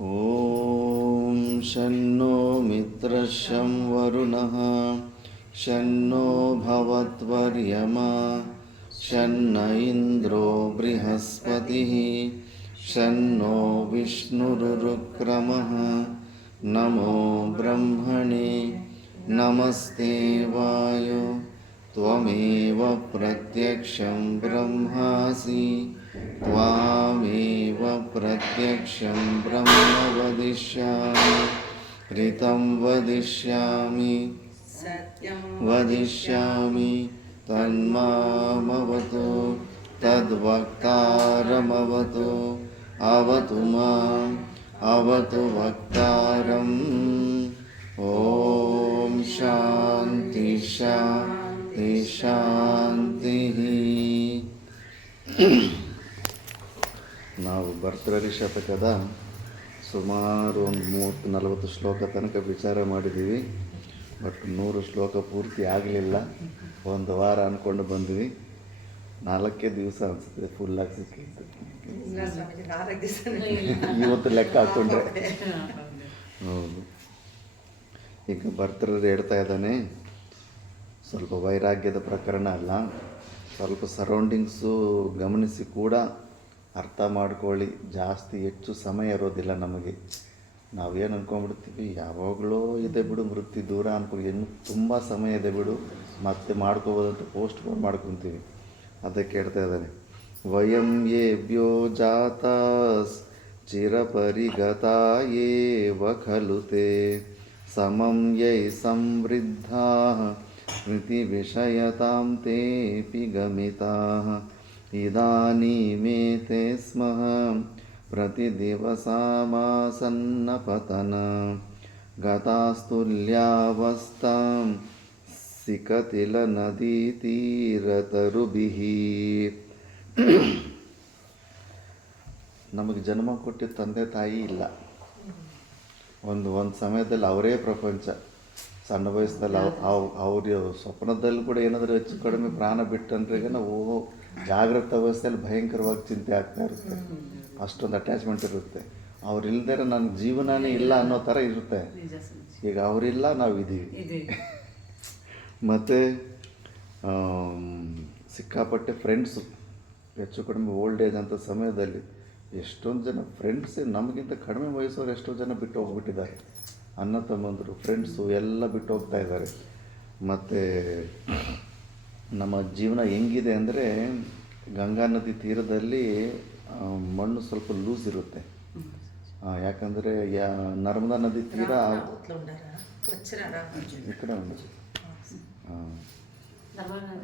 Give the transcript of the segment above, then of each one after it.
ಓಂ ಶನ್ನೋ ಮಿತ್ರಶಂ ವರುಣಃ ಶನ್ನೋ ಭವತ್ವರ್ಯಮ ಶನ್ನ ಇಂದ್ರೋ ಬೃಹಸ್ಪತಿಃ ಶನ್ನೋ ವಿಷ್ಣುರುರುಕ್ರಮಃ ನಮೋ ಬ್ರಹ್ಮಣೇ ನಮಸ್ತೆ ವಾಯೋ ತ್ವಮೇವ ಪ್ರತ್ಯಕ್ಷಂ ಬ್ರಹ್ಮಾಸಿ ತ್ವಾಮೇವ ಪ್ರತ್ಯಕ್ಷಂ ಬ್ರಹ್ಮ ವದಿಷ್ಯಾಮಿ ಋತಂ ವದಿಷ್ಯಾಮಿ ವದಿಷ್ಯಾಮಿ ತನ್ಮಾಮವತು ತದ್ವಕ್ತಾರಮವತು ಅವತು ಮಾಂ ಅವತು ವಕ್ತಾರಂ. ಓಂ ಶಾಂತಿ ಶಾಂತಿ ಶಾಂತಿ. ನಾವು ಭರ್ತೃಹರಿ ಶತಕದ ಸುಮಾರು ಒಂದು 30-40 ಶ್ಲೋಕ ತನಕ ವಿಚಾರ ಮಾಡಿದ್ದೀವಿ. ಬಟ್ 100 ಶ್ಲೋಕ ಪೂರ್ತಿ ಆಗಲಿಲ್ಲ. ಒಂದು ವಾರ ಅಂದ್ಕೊಂಡು ಬಂದ್ವಿ. 4 ದಿವಸ ಅನಿಸುತ್ತೆ ಫುಲ್ಲಾಗಿ ಸಿಕ್ಕಿತ್ತು. ಇವತ್ತು ಲೆಕ್ಕ ಹಾಕ್ಕೊಂಡ್ರೆ ಹೌದು. ಈಗ ಭರ್ತೃಹರಿ ಹೇಳ್ತಾ ಇದ್ದಾನೆ, ಸ್ವಲ್ಪ ವೈರಾಗ್ಯದ ಪ್ರಕರಣ ಅಲ್ಲ, ಸ್ವಲ್ಪ ಸರೌಂಡಿಂಗ್ಸು ಗಮನಿಸಿ ಕೂಡ ಅರ್ಥ ಮಾಡ್ಕೊಳ್ಳಿ. ಜಾಸ್ತಿ ಹೆಚ್ಚು ಸಮಯ ಇರೋದಿಲ್ಲ ನಮಗೆ. ನಾವೇನು ಅಂದ್ಕೊಂಡ್ಬಿಡ್ತೀವಿ, ಯಾವಾಗಲೂ ಇದೆ ಬಿಡು ಮೃತ್ಯು ದೂರ ಅಂದ್ಕೊಂಡು, ಇನ್ನೂ ತುಂಬ ಸಮಯ ಇದೆ ಬಿಡು ಮತ್ತೆ ಮಾಡ್ಕೋಬೋದಂತ ಪೋಸ್ಟ್ಪೋನ್ ಮಾಡ್ಕೊತೀವಿ. ಅದಕ್ಕೆ ಹೇಳ್ತಾ ಇದ್ದಾನೆ, ವಯಂ ಯೇಭ್ಯೋ ಜಾತಾಸ್ ಚಿರಪರಿಗತಾ ಯೇವ ಖಲು ತೇ ಸಮಂ ಯೈ ಸಂವೃದ್ಧಾಃ ಸ್ಮೃತಿ ವಿಷಯತಾಂ ತೇಪಿ ಗಮಿತಾಃ ಇದಾನೀಮೇತೆ ಸ್ಮಃ ಪ್ರತಿದಿವಸಾಮಾಸನ್ನ ಪತನ ಗತಾಸ್ತುಲ್ಯಾವಸ್ಥಾಂ ಸಿಕತಿಲ ನದೀ ತೀರತರುಭಿಃ. ನಮಗೆ ಜನ್ಮ ಕೊಟ್ಟಿದ್ದ ತಂದೆ ತಾಯಿ ಇಲ್ಲ. ಒಂದು ಸಮಯದಲ್ಲಿ ಅವರೇ ಪ್ರಪಂಚ. ಸಣ್ಣ ವಯಸ್ಸಲ್ಲಿ ಅವ್ರ ಸ್ವಪ್ನದಲ್ಲಿ ಕೂಡ ಏನಾದರೂ ಹೆಚ್ಚು ಕಡಿಮೆ ಪ್ರಾಣ ಬಿಟ್ಟಂದ್ರೆ ನಾವು ಜಾಗ್ರತ ಅವಸ್ಥೆಯಲ್ಲಿ ಭಯಂಕರವಾಗಿ ಚಿಂತೆ ಆಗ್ತಾ ಇರುತ್ತೆ. ಅಷ್ಟೊಂದು ಅಟ್ಯಾಚ್ಮೆಂಟ್ ಇರುತ್ತೆ. ಅವ್ರಿಲ್ದೇ ನನ್ನ ಜೀವನನೇ ಇಲ್ಲ ಅನ್ನೋ ಥರ ಇರುತ್ತೆ. ಈಗ ಅವರಿಲ್ಲ, ನಾವು ಇದ್ದೀವಿ. ಮತ್ತು ಸಿಕ್ಕಾಪಟ್ಟೆ ಫ್ರೆಂಡ್ಸು ಹೆಚ್ಚು ಕಡಿಮೆ ಓಲ್ಡ್ ಏಜ್ ಅಂಥ ಸಮಯದಲ್ಲಿ ಎಷ್ಟೊಂದು ಜನ ಫ್ರೆಂಡ್ಸೇ ನಮಗಿಂತ ಕಡಿಮೆ ವಯಸ್ಸವ್ರು ಎಷ್ಟೋ ಜನ ಬಿಟ್ಟು ಹೋಗ್ಬಿಟ್ಟಿದ್ದಾರೆ. ಅಣ್ಣ ತಮ್ಮಂದರು ಫ್ರೆಂಡ್ಸು ಎಲ್ಲ ಬಿಟ್ಟು ಹೋಗ್ತಾ ಇದ್ದಾರೆ. ಮತ್ತು ನಮ್ಮ ಜೀವನ ಹೆಂಗಿದೆ ಅಂದರೆ, ಗಂಗಾ ನದಿ ತೀರದಲ್ಲಿ ಮಣ್ಣು ಸ್ವಲ್ಪ ಲೂಸ್ ಇರುತ್ತೆ. ಯಾಕಂದರೆ ನರ್ಮದಾ ನದಿ ತೀರ ಈ ಕಡೆ ಉಂಟು.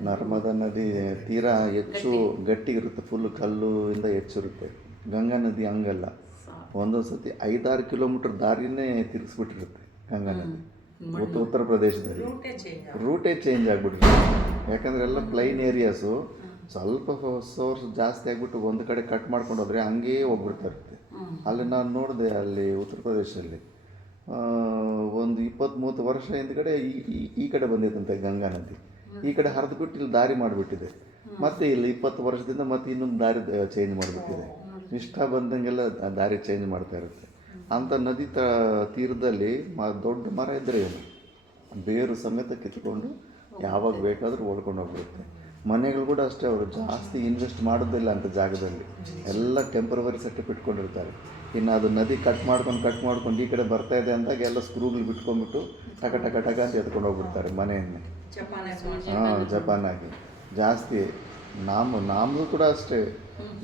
ನರ್ಮದಾ ನದಿ ತೀರ ಹೆಚ್ಚು ಗಟ್ಟಿಗಿರುತ್ತೆ, ಫುಲ್ ಕಲ್ಲು ಇಂದ ಹೆಚ್ಚಿರುತ್ತೆ. ಗಂಗಾ ನದಿ ಹಂಗಲ್ಲ. ಒಂದೊಂದು ಸತಿ 5-6 ಕಿಲೋಮೀಟ್ರ್ ದಾರಿನೇ ತಿರುಗಿಸ್ಬಿಟ್ಟಿರುತ್ತೆ ಗಂಗಾ ನದಿ. ಉತ್ತರ ಪ್ರದೇಶದಲ್ಲಿ ರೂಟೇ ಚೇಂಜ್ ಆಗಿಬಿಟ್ಟಿರುತ್ತೆ. ಯಾಕಂದರೆ ಎಲ್ಲ ಪ್ಲೈನ್ ಏರಿಯಾಸು. ಸ್ವಲ್ಪ ಸೋರ್ಸ್ ಜಾಸ್ತಿ ಆಗಿಬಿಟ್ಟು ಒಂದು ಕಡೆ ಕಟ್ ಮಾಡ್ಕೊಂಡು ಹೋದರೆ ಹಂಗೇ ಹೋಗ್ಬಿಡ್ತಾ ಇರುತ್ತೆ. ಅಲ್ಲಿ ನಾನು ನೋಡಿದೆ, ಅಲ್ಲಿ ಉತ್ತರ ಪ್ರದೇಶದಲ್ಲಿ ಒಂದು 20-30 ವರ್ಷ ಹಿಂದ್ಗಡೆ ಈ ಕಡೆ ಬಂದೈತಂತೆ ಗಂಗಾ ನದಿ. ಈ ಕಡೆ ಹರಿದ್ಬಿಟ್ಟು ಇಲ್ಲಿ ದಾರಿ ಮಾಡಿಬಿಟ್ಟಿದೆ. ಮತ್ತು ಇಲ್ಲಿ 20 ವರ್ಷದಿಂದ ಮತ್ತೆ ಇನ್ನೊಂದು ದಾರಿ ಚೇಂಜ್ ಮಾಡಿಬಿಟ್ಟಿದೆ. ಇಷ್ಟ ಬಂದಂಗೆಲ್ಲ ದಾರಿ ಚೇಂಜ್ ಮಾಡ್ತಾ ಇರುತ್ತೆ. ಅಂಥ ನದಿ ತೀರದಲ್ಲಿ ದೊಡ್ಡ ಮರ ಇದ್ದರೆ ಏನು, ಬೇರು ಸಮೇತ ಕಿತ್ಕೊಂಡು ಯಾವಾಗ ಬೇಕಾದರೂ ಓಡ್ಕೊಂಡು ಹೋಗ್ಬಿಡುತ್ತೆ. ಮನೆಗಳು ಕೂಡ ಅಷ್ಟೇ, ಅವರು ಜಾಸ್ತಿ ಇನ್ವೆಸ್ಟ್ ಮಾಡೋದಿಲ್ಲ ಅಂಥ ಜಾಗದಲ್ಲಿ. ಎಲ್ಲ ಟೆಂಪ್ರವರಿ ಸೆಟಪ್ ಇಟ್ಕೊಂಡಿರ್ತಾರೆ. ಇನ್ನು ಅದು ನದಿ ಕಟ್ ಮಾಡ್ಕೊಂಡು ಈ ಕಡೆ ಬರ್ತಾಯಿದೆ ಅಂದಾಗ ಎಲ್ಲ ಸ್ಕ್ರೂಗಳು ಬಿಟ್ಕೊಂಡ್ಬಿಟ್ಟು ಟಕ ಟಕ ಟಕ ಅಂತ ಎತ್ಕೊಂಡು ಹೋಗ್ಬಿಡ್ತಾರೆ ಮನೆಯನ್ನೇ. ಜಪಾನಾಗಿ ಜಾಸ್ತಿ. ನಮ್ಮದು ಕೂಡ ಅಷ್ಟೇ.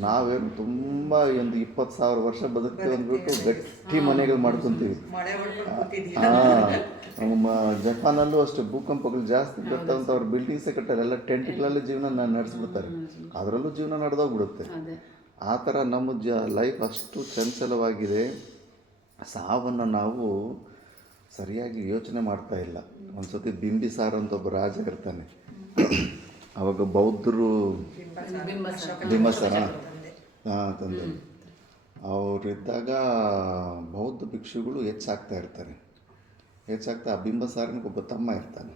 ನಾವೇನು ತುಂಬ ಒಂದು 20,000 ವರ್ಷ ಬದುಕ್ತೀವಿ ಅಂದ್ಬಿಟ್ಟು ಗಟ್ಟಿ ಮನೆಗಳು ಮಾಡ್ಕೊತೀವಿ. ಜಪಾನಲ್ಲೂ ಅಷ್ಟೇ ಭೂಕಂಪಗಳು ಜಾಸ್ತಿ ಬರ್ತಾವಂತ ಅವ್ರ ಬಿಲ್ಡಿಂಗ್ಸೇ ಕಟ್ಟಾರೆ. ಎಲ್ಲ ಟೆಂಟ್ಗಳಲ್ಲಿ ಜೀವನ ನಡೆಸ್ಬಿಡ್ತಾರೆ. ಅದರಲ್ಲೂ ಜೀವನ ನಡೆದೋಗ್ಬಿಡುತ್ತೆ. ಆ ಥರ ನಮ್ಮ ಲೈಫ್ ಅಷ್ಟು ಚಂಚಲವಾಗಿದೆ. ಸಾವನ್ನು ನಾವು ಸರಿಯಾಗಿ ಯೋಚನೆ ಮಾಡ್ತಾ ಇಲ್ಲ. ಒಂದು ಸತಿ ಬಿಂಬಿಸಾರ ಅಂತ ಒಬ್ಬ ರಾಜ ಇರ್ತಾನೆ. ಆವಾಗ ಬೌದ್ಧರು ಬಿಂಬಸಾರ ತಂದೆ ಅವರಿದ್ದಾಗ ಬೌದ್ಧ ಭಿಕ್ಷುಗಳು ಹೆಚ್ಚಾಗ್ತಾ ಇರ್ತಾರೆ. ಆ ಬಿಂಬಸಾರನಿಗೆ ಒಬ್ಬ ತಮ್ಮ ಇರ್ತಾನೆ.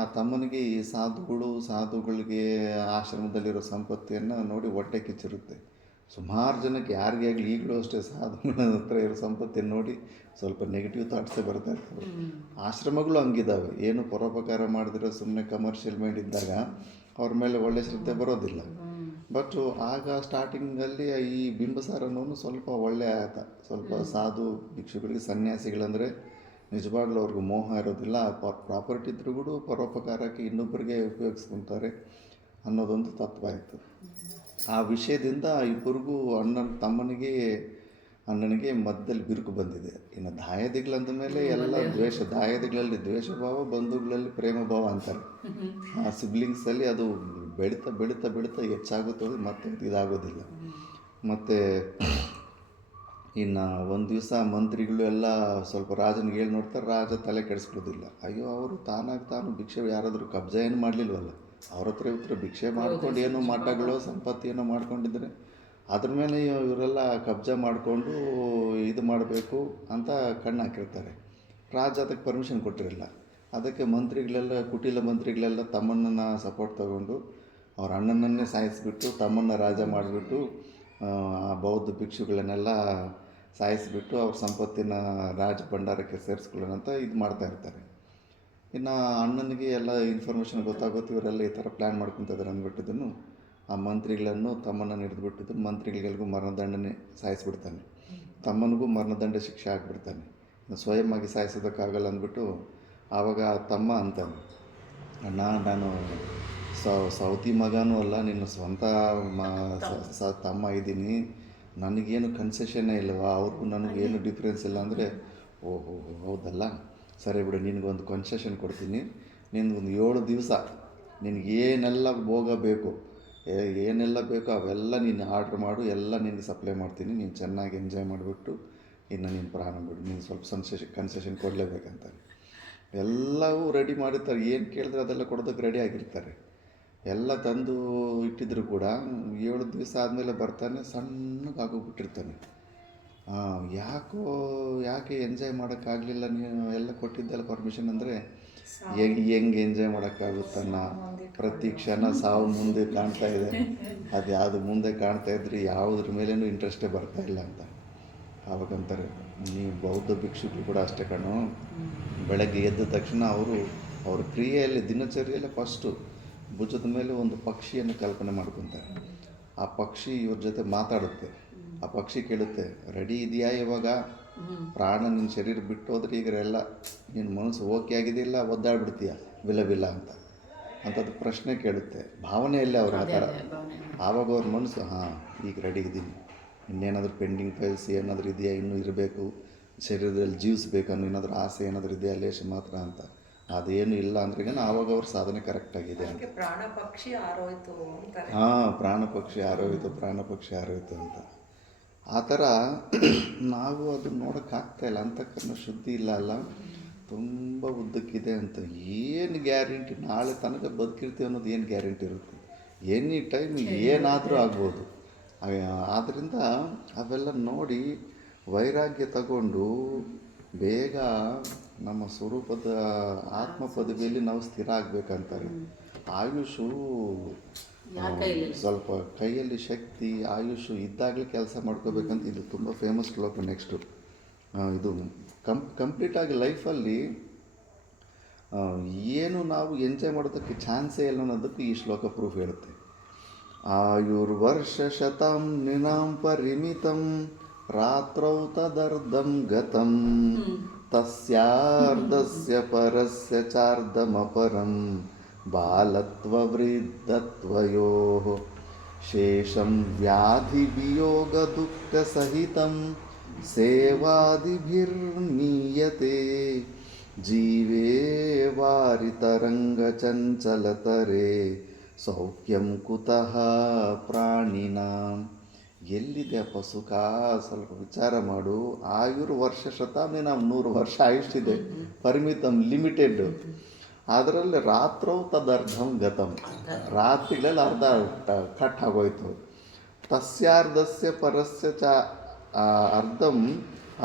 ಆ ತಮ್ಮನಿಗೆ ಈ ಸಾಧುಗಳಿಗೆ ಆಶ್ರಮದಲ್ಲಿರೋ ಸಂಪತ್ತಿಯನ್ನು ನೋಡಿ ಹೊಟ್ಟೆ ಕಿಚ್ಚಿರುತ್ತೆ. ಸುಮಾರು ಜನಕ್ಕೆ ಯಾರಿಗೇ ಆಗಲಿ ಈಗಲೂ ಅಷ್ಟೇ ಸಾಧುಗಳ ಹತ್ರ ಇರೋ ಸಂಪತ್ತಿನ ನೋಡಿ ಸ್ವಲ್ಪ ನೆಗೆಟಿವ್ ಥಾಟ್ಸೇ ಬರ್ತಾ ಇರ್ತವೆ. ಆಶ್ರಮಗಳು ಹಂಗಿದ್ದಾವೆ, ಏನು ಪರೋಪಕಾರ ಮಾಡಿದ್ರೆ ಸುಮ್ಮನೆ ಕಮರ್ಷಿಯಲ್ ಮೈಂಡ್ ಇದ್ದಾಗ ಅವ್ರ ಮೇಲೆ ಒಳ್ಳೆ ಶ್ರದ್ಧೆ ಬರೋದಿಲ್ಲ. ಬಟ್ ಆಗ ಸ್ಟಾರ್ಟಿಂಗಲ್ಲಿ ಈ ಬಿಂಬಸಾರ ಅನ್ನೋನು ಸ್ವಲ್ಪ ಒಳ್ಳೆ ಆತ, ಸ್ವಲ್ಪ ಸಾಧು ಭಿಕ್ಷುಗಳಿಗೆ ಸನ್ಯಾಸಿಗಳಂದರೆ ನಿಜವಾಗ್ಲೂ ಅವ್ರಿಗೆ ಮೋಹ ಇರೋದಿಲ್ಲ. ಪ್ರಾಪರ್ಟಿ ಇದ್ರೂ ಕೂಡ ಪರೋಪಕಾರಕ್ಕೆ ಇನ್ನೊಬ್ಬರಿಗೆ ಉಪಯೋಗಿಸ್ಕೊತಾರೆ ಅನ್ನೋದೊಂದು ತತ್ವ ಆಯಿತು. ಆ ವಿಷಯದಿಂದ ಇಬ್ಬರಿಗೂ ಅಣ್ಣನಿಗೆ ಮಧ್ಯದಲ್ಲಿ ಬಿರುಕು ಬಂದಿದೆ. ಇನ್ನು ದಾಯಾದಿಗಳಂದ ಮೇಲೆ ಎಲ್ಲ ದ್ವೇಷ, ದಾಯಾದಿಗಳಲ್ಲಿ ದ್ವೇಷ ಭಾವ, ಬಂಧುಗಳಲ್ಲಿ ಪ್ರೇಮ ಭಾವ ಅಂತಾರೆ. ಆ ಸಿಬ್ಲಿಂಗ್ಸಲ್ಲಿ ಅದು ಬೆಳೀತಾ ಬೆಳೀತಾ ಬೆಳೀತಾ ಹೆಚ್ಚಾಗುತ್ತೆ, ಮತ್ತೆ ಇದಾಗೋದಿಲ್ಲ. ಮತ್ತು ಇನ್ನು ಒಂದು ದಿವಸ ಮಂತ್ರಿಗಳು ಎಲ್ಲ ಸ್ವಲ್ಪ ರಾಜನಿಗೆ ಹೇಳಿ ನೋಡ್ತಾರೆ. ರಾಜ ತಲೆ ಕೆಡಿಸ್ಬಿಡೋದಿಲ್ಲ. ಅಯ್ಯೋ, ಅವರು ತಾನು ಭಿಕ್ಷೆ ಯಾರಾದರೂ ಕಬ್ಜಾ ಏನು ಮಾಡಲಿಲ್ವಲ್ಲ, ಅವ್ರ ಹತ್ರ ಭಿಕ್ಷೆ ಮಾಡ್ಕೊಂಡು ಏನೋ ಮಠಗಳು ಸಂಪತ್ತು ಏನೋ ಮಾಡ್ಕೊಂಡಿದ್ರೆ ಅದ್ರ ಮೇಲೆ ಇವರೆಲ್ಲ ಕಬ್ಜಾ ಮಾಡಿಕೊಂಡು ಇದು ಮಾಡಬೇಕು ಅಂತ ಕಣ್ಣು ಹಾಕಿರ್ತಾರೆ. ರಾಜ ಅದಕ್ಕೆ ಪರ್ಮಿಷನ್ ಕೊಟ್ಟಿರಲ್ಲ. ಅದಕ್ಕೆ ಮಂತ್ರಿಗಳೆಲ್ಲ, ಕುಟಿಲ ಮಂತ್ರಿಗಳೆಲ್ಲ ತಮ್ಮಣ್ಣನ ಸಪೋರ್ಟ್ ತಗೊಂಡು ಅವ್ರ ಅಣ್ಣನನ್ನೇ ಸಾಯಿಸಿಬಿಟ್ಟು ತಮ್ಮನ್ನ ರಾಜ ಮಾಡಿಬಿಟ್ಟು ಆ ಬೌದ್ಧ ಭಿಕ್ಷುಗಳನ್ನೆಲ್ಲ ಸಾಯಿಸಿಬಿಟ್ಟು ಅವ್ರ ಸಂಪತ್ತಿನ ರಾಜ ಭಂಡಾರಕ್ಕೆ ಸೇರಿಸ್ಕೊಳ್ಳೋಣ ಅಂತ ಇದು ಮಾಡ್ತಾಯಿರ್ತಾರೆ. ಇನ್ನು ಅಣ್ಣನಿಗೆ ಎಲ್ಲ ಇನ್ಫಾರ್ಮೇಷನ್ ಗೊತ್ತಾಗುತ್ತೆ, ಇವರೆಲ್ಲ ಈ ಥರ ಪ್ಲ್ಯಾನ್ ಮಾಡ್ಕೊತಿದ್ದಾರೆ ಅಂದ್ಬಿಟ್ಟಿದ್ದನ್ನು ಆ ಮಂತ್ರಿಗಳನ್ನು ತಮ್ಮನ್ನು ಹಿಡಿದುಬಿಟ್ಟಿದ್ದು ಮಂತ್ರಿಗಳಿಗೆಲ್ಗೂ ಮರಣದಂಡನೆ ಸಾಯಿಸಿಬಿಡ್ತಾನೆ. ತಮ್ಮನಿಗೂ ಮರಣದಂಡ ಶಿಕ್ಷೆ ಆಗಿಬಿಡ್ತಾನೆ. ಸ್ವಯಂವಾಗಿ ಸಾಯಿಸೋದಕ್ಕಾಗಲ್ಲ ಅಂದ್ಬಿಟ್ಟು ಆವಾಗ ತಮ್ಮ ಅಂತಾನೆ, ಅಣ್ಣ, ನಾನು ಸೌತಿ ಮಗನೂ ಅಲ್ಲ, ನಿನ್ನ ಸ್ವಂತ ತಮ್ಮ ಇದ್ದೀನಿ, ನನಗೇನು ಕನ್ಸೆಷನ್ನೇ ಇಲ್ಲವಾ, ಅವ್ರಿಗೂ ನನಗೇನು ಡಿಫ್ರೆನ್ಸ್ ಇಲ್ಲ ಅಂದರೆ, ಓಹೋ ಹೌದಲ್ಲ, ಸರಿ ಬಿಡು, ನಿನಗೊಂದು ಕನ್ಸೆಷನ್ ಕೊಡ್ತೀನಿ. ನಿನಗೊಂದು 7 ದಿವಸ ನಿನಗೇನೆಲ್ಲ ಭೋಗ ಬೇಕು, ಏನೆಲ್ಲ ಬೇಕೋ ಅವೆಲ್ಲ ನೀನು ಆರ್ಡ್ರ್ ಮಾಡು, ಎಲ್ಲ ನಿನಗೆ ಸಪ್ಲೈ ಮಾಡ್ತೀನಿ, ನೀನು ಚೆನ್ನಾಗಿ ಎಂಜಾಯ್ ಮಾಡಿಬಿಟ್ಟು ಇನ್ನು ನೀನು ಪ್ರಾಣ ಬಿಡು, ನೀನು ಸ್ವಲ್ಪ ಕನ್ಸೆಷನ್ ಕೊಡಲೇಬೇಕಂತ ಎಲ್ಲವೂ ರೆಡಿ ಮಾಡಿರ್ತಾರೆ. ಏನು ಕೇಳಿದ್ರೆ ಅದೆಲ್ಲ ಕೊಡೋದಕ್ಕೆ ರೆಡಿ ಆಗಿರ್ತಾರೆ. ಎಲ್ಲ ತಂದು ಇಟ್ಟಿದ್ರು ಕೂಡ 7 ದಿವಸ ಆದಮೇಲೆ ಬರ್ತಾನೆ, ಸಣ್ಣಗಾಗೋಗ್ಬಿಟ್ಟಿರ್ತಾನೆ. ಯಾಕೆ ಎಂಜಾಯ್ ಮಾಡೋಕ್ಕಾಗಲಿಲ್ಲ, ನೀನು ಎಲ್ಲ ಕೊಟ್ಟಿದ್ದೆಲ್ಲ ಪರ್ಮಿಷನ್ ಅಂದರೆ, ಹೆಂಗೆ ಎಂಜಾಯ್ ಮಾಡೋಕ್ಕಾಗುತ್ತನ್ನ, ಪ್ರತಿ ಕ್ಷಣ ಸಾವು ಮುಂದೆ ಕಾಣ್ತಾ ಇದೆ, ಅದು ಯಾವುದು ಮುಂದೆ ಕಾಣ್ತಾ ಇದ್ರೆ ಯಾವುದ್ರ ಮೇಲೇನೂ ಇಂಟ್ರೆಸ್ಟೇ ಬರ್ತಾಯಿಲ್ಲ ಅಂತ. ಆವಾಗಂತಾರೆ, ನೀವು ಬೌದ್ಧ ಭಿಕ್ಷುಗಳು ಕೂಡ ಅಷ್ಟೇ ಕಣೋ, ಬೆಳಗ್ಗೆ ಎದ್ದ ತಕ್ಷಣ ಅವ್ರ ಕ್ರಿಯೆಯಲ್ಲಿ ದಿನಚರಿಯಲ್ಲಿ ಫಸ್ಟು ಭುಜದ ಮೇಲೆ ಒಂದು ಪಕ್ಷಿಯನ್ನು ಕಲ್ಪನೆ ಮಾಡ್ಕೊತಾರೆ. ಆ ಪಕ್ಷಿ ಇವ್ರ ಜೊತೆ ಮಾತಾಡುತ್ತೆ. ಆ ಪಕ್ಷಿ ಕೇಳುತ್ತೆ, ರೆಡಿ ಇದೆಯಾ ಇವಾಗ, ಪ್ರಾಣ ನಿನ್ನ ಶರೀರ ಬಿಟ್ಟು ಹೋದ್ರೆ ಈಗ ಎಲ್ಲ ನಿನ್ನ ಮನಸ್ಸು ಓಕೆ ಆಗಿದೆಯಿಲ್ಲ, ಒದ್ದಾಡ್ಬಿಡ್ತೀಯ ವಿಲ್ಲ ಅಂಥದ್ದು ಪ್ರಶ್ನೆ ಕೇಳುತ್ತೆ. ಭಾವನೆಯಲ್ಲೇ ಅವ್ರು ಆ ಥರ. ಆವಾಗ ಅವ್ರ ಮನಸ್ಸು, ಈಗ ರೆಡಿ ಇದ್ದೀನಿ, ಇನ್ನೇನಾದರೂ ಪೆಂಡಿಂಗ್ ಫೈಲ್ಸ್ ಏನಾದರೂ ಇದೆಯಾ, ಇನ್ನೂ ಇರಬೇಕು, ಶರೀರದಲ್ಲಿ ಜೀವಿಸ್ಬೇಕು ಅನ್ನೋ ಏನಾದರೂ ಆಸೆ ಏನಾದರೂ ಇದೆಯಾ ಲೇಷ ಮಾತ್ರ ಅಂತ. ಅದೇನು ಇಲ್ಲ ಅಂದ್ರೆ ಆವಾಗ ಅವ್ರ ಸಾಧನೆ ಕರೆಕ್ಟಾಗಿದೆ ಅಂತ. ಪ್ರಾಣ ಪಕ್ಷಿ ಆರೋಯ್ತು ಅಂತಾರೆ. ಪ್ರಾಣ ಪಕ್ಷಿ ಆರೋಯ್ತು ಅಂತ. ಆ ಥರ ನಾವು ಅದು ನೋಡೋಕ್ಕಾಗ್ತಾಯಿಲ್ಲ. ಅಂತಕ್ಕಂಥ ಶುದ್ಧಿ ಇಲ್ಲ, ತುಂಬ ಉದ್ದಕ್ಕಿದೆ ಅಂತ. ಏನು ಗ್ಯಾರಂಟಿ ನಾಳೆ ತನಕ ಬದುಕಿರ್ತೀವಿ ಅನ್ನೋದು ಏನು ಗ್ಯಾರಂಟಿ ಇರುತ್ತೆ? ಎನಿ ಟೈಮ್ ಏನಾದರೂ ಆಗ್ಬೋದು. ಆದ್ದರಿಂದ ಅವೆಲ್ಲ ನೋಡಿ ವೈರಾಗ್ಯ ತಗೊಂಡು ಬೇಗ ನಮ್ಮ ಸ್ವರೂಪದ ಆತ್ಮ ಪದವಿಯಲ್ಲಿ ನಾವು ಸ್ಥಿರ ಆಗಬೇಕಂತಾರೆ. ಆಯುಷು ಸ್ವಲ್ಪ ಕೈಯಲ್ಲಿ ಶಕ್ತಿ, ಆಯುಷು ಇದ್ದಾಗಲೇ ಕೆಲಸ ಮಾಡ್ಕೋಬೇಕಂತ ಇದು ತುಂಬ ಫೇಮಸ್ ಶ್ಲೋಕ. ನೆಕ್ಸ್ಟು ಇದು ಕಂಪ್ಲೀಟಾಗಿ ಲೈಫಲ್ಲಿ ಏನು ನಾವು ಎಂಜಾಯ್ ಮಾಡೋದಕ್ಕೆ ಚಾನ್ಸೇ ಇಲ್ಲ ಅನ್ನೋದಕ್ಕೆ ಈ ಶ್ಲೋಕ ಪ್ರೂಫ್ ಹೇಳುತ್ತೆ. ಆಯುರ್ವರ್ಷ ಶತಂ ನಿನಾಂ ಪರಿಮಿತಂ ರಾತ್ರೌ ತದರ್ಧಂ ಗತಂ ತಸ್ಯಾರ್ಧಸ್ಯ ಪರಸ್ಯ ಚಾರ್ಧಮಪರಂ ಬಾಲತ್ವವೃದ್ಧತ್ವಯೋಃ ಶೇಷಂ ವ್ಯಾಧಿವಿಯೋಗ ದುಃಖಸಹಿತಂ ಸೇವಾದಿಭಿರ್ನೀಯತೆ ಜೀವೇ ವಾರಿತರಂಗಚಂಚಲತರೆ ಸೌಖ್ಯಂ ಕುತಃ ಪ್ರಾಣಿನಾಂ. ಎಲ್ಲಿದೆಯಪ್ಪ ಸುಖ? ಸ್ವಲ್ಪ ವಿಚಾರ ಮಾಡು. ಆಯುರ್ವರ್ಷ ಶತಾಬ್ದಿ, ನಾವು 100 ವರ್ಷ ಆಯುಷ್ಟಿದೆ, ಪರಿಮಿತಂ ಲಿಮಿಟೆಡ್. ಅದರಲ್ಲಿ ರಾತ್ರೌ ತದರ್ಧಂ ಗತಂ, ರಾತ್ರಿಗಳಲ್ಲಿ ಅರ್ಧ ಕಟ್ ಆಗೋಯ್ತು. ತಸ್ಯಾರ್ಧಸ್ಯ ಪರಸ್ಯ ಅರ್ಧಂ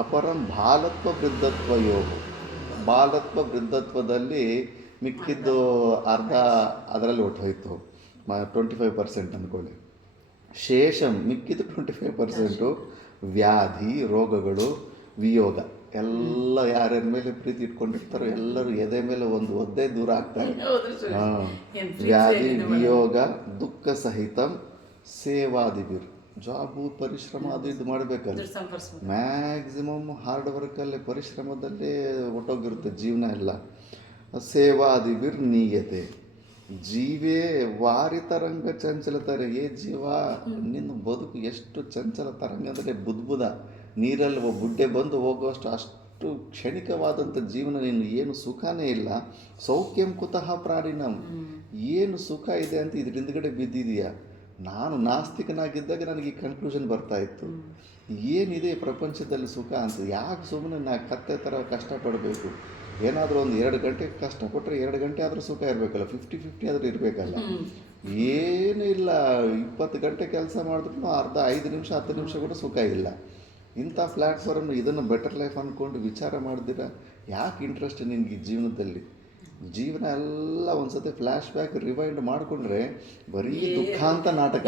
ಅಪರಂ ಬಾಲತ್ವ ವೃದ್ಧತ್ವ ಯೋಗ. ಬಾಲತ್ವ ವೃದ್ಧತ್ವದಲ್ಲಿ ಮಿಕ್ಕಿದ್ದು ಅರ್ಧ ಅದರಲ್ಲಿ ಹೊಟ್ಟೋಯ್ತು, 25% ಅಂದ್ಕೊಳ್ಳಿ. ಶೇಷ ಮಿಕ್ಕಿದ 25% ವ್ಯಾಧಿ ರೋಗಗಳು ವಿಯೋಗ ಎಲ್ಲ ಯಾರ್ಯಾರ ಮೇಲೆ ಪ್ರೀತಿ ಇಟ್ಕೊಂಡಿರ್ತಾರೋ ಎಲ್ಲರೂ ಎದೆ ಮೇಲೆ ಒಂದು ಒದ್ದೆ ದೂರ ಆಗ್ತಾರೆ. ವ್ಯಾಧಿ ವಿಯೋಗ ದುಃಖ ಸಹಿತ ಸೇವಾದಿವಿರು. ಜಾಬು ಪರಿಶ್ರಮ ಅದು ಇದು ಮಾಡಬೇಕಲ್ಲ, ಮ್ಯಾಕ್ಸಿಮಮ್ ಹಾರ್ಡ್ ವರ್ಕಲ್ಲೇ ಪರಿಶ್ರಮದಲ್ಲೇ ಒಟ್ಟೋಗಿರುತ್ತೆ ಜೀವನ ಎಲ್ಲ. ಸೇವಾದಿವಿರ್ ನೀಯತೆ ಜೀವೇ ವಾರಿ ತರಂಗ ಚಂಚಲ ತರ. ಏ ಜೀವ, ನಿನ್ನ ಬದುಕು ಎಷ್ಟು ಚಂಚಲ ತರಂಗ ಅಂದರೆ ಬುದ್ಬುದ ನೀರಲ್ಲಿ ಒಬ್ಬ ಬುಡ್ಡೆ ಬಂದು ಹೋಗುವಷ್ಟು ಅಷ್ಟು ಕ್ಷಣಿಕವಾದಂಥ ಜೀವನ. ನೀನು ಏನು ಸುಖನೇ ಇಲ್ಲ. ಸೌಖ್ಯಂ ಕುತಃ ಪ್ರಾಣಿನಂ, ಏನು ಸುಖ ಇದೆ ಅಂತ ಇದ್ರ ಹಿಂದ್ಗಡೆ ಬಿದ್ದಿದೆಯಾ. ನಾನು ನಾಸ್ತಿಕನಾಗಿದ್ದಾಗ ನನಗೆ ಈ ಕನ್ಕ್ಲೂಷನ್ ಬರ್ತಾ ಇತ್ತು, ಏನಿದೆ ಪ್ರಪಂಚದಲ್ಲಿ ಸುಖ ಅಂತ. ಯಾಕೆ ಸುಮ್ಮನೆ ನಾ ಕತ್ತೆ ಥರ ಕಷ್ಟಪಡಬೇಕು. ಏನಾದರೂ ಒಂದು 2 ಗಂಟೆ ಕಷ್ಟಪಟ್ಟರೆ 2 ಗಂಟೆ ಆದರೂ ಸುಖ ಇರಬೇಕಲ್ಲ, 50-50 ಆದರೂ ಇರಬೇಕಲ್ಲ. ಏನೂ ಇಲ್ಲ, 20 ಗಂಟೆ ಕೆಲಸ ಮಾಡಿದ್ರು ಅರ್ಧ 5 ನಿಮಿಷ 10 ನಿಮಿಷ ಕೂಡ ಸುಖ ಇಲ್ಲ. ಇಂಥ ಪ್ಲ್ಯಾಟ್ಫಾರ್ಮ್ ಇದನ್ನು ಬೆಟರ್ ಲೈಫ್ ಅಂದ್ಕೊಂಡು ವಿಚಾರ ಮಾಡ್ದಿರ ಯಾಕೆ ಇಂಟ್ರೆಸ್ಟ್ ನಿನಗೆ ಈ ಜೀವನದಲ್ಲಿ? ಜೀವನ ಎಲ್ಲ ಒಂದು ಸತಿ ಫ್ಲ್ಯಾಶ್ ಬ್ಯಾಕ್ ರಿವೈಂಡ್ ಮಾಡಿಕೊಂಡ್ರೆ ಬರೀ ದುಃಖಾಂತ ನಾಟಕ.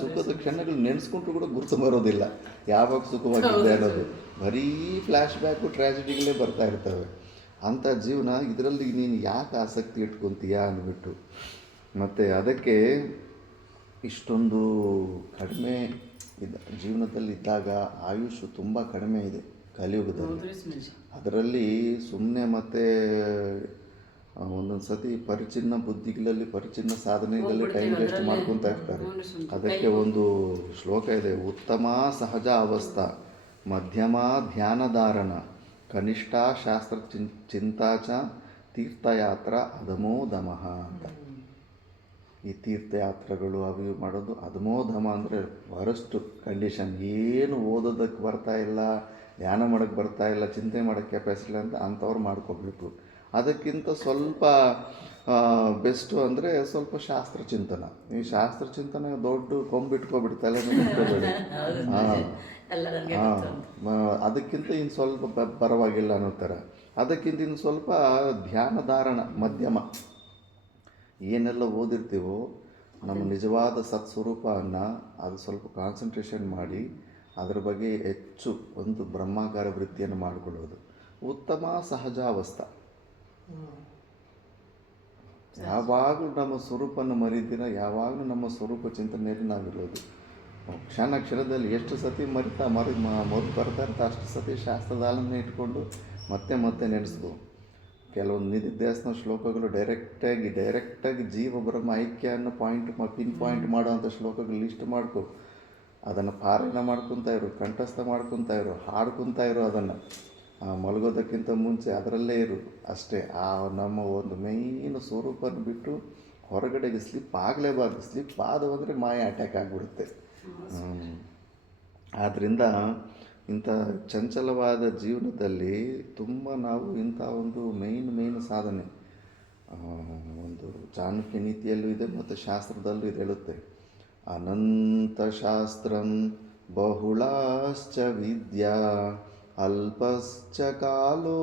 ಸುಖದ ಕ್ಷಣಗಳು ನೆನೆಸ್ಕೊಂಡ್ರು ಕೂಡ ಗುರುತು ಬರೋದಿಲ್ಲ ಯಾವಾಗ ಸುಖವಾಗಿದೆ ಅನ್ನೋದು. ಬರೀ ಫ್ಲ್ಯಾಶ್ ಬ್ಯಾಕು ಟ್ರ್ಯಾಜಿಡಿಗಳೇ ಬರ್ತಾ ಇರ್ತವೆ. ಅಂಥ ಜೀವನ ಇದರಲ್ಲಿ ನೀನು ಯಾಕೆ ಆಸಕ್ತಿ ಇಟ್ಕೊತೀಯಾ ಅಂದ್ಬಿಟ್ಟು. ಮತ್ತು ಅದಕ್ಕೆ ಇಷ್ಟೊಂದು ಕಡಿಮೆ ಜೀವನದಲ್ಲಿ ಇದ್ದಾಗ ಆಯುಷ್ ತುಂಬ ಕಡಿಮೆ ಇದೆ ಕಲಿಯುಗದಲ್ಲಿ. ಅದರಲ್ಲಿ ಸುಮ್ಮನೆ ಮತ್ತೆ ಒಂದೊಂದು ಸತಿ ಪರಿಚಿನ್ನ ಬುದ್ಧಿಗಳಲ್ಲಿ ಪರಿಚಿನ್ನ ಸಾಧನೆಗಳಲ್ಲಿ ಟೈಮ್ ವೇಸ್ಟ್ ಮಾಡ್ಕೊತಾ ಇರ್ತಾರೆ. ಅದಕ್ಕೆ ಒಂದು ಶ್ಲೋಕ ಇದೆ, ಉತ್ತಮ ಸಹಜ ಅವಸ್ಥಾ ಮಧ್ಯಮ ಧ್ಯಾನಧಾರಣ ಕನಿಷ್ಠ ಶಾಸ್ತ್ರ ಚಿಂತಾಚ ತೀರ್ಥಯಾತ್ರ ಅಧಮೋಧಮಃ ಅಂತ. ಈ ತೀರ್ಥಯಾತ್ರೆಗಳು ಅವು ಮಾಡೋದು ಅಧಮೋಧಮ ಅಂದರೆ ವರಷ್ಟು ಕಂಡೀಷನ್. ಏನು ಓದೋದಕ್ಕೆ ಬರ್ತಾ ಇಲ್ಲ, ಧ್ಯಾನ ಮಾಡೋಕ್ಕೆ ಬರ್ತಾ ಇಲ್ಲ, ಚಿಂತೆ ಮಾಡೋಕ್ಕೆ ಕೆಪಾಸಿಟಿ ಇಲ್ಲ ಅಂತ ಅಂಥವ್ರು ಮಾಡ್ಕೋಬೇಕು. ಅದಕ್ಕಿಂತ ಸ್ವಲ್ಪ ಬೆಸ್ಟು ಅಂದರೆ ಸ್ವಲ್ಪ ಶಾಸ್ತ್ರ ಚಿಂತನ. ಈ ಶಾಸ್ತ್ರ ಚಿಂತನೆ ದೊಡ್ಡ ಕೊಂಬಿಟ್ಕೊಬಿಡ್ತಲ್ಲ, ಅದಕ್ಕಿಂತ ಇನ್ನು ಸ್ವಲ್ಪ ಪರವಾಗಿಲ್ಲ ಅನ್ನೋ ಥರ. ಅದಕ್ಕಿಂತ ಇನ್ನು ಸ್ವಲ್ಪ ಧ್ಯಾನಧಾರಣ ಮಧ್ಯಮ. ಏನೆಲ್ಲ ಓದಿರ್ತೀವೋ ನಮ್ಮ ನಿಜವಾದ ಸತ್ಸ್ವರೂಪವನ್ನು ಅದು ಸ್ವಲ್ಪ ಕಾನ್ಸಂಟ್ರೇಷನ್ ಮಾಡಿ ಅದರ ಬಗ್ಗೆ ಹೆಚ್ಚು ಒಂದು ಬ್ರಹ್ಮಾಕಾರ ವೃತ್ತಿಯನ್ನು ಮಾಡಿಕೊಳ್ಳೋದು ಉತ್ತಮ ಸಹಜಾವಸ್ಥಾ. ಯಾವಾಗಲೂ ನಮ್ಮ ಸ್ವರೂಪವನ್ನು ಮರಿದಿರ, ಯಾವಾಗಲೂ ನಮ್ಮ ಸ್ವರೂಪ ಚಿಂತನೆಯಲ್ಲಿ ನಾವಿರೋದು. ಕ್ಷಣದಲ್ಲಿ ಎಷ್ಟು ಸತಿ ಮರೆತು ಬರ್ತಾ ಇರ್ತಾ ಅಷ್ಟು ಸತಿ ಶಾಸ್ತ್ರದಾಲನ್ನೇ ಇಟ್ಕೊಂಡು ಮತ್ತೆ ನೆನೆಸ್ಬೋದು. ಕೆಲವೊಂದು ನಿಧಿಧ್ಯಾಸನ ಶ್ಲೋಕಗಳು ಡೈರೆಕ್ಟಾಗಿ ಜೀವ ಬ್ರಹ್ಮ ಐಕ್ಯ ಅನ್ನೋ ಪಿನ್ ಪಾಯಿಂಟ್ ಮಾಡೋವಂಥ ಶ್ಲೋಕಗಳು ಲಿಸ್ಟ್ ಮಾಡ್ಕೊ. ಅದನ್ನು ಪಾರಾಯಣ ಮಾಡ್ಕೊತಾ ಇರು, ಕಂಠಸ್ಥ ಮಾಡ್ಕೊತಾ ಇರು, ಹಾಡ್ಕೊತಾ ಇರು. ಅದನ್ನು ಮಲಗೋದಕ್ಕಿಂತ ಮುಂಚೆ ಅದರಲ್ಲೇ ಇರು ಅಷ್ಟೇ. ಆ ನಮ್ಮ ಒಂದು ಮೈನ್ ಸ್ವರೂಪನ ಬಿಟ್ಟು ಹೊರಗಡೆಗೆ ಸ್ಲಿಪ್ ಆಗಲೇಬಾರ್ದು. ಸ್ಲಿಪ್ ಆದವಂದರೆ ಮಾಯ ಅಟ್ಯಾಕ್ ಆಗಿಬಿಡುತ್ತೆ. ಆದ್ದರಿಂದ ಇಂಥ ಚಂಚಲವಾದ ಜೀವನದಲ್ಲಿ ತುಂಬ ನಾವು ಇಂಥ ಒಂದು ಮೇನ್ ಸಾಧನೆ ಒಂದು ಚಾಣಕ್ಯ ನೀತಿಯಲ್ಲೂ ಇದೆ ಮತ್ತು ಶಾಸ್ತ್ರದಲ್ಲೂ ಇದು ಹೇಳುತ್ತೆ. ಅನಂತ ಶಾಸ್ತ್ರಂ ಬಹುಳಾಶ್ಚ ವಿದ್ಯಾ ಅಲ್ಪಶ್ಚ ಕಾಲೋ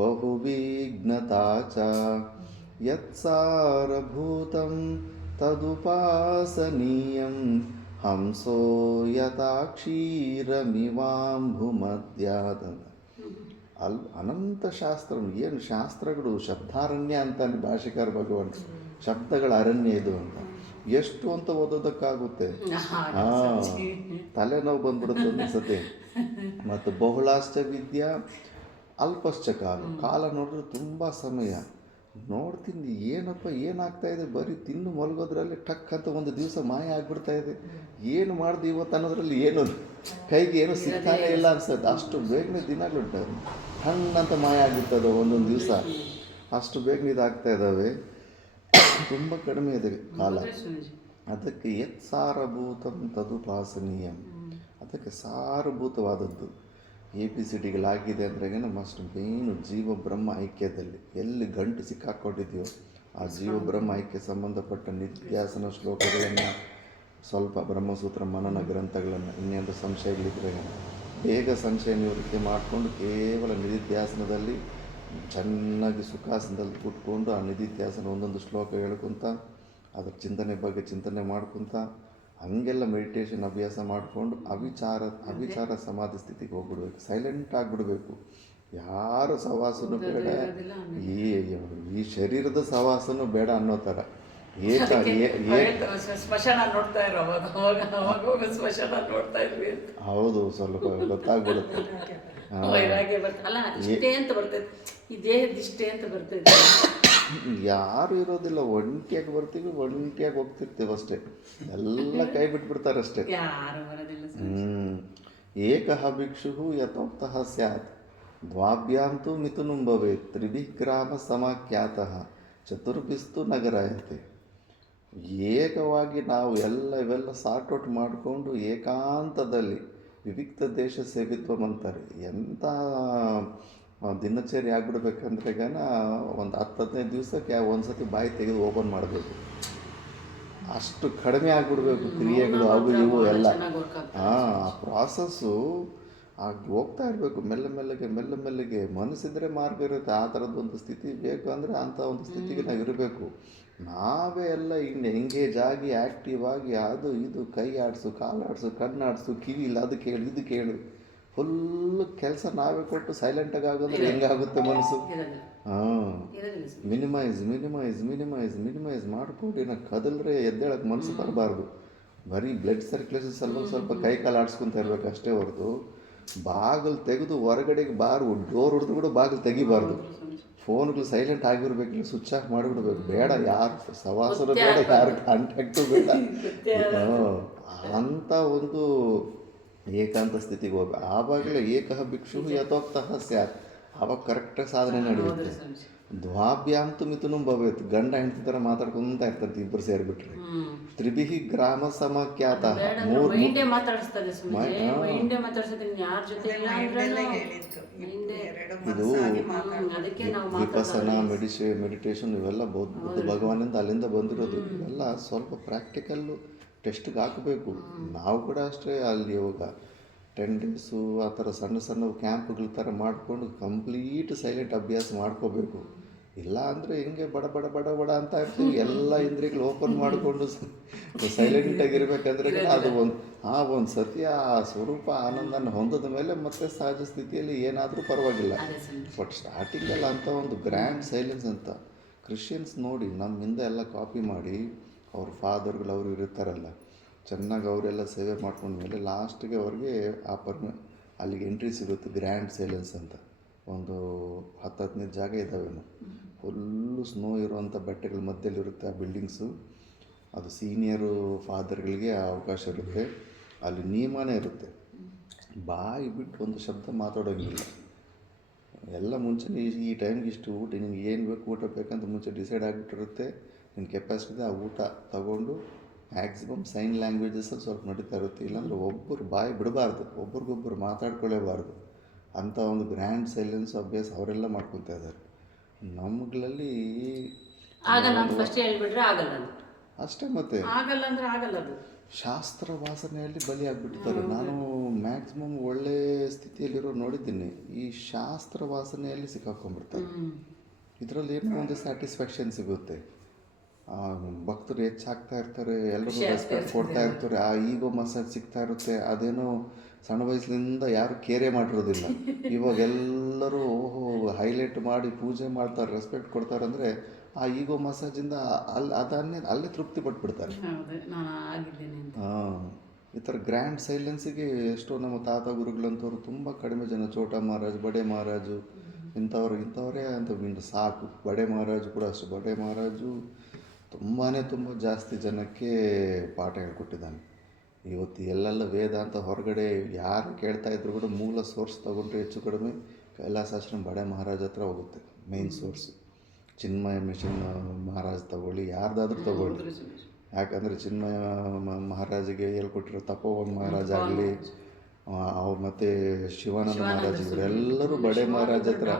ಬಹುವಿಘ್ನತಾ ಚ ಯತ್ಸಾರಭೂತಂ ತದುಪಾಸನೀಯಂ ಹಂಸೋ ಯಥಾ ಕ್ಷೀರಮಿವಾಂಬುಮಧ್ಯಾದ. ಅನಂತ ಶಾಸ್ತ್ರ. ಏನು ಶಾಸ್ತ್ರಗಳು ಶಬ್ದಾರಣ್ಯ ಅಂತಾನೆ ಭಾಷೆಕಾರ ಭಗವಂತ. ಶಬ್ದಗಳ ಅರಣ್ಯ ಇದು ಅಂತ. ಎಷ್ಟು ಅಂತ ಓದೋದಕ್ಕಾಗುತ್ತೆ? ತಲೆನೋವು ಬಂದ್ಬಿಡುತ್ತೆ ಅನ್ಸತ್ತೆ. ಮತ್ತು ಬಹುಳಾಶ್ಚ ವಿದ್ಯಾ ಅಲ್ಪಶ್ಚ ಕಾಲ ನೋಡಿದ್ರೆ ತುಂಬ ಸಮಯ ನೋಡ್ತೀನಿ. ಏನಪ್ಪ ಏನಾಗ್ತಾ ಇದೆ, ಬರೀ ತಿನ್ನು ಮಲಗೋದ್ರಲ್ಲಿ ಟಕ್ ಅಂತ ಒಂದು ದಿವಸ ಮಾಯ ಆಗಿಬಿಡ್ತಾ ಇದೆ. ಏನು ಮಾಡ್ದು ಇವತ್ತು ಅನ್ನೋದ್ರಲ್ಲಿ ಏನು ಕೈಗೆ ಏನೂ ಸಿಗ್ತಾನೇ ಇಲ್ಲ ಅನ್ಸುತ್ತೆ. ಅಷ್ಟು ಬೇಗನೆ ದಿನಗಳು ಹಣ್ಣಂತ ಮಾಯ ಆಗಿರ್ತದೆ ಒಂದೊಂದು ದಿವಸ. ಅಷ್ಟು ಬೇಗನೆ ಇದಾಗ್ತಾ ಇದ್ದಾವೆ. ತುಂಬ ಕಡಿಮೆ ಇದೆ ಕಾಲ. ಅದಕ್ಕೆ ಯತ್ ಸಾರಭೂತಂ ತದುಪಾಸನೀಯಂ. ಅದಕ್ಕೆ ಸಾರಭೂತವಾದದ್ದು ABCDಗಳಾಗಿದೆ ಅಂದ್ರೆ ಮಸ್ಟ್ ಮೇನು ಜೀವ ಬ್ರಹ್ಮ ಐಕ್ಯದಲ್ಲಿ ಎಲ್ಲಿ ಗಂಟು ಸಿಕ್ಕಾಕೊಂಡಿದೆಯೋ ಆ ಜೀವ ಬ್ರಹ್ಮ ಐಕ್ಯ ಸಂಬಂಧಪಟ್ಟ ನಿತ್ಯಾಸನ ಶ್ಲೋಕಗಳನ್ನು, ಸ್ವಲ್ಪ ಬ್ರಹ್ಮಸೂತ್ರ ಮನನ ಗ್ರಂಥಗಳನ್ನು, ಇನ್ನೇನು ಸಂಶಯಗಳಿದ್ರೆ ಬೇಗ ಸಂಶಯ ನಿವೃತ್ತಿ ಮಾಡಿಕೊಂಡು ಕೇವಲ ನಿಧಿಧ್ಯಾಸನದಲ್ಲಿ ಚೆನ್ನಾಗಿ ಸುಖಾಸನದಲ್ಲಿ ಕೂತ್ಕೊಂಡು ಆ ನಿಧಿಧ್ಯಾಸನ ಒಂದೊಂದು ಶ್ಲೋಕ ಹೇಳ್ಕೊತ ಅದ್ರ ಚಿಂತನೆ ಬಗ್ಗೆ ಚಿಂತನೆ ಮಾಡ್ಕೊತ ಹಂಗೆಲ್ಲ ಮೆಡಿಟೇಷನ್ ಅಭ್ಯಾಸ ಮಾಡಿಕೊಂಡು ಅವಿಚಾರ ಸಮಾಧಿ ಸ್ಥಿತಿಗೆ ಹೋಗ್ಬಿಡ್ಬೇಕು, ಸೈಲೆಂಟ್ ಆಗಿಬಿಡ್ಬೇಕು. ಯಾರ ಸವಾಸನೂ ಬೇಡ, ಈ ಈ ಶರೀರದ ಸವಾಸನೂ ಬೇಡ ಅನ್ನೋ ಥರ ಸ್ಮಶಾನ ನೋಡ್ತಾ ಇರೋ ಅವಾಗ ಅವಾಗ ಅವಾಗ ಹೋಗಿ ಸ್ಮಶಾನ ನೋಡ್ತಾ ಇದ್ವಿ ಅಂತ. ಹೌದು, ಸ್ವಲ್ಪ ಗೊತ್ತಾಗ್ಬಿಡುತ್ತೆ. ವೈರಾಗ್ಯ ಅಲ್ಲ ಇಷ್ಟೇ ಅಂತ ಬರ್ತೈತೆ, ಈ ದೇಹದ ಇಷ್ಟೇ ಅಂತ ಬರ್ತೈತೆ. ಯಾರು ಇರೋದಿಲ್ಲ, ಒಂಟಿಯಾಗಿ ಬರ್ತೀವಿ, ಒಂಟಿಯಾಗಿ ಹೋಗ್ತಿರ್ತೀವಿ ಅಷ್ಟೇ. ಎಲ್ಲ ಕೈ ಬಿಟ್ಬಿಡ್ತಾರೆ ಅಷ್ಟೇ. ಯಾರು ಬರೋದಿಲ್ಲ. ಏಕಃ ಭಿಕ್ಷು ಯಥೋಕ್ತಃ ಸ್ಯಾತ್ ದ್ವಾಭ್ಯಾಂತು ಮಿಥುನಂ ಭವೇತ್ ತ್ರಿಭಿಃ ಗ್ರಾಮ ಸಮಾಖ್ಯಾತಃ ಚತುರ್ಭಿಸ್ತು ನಗರಾಯತೆ. ಏಕವಾಗಿ ನಾವು ಇವೆಲ್ಲ ಸಾರ್ಟ್ಔಟ್ ಮಾಡಿಕೊಂಡು ಏಕಾಂತದಲ್ಲಿ ವಿವಿಕ್ತ ದೇಶ ಸೇವಿತ್ವ ಅಂತಾರೆ. ಎಂಥ ದಿನಚರಿ ಆಗ್ಬಿಡ್ಬೇಕಂದ್ರೆ ಒಂದು 10-15 ದಿವಸಕ್ಕೆ ಒಂದು ಸತಿ ಬಾಯಿ ತೆಗೆದು ಓಪನ್ ಮಾಡಬೇಕು. ಅಷ್ಟು ಕಡಿಮೆ ಆಗಿಬಿಡ್ಬೇಕು ಕ್ರಿಯೆಗಳು, ಅವು ಇವು ಎಲ್ಲ. ಆ ಪ್ರಾಸೆಸ್ಸು ಆಗಿ ಹೋಗ್ತಾ ಇರಬೇಕು, ಮೆಲ್ಲಗೆ. ಮನಸ್ಸಿದ್ರೆ ಮಾರ್ಗ ಇರುತ್ತೆ. ಆ ಥರದ್ದೊಂದು ಸ್ಥಿತಿ ಬೇಕು ಅಂದರೆ ಅಂಥ ಒಂದು ಸ್ಥಿತಿಗೆ ನಾವು ಇರಬೇಕು. ನಾವೇ ಎಲ್ಲ ಎಂಗೇಜ್ ಆಗಿ ಆ್ಯಕ್ಟಿವ್ ಆಗಿ ಅದು ಇದು ಕೈ ಆಡಿಸು, ಕಾಲಾಡಿಸು, ಕಣ್ಣಾಡಿಸು, ಕಿವಿ ಇಲ್ಲ ಅದು ಕೇಳು ಇದು ಕೇಳು, ಫುಲ್ಲು ಕೆಲಸ ನಾವೇ ಕೊಟ್ಟು ಸೈಲೆಂಟಾಗಿ ಆಗೋದ್ರೆ ಹೆಂಗಾಗುತ್ತೆ ಮನಸ್ಸು? ಹಾಂ, ಮಿನಿಮೈಸ್ ಮಾಡ್ಕೊಂಡು ಇನ್ನು ಕದಲ್ರೆ ಎದ್ದೇಳಕ್ಕೆ ಮನಸ್ಸು ಬರಬಾರ್ದು. ಬರೀ ಬ್ಲಡ್ ಸರ್ಕ್ಯುಲೇಷನ್ ಸ್ವಲ್ಪ ಕೈ ಕಾಲು ಆಡಿಸ್ಕೊತ ಇರ್ಬೇಕು ಅಷ್ಟೇ ಹೊರತು ಬಾಗಿಲು ತೆಗೆದು ಹೊರಗಡೆಗೆ ಡೋರ್ ಹೊಡೆದು ಕೂಡ ಬಾಗಿಲು ತೆಗಿಬಾರ್ದು. ಫೋನ್ಗಳು ಸೈಲೆಂಟ್ ಆಗಿರ್ಬೇಕಿಲ್ಲ, ಸ್ವಿಚ್ ಆಫ್ ಮಾಡಿಬಿಡ್ಬೇಕು. ಬೇಡ, ಯಾರು ಸವಾಸರು ಬೇಡ, ಯಾರು ಕಾಂಟ್ಯಾಕ್ಟು ಬೇಡ. ಅಂಥ ಒಂದು ಏಕಾಂತ ಸ್ಥಿತಿಗೆ ಹೋಗ. ಆವಾಗಲೇ ಏಕಃ ಭಿಕ್ಷು ಯಥೋಕ್ತಃ ಸ್ಯಾತ್, ಆವಾಗ ಕರೆಕ್ಟಾಗಿ ಸಾಧನೆ ನಡೆಯುತ್ತೆ. ದ್ವಾಭ್ಯಾಂತು ಮಿಥುನಂ ಭವೇತ್, ಗಂಡ ಹೆಂಡತಿ ಥರ ಮಾತಾಡ್ಕೊಂತ ಇರ್ತಾರೆ ಇಬ್ಬರು ಸೇರಿಬಿಟ್ರೆ. ತ್ರಿಭಿಃ ಗ್ರಾಮ ಸಮಾಖ್ಯಾತ, ಇದು ವಿಪಸನ ಮೆಡಿಟೇಷನ್ ಇವೆಲ್ಲ ಬುದ್ಧ ಭಗವಾನಿಂದ ಅಲ್ಲಿಂದ ಬಂದಿರೋದು. ಇವೆಲ್ಲ ಸ್ವಲ್ಪ ಪ್ರಾಕ್ಟಿಕಲ್ಲು ಟೆಸ್ಟ್ಗೆ ಹಾಕಬೇಕು. ನಾವು ಕೂಡ ಅಷ್ಟೇ ಅಲ್ಲಿ ಇವಾಗ 10 ಡೇಸು ಆ ಥರ ಸಣ್ಣ ಕ್ಯಾಂಪ್ಗಳ ಥರ ಮಾಡಿಕೊಂಡು ಕಂಪ್ಲೀಟ್ ಸೈಲೆಂಟ್ ಅಭ್ಯಾಸ ಮಾಡ್ಕೋಬೇಕು. ಇಲ್ಲ ಅಂದರೆ ಹಿಂಗೆ ಬಡ ಅಂತ ಇರ್ತೀವಿ. ಎಲ್ಲ ಇಂದ್ರಿಯಗಳು ಓಪನ್ ಮಾಡಿಕೊಂಡು ಸೈಲೆಂಟಾಗಿರ್ಬೇಕಂದ್ರೆ ಅದು ಒಂದು ಸತಿ ಆ ಸ್ವರೂಪ ಆನಂದನ ಹೊಂದಿದ ಮೇಲೆ ಮತ್ತೆ ಸಹಜ ಸ್ಥಿತಿಯಲ್ಲಿ ಏನಾದರೂ ಪರವಾಗಿಲ್ಲ. ಬಟ್ ಸ್ಟಾರ್ಟಿಂಗಲ್ಲ ಅಂಥ ಒಂದು ಗ್ರ್ಯಾಂಡ್ ಸೈಲೆನ್ಸ್ ಅಂತ ಕ್ರಿಶ್ಚಿಯನ್ಸ್ ನೋಡಿ ನಮ್ಮಿಂದ ಎಲ್ಲ ಕಾಪಿ ಮಾಡಿ ಅವ್ರ ಫಾದರ್ಗಳು ಅವರು ಇರ್ತಾರಲ್ಲ, ಚೆನ್ನಾಗಿ ಅವರೆಲ್ಲ ಸೇವೆ ಮಾಡ್ಕೊಂಡ್ಮೇಲೆ ಲಾಸ್ಟಿಗೆ ಅವ್ರಿಗೆ ಅಲ್ಲಿಗೆ ಎಂಟ್ರಿ ಸಿಗುತ್ತೆ. ಗ್ರ್ಯಾಂಡ್ ಸೈಲೆನ್ಸ್ ಅಂತ ಒಂದು 10-15 ಜಾಗ ಇದ್ದಾವೇನು, ಫುಲ್ಲು ಸ್ನೋ ಇರುವಂಥ ಬೆಟ್ಟಗಳ ಮಧ್ಯದಲ್ಲಿರುತ್ತೆ ಆ ಬಿಲ್ಡಿಂಗ್ಸು. ಅದು ಸೀನಿಯರು ಫಾದರ್ಗಳಿಗೆ ಅವಕಾಶ ಇರುತ್ತೆ. ಅಲ್ಲಿ ನಿಯಮನೇ ಇರುತ್ತೆ, ಬಾಯಿ ಬಿಟ್ಟು ಒಂದು ಶಬ್ದ ಮಾತಾಡೋಂಗಿಲ್ಲ. ಎಲ್ಲ ಮುಂಚೆನೇ ಈ ಟೈಮ್ಗೆ ಇಷ್ಟು ಊಟ, ನಿನಗೆ ಏನು ಬೇಕು ಊಟ ಬೇಕಂತ ಮುಂಚೆ ಡಿಸೈಡ್ ಆಗಿಬಿಟ್ಟಿರುತ್ತೆ. ನಿನ್ನ ಕೆಪಾಸಿಟಿ ಆ ಊಟ ತಗೊಂಡು ಮ್ಯಾಕ್ಸಿಮಮ್ ಸೈನ್ ಲ್ಯಾಂಗ್ವೇಜಸಲ್ಲಿ ಸ್ವಲ್ಪ ನಡೀತಾ ಇರುತ್ತೆ. ಇಲ್ಲಾಂದರೆ ಒಬ್ಬರು ಬಾಯಿ ಬಿಡಬಾರ್ದು, ಒಬ್ರಿಗೊಬ್ಬರು ಮಾತಾಡ್ಕೊಳ್ಳೇಬಾರ್ದು. ಅಂಥ ಒಂದು ಗ್ರ್ಯಾಂಡ್ ಸೈಲೆನ್ಸ್ ಅಭ್ಯಾಸ ಅವರೆಲ್ಲ ಮಾಡ್ಕೊತಾ ಇದ್ದಾರೆ. ನಮ್ಗಳಲ್ಲಿ ಅಷ್ಟೇ. ಮತ್ತೆ ಶಾಸ್ತ್ರ ವಾಸನೆಯಲ್ಲಿ ಬಲಿ ಆಗಿಬಿಡ್ತಾರೆ. ನಾನು ಮ್ಯಾಕ್ಸಿಮಮ್ ಒಳ್ಳೆ ಸ್ಥಿತಿಯಲ್ಲಿರೋ ನೋಡಿದ್ದೀನಿ, ಈ ಶಾಸ್ತ್ರ ವಾಸನೆಯಲ್ಲಿ ಸಿಕ್ಕಾಕೊಂಡ್ಬಿಡ್ತಾರೆ. ಇದರಲ್ಲಿ ಏನೋ ಒಂದು ಸ್ಯಾಟಿಸ್ಫ್ಯಾಕ್ಷನ್ ಸಿಗುತ್ತೆ. ಭಕ್ತರು ಹೆಚ್ಚಾಗ್ತಾ ಇರ್ತಾರೆ, ಎಲ್ಲರೂ ರೆಸ್ಪೆಕ್ಟ್ ಕೊಡ್ತಾ ಇರ್ತಾರೆ, ಆ ಈಗೋ ಮಸಾಜ್ ಸಿಗ್ತಾ ಇರುತ್ತೆ. ಅದೇನೋ ಸಣ್ಣ ವಯಸ್ಸಿನಿಂದ ಯಾರು ಕೇರೆ ಮಾಡಿರೋದಿಲ್ಲ. ಇವಾಗ ಎಲ್ಲರೂ ಹೈಲೈಟ್ ಮಾಡಿ ಪೂಜೆ ಮಾಡ್ತಾರೆ, ರೆಸ್ಪೆಕ್ಟ್ ಕೊಡ್ತಾರೆ. ಅಂದರೆ ಆ ಈಗೋ ಮಸಾಜಿಂದ ಅಲ್ಲೇ ತೃಪ್ತಿ ಪಟ್ಬಿಡ್ತಾರೆ. ಈ ಥರ ಗ್ರ್ಯಾಂಡ್ ಸೈಲೆನ್ಸಿಗೆ ಎಷ್ಟೋ ನಮ್ಮ ತಾತ ಗುರುಗಳಂಥವ್ರು ತುಂಬ ಕಡಿಮೆ ಜನ, ಚೋಟ ಮಹಾರಾಜ್, ಬಡೆ ಮಹಾರಾಜು ಇಂಥವರೇ ಅಂತ ಸಾಕು. ಬಡೆ ಮಹಾರಾಜು ಕೂಡ ಅಷ್ಟು. ಬಡೆ ಮಹಾರಾಜು ತುಂಬ ಜಾಸ್ತಿ ಜನಕ್ಕೆ ಪಾಠ ಹೇಳ್ಕೊಟ್ಟಿದ್ದಾನೆ. ಇವತ್ತು ಎಲ್ಲೆಲ್ಲ ವೇದಾಂತ ಹೊರಗಡೆ ಯಾರು ಕೇಳ್ತಾ ಇದ್ರು ಕೂಡ ಮೂಲ ಸೋರ್ಸ್ ತೊಗೊಂಡ್ರೆ ಹೆಚ್ಚು ಕಡಿಮೆ ಕೈಲಾಸಾಶ್ರಮ ಬಡೆ ಮಹಾರಾಜ್ ಹತ್ರ ಹೋಗುತ್ತೆ ಮೇನ್ ಸೋರ್ಸು. ಚಿನ್ಮಯ ಮಿಷನ್ ಮಹಾರಾಜ್ ತಗೊಳ್ಳಿ, ಯಾರ್ದಾದ್ರೂ ತಗೊಳ್ಳಿ. ಯಾಕಂದರೆ ಚಿನ್ಮಯ ಮಹಾರಾಜಿಗೆ ಹೇಳ್ಕೊಟ್ಟಿರೋ ತಪೋವನ್ ಮಹಾರಾಜ್ ಆಗಲಿ, ಅವ್ರು ಮತ್ತು ಶಿವಾನಂದ ಮಹಾರಾಜ್ ಇವರೆಲ್ಲರೂ ಬಡೆ ಮಹಾರಾಜ್ ಹತ್ರ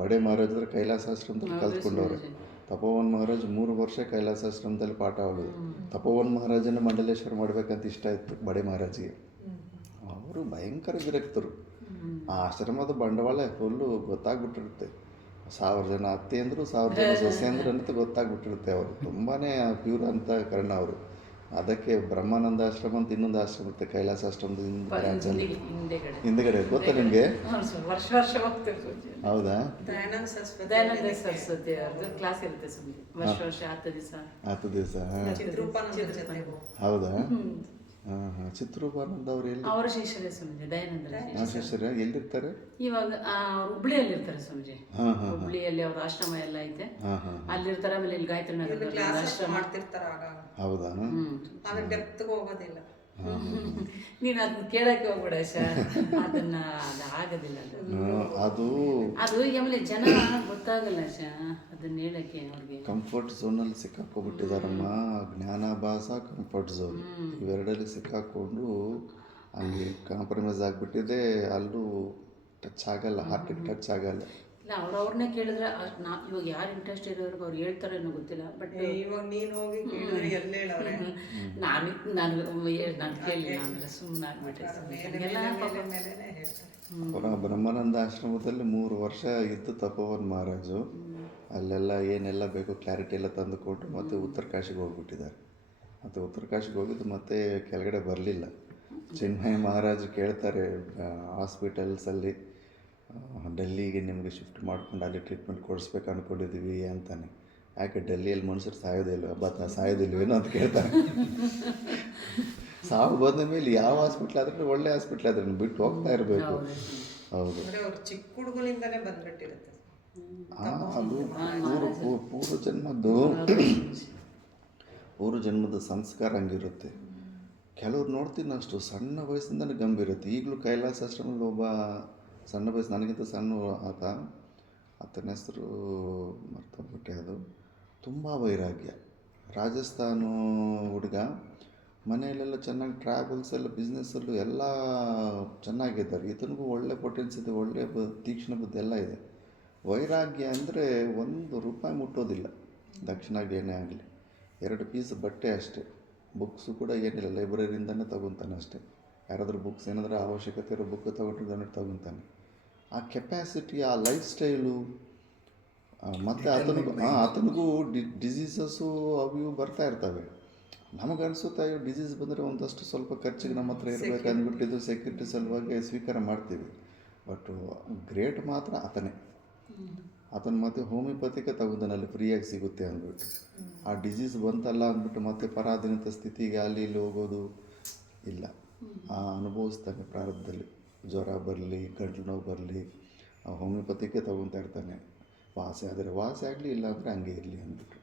ಬಡೆ ಮಹಾರಾಜ್ ಹತ್ರ ಕೈಲಾಸಾಶ್ರಮದಲ್ಲಿ ಕಲ್ತ್ಕೊಂಡವ್ರೆ. ತಪೋವನ್ ಮಹಾರಾಜ್ 3 ವರ್ಷ ಕೈಲಾಸಾಶ್ರಮದಲ್ಲಿ ಪಾಠ ಆಗೋದು. ತಪೋವನ್ ಮಹಾರಾಜನ ಮಂಡಲೇಶ್ವರ ಮಾಡಬೇಕಂತ ಇಷ್ಟ ಇತ್ತು ಬಡೆ ಮಹಾರಾಜಿಗೆ. ಅವರು ಭಯಂಕರ ವಿರಕ್ತರು. ಆ ಆಶ್ರಮದ ಬಂಡವಾಳ ಫುಲ್ಲು ಗೊತ್ತಾಗ್ಬಿಟ್ಟಿರುತ್ತೆ. 1000 ಜನ ಅತ್ತೆ ಅಂದರು 1000 ಜನ ಸೊಸೆ ಅಂದರು ಅಂತ ಗೊತ್ತಾಗ್ಬಿಟ್ಟಿರುತ್ತೆ. ಅವರು ತುಂಬಾ ಪ್ಯೂರ್ ಅಂತ ಕರ್ಣ ಅವರು. ಅದಕ್ಕೆ ಬ್ರಹ್ಮಾನಂದ ಆಶ್ರಮ ಅಂತ ಇನ್ನೊಂದು ಆಶ್ರಮ ಇರುತ್ತೆ, ಕೈಲಾಸ ಆಶ್ರಮದ ಬ್ರಾಂಚಲ್ಲಿ ಹಿಂದೆಗಡೆ ಹಿಂದ್ಗಡೆ. ಗೊತ್ತಾ ನಿಮಗೆ? ವರ್ಷ ವರ್ಷ ಹೋಗ್ತಾರೆ ಸ್ವಾಮೀಜಿ. ಹೌದಾ? ದಯಾನಂದ ಸರಸ್ವತಿ ಅವ್ರದ್ದು ಕ್ಲಾಸ್ ಇರುತ್ತೆ ಸ್ವಾಮೀಜಿ, ವರ್ಷ 10 ದಿವಸ. 10 ದಿವಸ. ಹೌದಾ? ಹಾಂ ಹಾಂ. ಚಿತ್ರೂಪಾನಂದ ಅವ್ರು ಎಲ್ಲಿ? ಅವರ ಶಿಷ್ಯರೇ ಸ್ವಾಮೀಜಿ, ದಯಾನಂದ ಶಿಷ್ಯರ ಎಲ್ಲಿರ್ತಾರೆ? ಇವಾಗ ಹುಬ್ಳಿಯಲ್ಲಿ ಇರ್ತಾರೆ ಸ್ವಾಮೀಜಿ. ಹಾಂ ಹಾಂ. ಹುಬ್ಳಿಯಲ್ಲಿ ಅವ್ರ ಆಶ್ರಮ ಎಲ್ಲ ಐತೆ, ಹಾಂ ಹಾಂ. ಅಲ್ಲಿರ್ತಾರೆ. ಆಮೇಲೆ ಇಲ್ಲಿ ಗಾಯತ್ರಿ ನಗರದಲ್ಲಿ ಆಶ್ರಮ ಮಾಡ್ತಿರ್ತಾರ. ಹೌದಾ? ಆದ್ರೆ ಡೆಪ್ತ್ಗೆ ಹೋಗೋದಿಲ್ಲ. ನೀನು ಅದನ್ನ ಕೇಳಕ್ಕೆ ಹೋಗ್ಬೇಡ ಸರ್, ಅದನ್ನ ಅದು ಆಗೋದಿಲ್ಲ. ಅದು ಅದು ಆಮೇಲೆ ಜನ ಗೊತ್ತಾಗಲ್ಲ ಸರ್, ಅದನ್ನ ಹೇಳಕ್ಕೆ ಅವ್ರಿಗೆ. ಕಂಫರ್ಟ್ ಝೋನಲ್ಲಿ ಸಿಕ್ಕಾಕೊಂಡ್ಬಿಟ್ಟಿದಾರಮ್ಮ. ಜ್ಞಾನಾಭಾಸ, ಕಂಫರ್ಟ್ ಝೋನ್ ಇವೆರಡಲ್ಲಿ ಸಿಕ್ಕಾಕೊಂಡು ಹಂಗೆ ಕಾಂಪ್ರಮೈಸ್ ಆಗಿಬಿಟ್ಟಿದೆ. ಅಲ್ಲೂ ಟಚ್ ಆಗಲ್ಲ, ಹಾರ್ಟಿಗೆ ಟಚ್ ಆಗಲ್ಲ. ಇಲ್ಲ, ಅವ್ರವ್ರನ್ನೇ ಕೇಳಿದ್ರೆ ಇವಾಗ ಯಾರು ಇಂಟ್ರೆಸ್ಟ್ ಇರೋರ್ಗೆ ಅವ್ರು ಹೇಳ್ತಾರೆ ಅನ್ನೋ ಗೊತ್ತಿಲ್ಲ. ಬಟ್ ಇವಾಗ ನೀನು ಹೋಗಿ ಕೇಳಿದ್ರೆ ಎಲ್ಲ ಹೇಳವ್ರೆ. ನಾನು ಕೇಳಿಲ್ಲ ಅಂದರೆ ಸುಮ್ಮನೆ ಆಗ್ಬಿಟ್ಟೆ. ಅವರ ಬ್ರಹ್ಮಾನಂದ ಆಶ್ರಮದಲ್ಲಿ 3 ವರ್ಷ ಇದ್ದು ತಪೋವನ್ ಮಹಾರಾಜು. ಅಲ್ಲೆಲ್ಲ ಏನೆಲ್ಲ ಬೇಕೋ ಕ್ಲಾರಿಟಿ ಎಲ್ಲ ತಂದುಕೊಟ್ಟು ಮತ್ತೆ ಉತ್ತರ ಕಾಶಿಗೆ ಹೋಗ್ಬಿಟ್ಟಿದ್ದಾರೆ. ಮತ್ತು ಉತ್ತರ ಕಾಶಿಗೆ ಹೋಗಿದ್ದು ಮತ್ತೆ ಕೆಳಗಡೆ ಬರಲಿಲ್ಲ. ಚಿನ್ಮಯ ಮಹಾರಾಜು ಕೇಳ್ತಾರೆ ಹಾಸ್ಪಿಟಲ್ಸಲ್ಲಿ, ಡೆಲ್ಲಿಗೆ ನಿಮಗೆ ಶಿಫ್ಟ್ ಮಾಡ್ಕೊಂಡು ಅಲ್ಲಿ ಟ್ರೀಟ್ಮೆಂಟ್ ಕೊಡಿಸ್ಬೇಕು ಅಂದ್ಕೊಂಡಿದ್ದೀವಿ ಅಂತಾನೆ. ಯಾಕೆ ಡೆಲ್ಲಿಯಲ್ಲಿ ಮನುಷ್ಯರು ಸಾಯೋದಿಲ್ಲ, ಸಾಯೋದಿಲ್ವೇನೋ ಅಂತ ಕೇಳ್ತಾರೆ. ಸಾವು ಬಂದ ಮೇಲೆ ಯಾವ ಹಾಸ್ಪಿಟ್ಲ್ ಆದ್ರೂ ಒಳ್ಳೆ ಹಾಸ್ಪಿಟ್ಲ್ ಆದ್ರೆ ಬಿಟ್ಟು ಹೋಗ್ತಾ ಇರಬೇಕು. ಹೌದು. ಅವ್ರು ಚಿಕ್ಕ ಹುಡುಗನಿಂದನೇ ಬಂದ್ಬಿಟ್ಟಿರುತ್ತೆ. ಅದು ಪೂರ್ವ ಜನ್ಮದ ಸಂಸ್ಕಾರ ಹಂಗಿರುತ್ತೆ. ಕೆಲವ್ರು ನೋಡ್ತೀನಿ ಅಷ್ಟು ಸಣ್ಣ ವಯಸ್ಸಿಂದನೇ ಗಂಭೀರುತ್ತೆ. ಈಗಲೂ ಕೈಲಾಸ ಆಶ್ರಮದಲ್ಲಿ ಒಬ್ಬ ಸಣ್ಣ ವಯಸ್ಸು, ನನಗಿಂತ ಸಣ್ಣ ಆತನ ಹೆಸರು ಮರ್ತೋಗ್ಬಿಟ್ಟೆ. ಅದು ತುಂಬ ವೈರಾಗ್ಯ. ರಾಜಸ್ಥಾನ ಹುಡುಗ, ಮನೆಯಲ್ಲೆಲ್ಲ ಚೆನ್ನಾಗಿ ಟ್ರಾವೆಲ್ಸ್ ಎಲ್ಲ ಬಿಸ್ನೆಸ್ಸಲ್ಲೂ ಎಲ್ಲ ಚೆನ್ನಾಗಿದ್ದಾರೆ. ಈತನಿಗೂ ಒಳ್ಳೆ ಪೊಟೆನ್ಸ್ ಇದೆ, ಒಳ್ಳೆ ತೀಕ್ಷ್ಣ ಬುದ್ಧಿ ಎಲ್ಲ ಇದೆ. ವೈರಾಗ್ಯ ಅಂದರೆ ₹1 ಮುಟ್ಟೋದಿಲ್ಲ. ದಕ್ಷಿಣಾಗಿ ಏನೇ ಆಗಲಿ 2 ಪೀಸ್ ಬಟ್ಟೆ ಅಷ್ಟೇ. ಬುಕ್ಸು ಕೂಡ ಏನಿಲ್ಲ, ಲೈಬ್ರರಿಯಿಂದನೇ ತೊಗೊತಾನೆ ಅಷ್ಟೇ. ಯಾರಾದರೂ ಬುಕ್ಸ್ ಏನಾದರೂ ಅವಶ್ಯಕತೆ ಇರೋ ಬುಕ್ ತೊಗೊತಾನೆ. ಆ ಕೆಪ್ಯಾಸಿಟಿ, ಆ ಲೈಫ್ ಸ್ಟೈಲು, ಮತ್ತು ಆತನಿಗೂ ಡಿಸೀಸಸ್ಸು ಅವು ಇವು ಬರ್ತಾ ಇರ್ತವೆ. ನಮಗನ್ಸುತ್ತೆ ಡಿಸೀಸ್ ಬಂದರೆ ಒಂದಷ್ಟು ಸ್ವಲ್ಪ ಖರ್ಚಿಗೆ ನಮ್ಮ ಹತ್ರ ಇರಬೇಕು ಅಂದ್ಬಿಟ್ಟಿದ್ದು ಸೆಕ್ಯೂರಿಟಿ ಸಲುವಾಗಿ ಸ್ವೀಕಾರ ಮಾಡ್ತೀವಿ. ಬಟ್ ಗ್ರೇಟ್ ಮಾತ್ರ ಆತನೇ. ಆತನ ಮತ್ತೆ ಹೋಮಿಯೋಪತಿಗೆ ತಗೊಂಡನಲ್ಲಿ ಫ್ರೀಯಾಗಿ ಸಿಗುತ್ತೆ ಅಂದ್ಬಿಟ್ಟು. ಆ ಡಿಸೀಸ್ ಬಂತಲ್ಲ ಅಂದ್ಬಿಟ್ಟು ಮತ್ತೆ ಪರಾಧೀನತ ಸ್ಥಿತಿಗೆ ಅಲ್ಲಿ ಇಲ್ಲಿ ಹೋಗೋದು ಇಲ್ಲ. ಅನುಭವಿಸ್ತಾನೆ ಪ್ರಾರಂಭದಲ್ಲಿ. ಜ್ವರ ಬರಲಿ, ಗಂಟಲು ನೋವು ಬರಲಿ, ಹೋಮಿಯೋಪತಿಗೆ ತಗೊತಾ ಇರ್ತಾನೆ. ವಾಸಿ ಆದರೆ ವಾಸಿ ಆಗಲಿ, ಇಲ್ಲ ಅಂದರೆ ಹಂಗೆ ಇರಲಿ ಅಂದ್ಬಿಟ್ಟು.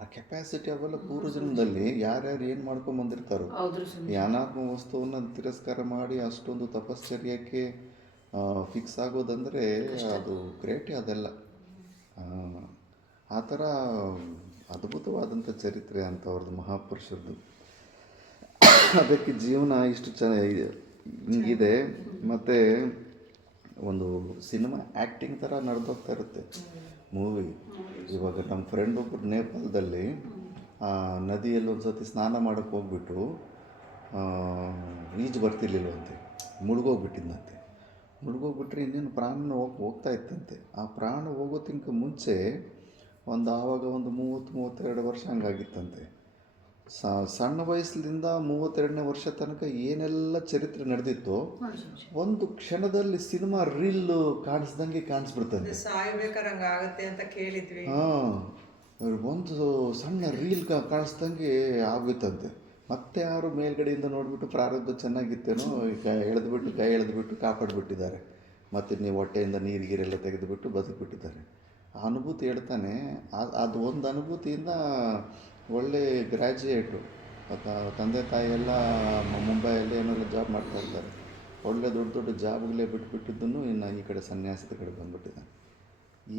ಆ ಕೆಪ್ಯಾಸಿಟಿ ಅವೆಲ್ಲ ಪೂರ್ವಜನ್ಮದಲ್ಲಿ ಯಾರ್ಯಾರು ಏನು ಮಾಡ್ಕೊಂಬಂದಿರ್ತಾರೋ, ಈ ಅನಾತ್ಮ ವಸ್ತುವನ್ನು ತಿರಸ್ಕಾರ ಮಾಡಿ ಅಷ್ಟೊಂದು ತಪಶ್ಚರ್ಯಕ್ಕೆ ಫಿಕ್ಸ್ ಆಗೋದಂದರೆ ಅದು ಗ್ರೇಟೇ ಅದೆಲ್ಲ. ಆ ಥರ ಅದ್ಭುತವಾದಂಥ ಚರಿತ್ರೆ ಅಂತ ಅವ್ರದ್ದು ಮಹಾಪುರುಷರದ್ದು. ಅದಕ್ಕೆ ಜೀವನ ಇಷ್ಟು ಹಿಂಗಿದೆ. ಮತ್ತು ಒಂದು ಸಿನಿಮಾ ಆ್ಯಕ್ಟಿಂಗ್ ಥರ ನಡೆದೋಗ್ತಾ ಇರುತ್ತೆ ಮೂವಿ. ಇವಾಗ ನಮ್ಮ ಫ್ರೆಂಡ್ ಒಬ್ಬರು ನೇಪಾಳದಲ್ಲಿ ನದಿಯಲ್ಲಿ ಒಂದು ಸತಿ ಸ್ನಾನ ಮಾಡೋಕ್ಕೆ ಹೋಗ್ಬಿಟ್ಟು ಈಜು ಬರ್ತಿರ್ಲಿಲ್ವಂತೆ, ಮುಳುಗೋಗ್ಬಿಟ್ಟಿದ್ದಂತೆ. ಮುಳುಗೋಗ್ಬಿಟ್ರೆ ಇನ್ನೇನು ಪ್ರಾಣ ಹೋಗ್ತಾ ಇತ್ತಂತೆ. ಆ ಪ್ರಾಣ ಹೋಗೋದಕ್ಕಿಂತ ಮುಂಚೆ ಆವಾಗ ಒಂದು 30-32 ವರ್ಷ ಹಂಗಾಗಿತ್ತಂತೆ. ಸಣ್ಣ ವಯಸ್ಸಿನಿಂದ 32ನೇ ವರ್ಷ ತನಕ ಏನೆಲ್ಲ ಚರಿತ್ರೆ ನಡೆದಿತ್ತು ಒಂದು ಕ್ಷಣದಲ್ಲಿ ಸಿನಿಮಾ ರೀಲ್ ಕಾಣಿಸ್ದಂಗೆ ಕಾಣಿಸ್ಬಿಡ್ತಂತೆ. ಸಾಯ್ಬೇಕಾದ್ರೆ ಹಂಗಾಗತ್ತೆ ಅಂತ ಕೇಳಿದ್ವಿ. ಒಂದು ಸಣ್ಣ ರೀಲ್ ಕಾಣಿಸ್ದಂಗೆ ಆಗೋಯ್ತಂತೆ. ಮತ್ತೆ ಯಾರು ಮೇಲ್ಗಡೆಯಿಂದ ನೋಡಿಬಿಟ್ಟು ಪ್ರಾರಬ್ಧ ಚೆನ್ನಾಗಿತ್ತೇನೋ ಕೈ ಎಳೆದ್ಬಿಟ್ಟು ಕಾಪಾಡಿಬಿಟ್ಟಿದ್ದಾರೆ. ಮತ್ತು ನೀವು ಹೊಟ್ಟೆಯಿಂದ ನೀರಿಗೆಲ್ಲ ತೆಗೆದುಬಿಟ್ಟು ಬದುಕಿಬಿಟ್ಟಿದ್ದಾರೆ. ಆ ಅನುಭೂತಿ ಹೇಳ್ತಾನೆ. ಅದು ಒಂದು ಅನುಭೂತಿಯಿಂದ ಒಳ್ಳೆ ಗ್ರ್ಯಾಜುಯೇಟು, ತಂದೆ ತಾಯಿ ಎಲ್ಲ ಮುಂಬೈಯಲ್ಲಿ ಏನೆಲ್ಲ ಜಾಬ್ ಮಾಡ್ತಾಯಿರ್ತಾರೆ. ಒಳ್ಳೆ ದೊಡ್ಡ ಜಾಬ್ಗಳೇ ಬಿಟ್ಬಿಟ್ಟಿದ್ದನ್ನು ಇನ್ನು ಈ ಕಡೆ ಸನ್ಯಾಸದ ಕಡೆ ಬಂದುಬಿಟ್ಟಿದ್ದಾನೆ.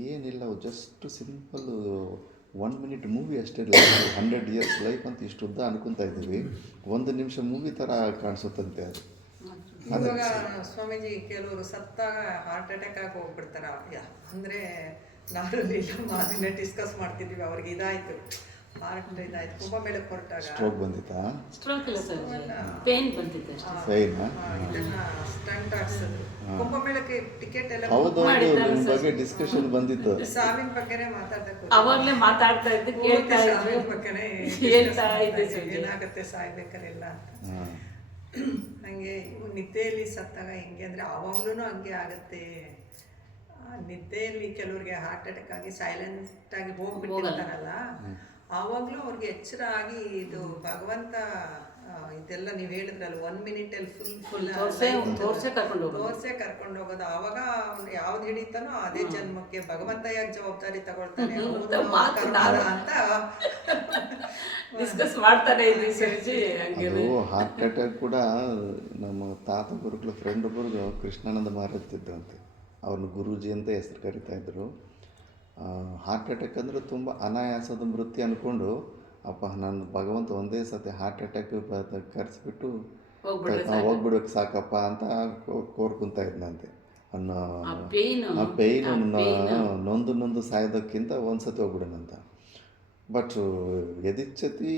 ಏನಿಲ್ಲ, ಜಸ್ಟ್ ಸಿಂಪಲ್ಲು 1 ಮಿನಿಟ್ ಮೂವಿ ಅಷ್ಟೇ. 100 years ಲೈಫ್ ಅಂತ ಇಷ್ಟು ಉದ್ದ ಅನ್ಕೊತಾ ಇದ್ದೀವಿ. 1 ನಿಮಿಷ ಮೂವಿ ಥರ ಕಾಣಿಸುತ್ತಂತೆ ಅದು. ಇವಾಗ ಸ್ವಾಮೀಜಿ ಕೆಲವರು ಸತ್ತಾಗ ಹಾರ್ಟ್ ಅಟ್ಯಾಕ್ ಆಗಿ ಹೋಗ್ಬಿಡ್ತಾರ. ಅಂದರೆ ನಾರಲ್ಲಿ ಮಾತಿನ ಡಿಸ್ಕಸ್ ಮಾಡ್ತಿದ್ವಿ, ಅವ್ರಿಗೆ ಇದಾಯಿತು. ಹಾರ್ಟ್ ಇದಾಯ್ತು ಕುಂಭಮೇಳಕ್ಕೆ ಹೊರಟಾಗ ಸ್ಟ್ರೋಕ್ ಬಂದಿತ್ತಾ? ಸ್ಟ್ರೋಕ್ ಇಲ್ಲ ಸ್ವಾಮೀಜಿ, ಪೇನ್ ಬಂದಿತ್ತು ಅಷ್ಟೇ. ಸೈನಾ? ಇದನ್ನ ಸ್ಟಂಟ್ ಆಡ್ಸೋದು ಕುಂಭಮೇಳಕ್ಕೆ ಟಿಕೆಟ್ ಎಲ್ಲ ಹೌದು ನಿಮ್ಮ ಬಗ್ಗೆ ಡಿಸ್ಕಷನ್ ಬಂದಿತ್ತು. ಸಾವಿನ ಬಗ್ಗೆನೇ ಮಾತಾಡ್ಬೇಕು ಅವಾಗ್ಲೇ ಮಾತಾಡ್ತಾ ಇದ್ದು ಕೇಳ್ತಾ ಸಾವಿನ ಇದ್ರು, ಬಗ್ಗೆನೇ ಹೇಳ್ತಾ ಇದ್ದೆ ಸ್ವಾಮೀಜಿ. ಏನಾಗುತ್ತೆ ಸಾಯ್ಬೇಕಾರೆಲ್ಲ ಅಂತ. ಹಾಂ ಹಂಗೆ ಇವು ನಿದ್ದೆಯಲ್ಲಿ ಸತ್ತಾಗ ಹೆಂಗೆ ಅಂದರೆ ಆವಾಗ್ಲೂ ಹಂಗೆ ಆಗುತ್ತೆ. ನಿದ್ದೆಯಲ್ಲಿ ಕೆಲವ್ರಿಗೆ ಹಾರ್ಟ್ ಅಟ್ಯಾಕ್ ಆಗಿ ಸೈಲೆಂಟ್ ಆಗಿ ಹೋಗ್ಬಿಟ್ಟಿರ್ತಾರಲ್ಲ, ಆವಾಗಲೂ ಅವ್ರಿಗೆ ಎಚ್ಚರ ಆಗಿ ಇದು ಭಗವಂತ ಇದೆಲ್ಲ ನೀವು ಹೇಳಿದ್ರಲ್ಲ 1 minute ಅಲ್ಲಿ ಫುಲ್ ತೋರ್ಸೇ ಕರ್ಕೊಂಡು ಹೋಗೋದು. ತೋರ್ಸೇ ಕರ್ಕೊಂಡು ಹೋಗೋದು. ಆವಾಗ ಅವ್ನು ಯಾವ್ದು ಹಿಡಿತಾನೋ ಅದೇ ಜನ್ಮಕ್ಕೆ ಭಗವಂತ ಯಾಕೆ ಜವಾಬ್ದಾರಿ ತಗೊಳ್ತಾನೆ ಅಂತ ಡಿಸ್ಕಸ್ ಮಾಡ್ತಾನೆ ಇದ್ವಿ ಸ್ವಾಮೀಜಿ. ಹಂಗೆ ಅದು ಹಾರ್ಟ್ ಅಟ್ಯಾಕ್ ಕೂಡ ನಮ್ಮ ತಾತ ಗುರುಗಳ ಫ್ರೆಂಡ್ ಒಬ್ಬರು ಕೃಷ್ಣಾನಂದ ಮಹಾರಾಜ್ ಇದ್ದಂತೆ, ಅವ್ರನ್ನ ಗುರೂಜಿ ಅಂತ ಹೆಸರು ಕರಿತಾ ಇದ್ರು. ಹಾರ್ಟ್ ಅಟ್ಯಾಕ್ ಅಂದರೆ ತುಂಬ ಅನಾಯಾಸದ ಮೃತ್ಯು ಅಂದ್ಕೊಂಡು ಅಪ್ಪ ನನ್ನ ಭಗವಂತ ಒಂದೇ ಸತಿ ಹಾರ್ಟ್ ಅಟ್ಯಾಕ್ ಕರೆಸ್ಬಿಟ್ಟು ಹೋಗ್ಬಿಡ್ಬೇಕು ಸಾಕಪ್ಪ ಅಂತ ಕೋರ್ಕೊಂತ ಇದ್ನಂತೆ. ಅನ್ನೋ ಆ ಪೇಯ್ನು ನೊಂದು ಸಾಯೋದಕ್ಕಿಂತ ಒಂದು ಸತಿ ಹೋಗ್ಬಿಡೋಣಂತ. ಬಟ್ ಯದಿಚ್ಛತಿ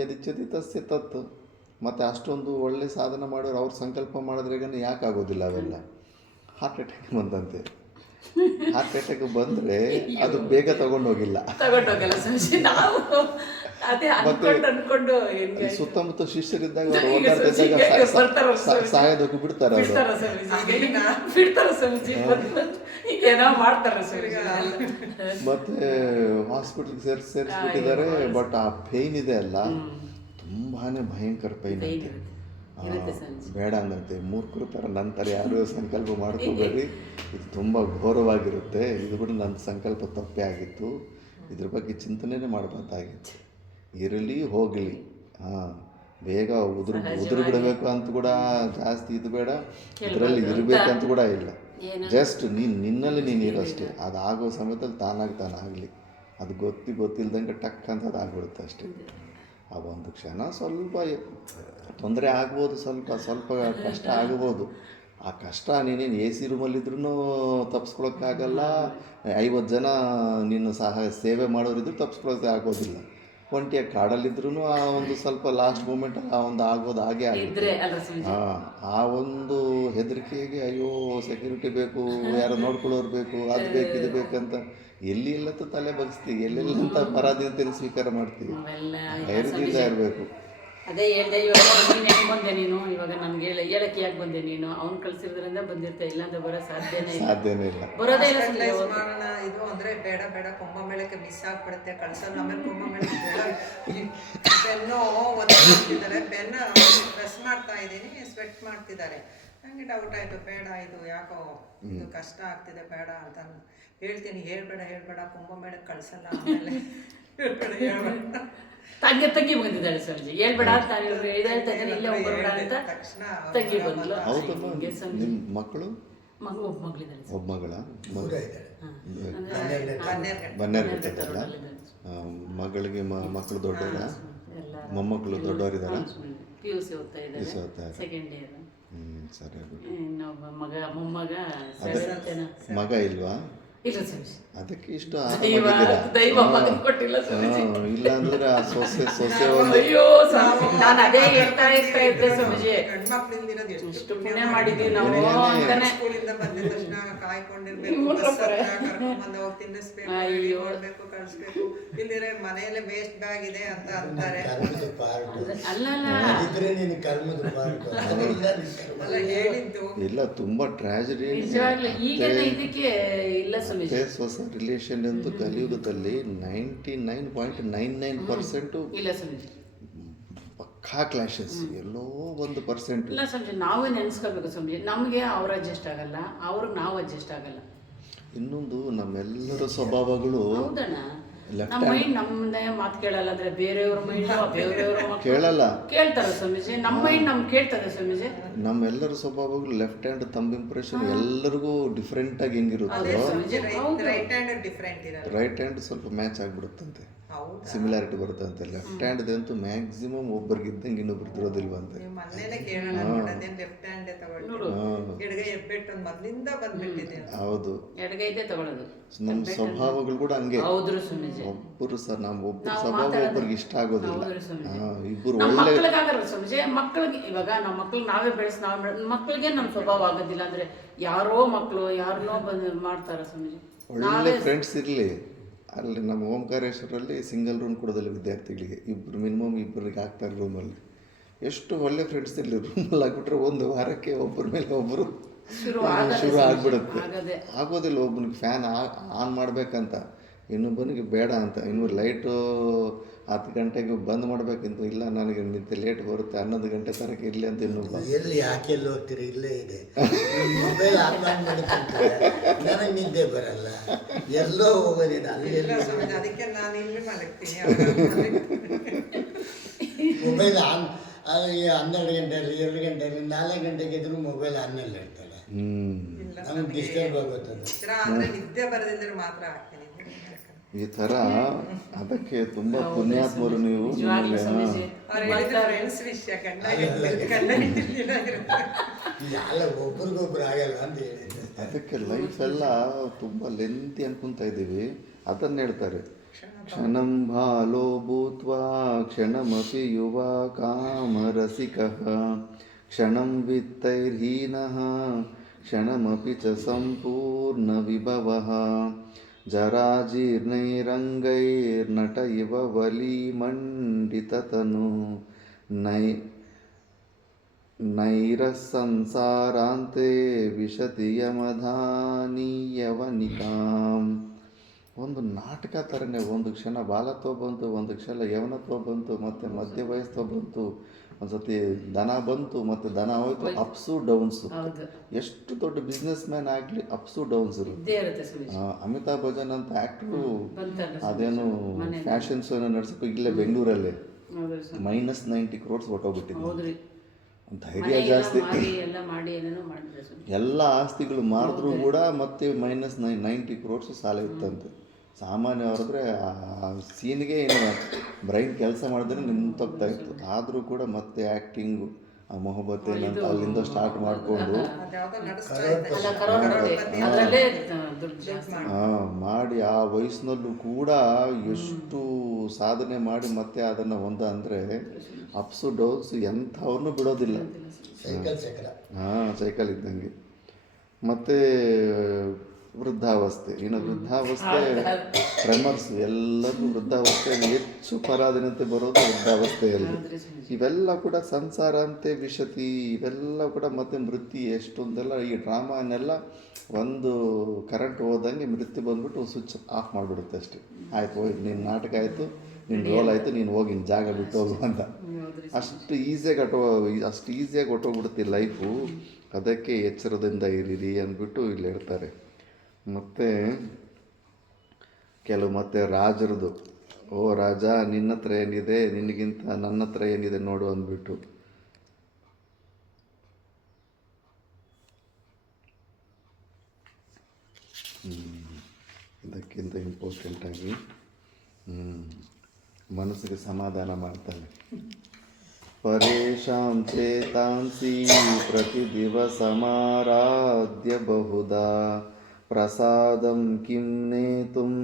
ಯದಿಚ್ಛತಿ ತಸ್ಯ ತತ್. ಮತ್ತು ಅಷ್ಟೊಂದು ಒಳ್ಳೆ ಸಾಧನೆ ಮಾಡೋರು ಅವ್ರು ಸಂಕಲ್ಪ ಮಾಡಿದ್ರಾಗ ಯಾಕೆ ಆಗೋದಿಲ್ಲ ಅವೆಲ್ಲ. ಹಾರ್ಟ್ ಅಟ್ಯಾಕ್ ಬಂದಂತೆ. ಹಾರ್ಟ್ ಅಟ್ಯಾಕ್ ಬಂದರೆ ಅದು ಬೇಗ ತಗೊಂಡೋಗಿಲ್ಲ. ಸ್ವಾಮೀಜಿ. ನಾವು ಅದೇ ಅನ್ಕೊಂಡು ಸುತ್ತಮುತ್ತ ಶಿಷ್ಯರಿದ್ದಾಗ ಅವ್ರು ಓಡಾಡ್ತಿದ್ದಾಗ ಸಾಯೋದಕ್ಕೂ ಬಿಡ್ತಾರೆ ಅವರು. ಬಿಡ್ತಾರ ಸ್ವಾಮೀಜಿ, ಏನೋ ಮಾಡ್ತಾರ ಸ್ವಾಮೀಜಿ. ಮತ್ತೆ ಹಾಸ್ಪಿಟಲ್ಗೆ ಸೇರಿಸ್ಬಿಟ್ಟಿದ್ದಾರೆ. ಬಟ್ ಆ ಪೇಯ್ನ್ ಇದೆ ಅಲ್ಲ, ತುಂಬಾನೇ ಭಯಂಕರ ಪೇಯ್ನ್ ಅಂತೆ. ಬೇಡ ಅಂದಂತೆ. ಮೂರ್ಖರ ಥರ ನಂತರ ಯಾರು ಸಂಕಲ್ಪ ಮಾಡ್ಕೋಬೇಡಿ, ಇದು ತುಂಬ ಘೋರವಾಗಿರುತ್ತೆ. ಇದು ಕೂಡ ನನ್ನ ಸಂಕಲ್ಪ ತಪ್ಪೇ ಆಗಿತ್ತು, ಇದ್ರ ಬಗ್ಗೆ ಚಿಂತನೆ ಮಾಡಬಾರ್ದಾಗಿತ್ತು. ಇರಲಿ ಹೋಗಲಿ, ಬೇಗ ಉದುರು ಬಿಡಬೇಕು ಅಂತ ಕೂಡ ಜಾಸ್ತಿ ಇದು ಬೇಡ, ಇದರಲ್ಲಿ ಇರಬೇಕಂತ ಕೂಡ ಇಲ್ಲ. ಜಸ್ಟ್ ನಿನ್ನಲ್ಲಿ ನೀನು ಇರೋಷ್ಟೇ. ಅದಾಗೋ ಸಮಯದಲ್ಲಿ ತಾನಾಗಲಿ, ಅದು ಗೊತ್ತಿಲ್ದಂಗೆ ಟಕ್ ಅಂತ ಅದು ಆಗ್ಬಿಡುತ್ತೆ ಅಷ್ಟೇ. ಆ ಒಂದು ಕ್ಷಣ ಸ್ವಲ್ಪ ತೊಂದರೆ ಆಗ್ಬೋದು, ಸ್ವಲ್ಪ ಕಷ್ಟ ಆಗ್ಬೋದು. ಆ ಕಷ್ಟ ನೀನೇನು ಎ ಸಿ ರೂಮಲ್ಲಿದ್ರೂ ತಪ್ಪಿಸ್ಕೊಳಕ್ಕಾಗಲ್ಲ. 50 ಜನ ನಿನ್ನ ಸೇವೆ ಮಾಡೋರಿದ್ರು ತಪ್ಪಿಸ್ಕೊಳಕ್ಕೆ ಆಗೋದಿಲ್ಲ. ಒಂಟಿಯಾಗಿ ಕಾಡಲ್ಲಿದ್ರೂ ಆ ಒಂದು ಸ್ವಲ್ಪ ಲಾಸ್ಟ್ ಮೂಮೆಂಟ್ ಆ ಒಂದು ಆಗೋದು ಹಾಗೆ ಆಗುತ್ತೆ. ಆ ಒಂದು ಹೆದರಿಕೆಗೆ ಅಯ್ಯೋ ಸೆಕ್ಯೂರಿಟಿ ಬೇಕು, ಯಾರೋ ನೋಡ್ಕೊಳ್ಳೋರು ಬೇಕು, ಅದು ಬೇಕು ಇದು ಬೇಕಂತ ಎಲ್ಲಿ ಎಲ್ಲತ್ತ ತಲೆ ಬಗ್ಸ್ತೀವಿ, ಎಲ್ಲೆಲ್ಲಂತ ಪರಾಧೀನತೆಯನ್ನು ಸ್ವೀಕಾರ ಮಾಡ್ತೀವಿ. ಧೈರ್ಯದಿಂದ ಇರಬೇಕು. ಅದೇ ಹೇಳ್ದೆ, ಇವಾಗ ನೀನು ಹೆಂಗೆ ಬಂದೆ ನೀನು, ಇವಾಗ ನನ್ಗೆ ಹೇಳಕ್ಕೆ ಯಾಕೆ ಬಂದೆ ನೀನು, ಅವ್ನು ಕಳ್ಸಿದ್ರಿಂದ ಬಂದಿರ್ತೆ, ಇಲ್ಲಾಂದ್ರೆ ಬರೋ ಸಾಧ್ಯನೇ ಇಲ್ಲ. ಬರೋದೇ ಇಲ್ಲ. ಮಾಡೋಣ ಇದು ಅಂದರೆ ಬೇಡ ಕುಂಭಮೇಳಕ್ಕೆ ಮಿಸ್ ಆಗಿಬಿಡುತ್ತೆ, ಕಳ್ಸೋದು. ಆಮೇಲೆ ಕುಂಭಮೇಳಕ್ಕೆ ಪೆನ್ನು ಒತ್ತಿದ್ದಾರೆ, ಪೆನ್ನ ಪ್ರೆಸ್ ಮಾಡ್ತಾ ಇದ್ದೀನಿ, ಸ್ವೆಟ್ ಮಾಡ್ತಿದ್ದಾರೆ. ನನಗೆ ಡೌಟ್ ಆಯಿತು, ಬೇಡ ಇದು ಯಾಕೋ ಇದು ಕಷ್ಟ ಆಗ್ತಿದೆ, ಬೇಡ ಅಂತ ಹೇಳ್ತೀನಿ. ಹೇಳ್ಬೇಡ ಕುಂಭಮೇಳಕ್ಕೆ ಕಳ್ಸಲ್ಲ, ಆಮೇಲೆ ಹೇಳ್ಬೇಡ ತಂಗಿ ಬಂದಿದ್ದಾಳೆ ಸ್ವಾಮೀಜಿ. ಹೇಳ್ಬೇಡ ಅಂತ ಹೇಳ್ತಾ ಇದ್ದಾನೆ, ಇಲ್ಲೇ ಹೋಗ್ಬೇಡ ಅಂತ ತಂಗಿ ಬಂದ್ಲು. ನಿಮ್ಮ ಮಕ್ಕಳು? ಒಬ್ಬ ಮಗಳಿದ್ದಾಳೆ. ಒಬ್ಬ ಮಗಳ? ಬನ್ನೇರ್ಘಟ್ಟದಲ್ಲ. ಮಗಳಿಗೆ ಮಕ್ಕಳು ದೊಡ್ಡವರ? ಮೊಮ್ಮಕ್ಕಳು ದೊಡ್ಡವರಿದ್ದಾರ? PUC ಓದ್ತಾ ಇದ್ದಾರೆ, ಸೆಕೆಂಡ್ ಇಯರ್. ಸರಿ. ಇನ್ನೊಬ್ಬ ಮೊಮ್ಮಗ ಮಗ ಇಲ್ವಾ? ಇಲ್ಲ ಸ್ವಾಮೀಜಿ. ಅದಕ್ಕೆ ಇಷ್ಟು ದೈವ ಮಗನ್ ಕೊಟ್ಟಿಲ್ಲ ಸ್ವಾಮೀಜಿ. ಇಲ್ಲ ಅಂದ್ರೆ ಆ ಸೊಸೆ ಅಯ್ಯೋ ನಾನು ಅದೇ ಹೇಳ್ತಾ ಇದ್ದೆ ಸ್ವಾಮೀಜಿ. ಗಂಡ್ಮಕ್ಳಿಂದಿರೋದು ಎಷ್ಟು ಪುಣ್ಯ ಮಾಡಿದ್ವಿ ನಾವು ಅಂತಾನೆ. ಸ್ಕೂಲಿಂದ ಬಂದಿದ ತಕ್ಷಣ ಕಾಯ್ಕೊಂಡಿರ್ಬೇಕು, ಕರ್ಕೊಂಡ್ಬಂದು ಹೋಗಿ ತಿನ್ನಿಸ್ಬೇಕು, ನೋಡ್ಬೇಕು, ಕಳಿಸ್ಬೇಕು. ಇಲ್ಲಿದ್ರೆ ಮನೆಯಲ್ಲೇ ವೇಸ್ಟ್ ಬ್ಯಾಗ್ ಇದೆ ಅಂತ ಅಂತಾರೆ. ಅಲ್ಲ ಹೇಳಿದ್ದು ಇಲ್ಲ, ತುಂಬಾ ಟ್ರಾಜಿಡಿ. ಈಗಿನ ಇದಕ್ಕೆ ಇಲ್ಲ ಸ್ವಾಮೀಜಿ. ಹೊಸ ರಿಲೇಷನ್ ಅಂತೂ ಕಲಿಯುಗದಲ್ಲಿ 99.99% ಇಲ್ಲ ಸ್ವಾಮೀಜಿ. ಪಕ್ಕಾ ಕ್ಲಾಶಸ್, ಎಲ್ಲೋ 1%. ಇಲ್ಲ ಸ್ವಾಮೀಜಿ, ನಾವೇ ನೆನೆಸ್ಕೋಬೇಕು ಸ್ವಾಮೀಜಿ. ನಮಗೆ ಅವ್ರು ಅಡ್ಜಸ್ಟ್ ಆಗಲ್ಲ, ಅವ್ರಿಗೆ ನಾವು ಅಡ್ಜಸ್ಟ್ ಆಗಲ್ಲ. ಇನ್ನೊಂದು ನಮ್ಮೆಲ್ಲರ ಸ್ವಭಾವಗಳು ನಮ್ಮ ಮೈಂಡ್ ನಮ್ಮದೇ ಮಾತು ಕೇಳಲ್ಲ, ಅಂದ್ರೆ ಬೇರೆಯವ್ರ ಮೈಂಡ್ ಕೇಳಲ್ಲ, ಕೇಳ್ತಾರೆ ಸ್ವಾಮೀಜಿ. ನಮ್ಮ ಮೈಂಡ್ ನಮ್ಗೆ ಕೇಳ್ತದೆ ಸ್ವಾಮೀಜಿ. ನಮ್ಮೆಲ್ಲರ ಸ್ವಭಾವಗಳು ಲೆಫ್ಟ್ ಹ್ಯಾಂಡ್ ಥಂಬ್ ಇಂಪ್ರೆಷನ್ ಎಲ್ಲರಿಗೂ ಡಿಫ್ರೆಂಟ್ ಆಗಿ ಹೆಂಗಿರುತ್ತೋ ರೈಟ್ ಹ್ಯಾಂಡ್ ಡಿಫ್ರೆಂಟ್ ಇರಲ್ಲ, ರೈಟ್ ಹ್ಯಾಂಡ್ ಸ್ವಲ್ಪ ಮ್ಯಾಚ್ ಆಗ್ಬಿಡುತ್ತಂತೆ. ಹೌದಾ ಸಿಮಿಲಾರಿಟಿ ಬರುತ್ತೆ ಅಂತ. ಲೆಫ್ಟ್ ಹ್ಯಾಂಡ್ದಂತೂ ಮ್ಯಾಕ್ಸಿಮಮ್ ಒಬ್ಬರಿಗೆ ಇದ್ದಂಗೆ ಇನ್ನೊಬ್ರಿಗೆ ಇರೋದಿಲ್ವಂತೆ. ನೀವು ಮೊನ್ನೆನೇ ಕೇಳೋಣ ಅದೇನು ಲೆಫ್ಟ್ ಹ್ಯಾಂಡೇ ತಗೊಳ್ಳಿ ಎಡಗೈ ಎಬ್ಬೆಟ್ಟು ಒಂದು ಮೊದಲಿಂದ ಬಂದ್ಬಿಟ್ಟಿದೆ. ಹೌದು, ಎಡಗೈದೇ ತಗೊಳ್ಳೋದು. ನಮ್ಮ ಸ್ವಭಾವಗಳು ಕೂಡ ಹಂಗೆ. ಹೌದ್ರಿ ಸ್ವಾಮೀಜಿ. ಒಬ್ಬರು ಸರ್ ನಮ್ಮ ಒಬ್ಬರು ಸ್ವಭಾವ ಒಬ್ಬರಿಗೆ ಇಷ್ಟ ಆಗೋದಿಲ್ಲ. ಹೌದ್ರಿ ಸ್ವಾಮೀಜಿ. ಇಬ್ಬರು ನಮ್ಮ ಒಳ್ಳೆ ಮಕ್ಳಿಗೆ ಆಗಲ್ಲ ಸ್ವಾಮೀಜಿ. ಮಕ್ಕಳಿಗೆ ಇವಾಗ ನಮ್ಮ ಮಕ್ಳಿಗೆ ನಾವೇ ಮಕ್ಕಳಿಗೆ ನಮ್ಮ ಸ್ವಭಾವ ಆಗೋದಿಲ್ಲ ಅಂದ್ರೆ ಯಾರೋ ಮಕ್ಕಳು ಯಾರನ್ನೋ ಬಂದು ಮಾಡ್ತಾರ ಸ್ವಾಮೀಜಿ. ಒಳ್ಳೆ ಫ್ರೆಂಡ್ಸ್ ಇರಲಿ. ಅಲ್ಲಿ ನಮ್ಮ ಓಂಕಾರೇಶ್ವರಲ್ಲಿ ಸಿಂಗಲ್ ರೂಮ್ ಕೊಡೋದಿಲ್ಲ ವಿದ್ಯಾರ್ಥಿಗಳಿಗೆ. ಇಬ್ಬರು ಮಿನಿಮಮ್ ಇಬ್ಬರಿಗೆ ಹಾಕ್ತಾರೆ ರೂಮಲ್ಲಿ. ಎಷ್ಟು ಒಳ್ಳೆ ಫ್ರೆಂಡ್ಸ್ ಇರಲಿ, ರೂಮಲ್ಲಿ ಹಾಕ್ಬಿಟ್ರೆ ಒಂದು ವಾರಕ್ಕೆ ಒಬ್ಬರ ಮೇಲೆ ಒಬ್ಬರು ಶುರು ಆಗ್ಬಿಡುತ್ತೆ. ಆಗೋದಿಲ್ಲ. ಒಬ್ಬನಿಗೆ ಫ್ಯಾನ್ ಆನ್ ಮಾಡಬೇಕಂತ, ಇನ್ನೊಬ್ಬನಿಗೆ ಬೇಡ ಅಂತ. ಇನ್ನು ಲೈಟು 10 ಗಂಟೆಗೆ ಬಂದ್ ಮಾಡಬೇಕಂತ, ಇಲ್ಲ ನನಗೆ ನಿದ್ದೆ ಲೇಟ್ ಬರುತ್ತೆ 11 ಗಂಟೆ ತನಕ ಇರಲಿ ಅಂತ ಇನ್ನೊಬ್ಬ. ಎಲ್ಲಿ ಯಾಕೆಲ್ಲ ಹೋಗ್ತೀರಿ, ಇಲ್ಲೇ ಇದೆ ಮೊಬೈಲ್ ಆನ್ ಮಾಡ್ಕೊಂಡ್ರೆ ನನಗೆ ನಿದ್ದೆ ಬರಲ್ಲ, ಎಲ್ಲೋ ಹೋಗೋದಿಲ್ಲ ಅಲ್ಲಿ. ಅದಕ್ಕೆ ನಾನು ಇಲ್ಲಿ ಮಲಗ್ತೀನಿ. ಮೊಬೈಲ್ ಆನ್ 12 ಗಂಟೆಯಲ್ಲಿ 2 ಗಂಟೆಯಲ್ಲಿ 4 ಗಂಟೆಗೆ ಇದ್ರು ಮೊಬೈಲ್ ಆನ್ನಲ್ಲಿ ಇರ್ತಾರೆ. ನಮಗೆ ಡಿಸ್ಟರ್ಬ್ ಆಗುತ್ತೆ. ಅಂದ್ರೆ ನಿದ್ದೆ ಬರದಿದ್ರೆ ಮಾತ್ರ ಹಾಕ್ತೀನಿ ಈ ಥರ. ಅದಕ್ಕೆ ತುಂಬ ಪುಣ್ಯಾತ್ಮರು ನೀವು. ಫ್ರೆಂಡ್ಸ್ ವಿಷಯ ಎಲ್ಲ ಒಬ್ರಿಗೊಬ್ರು ಆಗಲ್ಲ ಅಂತ ಹೇಳಿದ್ದೆ. ಅದಕ್ಕೆ ಲೈಫ್ ಎಲ್ಲ ತುಂಬ ಲೆಂತಿ ಅನ್ಕೊಂತ ಇದ್ದೀವಿ. ಅದನ್ನು ಹೇಳ್ತಾರೆ, ಕ್ಷಣಂ ಬಾಲೋ ಭೂತ್ವಾ ಕ್ಷಣಮಪಿ ಯುವ ಕಾಮರಸಿಕಃ ಕ್ಷಣಂ ವಿತ್ತೈರ್ಹೀನಃ ಕ್ಷಣಮಪಿ ಚ ಸಂಪೂರ್ಣ ವಿಭವಃ ಜರಾಜೀರ್ಣೈರಂಗೈರ್ನಟ ಇವ ವಲಿಮಂಡಿತತನು ನೈರಸಂಸಾರಾಂತೆ ವಿಶತಿ ಯಮಧಾನೀಯವನಿಕಾಂ. ಒಂದು ನಾಟಕ ಥರನೇ. ಒಂದು ಕ್ಷಣ ಬಾಲತ್ವ ಬಂತು, ಒಂದು ಕ್ಷಣ ಯೌವನತ್ವ ಬಂತು, ಮತ್ತು ಮಧ್ಯ ವಯಸ್ಸು ಬಂತು, ಒಂದು ಸತಿ ದನ ಬಂತು, ಮತ್ತು ದನ ಹೋಯ್ತು. ಅಪ್ಸು ಡೌನ್ಸು. ಎಷ್ಟು ದೊಡ್ಡ ಬಿಸ್ನೆಸ್ ಮ್ಯಾನ್ ಆಗಲಿ ಅಪ್ಸು ಡೌನ್ಸ್ ಇರುತ್ತೆ. ಅಮಿತಾಬ್ ಬಚ್ಚನ್ ಅಂತ ಆ್ಯಕ್ಟ್ರು ಅದೇನು ಫ್ಯಾಷನ್ ಶೋನ ನಡೆಸೋಕೆ ಇಲ್ಲೇ ಬೆಂಗಳೂರಲ್ಲೇ -90 crores ಹೊಟ್ಟೋಗ್ಬಿಟ್ಟಿದ್ದೆ. ಧೈರ್ಯ ಜಾಸ್ತಿ. ಎಲ್ಲ ಆಸ್ತಿಗಳು ಮಾರಿದ್ರೂ ಕೂಡ ಮತ್ತೆ -90 crores ಸಾಲ ಇತ್ತಂತೆ. ಸಾಮಾನ್ಯವಾದ್ರೆ ಆ ಸೀನ್ಗೆ ಏನು ಬ್ರೈನ್ ಕೆಲಸ ಮಾಡಿದ್ರೆ ನಿಂತೋಗ್ತಾ ಇತ್ತು. ಆದರೂ ಕೂಡ ಮತ್ತೆ ಆ್ಯಕ್ಟಿಂಗು, ಆ ಮೊಹಬ್ಬತ್ ಏನಂತ ಅಲ್ಲಿಂದ ಸ್ಟಾರ್ಟ್ ಮಾಡಿಕೊಂಡು ಮಾಡಿ ಆ ವಯಸ್ಸಿನಲ್ಲೂ ಕೂಡ ಎಷ್ಟು ಸಾಧನೆ ಮಾಡಿ ಮತ್ತೆ ಅದನ್ನು ಅಂದರೆ ಅಪ್ಸು ಡೌನ್ಸ್ ಎಂಥವನ್ನು ಬಿಡೋದಿಲ್ಲ. ಸೈಕಲ್ ಇದ್ದಂಗೆ. ಮತ್ತು ವೃದ್ಧಾವಸ್ಥೆ, ಇನ್ನು ವೃದ್ಧಾವಸ್ಥೆ ಟ್ರೆಮರ್ಸ್ ಎಲ್ಲರೂ ವೃದ್ಧಾವಸ್ಥೆಯಲ್ಲಿ ಹೆಚ್ಚು ಪರಾಧೀನತೆ ಬರೋದು ವೃದ್ಧಾವಸ್ಥೆಯಲ್ಲಿ. ಇವೆಲ್ಲ ಕೂಡ ಸಂಸಾರ ಅಂತೆ ವಿಶತಿ, ಇವೆಲ್ಲ ಕೂಡ ಮತ್ತೆ ಮೃತ್ಯು. ಎಷ್ಟೊಂದೆಲ್ಲ ಈ ಡ್ರಾಮಾನೆಲ್ಲ ಒಂದು ಕರೆಂಟ್ ಹೋದಂಗೆ ಮೃತ್ಯು ಬಂದ್ಬಿಟ್ಟು ಸ್ವಿಚ್ ಆಫ್ ಮಾಡಿಬಿಡುತ್ತೆ ಅಷ್ಟೇ. ಆಯ್ತು, ಹೋಗಿ ನಿನ್ನ ನಾಟಕ ಆಯಿತು, ನಿನ್ನ ರೋಲ್ ಆಯಿತು, ನೀನು ಹೋಗಿ ನಿನ್ನ ಜಾಗ ಬಿಟ್ಟು ಹೋಗು ಅಂತ. ಅಷ್ಟು ಈಸಿಯಾಗಿ ಹೊಟ್ಟೋಗ್ಬಿಡುತ್ತೆ ಲೈಫು. ಅದಕ್ಕೆ ಎಚ್ಚರದಿಂದ ಇರೀರಿ ಅಂದ್ಬಿಟ್ಟು ಇಲ್ಲಿ ಹೇಳ್ತಾರೆ. ಮತ್ತು ಮತ್ತೆ ರಾಜರದು, ಓ ರಾಜ ನಿನ್ನ ಹತ್ರ ಏನಿದೆ, ನಿನಗಿಂತ ನನ್ನ ಹತ್ರ ಏನಿದೆ ನೋಡು ಅಂದ್ಬಿಟ್ಟು. ಇದಕ್ಕಿಂತ ಇಂಪಾರ್ಟೆಂಟಾಗಿ ಮನಸ್ಸಿಗೆ ಸಮಾಧಾನ ಮಾಡ್ತಾನೆ. ಪರೇಶಾಂ ಚೇತಾಂಸಿ ಪ್ರತಿ ದಿವಸಮಾರಾಧ್ಯ ಬಹುಧಾ ಪ್ರಸಾದಂ ಕಿಂ ನೇತುಂ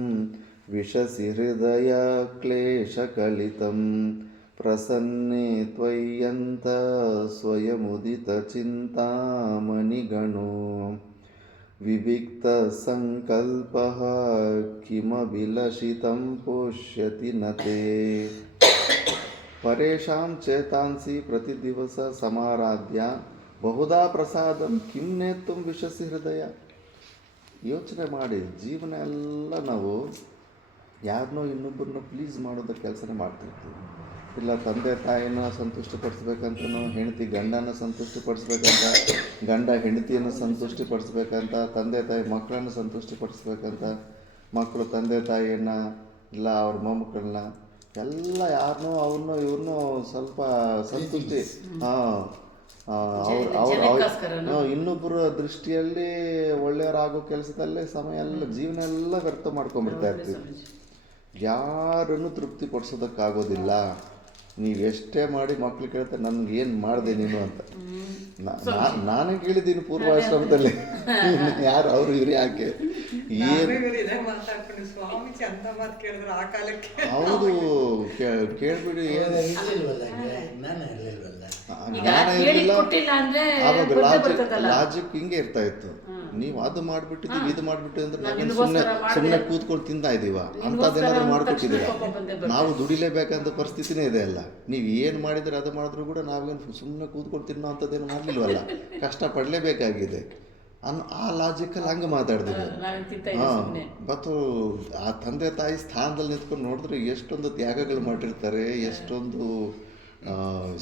ವಿಶಸಿ ಹೃದಯ ಕ್ಲೇಶಕಲಿತಂ ಪ್ರಸನ್ನೇ ತ್ವಯ್ಯಂತ ಸ್ವಯಮುದಿತ ಚಿಂತಾಮಣಿಗಣೋ ವಿವಿಕ್ತ ಸಂಕಲ್ಪಃ ಕಿಮಭಿಲಷಿತಂ ಪೋಷ್ಯತಿ ನತೆ. ಪರೇಶಾಂ ಚೇತಾಂಸಿ ಪ್ರತಿ ದಿವಸ ಸಮಾರಾಧ್ಯ ಬಹುಧಾ ಪ್ರಸಾದಂ ಕಿಂ ನೇತುಂ ವಿಶಸಿ ಹೃದಯ. ಯೋಚನೆ ಮಾಡಿ, ಜೀವನ ಎಲ್ಲ ನಾವು ಯಾರನ್ನೋ ಇನ್ನೊಬ್ಬರನ್ನ ಪ್ಲೀಸ್ ಮಾಡೋದ ಕೆಲಸನೇ ಮಾಡ್ತಿರ್ತೀವಿ. ಇಲ್ಲ ತಂದೆ ತಾಯಿನ ಸಂತುಷ್ಟಪಡಿಸ್ಬೇಕಂತನೋ, ಹೆಂಡತಿ ಗಂಡನ ಸಂತುಷ್ಟಪಡಿಸ್ಬೇಕಂತ, ಗಂಡ ಹೆಂಡತಿಯನ್ನು ಸಂತುಷ್ಟಪಡಿಸ್ಬೇಕಂತ, ತಂದೆ ತಾಯಿ ಮಕ್ಕಳನ್ನು ಸಂತುಷ್ಟಪಡಿಸ್ಬೇಕಂತ, ಮಕ್ಕಳು ತಂದೆ ತಾಯಿಯನ್ನು ಇಲ್ಲ ಅವ್ರ ಮೊಮ್ಮಕ್ಕಳನ್ನ ಎಲ್ಲ ಯಾರನ್ನೋ ಅವ್ರನ್ನೋ ಇವ್ರನ್ನೋ ಸ್ವಲ್ಪ ಸಂತುಷ್ಟಿ ಇನ್ನೊಬ್ಬರ ದೃಷ್ಟಿಯಲ್ಲಿ ಒಳ್ಳೆಯವರಾಗೋ ಕೆಲಸದಲ್ಲೇ ಸಮಯ ಎಲ್ಲ ಜೀವನ ಎಲ್ಲ ವ್ಯರ್ಥ ಮಾಡ್ಕೊಂಡ್ಬಿಡ್ತಾ ಇರ್ತೀವಿ. ಯಾರನ್ನು ತೃಪ್ತಿಪಡಿಸೋದಕ್ಕಾಗೋದಿಲ್ಲ. ನೀವು ಎಷ್ಟೇ ಮಾಡಿ ಮಕ್ಳು ಕೇಳ್ತಾರೆ ನನಗೆ ಏನು ಮಾಡಿದೆ ನೀನು ಅಂತ. ನಾನೇ ಕೇಳಿದ್ದೀನಿ ಪೂರ್ವಾಶ್ರಮದಲ್ಲಿ, ಯಾರು ಅವರು ಇವ್ರು ಯಾಕೆ ಏನು ಇದೇ ಮಾತಾಡ್ಕೊಂಡು ಸ್ವಾಮೀಜಿ ಅಂತ ಮಾತು ಕೇಳಿದ್ರು ಆ ಕಾಲಕ್ಕೆ. ಹೌದು ಕೇಳ್ಬಿಡಿ. ಇರ್ಲಿಲ್ವಲ್ಲ ನಾನು ಇರಲಿಲ್ವಲ್ಲ. ಜ್ಞಾನ ಇರಲಿಲ್ಲ. ಕೊಟ್ಟಿಲ್ಲ ಅಂದ್ರೆ ಆವಾಗ ಲಾಜಿಕ್ ಹಿಂಗೆ ಇರ್ತಾ ಇತ್ತು. ನೀವು ಅದು ಮಾಡ್ಬಿಟ್ಟಿದ್ದೀವಿ ಇದು ಮಾಡ್ಬಿಟ್ಟಿದ್ದೀವಿ ಅಂದ್ರೆ ನಾವೇನು ಸುಮ್ಮನೆ ಕೂತ್ಕೊಂಡು ತಿಂತಾ ಇದೀವ? ಅಂಥದ್ದೇನಾದ್ರೂ ಮಾಡ್ಕೊಟ್ಟಿದ್ದೀರ? ನಾವು ದುಡಿಲೇಬೇಕಂತ ಪರಿಸ್ಥಿತಿನೇ ಇದೆ ಅಲ್ಲ. ನೀವು ಏನು ಮಾಡಿದ್ರೆ ಅದು ಮಾಡಿದ್ರು ಕೂಡ ನಾವೇನು ಸುಮ್ಮನೆ ಕೂತ್ಕೊಂಡು ತಿನ್ನೋ ಅಂಥದ್ದೇನು ಮಾಡಲಿಲ್ವಲ್ಲ, ಕಷ್ಟಪಡಲೇಬೇಕಾಗಿದೆ ಆ ಲಾಜಿಕಲ್ಲಿ ಹಂಗೆ ಮಾತಾಡ್ತಿದ್ದೆ. ಹಾಂ, ಮತ್ತು ಆ ತಂದೆ ತಾಯಿ ಸ್ಥಾನದಲ್ಲಿ ನಿಂತ್ಕೊಂಡು ನೋಡಿದ್ರೆ ಎಷ್ಟೊಂದು ತ್ಯಾಗಗಳು ಮಾಡಿರ್ತಾರೆ, ಎಷ್ಟೊಂದು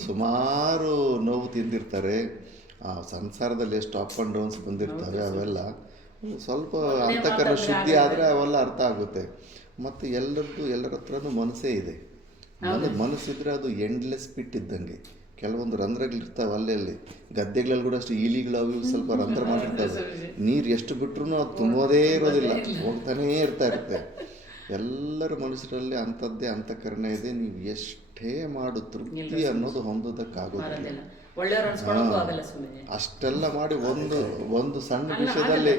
ಸುಮಾರು ನೋವು ತಿಂದಿರ್ತಾರೆ, ಸಂಸಾರದಲ್ಲಿ ಎಷ್ಟು ಅಪ್ ಆ್ಯಂಡ್ ಡೌನ್ಸ್ ಬಂದಿರ್ತವೆ. ಅವೆಲ್ಲ ಸ್ವಲ್ಪ ಅಂತಃಕರಣ ಶುದ್ಧಿ ಆದರೆ ಅವೆಲ್ಲ ಅರ್ಥ ಆಗುತ್ತೆ. ಮತ್ತು ಎಲ್ಲರ ಹತ್ರನೂ ಮನಸ್ಸೇ ಇದೆ. ಮನಸ್ಸಿದ್ರೆ ಅದು ಎಂಡ್ಲೆಸ್ ಪಿಟ್ ಇದ್ದಂಗೆ. ಕೆಲವೊಂದು ರಂಧ್ರಗಳಿರ್ತಾವೆ ಅಲ್ಲಿ ಗದ್ದೆಗಳಲ್ಲಿ ಕೂಡ ಅಷ್ಟು ಇಲಿಗಳು ಅವು ಸ್ವಲ್ಪ ರಂಧ್ರ ಮಾಡಿರ್ತವೆ. ನೀರು ಎಷ್ಟು ಬಿಟ್ರೂ ಅದು ತುಂಬೋದೇ ಇರೋದಿಲ್ಲ, ಹೋಗ್ತಾನೇ ಇರುತ್ತೆ. ಎಲ್ಲರ ಮನುಷ್ಯರಲ್ಲಿ ಅಂಥದ್ದೇ ಅಂತಃಕರಣ ಇದೆ. ನೀವು ಎಷ್ಟೇ ಮಾಡು ತೃಪ್ತಿ ಅನ್ನೋದು ಹೊಂದೋದಕ್ಕಾಗೋದಿಲ್ಲ. ಅಷ್ಟೆಲ್ಲ ಮಾಡಿ ಒಂದು ಸಣ್ಣ ವಿಷಯದಲ್ಲಿ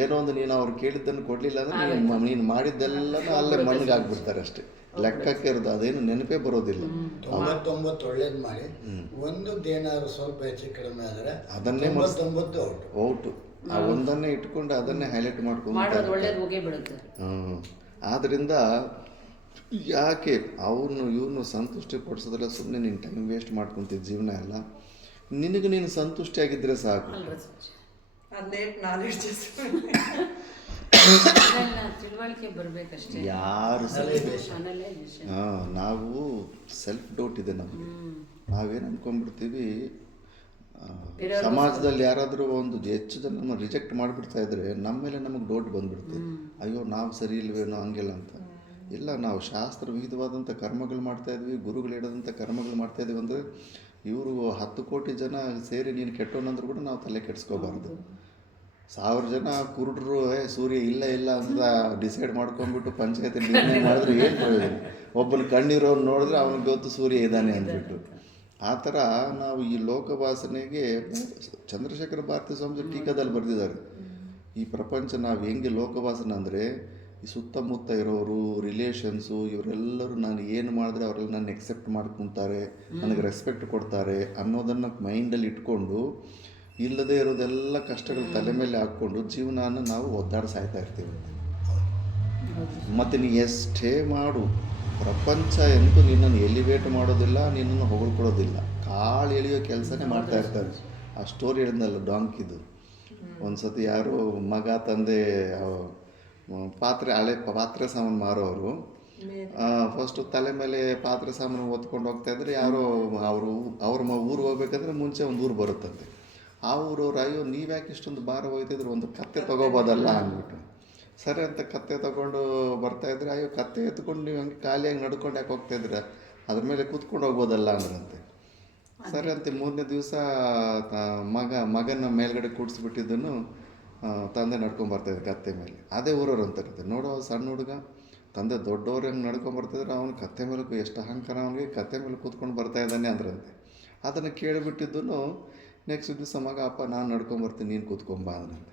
ಏನೋ ಒಂದು ನೀನು ಅವ್ರು ಕೇಳಿದ್ದನ್ನು ಕೊಡಲಿಲ್ಲ ಅಂದರೆ ನೀನು ಮಾಡಿದ್ದೆಲ್ಲ ಅಲ್ಲೇ ಮಣ್ಣಿಗೆ ಹಾಕ್ಬಿಡ್ತಾರೆ ಅಷ್ಟೇ. ಲೆಕ್ಕಕ್ಕೆ ಇರೋದು ಅದೇನು ನೆನಪೇ ಬರೋದಿಲ್ಲ. 99 ಒಳ್ಳೇದು ಮಾಡಿ ಒಂದೇನಾದ್ರು ಸ್ವಲ್ಪ ಹೆಚ್ಚು ಕಡಿಮೆ ಆದರೆ ಅದನ್ನೇ 99 ಔಟು. ಆ ಒಂದನ್ನೇ ಇಟ್ಕೊಂಡು ಅದನ್ನೇ ಹೈಲೈಟ್ ಮಾಡ್ಕೊಂಡು ಆದ್ದರಿಂದ ಯಾಕೆ ಇವ್ರನ್ನು ಸಂತುಷ್ಟಿ ಪಡಿಸೋದಲ್ಲ, ಸುಮ್ಮನೆ ನೀನು ಟೈಮ್ ವೇಸ್ಟ್ ಮಾಡ್ಕೊತಿದ್ದ ಜೀವನ ಎಲ್ಲ. ನಿನಗೆ ನೀನು ಸಂತುಷ್ಟಿಯಾಗಿದ್ದರೆ ಸಾಕು. ಯಾರು ನಾವು ಸೆಲ್ಫ್ ಡೌಟ್ ಇದೆ ನಮಗೆ. ನಾವೇನು ಅಂದ್ಕೊಂಡ್ಬಿಡ್ತೀವಿ, ಸಮಾಜದಲ್ಲಿ ಯಾರಾದರೂ ಒಂದು ಹೆಚ್ಚು ಜನ ನಮ್ಮ ರಿಜೆಕ್ಟ್ ಮಾಡಿಬಿಡ್ತಾ ಇದ್ರೆ ನಮ್ಮ ಮೇಲೆ ನಮಗೆ ಡೌಟ್ ಬಂದ್ಬಿಡ್ತೀವಿ. ಅಯ್ಯೋ ನಾವು ಸರಿ ಇಲ್ವೇನೋ ಹಂಗಿಲ್ಲ ಅಂತ. ಇಲ್ಲ, ನಾವು ಶಾಸ್ತ್ರ ವಿಹಿತವಾದಂಥ ಕರ್ಮಗಳು ಮಾಡ್ತಾಯಿದ್ವಿ, ಗುರುಗಳು ಹೇಳಿದಂಥ ಕರ್ಮಗಳು ಮಾಡ್ತಾಯಿದ್ವಿ ಅಂದರೆ ಇವರು 10 ಕೋಟಿ ಜನ ಸೇರಿ ನೀನು ಕೆಟ್ಟೋನಂದ್ರೂ ಕೂಡ ನಾವು ತಲೆ ಕೆಡಿಸ್ಕೋಬಾರ್ದು. 1000 ಜನ ಕುರುಡ್ರು ಸೂರ್ಯ ಇಲ್ಲ ಅಂತ ಡಿಸೈಡ್ ಮಾಡ್ಕೊಂಡ್ಬಿಟ್ಟು ಪಂಚಾಯತಿ ನಿರ್ಣಯ ಮಾಡಿದ್ರೆ ಏನು ಪ್ರಯೋಜನ? ಒಬ್ಬನ ಕಣ್ಣಿರೋನು ನೋಡಿದ್ರೆ ಅವನಿಗೆ ಗೊತ್ತು ಸೂರ್ಯ ಇದ್ದಾನೆ ಅಂದ್ಬಿಟ್ಟು. ಆ ಥರ ನಾವು ಈ ಲೋಕವಾಸನೆಗೆ ಚಂದ್ರಶೇಖರ ಭಾರತಿ ಸ್ವಾಮೀಜಿ ಟೀಕಾದಲ್ಲಿ ಬರೆದಿದ್ದಾರೆ. ಈ ಪ್ರಪಂಚ ನಾವು ಹೆಂಗೆ ಲೋಕವಾಸನೆ ಅಂದರೆ, ಈ ಸುತ್ತಮುತ್ತ ಇರೋರು ರಿಲೇಷನ್ಸು ಇವರೆಲ್ಲರೂ ನಾನು ಏನು ಮಾಡಿದ್ರೆ ಅವರೆಲ್ಲ ನನ್ನ ಎಕ್ಸೆಪ್ಟ್ ಮಾಡ್ಕೊತಾರೆ, ನನಗೆ ರೆಸ್ಪೆಕ್ಟ್ ಕೊಡ್ತಾರೆ ಅನ್ನೋದನ್ನು ಮೈಂಡಲ್ಲಿ ಇಟ್ಕೊಂಡು ಇಲ್ಲದೇ ಇರೋದೆಲ್ಲ ಕಷ್ಟಗಳು ತಲೆ ಮೇಲೆ ಹಾಕ್ಕೊಂಡು ಜೀವನನ ನಾವು ಒದ್ದಾಡ್ಸಾಯ್ತಾ ಇರ್ತೀವಿ. ಮತ್ತು ನೀ ಎಷ್ಟೇ ಮಾಡು, ಪ್ರಪಂಚ ಎಂತೂ ನಿನ್ನನ್ನು ಎಲಿವೇಟ್ ಮಾಡೋದಿಲ್ಲ, ನಿನ್ನನ್ನು ಹೊಗಳ್ಕೊಡೋದಿಲ್ಲ. ಕಾಳು ಎಳೆಯೋ ಕೆಲಸನೇ ಮಾಡ್ತಾ ಇರ್ತಾರೆ. ಆ ಸ್ಟೋರಿ ಹೇಳಿದ್ನಲ್ಲ ಡಾಂಕಿದು. ಒಂದು ಸತಿ ಯಾರೋ ಮಗ ತಂದೆ ಪಾತ್ರೆ ಸಾಮಾನು ಮಾರೋರು ಫಸ್ಟು ತಲೆ ಮೇಲೆ ಪಾತ್ರೆ ಸಾಮಾನು ಹೊತ್ಕೊಂಡು ಹೋಗ್ತಾಯಿದ್ರೆ ಯಾರೋ ಅವ್ರ ಊರು ಹೋಗ್ಬೇಕಾದ್ರೆ ಮುಂಚೆ ಒಂದು ಊರು ಬರುತ್ತಂತೆ. ಆ ಊರವ್ರು ಅಯ್ಯೋ ನೀವ್ಯಾಕೆ ಇಷ್ಟೊಂದು ಭಾರ ಹೋಗ್ತಿದ್ರು, ಒಂದು ಕತ್ತೆ ತೊಗೋಬೋದಲ್ಲ ಅಂದ್ಬಿಟ್ಟು. ಸರಿ ಅಂತ ಕತ್ತೆ ತೊಗೊಂಡು ಬರ್ತಾಯಿದ್ರೆ ಅಯ್ಯೋ ಕತ್ತೆ ಎತ್ಕೊಂಡು ನೀವು ಹಂಗೆ ಖಾಲಿಯಾಗಿ ನಡ್ಕೊಂಡು ಯಾಕೆ ಹೋಗ್ತಾಯಿದ್ರೆ, ಅದ್ರ ಮೇಲೆ ಕೂತ್ಕೊಂಡು ಹೋಗ್ಬೋದಲ್ಲ ಅಂದ್ರಂತೆ. ಸರಿ ಅಂತ 3ನೇ ದಿವಸ ಮಗನ ಮೇಲ್ಗಡೆ ಕೂಡಿಸ್ಬಿಟ್ಟಿದ್ದನ್ನು ತಂದೆ ನಡ್ಕೊಂಬರ್ತಾಯಿದ್ರು ಕತ್ತೆ ಮೇಲೆ. ಅದೇ ಊರವ್ರು ಅಂತಾರೆ, ನೋಡೋ ಸಣ್ಣ ಹುಡುಗ ತಂದೆ ದೊಡ್ಡವ್ರು ಹೆಂಗೆ ನಡ್ಕೊಂಬರ್ತಿದ್ರೆ ಅವನು ಕತ್ತೆ ಮೇಲೆ ಎಷ್ಟು ಅಹಂಕಾರ, ಅವನಿಗೆ ಕತ್ತೆ ಮೇಲೆ ಕೂತ್ಕೊಂಡು ಬರ್ತಾಯಿದ್ದಾನೆ ಅಂದ್ರಂತೆ. ಅದನ್ನು ಕೇಳಿಬಿಟ್ಟಿದ್ದನು ನೆಕ್ಸ್ಟ್ ದಿವಸ ಮಗ ಅಪ್ಪ ನಾನು ನಡ್ಕೊಂಬರ್ತೀನಿ ನೀನು ಕೂತ್ಕೊಂಬ ಅಂದ್ರಂತೆ.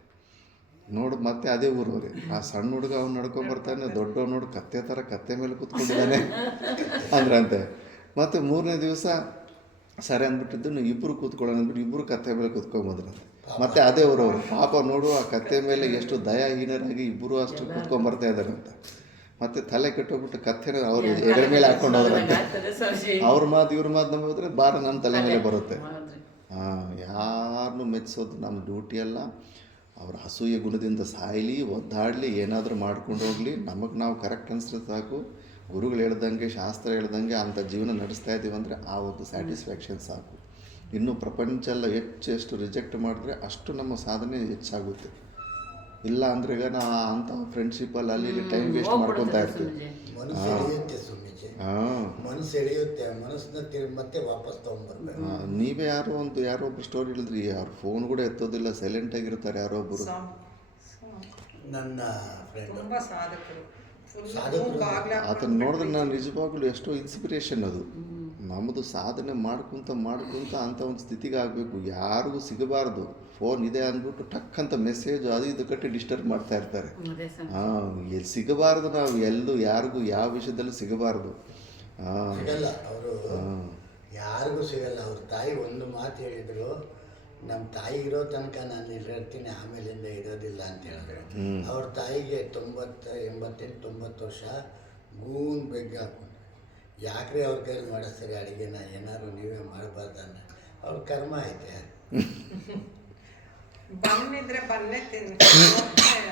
ನೋಡು ಮತ್ತೆ ಅದೇ ಊರವ್ರೆ, ಆ ಸಣ್ಣ ಹುಡುಗ ಅವ್ನು ನಡ್ಕೊಂಬರ್ತಾನೆ, ದೊಡ್ಡವ್ ನೋಡು ಕತ್ತೆ ಮೇಲೆ ಕೂತ್ಕೊಂಡಿದ್ದಾನೆ ಅಂದ್ರಂತೆ. ಮತ್ತು 3ನೇ ದಿವಸ ಸರಿ ಅಂದ್ಬಿಟ್ಟಿದ್ದು ಇಬ್ಬರು ಕೂತ್ಕೊಳ್ಳೋಣ ಅಂದ್ಬಿಟ್ಟು ಇಬ್ಬರು ಕತ್ತೆ ಮೇಲೆ ಕೂತ್ಕೊಂಬಂದ್ರಂತೆ. ಮತ್ತೆ ಅದೇ ಊರವ್ರು ಪಾಪ ನೋಡು ಆ ಕತ್ತೆ ಮೇಲೆ ಎಷ್ಟು ದಯಾಹೀನರಾಗಿ ಇಬ್ಬರು ಅಷ್ಟು ಕೂತ್ಕೊಂಬರ್ತಾ ಇದ್ದಾರಂತ. ಮತ್ತು ತಲೆ ಕೆಟ್ಟೋಗ್ಬಿಟ್ಟು ಕತ್ತೆನ ಅವ್ರು ಎಗರ ಮೇಲೆ ಹಾಕ್ಕೊಂಡು ಹೋದ್ರಂತೆ. ಅವ್ರ ಮಾತು ಇವ್ರ ಮಾತು ನಂಬಿದ್ರೆ ಭಾರ ನಮ್ಮ ತಲೆ ಮೇಲೆ ಬರುತ್ತೆ. ಯಾರನ್ನೂ ಮೆಚ್ಚಿಸೋದು ನಮ್ಮ ಡ್ಯೂಟಿ ಅಲ್ಲ. ಅವ್ರ ಅಸೂಯೆ ಗುಣದಿಂದ ಸಾಯಲಿ, ಒದ್ದಾಡಲಿ, ಏನಾದರೂ ಮಾಡ್ಕೊಂಡು ಹೋಗಲಿ, ನಮಗೆ ನಾವು ಕರೆಕ್ಟ್ ಅನಿಸಿದ್ರೆ ಸಾಕು. ಗುರುಗಳು ಹೇಳ್ದಂಗೆ, ಶಾಸ್ತ್ರ ಹೇಳ್ದಂಗೆ ಅಂಥ ಜೀವನ ನಡೆಸ್ತಾ ಇದ್ದೀವಿ ಅಂದರೆ ಆ ಒಂದು ಸ್ಯಾಟಿಸ್ಫ್ಯಾಕ್ಷನ್ ಸಾಕು. ಇನ್ನು ಪ್ರಪಂಚ ಎಲ್ಲ ಎಷ್ಟು ರಿಜೆಕ್ಟ್ ಮಾಡಿದ್ರೆ ಅಷ್ಟು ನಮ್ಮ ಸಾಧನೆ ಹೆಚ್ಚಾಗುತ್ತೆ. ಇಲ್ಲ ಅಂದರೆ ಈಗ ನಾ ಅಂಥ ಫ್ರೆಂಡ್ಶಿಪ್ಪಲ್ಲಿ ಅಲ್ಲಿ ಟೈಮ್ ವೇಸ್ಟ್ ಮಾಡ್ಕೊತಾ ಇರ್ತೀವಿ. ಮನಸ್ಸು ಎಳೆಯುತ್ತೆ, ಮನಸ್ಸನ್ನ ಮತ್ತೆ ವಾಪಸ್ ತೊಗೊಂಡ್ಬರ್ಬೇಕು. ನೀವೇ ಯಾರೋ ಒಬ್ರು ಸ್ಟೋರಿ ಹೇಳಿದ್ರಿ, ಅವ್ರ ಫೋನ್ ಕೂಡ ಎತ್ತೋದಿಲ್ಲ, ಸೈಲೆಂಟ್ ಆಗಿರ್ತಾರೆ ಯಾರೋ ಒಬ್ಬರು. ನನ್ನ ಫ್ರೆಂಡ್ ತುಂಬ ಸಾಧಕರು ಅದನ್ನು ನೋಡಿದ್ರೆ ನಾನು ನಿಜವಾಗ್ಲೂ ಎಷ್ಟೋ ಇನ್ಸ್ಪಿರೇಷನ್ ಅದು. ನಮ್ಮದು ಸಾಧನೆ ಮಾಡ್ಕೊಂತ ಅಂಥ ಒಂದು ಸ್ಥಿತಿಗೆ ಆಗಬೇಕು. ಯಾರಿಗೂ ಸಿಗಬಾರ್ದು. ಫೋನ್ ಇದೆ ಅಂದ್ಬಿಟ್ಟು ಟಕ್ ಅಂತ ಮೆಸೇಜ್ ಅದು ಇದು ಕಟ್ಟಿ ಡಿಸ್ಟರ್ಬ್ ಮಾಡ್ತಾ ಇರ್ತಾರೆ. ಎಲ್ಲಿ ಸಿಗಬಾರ್ದು, ನಾವು ಎಲ್ಲೂ ಯಾರಿಗೂ ಯಾವ ವಿಷಯದಲ್ಲೂ ಸಿಗಬಾರ್ದು. ಸಿಗಲ್ಲ ಅವರು, ಯಾರಿಗೂ ಸಿಗಲ್ಲ. ಅವ್ರ ತಾಯಿ ಒಂದು ಮಾತು ಹೇಳಿದ್ರು, ನಮ್ಮ ತಾಯಿ ಇರೋ ತನಕ ನಾನು ಇಲ್ಲಿರ್ತೀನಿ, ಆಮೇಲಿಂದ ಇರೋದಿಲ್ಲ ಅಂತ ಹೇಳಿದ್ರು. ಅವ್ರ ತಾಯಿಗೆ 88-90 ವರ್ಷ ಗೂನ್ ಬೆಗ್ಗ ಹಾಕೊಂಡು, ಯಾಕ್ರಿ ಅವ್ರ ಕೈಲಿ ಮಾಡಿಸ್ತಾರೆ ಅಡುಗೆನ, ಏನಾದ್ರು ನೀವೇ ಮಾಡಬಾರ್ದನ್ನ. ಅವ್ರ ಕರ್ಮ ಐತೆ. ಬನ್ನಿದ್ರೆ ಬನ್ನೇ ತಿಂದು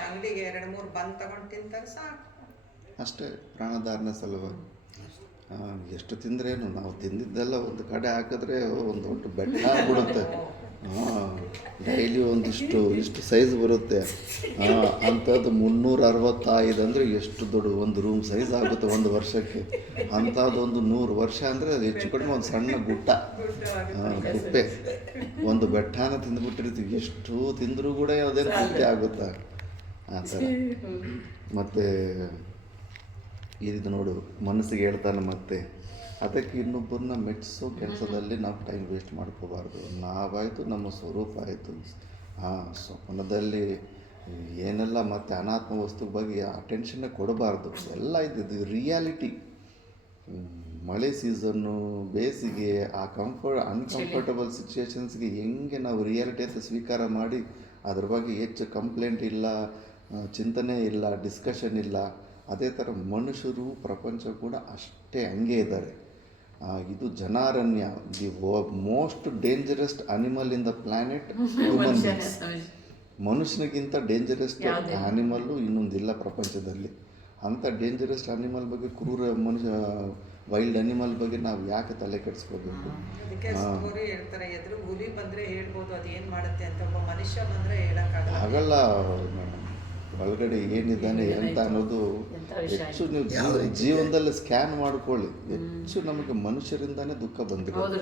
ಅಂಗಡಿಗೆ 2-3 ಬನ್ ತಗೊಂಡು ತಿಂತಾರೆ ಸಾಕು ಅಷ್ಟೇ. ಪ್ರಾಣಧಾರಣೆ ಸಲುವಾಗಿ ಎಷ್ಟು ತಿಂದ್ರೇನು, ನಾವು ತಿಂದಿದ್ದೆಲ್ಲ ಒಂದು ಕಡೆ ಹಾಕಿದ್ರೆ ಒಂದು ದೊಡ್ಡ ಬೆಟ್ಟ ಆಗ್ಬಿಡುತ್ತೆ. ಡೈಲಿ ಇಷ್ಟು ಸೈಜ್ ಬರುತ್ತೆ. ಅಂಥದ್ದು 365 ಅಂದರೆ ಎಷ್ಟು ದೊಡ್ಡ ಒಂದು ರೂಮ್ ಸೈಜ್ ಆಗುತ್ತೆ ಒಂದು ವರ್ಷಕ್ಕೆ. ಅಂಥದ್ದೊಂದು 100 ವರ್ಷ ಅಂದರೆ ಅದು ಹೆಚ್ಚು ಕಡಿಮೆ ಒಂದು ಸಣ್ಣ ಗುಪ್ಪೆ ಒಂದು ಬೆಟ್ಟನ ತಿಂದುಬಿಟ್ಟಿರ್ತೀವಿ. ಎಷ್ಟು ತಿಂದರೂ ಕೂಡ ಅದೇನು ತೃಪ್ತಿ ಆಗುತ್ತಾ ಆ ಥರ. ಮತ್ತು ಇದು ನೋಡು, ಮನಸ್ಸಿಗೆ ಹೇಳ್ತಾನೆ ಮತ್ತೆ, ಅದಕ್ಕೆ ಇನ್ನೊಬ್ಬರನ್ನ ಮೆಚ್ಚಿಸೋ ಕೆಲಸದಲ್ಲಿ ನಾವು ಟೈಮ್ ವೇಸ್ಟ್ ಮಾಡ್ಕೋಬಾರ್ದು. ನಾವಾಯಿತು, ನಮ್ಮ ಸ್ವರೂಪ ಆಯಿತು. ಸ್ವಪ್ನದಲ್ಲಿ ಏನೆಲ್ಲ ಮತ್ತು ಅನಾತ್ಮ ವಸ್ತು ಬಗ್ಗೆ ಅಟೆನ್ಷನ್ನೇ ಕೊಡಬಾರ್ದು. ಎಲ್ಲ ಇದು ರಿಯಾಲಿಟಿ. ಮಳೆ ಸೀಸನ್ನು, ಬೇಸಿಗೆ, ಆ ಅನ್ಕಂಫರ್ಟಬಲ್ ಸಿಚುವೇಶನ್ಸ್ಗೆ ಹೆಂಗೆ ನಾವು ರಿಯಾಲಿಟಿ ಅಂತ ಸ್ವೀಕಾರ ಮಾಡಿ ಅದ್ರ ಬಗ್ಗೆ ಹೆಚ್ಚು ಕಂಪ್ಲೇಂಟ್ ಇಲ್ಲ, ಚಿಂತನೆ ಇಲ್ಲ, ಡಿಸ್ಕಷನ್ ಇಲ್ಲ. ಅದೇ ಥರ ಮನುಷ್ಯರು, ಪ್ರಪಂಚ ಕೂಡ ಅಷ್ಟೇ ಹಂಗೆ ಇದ್ದಾರೆ. ಇದು ಜನಾರಣ್ಯ. The most dangerest animal in the planet human beings. ಮನುಷ್ಯನಿಗಿಂತ ಡೇಂಜರಸ್ಟ್ ಆನಿಮಲ್ಲು ಇನ್ನೊಂದಿಲ್ಲ ಪ್ರಪಂಚದಲ್ಲಿ. ಅಂಥ ಡೇಂಜರಸ್ಟ್ ಅನಿಮಲ್ ಬಗ್ಗೆ, ಕ್ರೂರ ಮನುಷ್ಯ ವೈಲ್ಡ್ ಅನಿಮಲ್ ಬಗ್ಗೆ ನಾವು ಯಾಕೆ ತಲೆ ಕೆಡಿಸ್ಕೋಬೇಕು? ಅದಕ್ಕೆ ಸ್ಟೋರಿ ಹೇಳ್ತಾರೆ, ಎದುರು ಹುಲಿ ಬಂದರೆ ಹೇಳ್ಬೋದು ಅದೇನು ಮಾಡುತ್ತೆ ಅಂತ, ಒಬ್ಬ ಮನುಷ್ಯ ಬಂದರೆ ಹೇಳೋಕ್ಕಾಗಲ್ಲ. ಒಳಗಡೆ ಏನಿದ್ದಾನೆ ಎಂತ ಅನ್ನೋದು ಹೆಚ್ಚು ನೀವು ಜೀವನದಲ್ಲಿ ಸ್ಕ್ಯಾನ್ ಮಾಡ್ಕೊಳ್ಳಿ. ಹೆಚ್ಚು ನಮಗೆ ಮನುಷ್ಯರಿಂದಾನೇ ದುಃಖ ಬಂದಿರೋದು.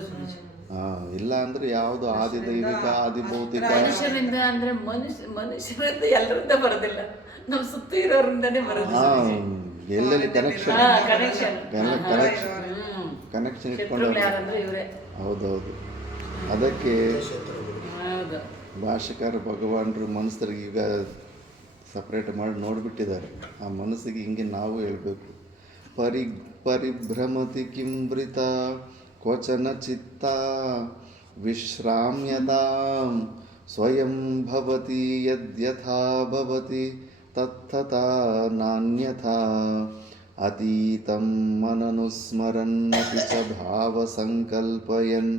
ಇಲ್ಲ ಅಂದ್ರೆ ಯಾವುದು ಆದಿ ದೈವಿಕ, ಆದಿ ಭೌತಿಕ, ಮನುಷ್ಯರಿಂದ ಅಂದ್ರೆ ಮನುಷ್ಯರಿಂದ ಎಲ್ಲರಿಂದ ಬರೋದಿಲ್ಲ, ನಮ್ಮ ಸುತ್ತ ಇರೋರಿಂದಾನೇ ಬರೋದು. ಎಲ್ಲೆಲ್ಲಿ ಕನೆಕ್ಷನ್ ಇಟ್ಕೊಂಡು. ಹೌದೌದು. ಅದಕ್ಕೆ ಭಾಷೆಕಾರ ಭಗವಾನರು ಮನಸ್ಸರಿಗೆ ಈಗ ಸಪ್ರೇಟ್ ಮಾಡಿ ನೋಡಿಬಿಟ್ಟಿದ್ದಾರೆ. ಆ ಮನಸ್ಸಿಗೆ ಹಿಂಗೆ ನಾವು ಹೇಳಬೇಕು. ಪರಿಭ್ರಮತಿ ಕಿಂಬ್ರಿತ ಕ್ವಚನ ಚಿತ್ತ ವಿಶ್ರಾಮ್ಯತಾಂ ಸ್ವಯಂ ಭವತಿ ಯದ್ಯಥಾ ಭವತಿ ತತ್ತಥಾ ನಾನ್ಯಥಾ ಅತೀತಂ ಮನನುಸ್ಮರನ್ನಪಿ ಚ ಭಾವ ಸಂಕಲ್ಪಯನ್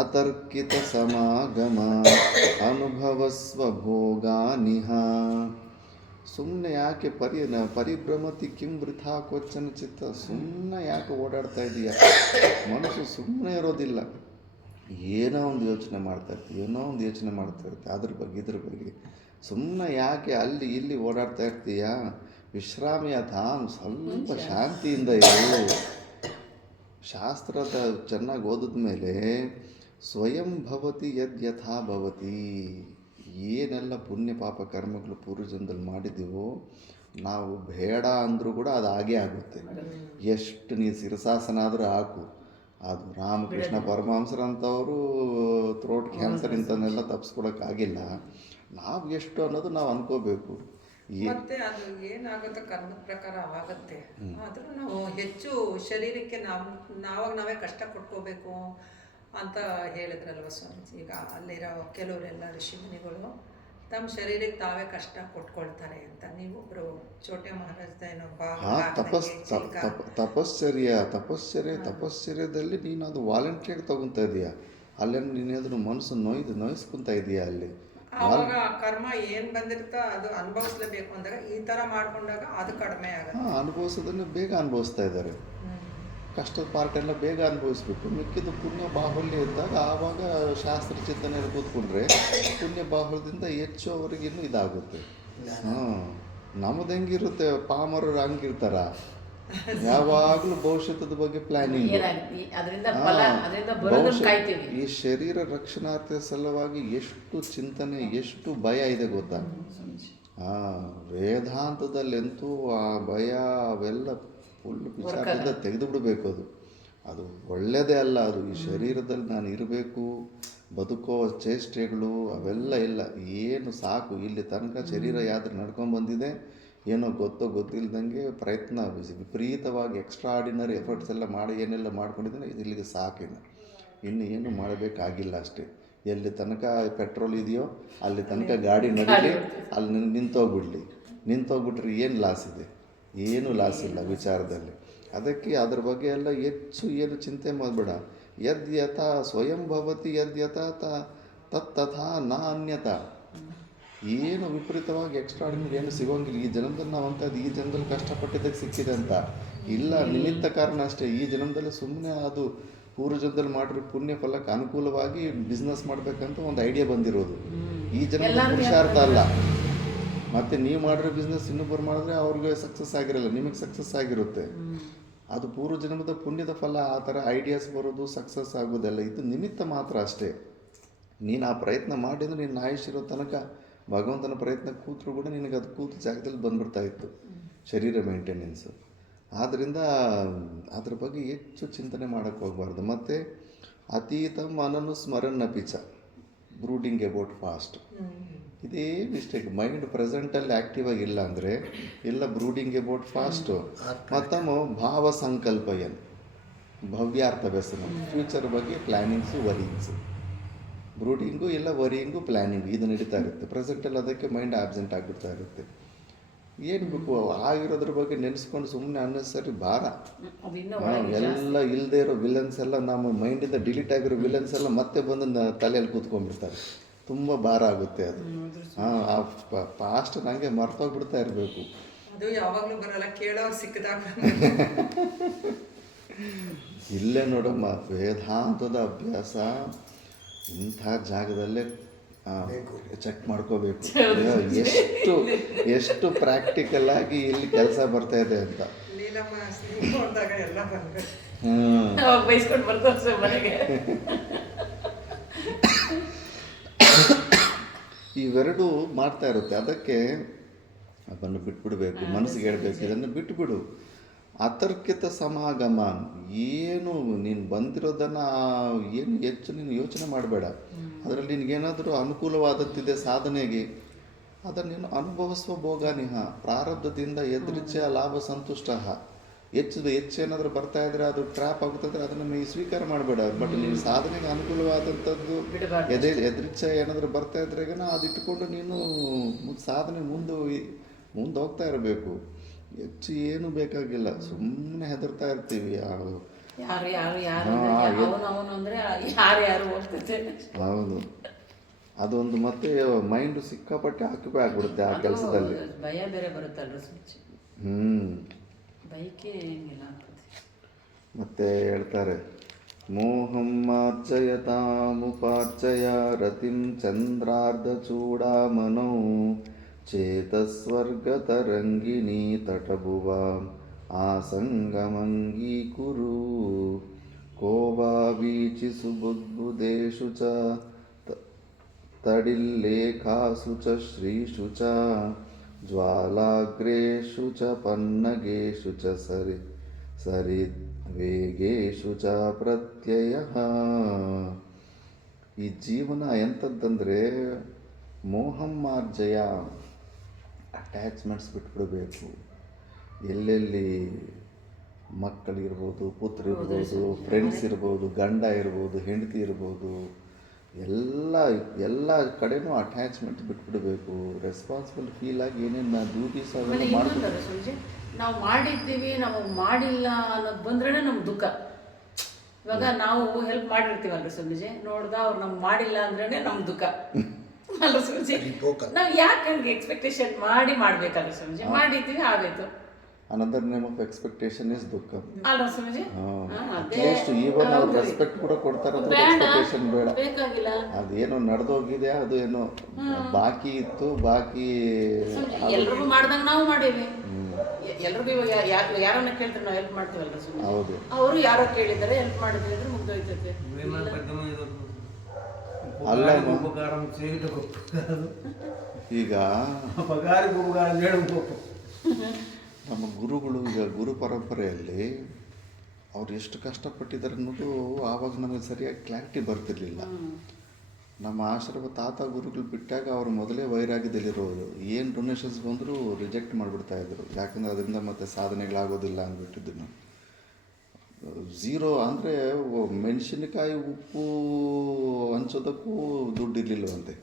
ಅತರ್ಕಿತ ಸಮಾಗಮ ಅನುಭವಸ್ವ ಭೋಗಾನಿಹ. ಸುಮ್ಮನೆ ಯಾಕೆ ಪರಿಭ್ರಮತಿ ಕಿಂ ವೃಥಾ ಕ್ವಚನ ಚಿತ್ತ. ಸುಮ್ಮನೆ ಯಾಕೆ ಓಡಾಡ್ತಾ ಇದೀಯ? ಮನಸ್ಸು ಸುಮ್ಮನೆ ಇರೋದಿಲ್ಲ. ಏನೋ ಒಂದು ಯೋಚನೆ ಮಾಡ್ತಾ ಇರ್ತೀವಿ, ಅದ್ರ ಬಗ್ಗೆ ಇದ್ರ ಬಗ್ಗೆ. ಸುಮ್ಮನೆ ಯಾಕೆ ಅಲ್ಲಿ ಇಲ್ಲಿ ಓಡಾಡ್ತಾ ಇರ್ತೀಯ? ವಿಶ್ರಾಮಿಯ ತಾನು ಸ್ವಲ್ಪ ಶಾಂತಿಯಿಂದ ಇರು. ಶಾಸ್ತ್ರದ ಚೆನ್ನಾಗಿ ಓದಿದ ಮೇಲೆ ಸ್ವಯಂ ಭವತಿ ಯಥಾ ಭವತಿ. ಏನೆಲ್ಲ ಪುಣ್ಯ ಪಾಪ ಕರ್ಮಗಳು ಪೂರ್ವಜನ್ಮದಲ್ಲಿ ಮಾಡಿದ್ದೀವೋ, ನಾವು ಬೇಡ ಅಂದರೂ ಕೂಡ ಅದು ಹಾಗೇ ಆಗುತ್ತೆ. ಎಷ್ಟು ನೀನು ಶಿರಸಾಸನ ಆದರೂ ಹಾಕು, ಅದು ರಾಮಕೃಷ್ಣ ಪರಮಹಂಸರಂಥವರು ಥ್ರೋಟ್ ಕ್ಯಾನ್ಸರ್ ಇಂಥವನ್ನೆಲ್ಲ ತಪ್ಪಿಸ್ಕೊಳಕ್ಕಾಗಿಲ್ಲ. ನಾವು ಎಷ್ಟು ಅನ್ನೋದು ನಾವು ಅನ್ಕೋಬೇಕು. ಮತ್ತೆ ಅದು ಏನಾಗುತ್ತೋ ಕರ್ಮದ ಪ್ರಕಾರ ಆಗುತ್ತೆ. ಆದರೂ ನಾವು ಹೆಚ್ಚು ಶರೀರಕ್ಕೆ ನಾವೇ ಕಷ್ಟ ಕೊಟ್ಕೋಬೇಕು ಅಂತ ಹೇಳಿದ್ರಲ್ವ ಸ್ವಾಮೀಜಿ. ಈಗ ಅಲ್ಲಿರೋ ಕೆಲವರೆಲ್ಲ ಋಷಿಮುನಿಗಳು ತಮ್ಮ ಶರೀರಕ್ಕೆ ತಾವೇ ಕಷ್ಟ ಕೊಟ್ಕೊಳ್ತಾರೆ ಅಂತ. ನೀವೊಬ್ರು ಚೋಟೆ ಮಹಾರಾಜ ಏನೋ ತಪಶ್ಚರ್ಯದಲ್ಲಿ ನೀನು ಅದು ವಾಲಂಟಿಯರ್ ತಗೊತಾ ಇದೀಯಾ? ಅಲ್ಲೇನು ನೀನೇನಾದ್ರೂ ಮನಸ್ಸು ನೋಯಿಸ್ಕೊತಾ ಇದೀಯಾ? ಅಲ್ಲಿ ಆವಾಗ ಕರ್ಮ ಏನು ಬಂದಿರುತ್ತೋ ಅದು ಅನುಭವಿಸ್ಲೇಬೇಕು ಅಂದಾಗ ಈ ಥರ ಮಾಡ್ಕೊಂಡಾಗ ಅದು ಕಡಿಮೆ ಆಗುತ್ತೆ. ಅನುಭವಿಸೋದನ್ನು ಬೇಗ ಅನುಭವಿಸ್ತಾ ಇದ್ದಾರೆ. ಕಷ್ಟದ ಪಾರ್ಟೆಲ್ಲ ಬೇಗ ಅನುಭವಿಸ್ಬಿಟ್ಟು ಮಿಕ್ಕಿದ್ದು ಪುಣ್ಯ ಬಾಹುಲ್ಯ ಇದ್ದಾಗ ಆವಾಗ ಶಾಸ್ತ್ರ ಚಿಂತನೆಯಲ್ಲಿ ಕೂತ್ಕೊಂಡ್ರೆ ಪುಣ್ಯ ಬಾಹುಲ್ಯದಿಂದ ಹೆಚ್ಚು ಅವರಿಗಿನ್ನೂ ಇದಾಗುತ್ತೆ. ನಮ್ಮದು ಹೆಂಗಿರುತ್ತೆ, ಪಾಮರರು ಹಂಗಿರ್ತಾರ, ಯಾವಾಗಲೂ ಭವಿಷ್ಯದ ಬಗ್ಗೆ ಪ್ಲಾನಿಂಗ್. ಈ ಶರೀರ ರಕ್ಷಣಾರ್ಥ ಸಲುವಾಗಿ ಎಷ್ಟು ಚಿಂತನೆ, ಎಷ್ಟು ಭಯ ಇದೆ ಗೊತ್ತಾ? ವೇದಾಂತದಲ್ಲಂತೂ ಆ ಭಯ ಅವೆಲ್ಲ ಫುಲ್ ವಿಚಾರದಿಂದ ತೆಗೆದು ಬಿಡಬೇಕು. ಅದು ಒಳ್ಳೆಯದೇ ಅಲ್ಲ. ಅದು ಈ ಶರೀರದಲ್ಲಿ ನಾನು ಇರಬೇಕು, ಬದುಕೋ ಚೇಷ್ಟೆಗಳು ಅವೆಲ್ಲ ಇಲ್ಲ. ಏನು ಸಾಕು, ಇಲ್ಲಿ ತನಕ ಶರೀರ ಯಾತ್ರೆ ನಡ್ಕೊಂಡು ಬಂದಿದೆ, ಏನೋ ಗೊತ್ತೋ ಗೊತ್ತಿಲ್ಲದಂಗೆ ಪ್ರಯತ್ನ ವಿಪರೀತವಾಗಿ ಎಕ್ಸ್ಟ್ರಾ ಆರ್ಡಿನರಿ ಎಫರ್ಟ್ಸ್ ಎಲ್ಲ ಮಾಡಿ ಏನೆಲ್ಲ ಮಾಡ್ಕೊಂಡಿದ್ದೇನೆ, ಇಲ್ಲಿಗೆ ಸಾಕಿನ ಇನ್ನು ಏನು ಮಾಡಬೇಕಾಗಿಲ್ಲ ಅಷ್ಟೇ. ಎಲ್ಲಿ ತನಕ ಪೆಟ್ರೋಲ್ ಇದೆಯೋ ಅಲ್ಲಿ ತನಕ ಗಾಡಿ ನಡೀಲಿ, ಅಲ್ಲಿ ನಿಂತೋಗ್ಬಿಟ್ರೆ ಏನು ಲಾಸ್ ಇದೆ? ಏನೂ ಲಾಸ್ ಇಲ್ಲ ವಿಚಾರದಲ್ಲಿ. ಅದಕ್ಕೆ ಅದ್ರ ಬಗ್ಗೆ ಎಲ್ಲ ಹೆಚ್ಚು ಏನು ಚಿಂತೆ ಮಾಡಬೇಡ. ಯದ್ಯಥಾ ಸ್ವಯಂ ಭವತಿ ಯದ್ಯಥಾ ತತ್ತಥಾ ನ ಅನ್ಯತಾ. ಏನು ವಿಪರೀತವಾಗಿ ಎಕ್ಸ್ಟ್ರಾರ್ಡಿನರಿ ಏನು ಸಿಗೋಂಗಿಲ್ಲ ಈ ಜನ್ಮದಲ್ಲಿ. ನಾವು ಅಂಥದ್ದು ಈ ಜನ್ಮದಲ್ಲಿ ಕಷ್ಟಪಟ್ಟಿದ್ದಕ್ಕೆ ಸಿಕ್ಕಿದೆ ಅಂತ ಇಲ್ಲ, ನಿಮಿತ್ತ ಕಾರಣ ಅಷ್ಟೇ. ಈ ಜನ್ಮದಲ್ಲಿ ಸುಮ್ಮನೆ ಅದು ಪೂರ್ವ ಜನ್ಮದಲ್ಲಿ ಮಾಡಿರೋ ಪುಣ್ಯ ಫಲಕ್ಕೆ ಅನುಕೂಲವಾಗಿ ಬಿಸ್ನೆಸ್ ಮಾಡಬೇಕಂತ ಒಂದು ಐಡಿಯಾ ಬಂದಿರೋದು. ಈ ಜನ್ಮದ ಪುರುಷಾರ್ಥ ಅಲ್ಲ. ಮತ್ತು ನೀವು ಮಾಡಿರೋ ಬಿಸ್ನೆಸ್ ಇನ್ನೊಬ್ಬರು ಮಾಡಿದ್ರೆ ಅವ್ರಿಗೆ ಸಕ್ಸಸ್ ಆಗಿರಲ್ಲ, ನಿಮಗೆ ಸಕ್ಸಸ್ ಆಗಿರುತ್ತೆ. ಅದು ಪೂರ್ವ ಜನ್ಮದ ಪುಣ್ಯದ ಫಲ. ಆ ಥರ ಐಡಿಯಾಸ್ ಬರೋದು, ಸಕ್ಸಸ್ ಆಗೋದೆಲ್ಲ ಇದು ನಿಮಿತ್ತ ಮಾತ್ರ ಅಷ್ಟೇ. ನೀನು ಆ ಪ್ರಯತ್ನ ಮಾಡಿದ್ರೆ ನಿನ್ನ ಆಯುಷ್ಯಿರೋ ತನಕ ಭಗವಂತನ ಪ್ರಯತ್ನ ಕೂತರೂ ಕೂಡ ನಿನಗೆ ಅದು ಕೂತು ಜಾಗದಲ್ಲಿ ಬಂದ್ಬಿಡ್ತಾಯಿತ್ತು ಶರೀರ ಮೇಂಟೆನೆನ್ಸು. ಆದ್ದರಿಂದ ಅದ್ರ ಬಗ್ಗೆ ಹೆಚ್ಚು ಚಿಂತನೆ ಮಾಡೋಕ್ಕೆ ಹೋಗಬಾರ್ದು. ಮತ್ತು ಅತೀತಂ ಅನನು ಸ್ಮರನ್ ಅಪಿಚ ಬ್ರೂಡಿಂಗ್ ಅಬೌಟ್ ಫಾಸ್ಟ್. ಇದೇ ಮಿಸ್ಟೇಕ್. ಮೈಂಡ್ ಪ್ರೆಸೆಂಟಲ್ಲಿ ಆ್ಯಕ್ಟಿವ್ ಆಗಿಲ್ಲ ಅಂದರೆ ಎಲ್ಲ ಬ್ರೂಡಿಂಗ್ ಅಬೌಟ್ ಫಾಸ್ಟು. ಮತ್ತೊಮ್ಮೆ ಭಾವ ಸಂಕಲ್ಪಯನ್ ಭವ್ಯಾರ್ಥ ವ್ಯಸನ, ಫ್ಯೂಚರ್ ಬಗ್ಗೆ ಪ್ಲ್ಯಾನಿಂಗ್ಸು, ವರಿಂಗ್ಸು. ಬ್ರೂಡಿಂಗು ಇಲ್ಲ ವರಿಂಗು, ಪ್ಲ್ಯಾನಿಂಗು ಇದು ನಡೀತಾ ಇರುತ್ತೆ. ಪ್ರೆಸೆಂಟಲ್ಲಿ ಅದಕ್ಕೆ ಮೈಂಡ್ ಆಬ್ಸೆಂಟ್ ಆಗಿಬಿಡ್ತಾ ಇರುತ್ತೆ. ಏನು ಬೇಕು ಆಗಿರೋದ್ರ ಬಗ್ಗೆ ನೆನೆಸ್ಕೊಂಡು ಸುಮ್ಮನೆ ಅನ್ನೆಸರಿ ಭಾರ. ಎಲ್ಲ ಇಲ್ಲದೆ ಇರೋ ವಿಲನ್ಸ್ ಎಲ್ಲ ನಮ್ಮ ಮೈಂಡಿಂದ ಡಿಲೀಟ್ ಆಗಿರೋ ವಿಲನ್ಸ್ ಎಲ್ಲ ಮತ್ತೆ ಬಂದು ತಲೆಯಲ್ಲಿ ಕೂತ್ಕೊಂಡ್ಬಿಡ್ತಾರೆ. ತುಂಬ ಭಾರ ಆಗುತ್ತೆ ಅದು. ಆ ಪಾಸ್ಟ್ ನನಗೆ ಮರ್ತೋಗ್ಬಿಡ್ತಾ ಇರಬೇಕು. ಅದು ಯಾವಾಗಲೂ ಬರಲ್ಲ, ಕೇಳೋರು ಸಿಕ್ಕಿದಾಗ. ಇಲ್ಲೇ ನೋಡಮ್ಮ, ವೇದಾಂತದ ಅಭ್ಯಾಸ ಇಂಥ ಜಾಗದಲ್ಲೇ ಚೆಕ್ ಮಾಡ್ಕೋಬೇಕು ಎಷ್ಟು ಪ್ರಾಕ್ಟಿಕಲ್ ಆಗಿ ಇಲ್ಲಿ ಕೆಲಸ ಬರ್ತಾ ಇದೆ ಅಂತ. ಇವೆರಡು ಮಾಡ್ತಾ ಇರುತ್ತೆ. ಅದಕ್ಕೆ ಅದನ್ನು ಬಿಟ್ಬಿಡ್ಬೇಕು, ಮನಸ್ಸಿಗೆ ಹೇಳ್ಬೇಕು, ಇದನ್ನು ಬಿಟ್ಬಿಡು. ಅತರ್ಕಿತ ಸಮಾಗಮ. ಏನು ನೀನು ಬಂದಿರೋದನ್ನು ಏನು ಹೆಚ್ಚು ನೀನು ಯೋಚನೆ ಮಾಡಬೇಡ. ಅದರಲ್ಲಿ ನಿನಗೇನಾದರೂ ಅನುಕೂಲವಾದದ್ದಿದೆ ಸಾಧನೆಗೆ, ಅದನ್ನು ನೀನು ಅನುಭವಿಸುವ ಭೋಗಾನಿಹ. ಪ್ರಾರಬ್ಧದಿಂದ ಎದುರಿಚ್ಛೆಯ ಲಾಭ ಸಂತುಷ್ಟ. ಹೆಚ್ಚೇನಾದರೂ ಬರ್ತಾ ಇದ್ರೆ ಅದು ಟ್ರ್ಯಾಪ್ ಆಗುತ್ತದೆ, ಅದನ್ನು ನೀವು ಸ್ವೀಕಾರ ಮಾಡಬೇಡ. ಬಟ್ ನೀನು ಸಾಧನೆಗೆ ಅನುಕೂಲವಾದಂಥದ್ದು ಎದುರಿಚ್ಛೆ ಏನಾದರೂ ಬರ್ತಾ ಇದ್ರೆಗನ ಅದು ಇಟ್ಕೊಂಡು ನೀನು ಸಾಧನೆ ಮುಂದೆ ಹೋಗ್ತಾ ಇರಬೇಕು. ಹೆಚ್ಚು ಏನು ಬೇಕಾಗಿಲ್ಲ, ಸುಮ್ಮನೆ ಹೆದರ್ತಾ ಇರ್ತೀವಿ. ಹೌದು, ಅದೊಂದು ಮತ್ತೆ ಮೈಂಡು ಸಿಕ್ಕಾಪಟ್ಟೆ ಆಕ್ಯುಪೈ ಆಗ್ಬಿಡುತ್ತೆ ಆ ಕೆಲಸದಲ್ಲಿ. ಭಯ ಬೇರೆ ಬರುತ್ತಲ್ರ ಸ್ವಿಚ್. ಮತ್ತೆ ಹೇಳ್ತಾರೆ, ಮೋಹಂ ಮಾರ್ಜಯತಾಮುಪಾರ್ಜಯ ರತಿಂ ಚಂದ್ರಾರ್ಧ ಚೂಡಾಮನೌ ಚೇತಸ್ವರ್ಗತರಂಗಿಣಿ ತಟಭುವ ಆಸಂಗಮಂಗೀಕುರು ಕೋವಾ ವೀಚಿಸು ಬುದ್ಬುದೇಶು ಚ ತಡಿಲ್ಲೇಖಾಸು ಚ ಶ್ರೀಷು ಚ ಜ್ವಾಲಾಗ್ರೇಷು ಚ ಪನ್ನಗೇಷು ಚ ಸರಿದ್ವೇಗೇಷು ಚ ಪ್ರತ್ಯಯಃ. ಈ ಜೀವನ ಎಂಥದ್ದಂದರೆ ಮೋಹಂ ಮಾರ್ಜಯ, ಅಟ್ಯಾಚ್ಮೆಂಟ್ಸ್ ಬಿಟ್ಬಿಡಬೇಕು. ಎಲ್ಲೆಲ್ಲಿ ಮಕ್ಕಳಿರ್ಬೋದು, ಪುತ್ರ ಇರ್ಬೋದು, ಫ್ರೆಂಡ್ಸ್ ಇರ್ಬೋದು, ಗಂಡ ಇರ್ಬೋದು, ಹೆಂಡತಿ ಇರ್ಬೋದು, ಎಲ್ಲ ಕಡೆನೂ ಅಟ್ಯಾಚ್ಮೆಂಟ್ ಬಿಟ್ಬಿಡಬೇಕು. ರೆಸ್ಪಾನ್ಸಿಬಲ್ ಫೀಲ್ ಆಗಿ ಏನೇನು ಡ್ಯೂಟೀಸ್ ಅವೆಲ್ಲ ಮಾಡ್ತೀವಿ. ನಾವು ಮಾಡಿದ್ದೀವಿ, ನಾವು ಮಾಡಿಲ್ಲ ಅನ್ನೋದು ಬಂದ್ರೇ ನಮ್ಗೆ ದುಃಖ. ಇವಾಗ ನಾವು ಹೆಲ್ಪ್ ಮಾಡಿರ್ತೀವಲ್ರಿ ಸ್ವಾಮೀಜಿ, ನೋಡ್ದ ಅವ್ರು ನಮ್ಗೆ ಮಾಡಿಲ್ಲ ಅಂದ್ರೇ ನಮ್ಗೆ ದುಃಖ ಅಲ್ಲ ಸ್ವಾಮೀಜಿ. ನಾವು ಯಾಕೆ ಹಂಗೆ ಎಕ್ಸ್ಪೆಕ್ಟೇಷನ್ ಮಾಡ್ಬೇಕಲ್ಲ ಸ್ವಾಮೀಜಿ? ಮಾಡಿದ್ದೀವಿ, ಆಗೋಯ್ತು. Another name of expectation is ದುಃಖ. ಅಲ್ಲ ಸ್ವಾಮೀಜಿ, ಅಟ್ಲೀಸ್ಟ್ ಈವನ್ ಅವ್ರು ರೆಸ್ಪೆಕ್ಟ್ ಕೂಡ ಕೊಡ್ತಾರೆ ಅಂದ್ರೆ ಎಕ್ಸ್ಪೆಕ್ಟೇಷನ್ ಬೇಡ. ಬೇಕಾಗಿಲ್ಲ. ಅದೇನೋ ನಡೆದೋಗಿದೆ, ಅದು ಏನೋ ಬಾಕಿ ಇತ್ತು, ಬಾಕಿ ಎಲ್ರಿಗೂ ಮಾಡ್ದಂಗೆ ನಾವು ಮಾಡೀವಿ. ಎಲ್ರಿಗೂ ಇವಾಗ ಯಾರನ್ನ ಕೇಳ್ತಾರೆ ನಾವು ಹೆಲ್ಪ್ ಮಾಡ್ತೀವಲ್ರ ಸ್ವಾಮೀಜಿ. ಹೌದು, ಅವರು ಯಾರೋ ಕೇಳಿದ್ದಾರೆ, ಹೆಲ್ಪ್ ಮಾಡಿದ್ರೆ ಮುಗ್ದೋಯ್ತೈತೆ. అల్లమ్మ ఉపకారం చేయడం గొప్ప కాదు, ಈಗ అపకారికి ఉపకారం చేయడం గొప్ప. ನಮ್ಮ ಗುರುಗಳು ಈಗ ಗುರು ಪರಂಪರೆಯಲ್ಲಿ ಅವ್ರು ಎಷ್ಟು ಕಷ್ಟಪಟ್ಟಿದ್ದಾರೆ ಅನ್ನೋದು ಆವಾಗ ನಮಗೆ ಸರಿಯಾಗಿ ಕ್ಲಾರಿಟಿ ಬರ್ತಿರ್ಲಿಲ್ಲ. ನಮ್ಮ ಆಶ್ರಮ ತಾತ ಗುರುಗಳು ಬಿಟ್ಟಾಗ ಅವರು ಮೊದಲೇ ವೈರಾಗ್ಯದಲ್ಲಿರೋರು. ಏನು ಡೊನೇಷನ್ಸ್ ಬಂದರೂ ರಿಜೆಕ್ಟ್ ಮಾಡಿಬಿಡ್ತಾಯಿದ್ರು, ಯಾಕಂದರೆ ಅದರಿಂದ ಮತ್ತೆ ಸಾಧನೆಗಳಾಗೋದಿಲ್ಲ ಅಂದ್ಬಿಟ್ಟಿದ್ದು ನಾವು. ಝೀರೋ ಅಂದರೆ ಮೆಣಸಿನಕಾಯಿ ಉಪ್ಪು ಹಂಚೋದಕ್ಕೂ ದುಡ್ಡು ಇರಲಿಲ್ಲವಂತೆ.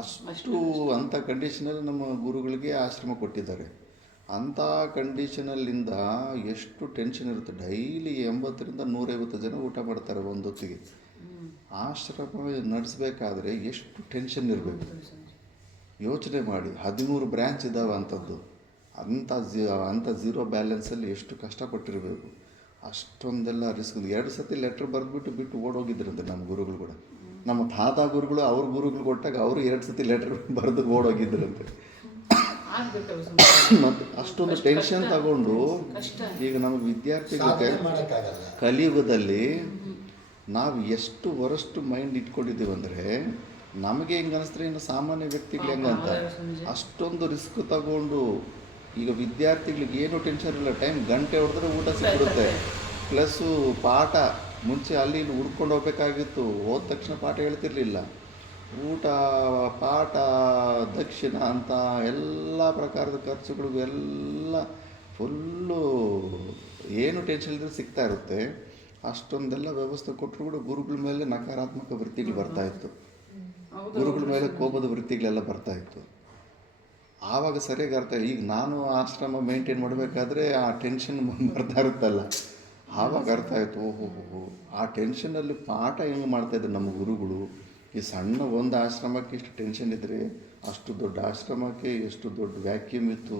ಅಷ್ಟು ಅಂಥ ಕಂಡೀಷನಲ್ಲಿ ನಮ್ಮ ಗುರುಗಳಿಗೆ ಆಶ್ರಮ ಕೊಟ್ಟಿದ್ದಾರೆ. ಅಂಥ ಕಂಡೀಷನಲ್ಲಿಂದ ಎಷ್ಟು ಟೆನ್ಷನ್ ಇರುತ್ತೆ. ಡೈಲಿ 80ರಿಂದ 150 ಜನ ಊಟ ಮಾಡ್ತಾರೆ ಒಂದೊತ್ತಿಗೆ. ಆಶ್ರಮ ನಡೆಸಬೇಕಾದ್ರೆ ಎಷ್ಟು ಟೆನ್ಷನ್ ಇರಬೇಕು ಯೋಚನೆ ಮಾಡಿ. 13 ಬ್ರ್ಯಾಂಚ್ ಇದ್ದಾವೆ ಅಂಥದ್ದು. ಅಂಥ ಝೀರೋ ಬ್ಯಾಲೆನ್ಸಲ್ಲಿ ಎಷ್ಟು ಕಷ್ಟಪಟ್ಟಿರಬೇಕು. ಅಷ್ಟೊಂದೆಲ್ಲ ರಿಸ್ಕ್. 2 ಸತಿ ಲೆಟ್ರ್ ಬಿಟ್ಟು ಓಡೋಗಿದ್ರಂತೆ ನಮ್ಮ ಗುರುಗಳು ಕೂಡ. ನಮ್ಮ ತಾತ ಗುರುಗಳು ಅವ್ರ ಗುರುಗಳು ಕೊಟ್ಟಾಗ ಅವರು 2 ಸತಿ ಲೆಟ್ರ್ ಬರೆದು ಓಡೋಗಿದ್ರಂತೆ. ಮತ್ತು ಅಷ್ಟೊಂದು ಟೆನ್ಷನ್ ತಗೊಂಡು ಈಗ ನಮ್ಮ ವಿದ್ಯಾರ್ಥಿಗಳಿಗೆ ಮಾಡೋಕ್ಕಾಗಲ್ಲ. ಕಲಿಯುಗದಲ್ಲಿ ನಾವು ಎಷ್ಟು ವರಷ್ಟು ಮೈಂಡ್ ಇಟ್ಕೊಂಡಿದ್ದೀವಿ ಅಂದರೆ, ನಮಗೆ ಹೆಂಗೆ ಅನಿಸ್ತಾರೆ ಇನ್ನು ಸಾಮಾನ್ಯ ವ್ಯಕ್ತಿಗಳು ಹೆಂಗಂತ ಅಷ್ಟೊಂದು ರಿಸ್ಕ್ ತಗೊಂಡು. ಈಗ ವಿದ್ಯಾರ್ಥಿಗಳಿಗೆ ಏನೂ ಟೆನ್ಷನ್ ಇಲ್ಲ, ಟೈಮ್ ಗಂಟೆ ಹೊಡೆದ್ರೆ ಊಟ ಸಿಕ್ಬಿಡುತ್ತೆ. ಪ್ಲಸ್ಸು ಪಾಠ ಮುಂಚೆ ಅಲ್ಲಿ ಇಲ್ಲಿ ಹುಡ್ಕೊಂಡು ಹೋಗ್ಬೇಕಾಗಿತ್ತು, ಹೋದ ತಕ್ಷಣ ಪಾಠ ಹೇಳ್ತಿರ್ಲಿಲ್ಲ. ಊಟ, ಪಾಠ, ದಕ್ಷಿಣ ಅಂತ ಎಲ್ಲ ಪ್ರಕಾರದ ಖರ್ಚುಗಳಿಗೂ ಎಲ್ಲ ಫುಲ್ಲು ಏನು ಟೆನ್ಷನ್ ಇದ್ದರೆ ಸಿಗ್ತಾ ಇರುತ್ತೆ. ಅಷ್ಟೊಂದೆಲ್ಲ ವ್ಯವಸ್ಥೆ ಕೊಟ್ಟರು ಕೂಡ ಗುರುಗಳ ಮೇಲೆ ನಕಾರಾತ್ಮಕ ವೃತ್ತಿಗಳು ಬರ್ತಾಯಿತ್ತು, ಗುರುಗಳ ಮೇಲೆ ಕೋಪದ ವೃತ್ತಿಗಳೆಲ್ಲ ಬರ್ತಾಯಿತ್ತು. ಆವಾಗ ಸರಿಯಾಗಿ ಅರ್ಥ. ಈಗ ನಾನು ಆಶ್ರಮ ಮೇಂಟೈನ್ ಮಾಡಬೇಕಾದ್ರೆ ಆ ಟೆನ್ಷನ್ ಬರ್ತಾ ಇರುತ್ತಲ್ಲ, ಆವಾಗ ಅರ್ಥ ಆಯಿತು. ಓಹೋ, ಆ ಟೆನ್ಷನಲ್ಲಿ ಪಾಠ ಹೆಂಗೆ ಮಾಡ್ತಾಯಿದ್ರು ನಮ್ಮ ಗುರುಗಳು. ಈ ಸಣ್ಣ ಒಂದು ಆಶ್ರಮಕ್ಕೆ ಇಷ್ಟು ಟೆನ್ಷನ್ ಇದ್ದರೆ, ಅಷ್ಟು ದೊಡ್ಡ ಆಶ್ರಮಕ್ಕೆ ಎಷ್ಟು ದೊಡ್ಡ ವ್ಯಾಕ್ಯೂಮ್ ಇತ್ತು.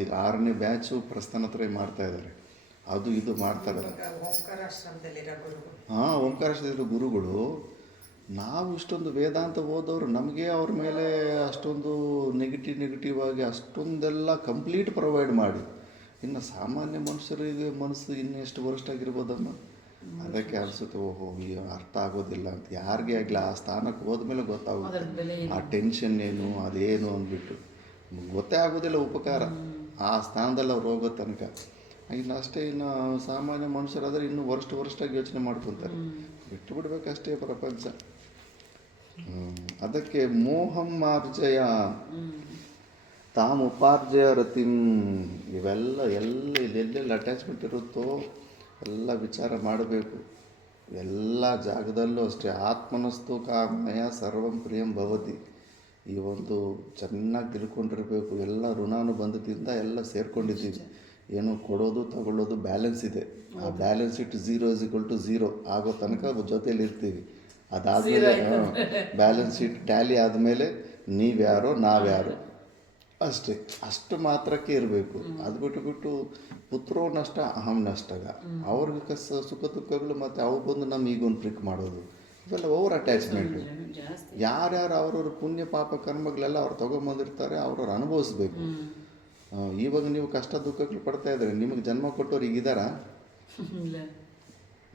ಈಗ 6ನೇ ಬ್ಯಾಚು ಪ್ರಸ್ಥಾನತ್ರಯ ಮಾಡ್ತಾಯಿದ್ದಾರೆ, ಅದು ಇದು ಮಾಡ್ತಾರೆ. ಓಂಕಾರಾಶ್ರಮದಲ್ಲಿರೋ ಗುರುಗಳು. ಹಾಂ, ಓಂಕಾರಾಶ್ರಮದಲ್ಲಿರೋ ಗುರುಗಳು. ನಾವು ಇಷ್ಟೊಂದು ವೇದಾಂತ ಓದೋರು, ನಮಗೆ ಅವ್ರ ಮೇಲೆ ಅಷ್ಟೊಂದು ನೆಗೆಟಿವ್ ಆಗಿ ಅಷ್ಟೊಂದೆಲ್ಲ ಕಂಪ್ಲೀಟ್ ಪ್ರೊವೈಡ್ ಮಾಡಿ, ಇನ್ನು ಸಾಮಾನ್ಯ ಮನುಷ್ಯರಿಗೆ ಮನಸ್ಸು ಇನ್ನೂ ಎಷ್ಟು ವರಷ್ಟಾಗಿರ್ಬೋದಮ್ಮ. ಅದಕ್ಕೆ ಅನಿಸುತ್ತೆ, ಓಹೋ ಈ ಅರ್ಥ ಆಗೋದಿಲ್ಲ ಅಂತ. ಯಾರಿಗೇ ಆಗಲಿ ಆ ಸ್ಥಾನಕ್ಕೆ ಹೋದ್ಮೇಲೆ ಗೊತ್ತಾಗುತ್ತೆ ಆ ಟೆನ್ಷನ್ ಏನು ಅದೇನು ಅಂದ್ಬಿಟ್ಟು. ಗೊತ್ತೇ ಆಗೋದಿಲ್ಲ ಉಪಕಾರ ಆ ಸ್ಥಾನದಲ್ಲಿ ಅವ್ರು ಹೋಗೋ ತನಕ. ಇನ್ನು ಅಷ್ಟೇ. ಇನ್ನು ಸಾಮಾನ್ಯ ಮನುಷ್ಯರಾದರೆ ಇನ್ನೂ ವರಷ್ಟಾಗಿ ಯೋಚನೆ ಮಾಡ್ಕೊತಾರೆ. ಬಿಟ್ಟು ಬಿಡಬೇಕಷ್ಟೇ ಪ್ರಪಂಚ. ಅದಕ್ಕೆ ಮೋಹಂ ಮಾರ್ಜಯ ತಾಮ್ ಉಪಾರ್ಜಯ ರತಿಂ. ಇವೆಲ್ಲ ಎಲ್ಲೆಲ್ಲಿ ಅಟ್ಯಾಚ್ಮೆಂಟ್ ಇರುತ್ತೋ ಎಲ್ಲ ವಿಚಾರ ಮಾಡಬೇಕು. ಎಲ್ಲ ಜಾಗದಲ್ಲೂ ಅಷ್ಟೇ. ಆತ್ಮನಸ್ತು ಕಾಮಯ ಸರ್ವಂ ಪ್ರಿಯಂ ಭವತಿ. ಈ ಒಂದು ಚೆನ್ನಾಗಿ ತಿಳ್ಕೊಂಡಿರಬೇಕು. ಎಲ್ಲ ಋಣಾನುಬಂಧದಿಂದ ಎಲ್ಲ ಸೇರ್ಕೊಂಡಿದ್ದೀವಿ. ಏನು ಕೊಡೋದು ತಗೊಳ್ಳೋದು ಬ್ಯಾಲೆನ್ಸ್ ಇದೆ. ಆ ಬ್ಯಾಲೆನ್ಸ್ ಇಟ್ಟು 0 ಆಗೋ ತನಕ ಜೊತೇಲಿ ಇರ್ತೀವಿ. ಅದಾದಮೇಲೆ ಬ್ಯಾಲೆನ್ಸ್ ಶೀಟ್ ಟ್ಯಾಲಿ ಆದಮೇಲೆ ನೀವ್ಯಾರೋ ನಾವ್ಯಾರೋ ಅಷ್ಟೇ. ಅಷ್ಟು ಮಾತ್ರಕ್ಕೆ ಇರಬೇಕು. ಅದು ಬಿಟ್ಟು ಪುತ್ರೋ ನಷ್ಟ ಅಹಂ ನಷ್ಟಗ. ಅವ್ರಿಗೆ ಸುಖ ದುಃಖಗಳು ಮತ್ತು ಅವು ಬಂದು ನಮ್ಮ ಈಗೊಂದು ಟ್ರಿಕ್ ಮಾಡೋದು, ಇವೆಲ್ಲ ಓವರ್ ಅಟ್ಯಾಚ್ಮೆಂಟು. ಯಾರ್ಯಾರು ಅವ್ರವ್ರ ಪುಣ್ಯ ಪಾಪ ಕರ್ಮಗಳೆಲ್ಲ ಅವ್ರು ತೊಗೊಂಬಂದಿರ್ತಾರೆ, ಅವ್ರವ್ರು ಅನುಭವಿಸ್ಬೇಕು. ಇವಾಗ ನೀವು ಕಷ್ಟ ದುಃಖಗಳು ಪಡ್ತಾ ಇದ್ದಾರೆ, ನಿಮಗೆ ಜನ್ಮ ಕೊಟ್ಟವ್ರು ಈಗಿದ್ದಾರಾ?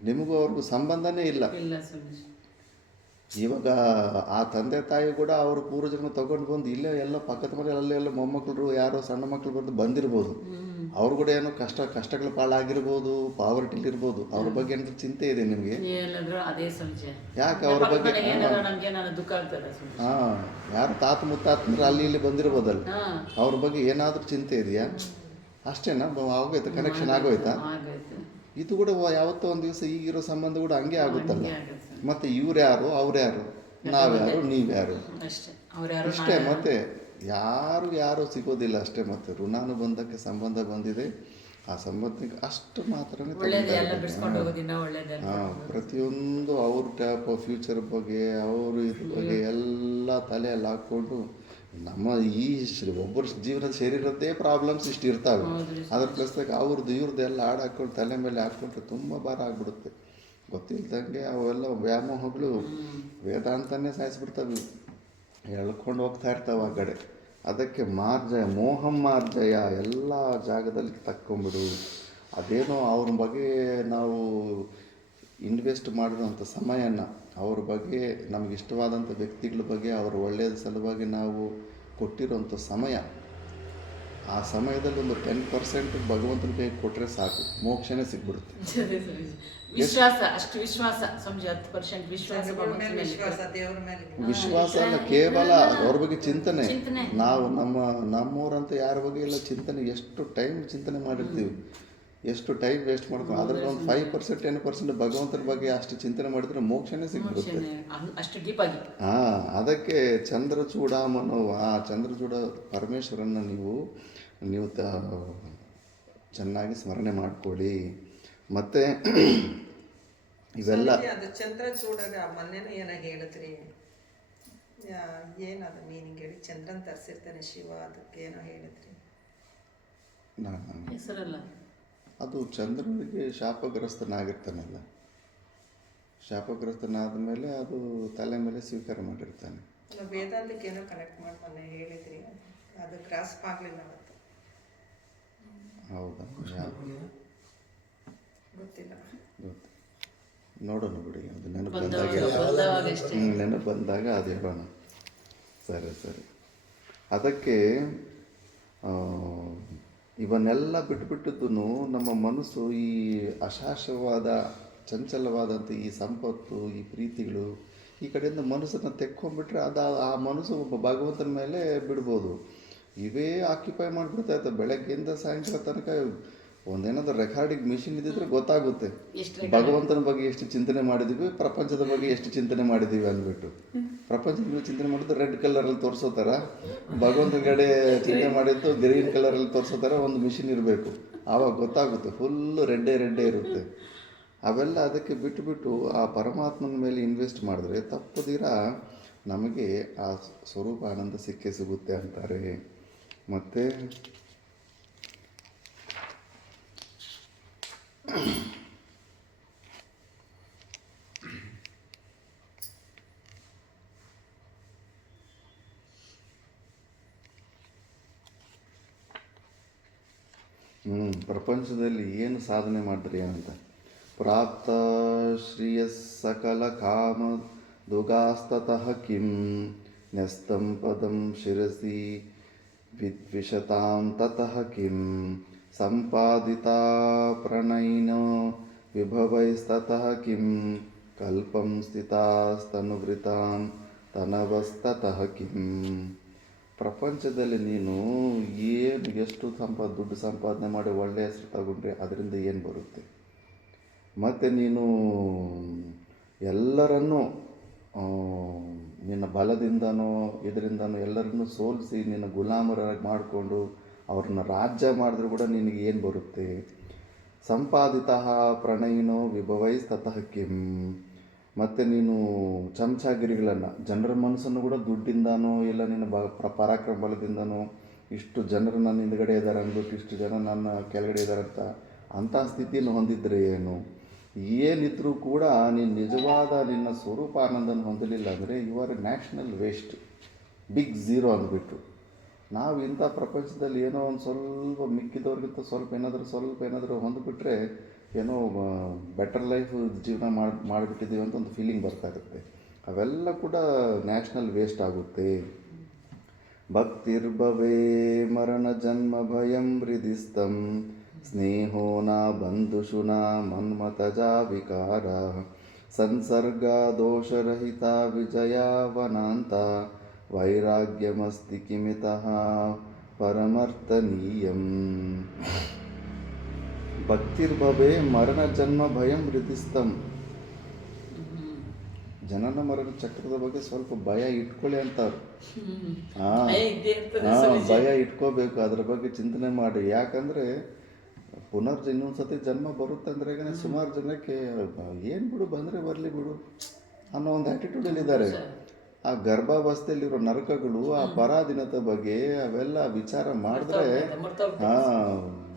ನಿಮಗೂ ಅವ್ರಿಗೂ ಸಂಬಂಧನೇ ಇಲ್ಲ. ಇವಾಗ ಆ ತಂದೆ ತಾಯಿ ಕೂಡ ಅವ್ರ ಪೂರ್ವಜರನ್ನ ತೊಗೊಂಡು ಬಂದು ಇಲ್ಲೇ ಎಲ್ಲ ಪಕ್ಕದ ಮನೆಯಲ್ಲಿ ಅಲ್ಲೆಲ್ಲ ಮೊಮ್ಮಕ್ಕಳು ಯಾರೋ ಸಣ್ಣ ಮಕ್ಕಳು ಬಂದಿರ್ಬೋದು. ಅವ್ರು ಕೂಡ ಏನೋ ಕಷ್ಟಗಳ ಪಾಲಾಗಿರ್ಬೋದು, ಪಾವರ್ಟಿಲಿರ್ಬೋದು. ಅವ್ರ ಬಗ್ಗೆ ಏನಾದ್ರು ಚಿಂತೆ ಇದೆ ನಿಮಗೆ? ಯಾಕೆ ಅವ್ರ ಬಗ್ಗೆ? ಹಾಂ, ಯಾರು ತಾತ ಮುತ್ತಾತಂದ್ರೆ ಅಲ್ಲಿ ಇಲ್ಲಿ ಬಂದಿರ್ಬೋದಲ್ಲ, ಅವ್ರ ಬಗ್ಗೆ ಏನಾದರೂ ಚಿಂತೆ ಇದೆಯಾ? ಅಷ್ಟೇನಾ? ಆಗೋಯ್ತಾ? ಕನೆಕ್ಷನ್ ಆಗೋಯ್ತಾ? ಇದು ಕೂಡ ಯಾವತ್ತೋ ಒಂದು ದಿವಸ ಈಗಿರೋ ಸಂಬಂಧ ಕೂಡ ಹಂಗೆ ಆಗುತ್ತಲ್ಲ. ಮತ್ತು ಇವ್ರು ಯಾರು, ಅವ್ರು ಯಾರು, ನಾವ್ಯಾರು, ನೀವ್ಯಾರು ಇಷ್ಟೇ. ಮತ್ತು ಯಾರು ಸಿಗೋದಿಲ್ಲ ಅಷ್ಟೇ. ಮತ್ತು ಋಣಾನುಬಂಧಕ್ಕೆ ಸಂಬಂಧ ಬಂದಿದೆ, ಆ ಸಂಬಂಧಕ್ಕೆ ಅಷ್ಟು ಮಾತ್ರ. ಹಾಂ, ಪ್ರತಿಯೊಂದು ಅವ್ರ ಫ್ಯೂಚರ್ ಬಗ್ಗೆ, ಅವರು ಇದ್ರ ಬಗ್ಗೆ ಎಲ್ಲ ತಲೆಯಲ್ಲಿ ಹಾಕ್ಕೊಂಡು ನಮ್ಮ ಈ ಒಬ್ಬರ ಜೀವನದ ಶರೀರದ್ದೇ ಪ್ರಾಬ್ಲಮ್ಸ್ ಇಷ್ಟು ಇರ್ತಾವೆ. ಅದ್ರ ಪ್ಲಸ್ದಾಗ ಅವ್ರದ್ದು ಇವ್ರದ್ದು ಎಲ್ಲ ಹಾಡು ಹಾಕ್ಕೊಂಡು ತಲೆ ಮೇಲೆ ಹಾಕ್ಕೊಂಡ್ರೆ ತುಂಬ ಭಾರ ಆಗಿಬಿಡುತ್ತೆ. ಗೊತ್ತಿಲ್ದಂಗೆ ಅವೆಲ್ಲ ವ್ಯಾಮೋಹಗಳು ವೇದಾಂತನೇ ಸಾಯಿಸ್ಬಿಡ್ತವೆ, ಎಳ್ಕೊಂಡು ಹೋಗ್ತಾ ಇರ್ತಾವೆ ಆ ಕಡೆ. ಅದಕ್ಕೆ ಮೋಹಂ ಮಾರ್ಜಯ ಎಲ್ಲ ಜಾಗದಲ್ಲಿ ತಕ್ಕೊಂಬಿಡು. ಅದೇನೋ ಅವ್ರ ಬಗ್ಗೆ ನಾವು ಇನ್ವೆಸ್ಟ್ ಮಾಡಿರೋಂಥ ಸಮಯನ ಅವ್ರ ಬಗ್ಗೆ ನಮಗೆ ಇಷ್ಟವಾದಂಥ ವ್ಯಕ್ತಿಗಳ ಬಗ್ಗೆ ಅವರ ಒಳ್ಳೆಯದ ಸಲುವಾಗಿ ನಾವು ಕೊಟ್ಟಿರೋಂಥ ಸಮಯ, ಆ ಸಮಯದಲ್ಲಿ ಒಂದು 10% ಭಗವಂತನ ಕೈ ಕೊಟ್ಟರೆ ಸಾಕು, ಮೋಕ್ಷನೇ ಸಿಗ್ಬಿಡುತ್ತೆ. ಸರಿ ಸರಿ. ವಿಶ್ವಾಸ, ಅಷ್ಟು ವಿಶ್ವಾಸ ಸ್ವಾಮೀಜಿ, 10% ವಿಶ್ವಾಸ ಜನಗಳ ಮೇಲೆ ವಿಶ್ವಾಸ, ದೇವ್ರ ಮೇಲೆ ವಿಶ್ವಾಸ ಅಲ್ಲ, ಕೇವಲ ಅವ್ರ ಬಗ್ಗೆ ಚಿಂತನೆ. ನಾವು ನಮ್ಮೂರಂತ ಯಾರ ಬಗ್ಗೆ ಎಲ್ಲ ಚಿಂತನೆ, ಎಷ್ಟು ಟೈಮ್ ಚಿಂತನೆ ಮಾಡಿರ್ತೀವಿ, ಎಷ್ಟು ಟೈಮ್ ವೇಸ್ಟ್ ಮಾಡ್ಕೊಂಡು, ಅದ್ರಲ್ಲಿ ಒಂದು 5% 10% ಭಗವಂತನ ಬಗ್ಗೆ ಅಷ್ಟು ಚಿಂತನೆ ಮಾಡಿದ್ರೆ ಮೋಕ್ಷನೇ ಸಿಗ್ಬಿಡುತ್ತೆ. ಅಷ್ಟು ಡೀಪ್ ಆಗಿ. ಅದಕ್ಕೆ ಚಂದ್ರಚೂಡಾಮನು, ಆ ಚಂದ್ರಚೂಡ ಪರಮೇಶ್ವರನ್ನ ನೀವು ಚೆನ್ನಾಗಿ ಸ್ಮರಣೆ ಮಾಡ್ಕೊಳ್ಳಿ. ಮತ್ತು ಇವೆಲ್ಲ ಅದು ಚಂದ್ರಚೂಡಾಗ ಮೊನ್ನೆನೂ ಏನೋ ಹೇಳಿದ್ರಿ, ಏನದು ಮೀನಿಂಗ್ ಹೇಳಿ, ಚಂದ್ರನ್ ತರಿಸಿರ್ತಾನೆ ಶಿವ, ಅದಕ್ಕೆ ಏನೋ ಹೇಳಿದ್ರಿ. ಹೆಸರಲ್ಲ, ಅದು ಚಂದ್ರನಿಗೆ ಶಾಪಗ್ರಸ್ತನಾಗಿರ್ತಾನಲ್ಲ, ಶಾಪಗ್ರಸ್ತನಾದ ಮೇಲೆ ಅದು ತಲೆ ಮೇಲೆ ಸ್ವೀಕಾರ ಮಾಡಿರ್ತಾನೆ. ವೇದಾಂತಕ್ಕೆ ಏನೋ ಕನೆಕ್ಟ್ ಮಾಡಿ ಮೊನ್ನೆ ಹೇಳಿದ್ರಿ, ಅದು ಗ್ರಾಸ್ಪ್ ಆಗಲಿಲ್ಲ ಅವತ್ತು. ಹೌದಾ? ಗೊತ್ತಿಲ್ಲ, ಗೊತ್ತು, ನೋಡೋಣ ಬಿಡಿ, ಅದು ನೆನಪು ಬಂದಾಗ ಅದು ಹೇಳೋಣ. ಸರಿ ಸರಿ. ಅದಕ್ಕೆ ಇವನ್ನೆಲ್ಲ ಬಿಟ್ಟುಬಿಟ್ಟದ್ದು ನಮ್ಮ ಮನಸ್ಸು ಈ ಅಶಾಶ್ವವಾದ ಚಂಚಲವಾದಂಥ ಈ ಸಂಪತ್ತು, ಈ ಪ್ರೀತಿಗಳು, ಈ ಕಡೆಯಿಂದ ಮನಸ್ಸನ್ನು ತೆಕ್ಕೊಂಡ್ಬಿಟ್ರೆ ಅದು ಆ ಮನಸ್ಸು ಒಬ್ಬ ಭಗವಂತನ ಮೇಲೆ ಬಿಡ್ಬೋದು. ಇವೇ ಆಕ್ಯುಪೈ ಮಾಡಿಬಿಡ್ತಾಯಿತ್ತು ಬೆಳಗ್ಗೆಯಿಂದ ಸಾಯಂಕಾಲ ತನಕ. ಒಂದೇನಾದರೂ ರೆಕಾರ್ಡಿಂಗ್ ಮಿಷಿನ್ ಇದ್ದಿದ್ರೆ ಗೊತ್ತಾಗುತ್ತೆ ಭಗವಂತನ ಬಗ್ಗೆ ಎಷ್ಟು ಚಿಂತನೆ ಮಾಡಿದ್ದೀವಿ, ಪ್ರಪಂಚದ ಬಗ್ಗೆ ಎಷ್ಟು ಚಿಂತನೆ ಮಾಡಿದ್ದೀವಿ ಅಂದ್ಬಿಟ್ಟು. ಪ್ರಪಂಚದ ಬಗ್ಗೆ ಚಿಂತನೆ ಮಾಡಿದ್ದು ರೆಡ್ ಕಲರಲ್ಲಿ ತೋರಿಸೋ ಥರ, ಭಗವಂತನ ಕಡೆ ಚಿಂತನೆ ಮಾಡಿದ್ದು ಗ್ರೀನ್ ಕಲರಲ್ಲಿ ತೋರಿಸೋ ಥರ ಒಂದು ಮಿಷಿನ್ ಇರಬೇಕು. ಆವಾಗ ಗೊತ್ತಾಗುತ್ತೆ, ಫುಲ್ಲು ರೆಡ್ಡೇ ಇರುತ್ತೆ. ಅವೆಲ್ಲ ಅದಕ್ಕೆ ಬಿಟ್ಟು ಆ ಪರಮಾತ್ಮನ ಮೇಲೆ ಇನ್ವೆಸ್ಟ್ ಮಾಡಿದ್ರೆ ತಪ್ಪದಿರ ನಮಗೆ ಆ ಸ್ವರೂಪ ಆನಂದ ಸಿಗುತ್ತೆ ಅಂತಾರೆ. ಮತ್ತು ಪ್ರಪಂಚದಲ್ಲಿ ಏನು ಸಾಧನೆ ಮಾಡಿದ್ರಿ ಅಂತ. ಪ್ರಾಪ್ತ ಶ್ರಿಯಸ್ ಸಕಲ ಕಾಮ ದುಗಾಸ್ತತಃ ಕಿಂ ನ್ಯಸ್ತಂ ಪದಂ ಶಿರಸಿ ವಿದ್ವಿಷತಾಂ ತತಃ ಕಿಂ ಸಂಪಾದಿತಾ ಪ್ರಣಯಿನೋ ವಿಭವೈಸ್ತತಃ ಕಿಂ ಕಲ್ಪಂ ಸ್ಥಿತಾಸ್ತನುವೃತಾಂ ತನವಸ್ತತಃ ಕಿಂ. ಪ್ರಪಂಚದಲ್ಲಿ ನೀನು ಎಷ್ಟು ದುಡ್ಡು ಸಂಪಾದನೆ ಮಾಡಿ ಒಳ್ಳೆಯ ಹೆಸರು ತಗೊಂಡ್ರೆ ಅದರಿಂದ ಏನು ಬರುತ್ತೆ? ಮತ್ತು ನೀನು ಎಲ್ಲರನ್ನೂ ನಿನ್ನ ಬಲದಿಂದನೋ ಇದರಿಂದನೋ ಎಲ್ಲರನ್ನೂ ಸೋಲಿಸಿ ನಿನ್ನ ಗುಲಾಮರಾಗಿ ಮಾಡಿಕೊಂಡು ಅವ್ರನ್ನ ರಾಜ್ಯ ಮಾಡಿದ್ರೂ ಕೂಡ ನಿನಗೆ ಏನು ಬರುತ್ತೆ? ಸಂಪಾದಿತ ಪ್ರಣಯಿನೋ ವಿಭವೈಸ್ತತಃ ಕಿಂ. ಮತ್ತು ನೀನು ಚಮಚಾಗಿರಿಗಳನ್ನು, ಜನರ ಮನಸ್ಸನ್ನು ಕೂಡ ದುಡ್ಡಿಂದನೋ ಇಲ್ಲ ನಿನ್ನ ಪರಾಕ್ರಮ ಬಲದಿಂದನೋ, ಇಷ್ಟು ಜನರು ನನ್ನ ಹಿಂದ್ಗಡೆ ಇದ್ದಾರೆ ಅಂದ್ಬಿಟ್ಟು ಇಷ್ಟು ಜನ ನನ್ನ ಕೆಳಗಡೆ ಇದ್ದಾರಂತ ಅಂಥ ಸ್ಥಿತಿಯನ್ನು ಹೊಂದಿದ್ರೆ ಏನಿದ್ರೂ ಕೂಡ ನೀನು ನಿಜವಾದ ನಿನ್ನ ಸ್ವರೂಪ ಆನಂದನ ಹೊಂದಲಿಲ್ಲ ಅಂದರೆ you are a national waste, big zero ಅಂದ್ಬಿಟ್ಟು. ನಾವು ಇಂಥ ಪ್ರಪಂಚದಲ್ಲಿ ಏನೋ ಒಂದು ಸ್ವಲ್ಪ ಮಿಕ್ಕಿದವ್ರಿಗಿಂತ ಸ್ವಲ್ಪ ಏನಾದರೂ ಹೊಂದ್ಬಿಟ್ರೆ ಏನೋ ಬೆಟರ್ ಲೈಫ್ ಜೀವನ ಮಾಡಿಬಿಟ್ಟಿದ್ದೀವಿ ಅಂತ ಒಂದು ಫೀಲಿಂಗ್ ಬರ್ತಾ ಇರುತ್ತೆ. ಅವೆಲ್ಲ ಕೂಡ ನ್ಯಾಷನಲ್ ವೇಸ್ಟ್ ಆಗುತ್ತೆ. ಭಕ್ತಿರ್ಭವೇ ಮರಣ ಜನ್ಮ ಭಯಂ ಹೃದಿಸ್ಥಂ ಸ್ನೇಹೋ ನ ಬಂಧುಷು ನ ಮನ್ಮತಜಾ ವಿಕಾರ ಸಂಸರ್ಗ ದೋಷರಹಿತ ವಿಜಯಾವನಾಂತ ವೈರಾಗ್ಯಮಸ್ತಿ ಕಿಮಿತಃ ಪರಮರ್ಥನೀಯಂ. ಭಕ್ತಿರ್ಭವೇ ಮರಣ ಜನ್ಮ ಭಯಂ ಹೃದಿಸ್ಥಂ. ಜನನ ಮರಣ ಚಕ್ರದ ಬಗ್ಗೆ ಸ್ವಲ್ಪ ಭಯ ಇಟ್ಕೊಳ್ಳಿ ಅಂತಾರೆ. ಭಯ ಇಟ್ಕೋಬೇಕು, ಅದ್ರ ಬಗ್ಗೆ ಚಿಂತನೆ ಮಾಡಿ. ಯಾಕಂದರೆ ಇನ್ನೊಂದು ಸತಿ ಜನ್ಮ ಬರುತ್ತೆ ಅಂದರೆ ಈಗ ಸುಮಾರು ಜನಕ್ಕೆ ಏನು ಬಿಡು ಬಂದರೆ ಬರಲಿ ಬಿಡು ಅನ್ನೋ ಒಂದು ಆ್ಯಟಿಟ್ಯೂಡಲ್ಲಿದ್ದಾರೆ. ಆ ಗರ್ಭಾವಸ್ಥೆಯಲ್ಲಿರೋ ನರಕಗಳು, ಆ ಪರಾಧೀನತೆ ಬಗ್ಗೆ ಅವೆಲ್ಲ ವಿಚಾರ ಮಾಡಿದ್ರೆ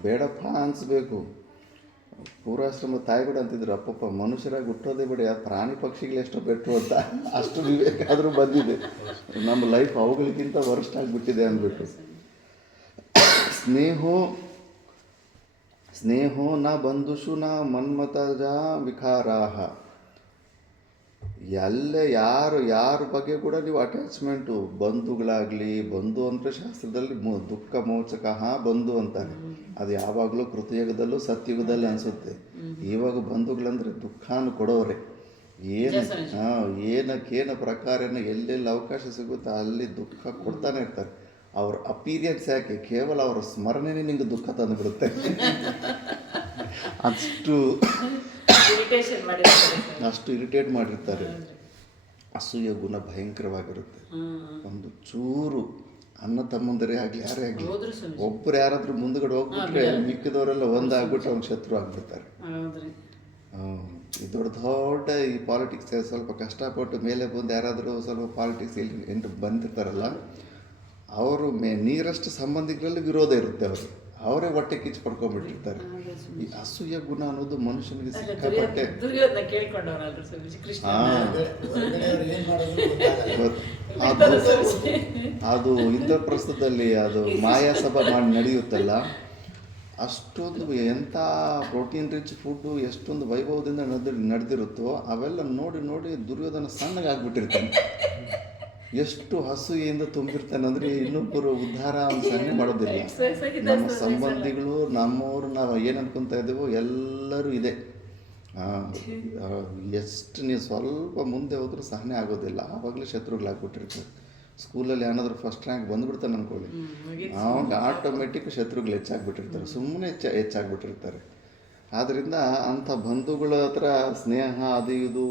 ಬೇಡಪ್ಪ ಅನಿಸ್ಬೇಕು. ಪೂರ್ವಾಶ್ರಮ ತಾಯಿಗಳು ಅಂತಿದ್ರು, ಅಪ್ಪಪ್ಪ ಮನುಷ್ಯರಾಗಿ ಹುಟ್ಟೋದೇ ಬಿಡಿ, ಆ ಪ್ರಾಣಿ ಪಕ್ಷಿಗಳು ಎಷ್ಟೋ ಬೆಟ್ರು ಅಂತ. ಅಷ್ಟು ವಿವೇಕಾದರೂ ಬಂದಿದೆ, ನಮ್ಮ ಲೈಫ್ ಅವುಗಳಿಗಿಂತ ವರ್ಸ್ಟ್ ಆಗಿಬಿಟ್ಟಿದೆ ಅಂದ್ಬಿಟ್ಟು. ಸ್ನೇಹೋ ನ ಬಂಧುಷು ನ ಮನ್ಮತಜಾ ವಿಕಾರಾಹ. ಎಲ್ಲೇ ಯಾರ ಬಗ್ಗೆ ಕೂಡ ನೀವು ಅಟ್ಯಾಚ್ಮೆಂಟು, ಬಂಧುಗಳಾಗಲಿ, ಬಂಧು ಅಂದರೆ ಶಾಸ್ತ್ರದಲ್ಲಿ ದುಃಖ ಮೋಚಕಃ ಬಂಧು ಅಂತಾರೆ. ಅದು ಯಾವಾಗಲೂ ಕೃತಯುಗದಲ್ಲೂ ಸತ್ಯುಗದಲ್ಲಿ ಅನಿಸುತ್ತೆ. ಇವಾಗ ಬಂಧುಗಳಂದರೆ ದುಃಖಾನು ಕೊಡೋರೆ. ಏನಕ್ಕೇನು ಪ್ರಕಾರನ ಎಲ್ಲೆಲ್ಲಿ ಅವಕಾಶ ಸಿಗುತ್ತೋ ಅಲ್ಲಿ ದುಃಖ ಕೊಡ್ತಾನೆ ಇರ್ತಾರೆ. ಅವ್ರ ಅಪೀರಿಯನ್ಸ್ ಯಾಕೆ, ಕೇವಲ ಅವರ ಸ್ಮರಣೆನೇ ನಿಂಗೆ ದುಃಖ ತಂದುಬಿಡುತ್ತೆ. ಅಷ್ಟು ಇರಿಟೇಟ್ ಮಾಡಿರ್ತಾರೆ. ಅಸೂಯ ಗುಣ ಭಯಂಕರವಾಗಿರುತ್ತೆ. ಒಂದು ಚೂರು ಅಣ್ಣ ತಮ್ಮಂದರೇ ಆಗಲಿ ಯಾರೇ ಆಗಲಿ, ಒಬ್ಬರು ಯಾರಾದರೂ ಮುಂದ್ಗಡೆ ಹೋಗ್ಬಿಟ್ರೆ ಮಿಕ್ಕಿದವರೆಲ್ಲ ಒಂದಾಗ್ಬಿಟ್ಟು ಅವ್ನು ಶತ್ರು ಆಗ್ಬಿಡ್ತಾರೆ. ಈ ದೊಡ್ಡ ಈ ಪಾಲಿಟಿಕ್ಸ್ ಸ್ವಲ್ಪ ಕಷ್ಟಪಟ್ಟು ಮೇಲೆ ಬಂದು ಯಾರಾದರೂ ಸ್ವಲ್ಪ ಪಾಲಿಟಿಕ್ಸ್ ಇಲ್ಲಿ ಬಂದಿರ್ತಾರಲ್ಲ, ಅವರು ನೀರಷ್ಟು ಸಂಬಂಧಿಕರಲ್ಲಿ ವಿರೋಧ ಇರುತ್ತೆ. ಅವರೇ ಹೊಟ್ಟೆ ಕಿಚ್ಚು ಪಡ್ಕೊಂಡ್ಬಿಟ್ಟಿರ್ತಾರೆ. ಈ ಅಸೂಯ ಗುಣ ಅನ್ನೋದು ಮನುಷ್ಯನಿಗೆ ಸಿಕ್ಕಾಪಟ್ಟೆ. ಅದು ಇಂದ್ರಪ್ರಸ್ಥದಲ್ಲಿ ಅದು ಮಾಯಾಸಭಾ ಮಾಡಿ ನಡೆಯುತ್ತಲ್ಲ, ಅಷ್ಟೊಂದು ಎಂಥ ಪ್ರೋಟೀನ್ ರಿಚ್ ಫುಡ್ಡು ಎಷ್ಟೊಂದು ವೈಭವದಿಂದ ನಡೆದಿರುತ್ತೋ ಅವೆಲ್ಲ ನೋಡಿ ನೋಡಿ ದುರ್ಯೋಧನ ಸಣ್ಣಗಾಗ್ಬಿಟ್ಟಿರ್ತಾನೆ. ಎಷ್ಟು ಹಸುವಿಯಿಂದ ತುಂಬಿರ್ತಾನಂದ್ರೆ ಇನ್ನೊಬ್ಬರು ಉದ್ಧಾರ ಸಹನೆ ಮಾಡೋದಿಲ್ಲ. ನಮ್ಮ ಸಂಬಂಧಿಗಳು, ನಮ್ಮವರು, ನಾವು ಏನು ಅನ್ಕೊತಾ ಇದ್ದೇವೋ ಎಲ್ಲರೂ ಇದೆ. ಎಷ್ಟು ನೀವು ಸ್ವಲ್ಪ ಮುಂದೆ ಹೋದ್ರೂ ಸಹನೆ ಆಗೋದಿಲ್ಲ. ಆವಾಗಲೇ ಶತ್ರುಗಳಾಗ್ಬಿಟ್ಟಿರ್ತಾರೆ. ಸ್ಕೂಲಲ್ಲಿ ಏನಾದರೂ ಫಸ್ಟ್ ರ್ಯಾಂಕ್ ಬಂದುಬಿಡ್ತಾನೆ ಅಂದ್ಕೊಳ್ಳಿ, ಆವಾಗ ಆಟೋಮೆಟಿಕ್ ಶತ್ರುಗಳು ಹೆಚ್ಚಾಗ್ಬಿಟ್ಟಿರ್ತಾರೆ, ಸುಮ್ಮನೆ ಹೆಚ್ಚಾಗ್ಬಿಟ್ಟಿರ್ತಾರೆ. ಆದ್ದರಿಂದ ಅಂಥ ಬಂಧುಗಳ ಹತ್ರ ಸ್ನೇಹ ಅದು ಇದು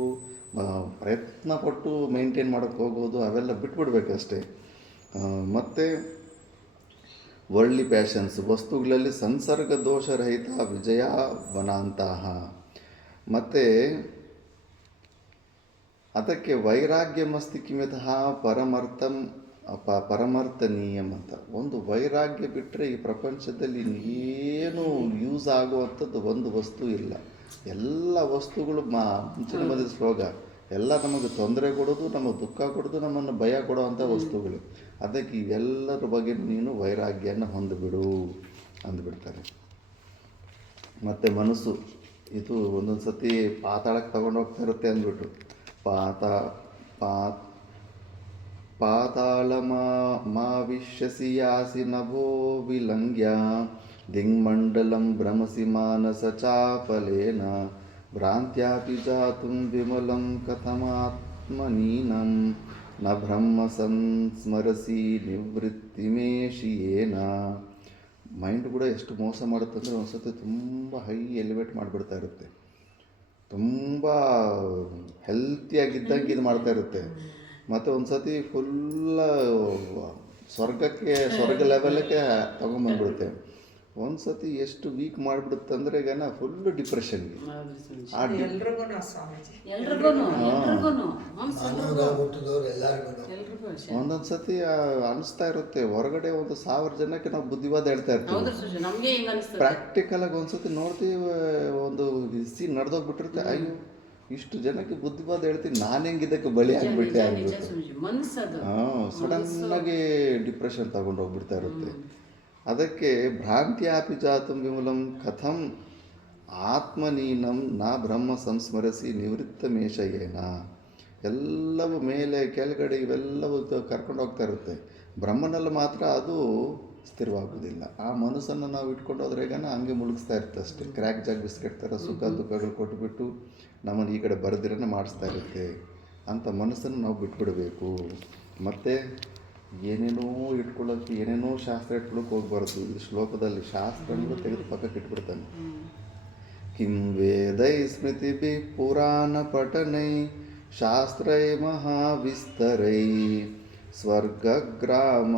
ಪ್ರಯತ್ನ ಪಟ್ಟು ಮೇಂಟೈನ್ ಮಾಡೋಕ್ಕೆ ಹೋಗೋದು ಅವೆಲ್ಲ ಬಿಟ್ಬಿಡ್ಬೇಕಷ್ಟೇ. ಮತ್ತು ವರ್ಲ್ಡ್ಲಿ ಪ್ಯಾಷನ್ಸ್, ವಸ್ತುಗಳಲ್ಲಿ ಸಂಸರ್ಗ ದೋಷರಹಿತ ವಿಜಯವನಂತಹ. ಮತ್ತು ಅದಕ್ಕೆ ವೈರಾಗ್ಯಮಸ್ತಿ ಕಿಮಿತಃ ಪರಮರ್ಥನೀಯಂ ಅಂತ. ಒಂದು ವೈರಾಗ್ಯ ಬಿಟ್ಟರೆ ಈ ಪ್ರಪಂಚದಲ್ಲಿ ಏನು ಯೂಸ್ ಆಗುವಂಥದ್ದು ಒಂದು ವಸ್ತು ಇಲ್ಲ. ಎಲ್ಲ ವಸ್ತುಗಳು ಮುಂಚಿನ ಬಂದಿದ್ದ ಶ್ಲೋಕ ಎಲ್ಲ ನಮಗೆ ತೊಂದರೆ ಕೊಡೋದು, ನಮಗೆ ದುಃಖ ಕೊಡೋದು, ನಮ್ಮನ್ನು ಭಯ ಕೊಡೋವಂಥ ವಸ್ತುಗಳು. ಅದಕ್ಕೆ ಇವೆಲ್ಲರ ಬಗ್ಗೆ ನೀನು ವೈರಾಗ್ಯನ ಹೊಂದಿಬಿಡು ಅಂದ್ಬಿಡ್ತಾರೆ. ಮತ್ತು ಮನಸ್ಸು ಇದು ಒಂದೊಂದು ಸತಿ ಪಾತಾಳಕ್ಕೆ ತಗೊಂಡು ಹೋಗ್ತಾ ಇರುತ್ತೆ ಅಂದ್ಬಿಟ್ಟು, ಪಾತಾಳ ಮಾವಿಶ್ಯಸಿ ಯಾಸಿ ನಭೋ ವಿಲಂಘ್ಯ ದಿಗ್ಮಂಡಲಂ ಭ್ರಮಸಿ ಮಾನಸ ಚಾಪಲೇನ ಭ್ರಾಂತ್ಯಾಪಿ ಜಾತುಂ ವಿಮಲಂ ಕಥಮಾತ್ಮನೀನಂ ನ ಬ್ರಹ್ಮ ಸಂಸ್ಮರಸಿ ನಿವೃತ್ತಿಮೇಶಿಯೇನ. ಮೈಂಡ್ ಕೂಡ ಎಷ್ಟು ಮೋಸ ಮಾಡುತ್ತಂದರೆ ಒಂದು ಸತಿ ತುಂಬ ಹೈ ಎಲಿವೇಟ್ ಮಾಡಿಬಿಡ್ತಾ ಇರುತ್ತೆ. ತುಂಬ ಹೆಲ್ತಿಯಾಗಿದ್ದಂಗೆ ಇದು ಮಾಡ್ತಾ ಇರುತ್ತೆ. ಮತ್ತು ಒಂದು ಸತಿ ಫುಲ್ಲ ಸ್ವರ್ಗ ಲೆವೆಲಕ್ಕೆ ತೊಗೊಂಬಂದ್ಬಿಡುತ್ತೆ. ಒಂದು ಸತಿ ಎಷ್ಟು ವೀಕ್ ಮಾಡಿಬಿಡುತ್ತಂದ್ರೆ ಈಗ ಫುಲ್ಲು ಡಿಪ್ರೆಷನ್ಗೆ. ಒಂದೊಂದು ಸತಿ ಅನಿಸ್ತಾ ಇರುತ್ತೆ, ಹೊರಗಡೆ 1,000 ಜನಕ್ಕೆ ನಾವು ಬುದ್ಧಿವಾದ ಹೇಳ್ತಾ ಇರ್ತೀವಿ. ಪ್ರಾಕ್ಟಿಕಲಾಗಿ ಒಂದು ಸತಿ ನೋಡ್ತೀವಿ, ಒಂದು ಸೀನ್ ನಡೆದೋಗ್ಬಿಟ್ಟಿರುತ್ತೆ, ಅಯ್ಯೋ ಇಷ್ಟು ಜನಕ್ಕೆ ಬುದ್ಧಿವಾದ ಹೇಳ್ತೀನಿ, ನಾನು ಹೆಂಗಿದ್ದಕ್ಕೆ ಬಲಿ ಆಗಿಬಿಟ್ಟೆ ಅಂದ್ಬಿಟ್ಟು ಸಡನ್ನಾಗಿ ಡಿಪ್ರೆಷನ್ ತಗೊಂಡು ಹೋಗ್ಬಿಡ್ತಾ ಇರುತ್ತೆ. ಅದಕ್ಕೆ ಭ್ರಾಂತ್ಯಾಪಿ ಜಾತಂ ವಿಮಲಂ ಕಥಂ ಆತ್ಮನೀನಂ ನಾ ಬ್ರಹ್ಮ ಸಂಸ್ಮರಿಸಿ ನಿವೃತ್ತ ಮೇಷಯೇನ. ಎಲ್ಲವೂ ಮೇಲೆ ಕೆಳಗಡೆ ಇವೆಲ್ಲವೂ ಕರ್ಕೊಂಡು ಹೋಗ್ತಾ ಇರುತ್ತೆ. ಬ್ರಹ್ಮನಲ್ಲಿ ಮಾತ್ರ ಅದು ಸ್ಥಿರವಾಗೋದಿಲ್ಲ. ಆ ಮನಸ್ಸನ್ನು ನಾವು ಇಟ್ಕೊಂಡು ಹೋದ್ರೆ ಈಗ ಹಂಗೆ ಮುಳುಗಿಸ್ತಾ ಇರುತ್ತೆ ಅಷ್ಟೇ. ಕ್ರ್ಯಾಕ್ ಜಾಗ ಬಿಸ್ಕೆಟ್ ಥರ ಸುಖ ದುಃಖಗಳು ಕೊಟ್ಟುಬಿಟ್ಟು ನಮ್ಮನ್ನು ಈ ಕಡೆ ಬರೆದಿರನ್ನ ಮಾಡಿಸ್ತಾ ಇರುತ್ತೆ. ಅಂಥ ಮನಸ್ಸನ್ನು ನಾವು ಬಿಟ್ಬಿಡಬೇಕು. ಮತ್ತು ಏನೇನೋ ಇಟ್ಕೊಳ್ಳೋಕ್ಕೆ ಏನೇನೋ ಶಾಸ್ತ್ರ ಇಟ್ಕೊಳ್ಳೋಕೆ ಹೋಗ್ಬಾರ್ದು. ಇದು ಶ್ಲೋಕದಲ್ಲಿ ಶಾಸ್ತ್ರಗಳು ತೆಗೆದು ಪಕ್ಕಕ್ಕೆ ಇಟ್ಬಿಡ್ತಾನೆ. ಕಿಂ ವೇದೈ ಸ್ಮೃತಿಭಿ ಪುರಾಣ ಪಠನೈ ಶಾಸ್ತ್ರೈ ಮಹಾವಿಸ್ತರೈ ಸ್ವರ್ಗಗ್ರಾಮ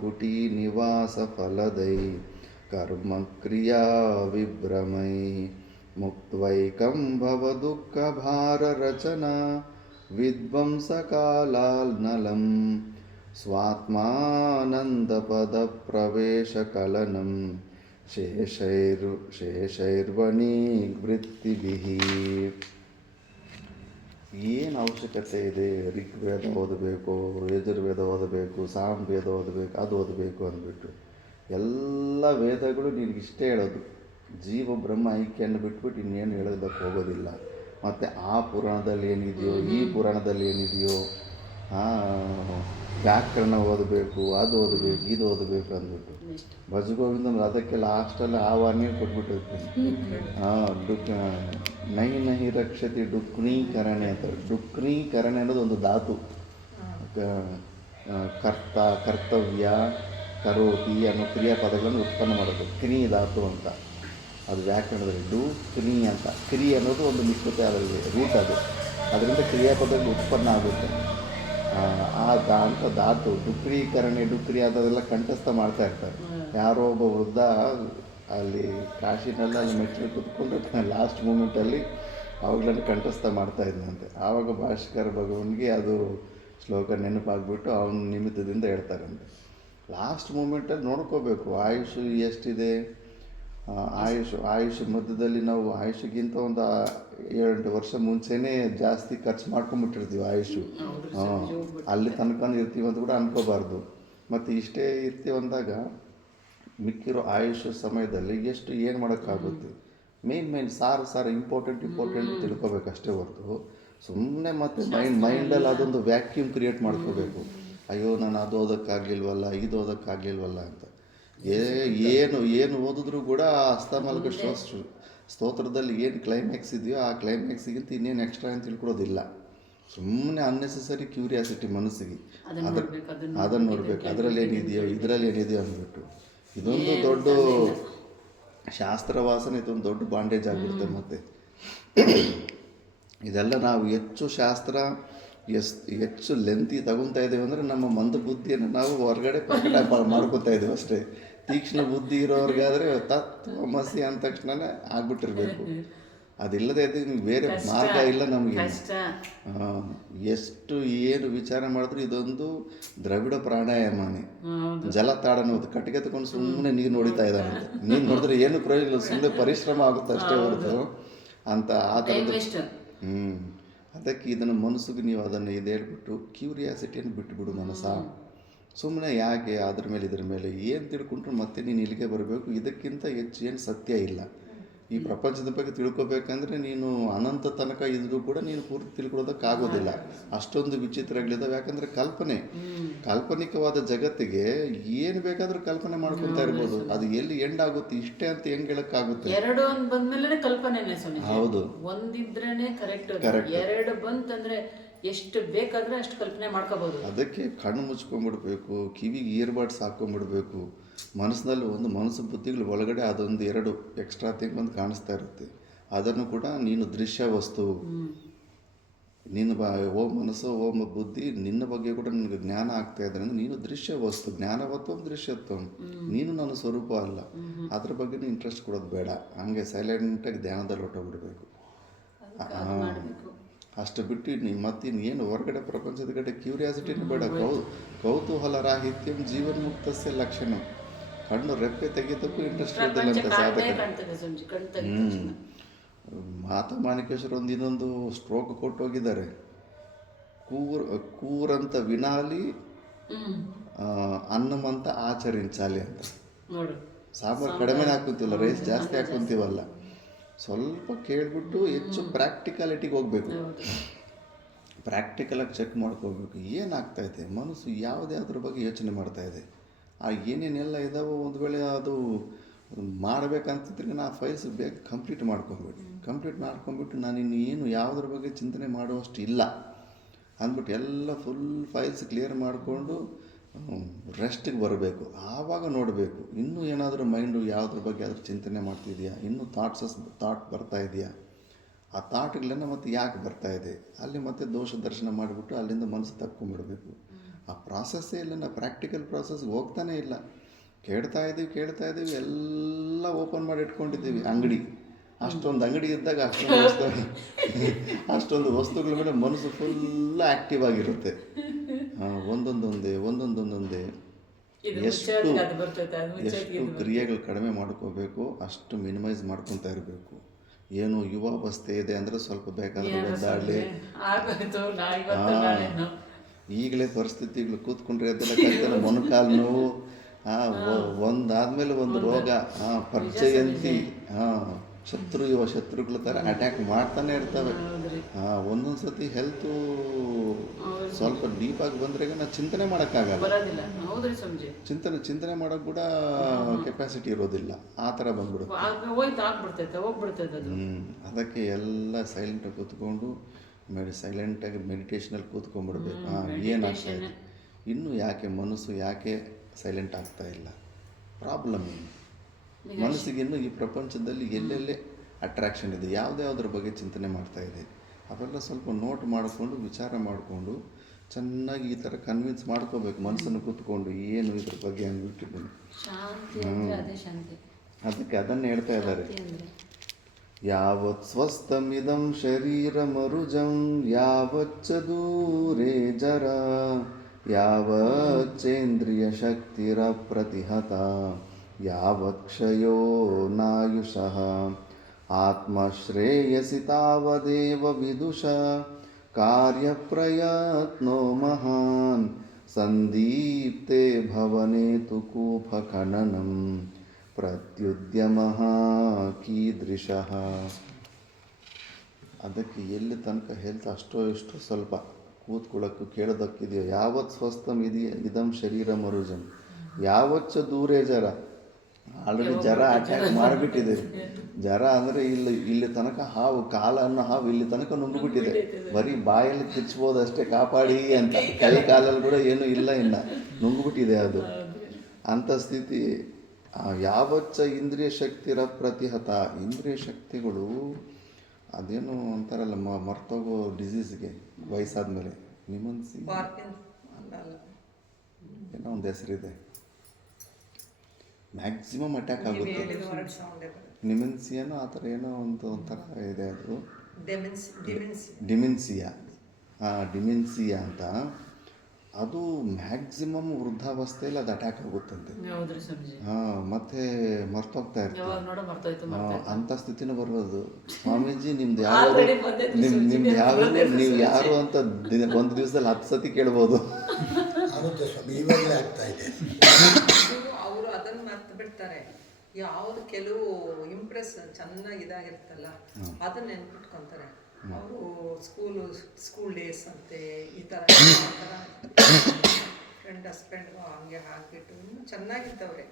ಕುಟಿ ನಿವಾಸ ಫಲದೈ ಕರ್ಮ ಕ್ರಿಯಾ ವಿಭ್ರಮೈ ಮುಕ್ತೈಕಂ ಭವ ದುಃಖ ಭಾರ ರಚನಾ ವಿಧ್ವಂಸಕಾಲಾನಲಂ ಸ್ವಾತ್ಮಾನಂದಪದ ಪ್ರವೇಶ ಕಲನಂ ಶೇಷೈರ್ವನಿವೃತ್ತಿಭಿಃ. ಏನು ಅವಶ್ಯಕತೆ ಇದೆ? ಋಗ್ವೇದ ಓದಬೇಕು, ಯಜುರ್ವೇದ ಓದಬೇಕು, ಸಾಮವೇದ ಓದಬೇಕು, ಅದು ಓದಬೇಕು ಅಂದ್ಬಿಟ್ಟು ಎಲ್ಲ ವೇದಗಳು ನಿನಗಿಷ್ಟೇ ಹೇಳೋದು. ಜೀವ ಬ್ರಹ್ಮ ಐಕ್ಯನ್ನು ಬಿಟ್ಬಿಟ್ಟು ಇನ್ನೇನು ಹೇಳೋದಕ್ಕೆ ಹೋಗೋದಿಲ್ಲ. ಮತ್ತು ಆ ಪುರಾಣದಲ್ಲಿ ಏನಿದೆಯೋ ಈ ಪುರಾಣದಲ್ಲಿ ಏನಿದೆಯೋ ವ್ಯಾಕರಣ ಓದಬೇಕು, ಅದು ಓದಬೇಕು, ಇದು ಓದಬೇಕು ಅಂದ್ಬಿಟ್ಟು ಭಜಗೋವಿಂದ ಅದಕ್ಕೆ ಲಾಸ್ಟಲ್ಲಿ ಆ ವಾರ್ನಿಂಗ್ ಕೊಟ್ಬಿಟ್ಟಿರ್ತೀನಿ. ನೈ ನಹಿ ರಕ್ಷತಿ ಡುಕ್ನೀಕರಣೆ ಅಂತ. ಡುಕ್ನೀಕರಣೆ ಅನ್ನೋದು ಒಂದು ಧಾತು. ಕರ್ತವ್ಯ, ಕರೋತಿ ಅನ್ನೋ ಕ್ರಿಯಾಪದಗಳನ್ನು ಉತ್ಪನ್ನ ಮಾಡೋದು ಕ್ರಿ ಧಾತು ಅಂತ. ಅದು ವ್ಯಾಕರಣದಲ್ಲಿ ಡುಕ್ನಿ ಅಂತ. ಕ್ರಿ ಅನ್ನೋದು ಒಂದು ಮಿಶ್ರತೆ ಅದರಲ್ಲಿ ರೂಟ್ ಅದು. ಅದರಿಂದ ಕ್ರಿಯಾಪದಗಳು ಉತ್ಪನ್ನ ಆಗುತ್ತೆ. ಅಂತ ಧಾತು ಡುಕ್ರೀಕರಣೆ ಡುಕ್ರಿ ಅದೆಲ್ಲ ಕಂಠಸ್ಥ ಮಾಡ್ತಾ ಇರ್ತಾರೆ. ಯಾರೋ ಒಬ್ಬ ವೃದ್ಧ ಅಲ್ಲಿ ಕಾಶಿನಲ್ಲಿ ಅಲ್ಲಿ ಮೆಟ್ಟಿಲು ಕೂತ್ಕೊಂಡು ಲಾಸ್ಟ್ ಮೂಮೆಂಟಲ್ಲಿ ಅವುಗಳನ್ನು ಕಂಠಸ್ಥ ಮಾಡ್ತಾ ಇದ್ದಂತೆ. ಆವಾಗ ಭಾಷ್ಕರ ಭಗವನ್ಗೆ ಅದು ಶ್ಲೋಕ ನೆನಪಾಗ್ಬಿಟ್ಟು ಅವನ ನಿಮಿತ್ತದಿಂದ ಹೇಳ್ತಾರಂತೆ. ಲಾಸ್ಟ್ ಮೂಮೆಂಟಲ್ಲಿ ನೋಡ್ಕೋಬೇಕು ಆಯುಷ್ ಎಷ್ಟಿದೆ. ಆಯುಷ್ ಮಧ್ಯದಲ್ಲಿ ನಾವು ಆಯುಷ್ಗಿಂತ ಒಂದು 7-8 ವರ್ಷ ಮುಂಚೆನೇ ಜಾಸ್ತಿ ಖರ್ಚು ಮಾಡ್ಕೊಂಬಿಟ್ಟಿರ್ತೀವಿ ಆಯುಷು. ಅಲ್ಲಿ ತನಕ ಇರ್ತೀವಿ ಅಂತ ಕೂಡ ಅನ್ಕೋಬಾರ್ದು. ಮತ್ತು ಇಷ್ಟೇ ಇರ್ತೀವಿ ಅಂದಾಗ ಮಿಕ್ಕಿರೋ ಆಯುಷ್ ಸಮಯದಲ್ಲಿ ಎಷ್ಟು ಏನು ಮಾಡೋಕ್ಕಾಗುತ್ತೆ. ಮೇನ್ ಸಾರು ಇಂಪಾರ್ಟೆಂಟ್ ತಿಳ್ಕೊಬೇಕಷ್ಟೇ ಹೊರತು ಸುಮ್ಮನೆ ಮತ್ತೆ ಮೈಂಡಲ್ಲಿ ಅದೊಂದು ವ್ಯಾಕ್ಯೂಮ್ ಕ್ರಿಯೇಟ್ ಮಾಡ್ಕೋಬೇಕು. ಅಯ್ಯೋ ನಾನು ಅದು ಓದೋಕ್ಕಾಗಲಿಲ್ವಲ್ಲ, ಇದು ಓದೋಕ್ಕಾಗಲಿಲ್ವಲ್ಲ ಅಂತ. ಏನು ಓದಿದ್ರು ಕೂಡ ಅಸ್ತಮಾಲಕ ಸ್ತೋತ್ರದಲ್ಲಿ ಏನು ಕ್ಲೈಮ್ಯಾಕ್ಸ್ ಇದೆಯೋ ಆ ಕ್ಲೈಮ್ಯಾಕ್ಸಿಗಿಂತ ಇನ್ನೇನು ಎಕ್ಸ್ಟ್ರಾ ಅಂತ ತಿಳ್ಕೊಳ್ಳೋದಿಲ್ಲ. ಸುಮ್ಮನೆ ಅನ್ನೆಸೆಸರಿ ಕ್ಯೂರಿಯಾಸಿಟಿ ಮನಸ್ಸಿಗೆ. ಅದನ್ನು ನೋಡಬೇಕು, ಅದರಲ್ಲಿ ಏನಿದೆಯೋ ಇದರಲ್ಲಿ ಏನಿದೆಯೋ ಅಂದ್ಬಿಟ್ಟು. ಇದೊಂದು ದೊಡ್ಡ ಶಾಸ್ತ್ರವಾಸನೆ, ಇದೊಂದು ದೊಡ್ಡ ಬಾಂಡೇಜ್ ಆಗಿರುತ್ತೆ. ಮತ್ತು ಇದೆಲ್ಲ ನಾವು ಹೆಚ್ಚು ಶಾಸ್ತ್ರ ಹೆಚ್ಚು ಲೆಂತಿ ತಗೊತಾ ಇದ್ದೀವಿ ಅಂದರೆ ನಮ್ಮ ಮಂದ ಬುದ್ಧಿಯನ್ನು ನಾವು ಹೊರಗಡೆ ಪ್ರಕಟ ಮಾಡ್ಕೊತಾ ಇದ್ದೀವಿ ಅಷ್ಟೇ. ತೀಕ್ಷ್ಣ ಬುದ್ಧಿ ಇರೋರಿಗಾದರೆ ತತ್ವಮಸಿ ಅಂದ ತಕ್ಷಣನೇ ಆಗ್ಬಿಟ್ಟಿರ್ಬೇಕು. ಅದಿಲ್ಲದೆ ಇದ್ದೀವಿ, ಬೇರೆ ಮಾರ್ಗ ಇಲ್ಲ ನಮಗೆ. ಎಷ್ಟು ಏನು ವಿಚಾರ ಮಾಡಿದ್ರು ಇದೊಂದು ದ್ರವಿಡ ಪ್ರಾಣಾಯಾಮನೇ. ಜಲತಾಡನೋದು ಕಟ್ಟಿಗೆ ತಗೊಂಡು ಸುಮ್ಮನೆ ನೀರು ನೋಡಿತಾ ಇದ್ದಾನೆ. ನೀರು ನೋಡಿದ್ರೆ ಏನು ಪ್ರಯೋಜನ, ಸುಮ್ಮನೆ ಪರಿಶ್ರಮ ಆಗುತ್ತೆ ಅಷ್ಟೇ ಹೊರತು ಅಂತ ಆ ಥರದ್ದು. ಅದಕ್ಕೆ ಇದನ್ನು ಮನಸ್ಸಿಗೆ ನೀವು ಅದನ್ನು ಇದು ಹೇಳ್ಬಿಟ್ಟು ಕ್ಯೂರಿಯಾಸಿಟಿಯನ್ನು ಬಿಟ್ಟುಬಿಡು ಮನಸ್ಸ. ಸುಮ್ಮನೆ ಯಾಕೆ ಅದ್ರ ಮೇಲೆ ಇದ್ರ ಮೇಲೆ ಏನು ತಿಳ್ಕೊಂಡ್ರು ಮತ್ತೆ ನೀನು ಇಲ್ಲಿಗೆ ಬರಬೇಕು. ಇದಕ್ಕಿಂತ ಹೆಚ್ಚು ಏನು ಸತ್ಯ ಇಲ್ಲ. ಈ ಪ್ರಪಂಚದ ಬಗ್ಗೆ ತಿಳ್ಕೊಬೇಕಂದ್ರೆ ನೀನು ಅನಂತ ತನಕ ಇದ್ರೂ ಕೂಡ ನೀನು ಪೂರ್ತಿ ತಿಳ್ಕೊಳ್ಳೋದಕ್ಕಾಗೋದಿಲ್ಲ. ಅಷ್ಟೊಂದು ವಿಚಿತ್ರಗಳಿದ್ದಾವೆ. ಯಾಕಂದರೆ ಕಾಲ್ಪನಿಕವಾದ ಜಗತ್ತಿಗೆ ಏನು ಬೇಕಾದರೂ ಕಲ್ಪನೆ ಮಾಡ್ಕೊತಾ ಇರ್ಬೋದು. ಅದು ಎಲ್ಲಿ ಎಂಡ್ ಆಗುತ್ತೆ ಇಷ್ಟೇ ಅಂತ ಹೆಂಗೆ ಹೇಳಕ್ಕಾಗುತ್ತೆ? ಎರಡು ಬಂದ್ಮೇಲೆ ಕಲ್ಪನೆನೇ ಸ್ವಾಮಿ. ಹೌದು, ಒಂದಿದ್ರೇನೆ ಕರೆಕ್ಟ್. ಎರಡು ಬಂತಂದ್ರೆ ಎಷ್ಟು ಬೇಕಾದ್ರೆ ಅಷ್ಟು ಕಲ್ಪನೆ ಮಾಡ್ಕೋಬಹುದು. ಅದಕ್ಕೆ ಕಣ್ಣು ಮುಚ್ಕೊಂಡ್ಬಿಡ್ಬೇಕು, ಕಿವಿಗೆ ಇಯರ್ಬಡ್ಸ್ ಹಾಕೊಂಡ್ಬಿಡ್ಬೇಕು. ಮನಸ್ಸಿನಲ್ಲಿ ಮನಸ್ಸು ಬುದ್ಧಿಗಳು ಒಳಗಡೆ ಅದೊಂದು 2 ಎಕ್ಸ್ಟ್ರಾ ಥಿಂಗ್ ಬಂದು ಕಾಣಿಸ್ತಾ ಇರುತ್ತೆ. ಅದನ್ನು ಕೂಡ ನೀನು ದೃಶ್ಯ ವಸ್ತು. ನಿನ್ನ ಮನಸ್ಸು ಬುದ್ಧಿ ನಿನ್ನ ಬಗ್ಗೆ ಕೂಡ ನಿನಗೆ ಜ್ಞಾನ ಆಗ್ತಾ ಇದ್ರೆ ಅಂದರೆ ನೀನು ದೃಶ್ಯ ವಸ್ತು. ಜ್ಞಾನವತ್ವ ದೃಶ್ಯತ್ವ. ನೀನು ನನ್ನ ಸ್ವರೂಪ ಅಲ್ಲ. ಅದ್ರ ಬಗ್ಗೆ ಇಂಟ್ರೆಸ್ಟ್ ಕೊಡೋದು ಬೇಡ. ಹಂಗೆ ಸೈಲೆಂಟಾಗಿ ಧ್ಯಾನದಲ್ಲಿ ಹೊಟ್ಟೋಗ್ಬಿಡ್ಬೇಕು. ಅಷ್ಟು ಬಿಟ್ಟು ಮತ್ತೆ ಏನು ಹೊರಗಡೆ ಪ್ರಪಂಚದ ಕಡೆ ಕ್ಯೂರಿಯಾಸಿಟಿನೂ ಬೇಡ. ಕೌತೂಹಲ ರಾಹಿತ್ಯಂ ಜೀವನ್ಮುಕ್ತಸ್ಯ ಲಕ್ಷಣ. ಕಣ್ಣು ರೆಪ್ಪೆ ತೆಗೆದಕ್ಕೂ ಇಂಟ್ರೆಸ್ಟ್ ಇರೋದಿಲ್ಲ ಅಂತ ಸಾಧಕ. ಮಾತಾ ಮಾಣಿಕೇಶ್ವರ ಇನ್ನೊಂದು ಸ್ಟ್ರೋಕ್ ಕೊಟ್ಟೋಗಿದ್ದಾರೆ. ಕೂರಂತ ವಿನಾಲಿ ಅನ್ನಮಂತ ಆಚರಿಂಚಾಲಿ ಅಂತ. ಸಾಂಬಾರು ಕಡಿಮೆ ಹಾಕೊಂತೀವಲ್ಲ, ರೈಸ್ ಜಾಸ್ತಿ ಹಾಕೊಂತೀವಲ್ಲ. ಸ್ವಲ್ಪ ಕೇಳಿಬಿಟ್ಟು ಹೆಚ್ಚು ಪ್ರಾಕ್ಟಿಕಾಲಿಟಿಗೆ ಹೋಗಬೇಕು. ಪ್ರಾಕ್ಟಿಕಲಾಗಿ ಚೆಕ್ ಮಾಡ್ಕೋಬೇಕು ಏನಾಗ್ತಾಯಿದೆ ಮನಸ್ಸು, ಯಾವುದೇ ಅದ್ರ ಬಗ್ಗೆ ಯೋಚನೆ ಮಾಡ್ತಾಯಿದೆ. ಆ ಏನೇನೆಲ್ಲ ಇದ್ದಾವೋ ಒಂದು ವೇಳೆ ಅದು ಮಾಡಬೇಕಂತಿದ್ರೆ ನಾ ಫೈಲ್ಸ್ ಬೇಗ ಕಂಪ್ಲೀಟ್ ಮಾಡ್ಕೊಂಬಿಟ್ಟು ನಾನು ಏನು ಯಾವುದ್ರ ಬಗ್ಗೆ ಚಿಂತನೆ ಮಾಡುವಷ್ಟು ಇಲ್ಲ ಅಂದ್ಬಿಟ್ಟು ಎಲ್ಲ ಫುಲ್ ಫೈಲ್ಸ್ ಕ್ಲಿಯರ್ ಮಾಡಿಕೊಂಡು ರೆಸ್ಟಿಗೆ ಬರಬೇಕು. ಆವಾಗ ನೋಡಬೇಕು ಇನ್ನೂ ಏನಾದರೂ ಮೈಂಡು ಯಾವುದ್ರ ಬಗ್ಗೆ ಆದರೂ ಚಿಂತನೆ ಮಾಡ್ತಿದೆಯಾ, ಇನ್ನೂ ಥಾಟ್ ಬರ್ತಾ ಇದೆಯಾ, ಆ ಥಾಟ್ಗಳನ್ನ ಮತ್ತೆ ಯಾಕೆ ಬರ್ತಾ ಇದೆ, ಅಲ್ಲಿ ಮತ್ತೆ ದೋಷ ದರ್ಶನ ಮಾಡಿಬಿಟ್ಟು ಅಲ್ಲಿಂದ ಮನಸ್ಸು ತಕ್ಕೊಂಬಿಡಬೇಕು. ಆ ಪ್ರಾಸೆಸ್ಸೇ ಇಲ್ಲ. ನಾವು ಪ್ರಾಕ್ಟಿಕಲ್ ಪ್ರಾಸೆಸ್ಗೆ ಹೋಗ್ತಾನೇ ಇಲ್ಲ. ಕೇಳ್ತಾ ಇದ್ದೀವಿ ಎಲ್ಲ ಓಪನ್ ಮಾಡಿ ಇಟ್ಕೊಂಡಿದ್ದೀವಿ. ಅಷ್ಟೊಂದು ಅಂಗಡಿ ಇದ್ದಾಗ ಅಷ್ಟೊಂದು ವಸ್ತುಗಳ ಮೇಲೆ ಮನಸ್ಸು ಫುಲ್ ಆ್ಯಕ್ಟಿವ್ ಆಗಿರುತ್ತೆ. ಒಂದೊಂದೊಂದೇ ಎಷ್ಟು ಕ್ರಿಯೆಗಳು ಕಡಿಮೆ ಮಾಡ್ಕೋಬೇಕು ಅಷ್ಟು ಮಿನಿಮೈಸ್ ಮಾಡ್ಕೊತಾ ಇರಬೇಕು. ಏನು ಯುವಾವಸ್ಥೆ ಇದೆ ಅಂದರೆ ಸ್ವಲ್ಪ ಬೇಕಾದ್ರೆ ಒದ್ದಾಡಲಿ. ಈಗಲೇ ಪರಿಸ್ಥಿತಿಗಳು ಕೂತ್ಕೊಂಡ್ರೆ ಅದೆಲ್ಲ ಕಲಿತಲ್ಲ, ಮೊಣಕಾಲು ನೋವು, ಒಂದಾದ್ಮೇಲೆ ಒಂದು ರೋಗ, ಪರಿಚಯಂತಿ ಶತ್ರುಗಳ ಥರ ಅಟ್ಯಾಕ್ ಮಾಡ್ತಾನೆ ಇರ್ತವೆ. ಹೌದ್ರಿ. ಒಂದೊಂದು ಸತಿ ಹೆಲ್ತು ಸ್ವಲ್ಪ ಡೀಪಾಗಿ ಬಂದ್ರೆ ನಾವು ಚಿಂತನೆ ಮಾಡೋಕ್ಕಾಗಲ್ಲ. ಬರೋದಿಲ್ಲ. ಹೌದ್ರಿ ಸ್ವಾಮೀಜಿ. ಚಿಂತನೆ ಮಾಡೋಕ್ಕೆ ಕೂಡ ಕೆಪಾಸಿಟಿ ಇರೋದಿಲ್ಲ, ಆ ಥರ ಬಂದ್ಬಿಡುತ್ತೆ. ಹೋಗ್ಬಿಡ್ತೈತೆ ಅದು. ಅದಕ್ಕೆ ಎಲ್ಲ ಸೈಲೆಂಟಾಗಿ ಕೂತ್ಕೊಂಡು ಸೈಲೆಂಟಾಗಿ ಮೆಡಿಟೇಷನಲ್ಲಿ ಕೂತ್ಕೊಂಡ್ಬಿಡ್ಬೇಕು. ಏನಾಗ್ತಾ ಇದೆ ಇನ್ನು, ಯಾಕೆ ಮನಸ್ಸು ಯಾಕೆ ಸೈಲೆಂಟ್ ಆಗ್ತಾ ಇಲ್ಲ, ಪ್ರಾಬ್ಲಮ್ ಏನು, ಮನಸ್ಸಿಗೆ ಇನ್ನೂ ಈ ಪ್ರಪಂಚದಲ್ಲಿ ಎಲ್ಲೆಲ್ಲೇ ಅಟ್ರಾಕ್ಷನ್ ಇದೆ, ಯಾವುದ್ಯಾವುದ್ರ ಬಗ್ಗೆ ಚಿಂತನೆ ಮಾಡ್ತಾ ಇದೆ, ಅವೆಲ್ಲ ಸ್ವಲ್ಪ ನೋಟ್ ಮಾಡಿಕೊಂಡು ವಿಚಾರ ಮಾಡಿಕೊಂಡು ಚೆನ್ನಾಗಿ ಈ ಥರ ಕನ್ವಿನ್ಸ್ ಮಾಡ್ಕೋಬೇಕು ಮನಸ್ಸನ್ನು ಕೂತ್ಕೊಂಡು, ಏನು ಇದ್ರ ಬಗ್ಗೆ ಅಂದ್ಬಿಟ್ಟಿದ್ದೀನಿ. ಶಾಂತಿ ಅಂದ್ರೆ ಅದೇ ಶಾಂತಿ. ಅದಕ್ಕೆ ಅದನ್ನು ಹೇಳ್ತಾ ಇದ್ದಾರೆ. ಅಂದ್ರೆ ಯಾವತ್ ಸ್ವಸ್ಥಮಿದಂ ಶರೀರಮರುಜಂ ಯಾವಚ್ಚ ದೂರೇ ಜರ ಯಾವಚ್ಚೇಂದ್ರಿಯ ಶಕ್ತಿರ ಪ್ರತಿಹತ ಯಾವತ್ ಕ್ಷಯೋ ನಾಯುಷಃ ಆತ್ಮಶ್ರೇಯಸಿ ತಾವದೇವ ವಿದುಷ ಕಾರ್ಯಪ್ರಯತ್ನೋ ಮಹಾನ್ ಸಂದೀಪ್ತೆ ಭವನೆ ತು ಕೂಪಖನನಂ ಪ್ರತ್ಯುದ್ಯಮಃ ಕೀದೃಶಃ. ಅದಕ್ಕೆ ಎಲ್ಲಿ ತನಕ ಹೆಲ್ತ್ ಅಷ್ಟೋ ಇಷ್ಟೋ ಸ್ವಲ್ಪ ಕೂತ್ಕೊಳ್ಳೋಕ್ಕೂ ಕೇಳೋದಕ್ಕಿದೆಯೋ, ಯಾವತ್ತು ಸ್ವಸ್ಥಂ ಇದಂ ಶರೀರ ಮರುಜಂ ಯಾವಚ್ಚ ದೂರೇ ಜರ. ಆಲ್ರೆಡಿ ಜರ ಅಟ್ಯಾಕ್ ಮಾಡಿಬಿಟ್ಟಿದೆ. ಜರ ಅಂದರೆ ಇಲ್ಲಿ ತನಕ ಹಾವು, ಕಾಲ ಅನ್ನೋ ಹಾವು ಇಲ್ಲಿ ತನಕ ನುಂಗ್ಬಿಟ್ಟಿದೆ. ಬರೀ ಬಾಯಲ್ಲಿ ತಿರ್ಚ್ಬೋದು ಅಷ್ಟೇ, ಕಾಪಾಡಿ ಅಂತ. ಕೈ ಕಾಲಲ್ಲಿ ಕೂಡ ಏನೂ ಇಲ್ಲ, ಇನ್ನು ನುಂಗ್ಬಿಟ್ಟಿದೆ ಅದು. ಅಂಥ ಸ್ಥಿತಿ. ಯಾವಚ್ಚ ಇಂದ್ರಿಯ ಶಕ್ತಿರ ಪ್ರತಿಹತ. ಇಂದ್ರಿಯ ಶಕ್ತಿಗಳು ಅದೇನು ಅಂತಾರಲ್ಲ, ಮರ್ತೋಗೋ ಡಿಸೀಸ್ಗೆ ವಯಸ್ಸಾದ ಮೇಲೆ ನಿಮನ್ಸಿ ಏನೋ ಒಂದು ಹೆಸರಿದೆ, ಮ್ಯಾಕ್ಸಿಮಮ್ ಅಟ್ಯಾಕ್ ಆಗುತ್ತೆ. ನಿಮೆನ್ಸಿಯನೋ ಆ ಥರ ಏನೋ ಒಂಥರ ಇದೆ, ಅದು ಡಿಮೆನ್ಸಿಯಾ. ಡಿಮೆನ್ಸಿಯಾ ಅಂತ. ಅದು ಮ್ಯಾಕ್ಸಿಮಮ್ ವೃದ್ಧಾವಸ್ಥೆಯಲ್ಲಿ ಅದು ಅಟ್ಯಾಕ್ ಆಗುತ್ತಂತೆ. ಮತ್ತೆ ಮರ್ತೋಗ್ತಾ ಇರ್ತದೆ. ಅಂಥ ಸ್ಥಿತಿನೂ ಬರ್ಬೋದು. ಸ್ವಾಮೀಜಿ ನಿಮ್ದು ಯಾವುದು ನೀವು ಯಾರು ಅಂತ ಒಂದು ದಿವಸದಲ್ಲಿ 10 ಸತಿ ಕೇಳ್ಬೋದು. ಅವರು ಅದನ್ನು ಮರ್ತು ಬಿಡ್ತಾರೆ. ಯಾವ್ದು ಕೆಲವು ಇಂಪ್ರೆಸ್ ಚೆನ್ನಾಗಿ ಇದಾಗಿರ್ತಲ್ಲ ಅದನ್ನ ನೆನ್ಪಿಟ್ಕೊಂತಾರೆ. ಅವರು ಸ್ಕೂಲ್ ಡೇಸ್ ಅಂತೆ ಈ ಥರ ಫ್ರೆಂಡ್ ಹಸ್ಬೆಂಡ್ಗೂ ಹಂಗೆ ಹಾಕ್ಬಿಟ್ಟು ಇನ್ನೂ ಚೆನ್ನಾಗಿದ್ದವ್ರೆ.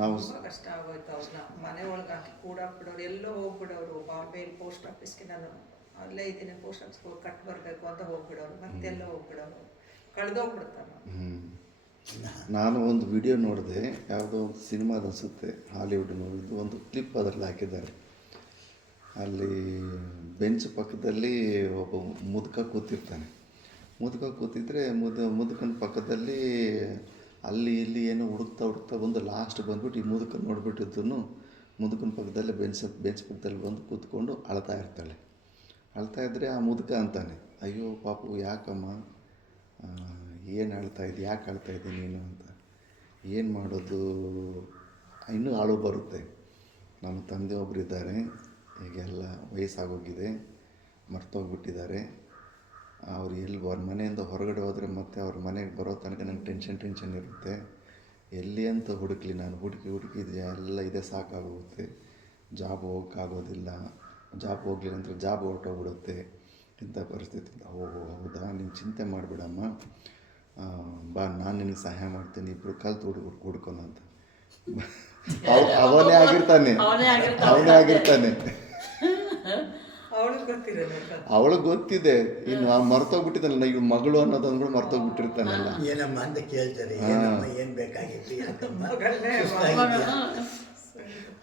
ನಾವು ತುಂಬ ಕಷ್ಟ ಆಗೋಯ್ತು. ಅವ್ರನ್ನ ಮನೆ ಒಳಗೆ ಹಾಕಿ ಕೂಡಾಕ್ಬಿಡೋರು, ಎಲ್ಲೋ ಹೋಗ್ಬಿಡೋರು. ಬಾಂಬೆಯಲ್ಲಿ ಪೋಸ್ಟ್ ಆಫೀಸ್ಗೆ ನಾನು ಅಲ್ಲೇ ಇದ್ದೀನಿ, ಪೋಸ್ಟ್ ಆಫೀಸ್ಗೆ ಹೋಗಿ ಕಟ್ ಬರಬೇಕು ಅಂತ ಹೋಗ್ಬಿಡೋರು, ಮತ್ತೆಲ್ಲ ಹೋಗ್ಬಿಡೋರು, ಕಳೆದೋಗ್ಬಿಡ್ತಾರೆ. ನಾನು ಒಂದು ವಿಡಿಯೋ ನೋಡಿದೆ, ಯಾವುದೋ ಒಂದು ಸಿನಿಮಾದ ಅನಿಸುತ್ತೆ, ಹಾಲಿವುಡ್ ನೋಡಿದ್ದು ಒಂದು ಕ್ಲಿಪ್ ಅದರಲ್ಲಿ ಹಾಕಿದ್ದಾರೆ. ಅಲ್ಲಿ ಬೆಂಚ್ ಪಕ್ಕದಲ್ಲಿ ಒಬ್ಬ ಮುದುಕ ಕೂತಿರ್ತಾನೆ. ಮುದುಕ ಕೂತಿದ್ರೆ ಮುದುಕನ ಪಕ್ಕದಲ್ಲಿ ಅಲ್ಲಿ ಇಲ್ಲಿ ಏನೋ ಹುಡುಕ್ತಾ ಬಂದು ಲಾಸ್ಟ್ ಬಂದ್ಬಿಟ್ಟು ಈ ಮುದುಕನ ನೋಡ್ಬಿಟ್ಟಿದ್ದನ್ನು ಮುದುಕನ ಪಕ್ಕದಲ್ಲೇ ಬೆಂಚ್ ಪಕ್ಕದಲ್ಲಿ ಬಂದು ಕೂತ್ಕೊಂಡು ಅಳ್ತಾ ಇರ್ತಾಳೆ. ಅಳ್ತಾ ಇದ್ದರೆ ಆ ಮುದುಕ ಅಂತಾನೆ, ಅಯ್ಯೋ ಪಾಪು ಯಾಕಮ್ಮ ಏನು ಅಳ್ತಾ ಇದ್ದಿ, ಯಾಕೆ ಅಳ್ತಾ ಇದ್ದೀನಿ ನೀನು ಅಂತ. ಏನು ಮಾಡೋದು, ಇನ್ನೂ ಅಳು ಬರುತ್ತೆ. ನಮ್ಮ ತಂದೆ ಒಬ್ಬರು ಇದ್ದಾರೆ, ಈಗೆಲ್ಲ ವಯಸ್ಸಾಗೋಗಿದೆ, ಮರ್ತೋಗ್ಬಿಟ್ಟಿದ್ದಾರೆ. ಅವ್ರು ಅವ್ರ ಮನೆಯಿಂದ ಹೊರಗಡೆ ಹೋದರೆ ಮತ್ತೆ ಅವ್ರ ಮನೆಗೆ ಬರೋ ತನಕ ನಂಗೆ ಟೆನ್ಷನ್ ಇರುತ್ತೆ. ಎಲ್ಲಿ ಅಂತ ಹುಡುಕ್ಲಿ ನಾನು, ಹುಡುಕಿ ಎಲ್ಲ ಇದೇ ಸಾಕಾಗೋಗುತ್ತೆ. ಜಾಬ್ ಹೋಗೋಕ್ಕಾಗೋದಿಲ್ಲ, ಜಾಬ್ ಹೋಗ್ಲಿಲ್ಲ ಅಂದರೆ ಜಾಬ್ ಹೊರಟೋಗ್ಬಿಡುತ್ತೆ. ಇಂಥ ಪರಿಸ್ಥಿತಿಯಿಂದ ಹೌದಾ, ನೀನು ಚಿಂತೆ ಮಾಡಿಬಿಡಮ್ಮ, ಬಾ ನಾನು ನಿನಗೆ ಸಹಾಯ ಮಾಡ್ತೀನಿ, ಇಬ್ಬರು ಕಲ್ತು ಹುಡ್ಕೋಣ ಅಂತ. ಅವನೇ ಆಗಿರ್ತಾನೆ. ಅವಳಿಗೆ ಗೊತ್ತಿದೆ. ಇನ್ನು ಮರ್ತೋಗ್ಬಿಟ್ಟಿದ್ದಾನಲ್ಲ, ಈಗ ಮಗಳು ಅನ್ನೋದಂದ್ರೂ ಮರ್ತೋಗ್ಬಿಟ್ಟಿರ್ತಾನಲ್ಲ. ಏನಮ್ಮ ಅಂತ ಕೇಳ್ತಾರೆ, ಏನು ಬೇಕಾಗಿತ್ತು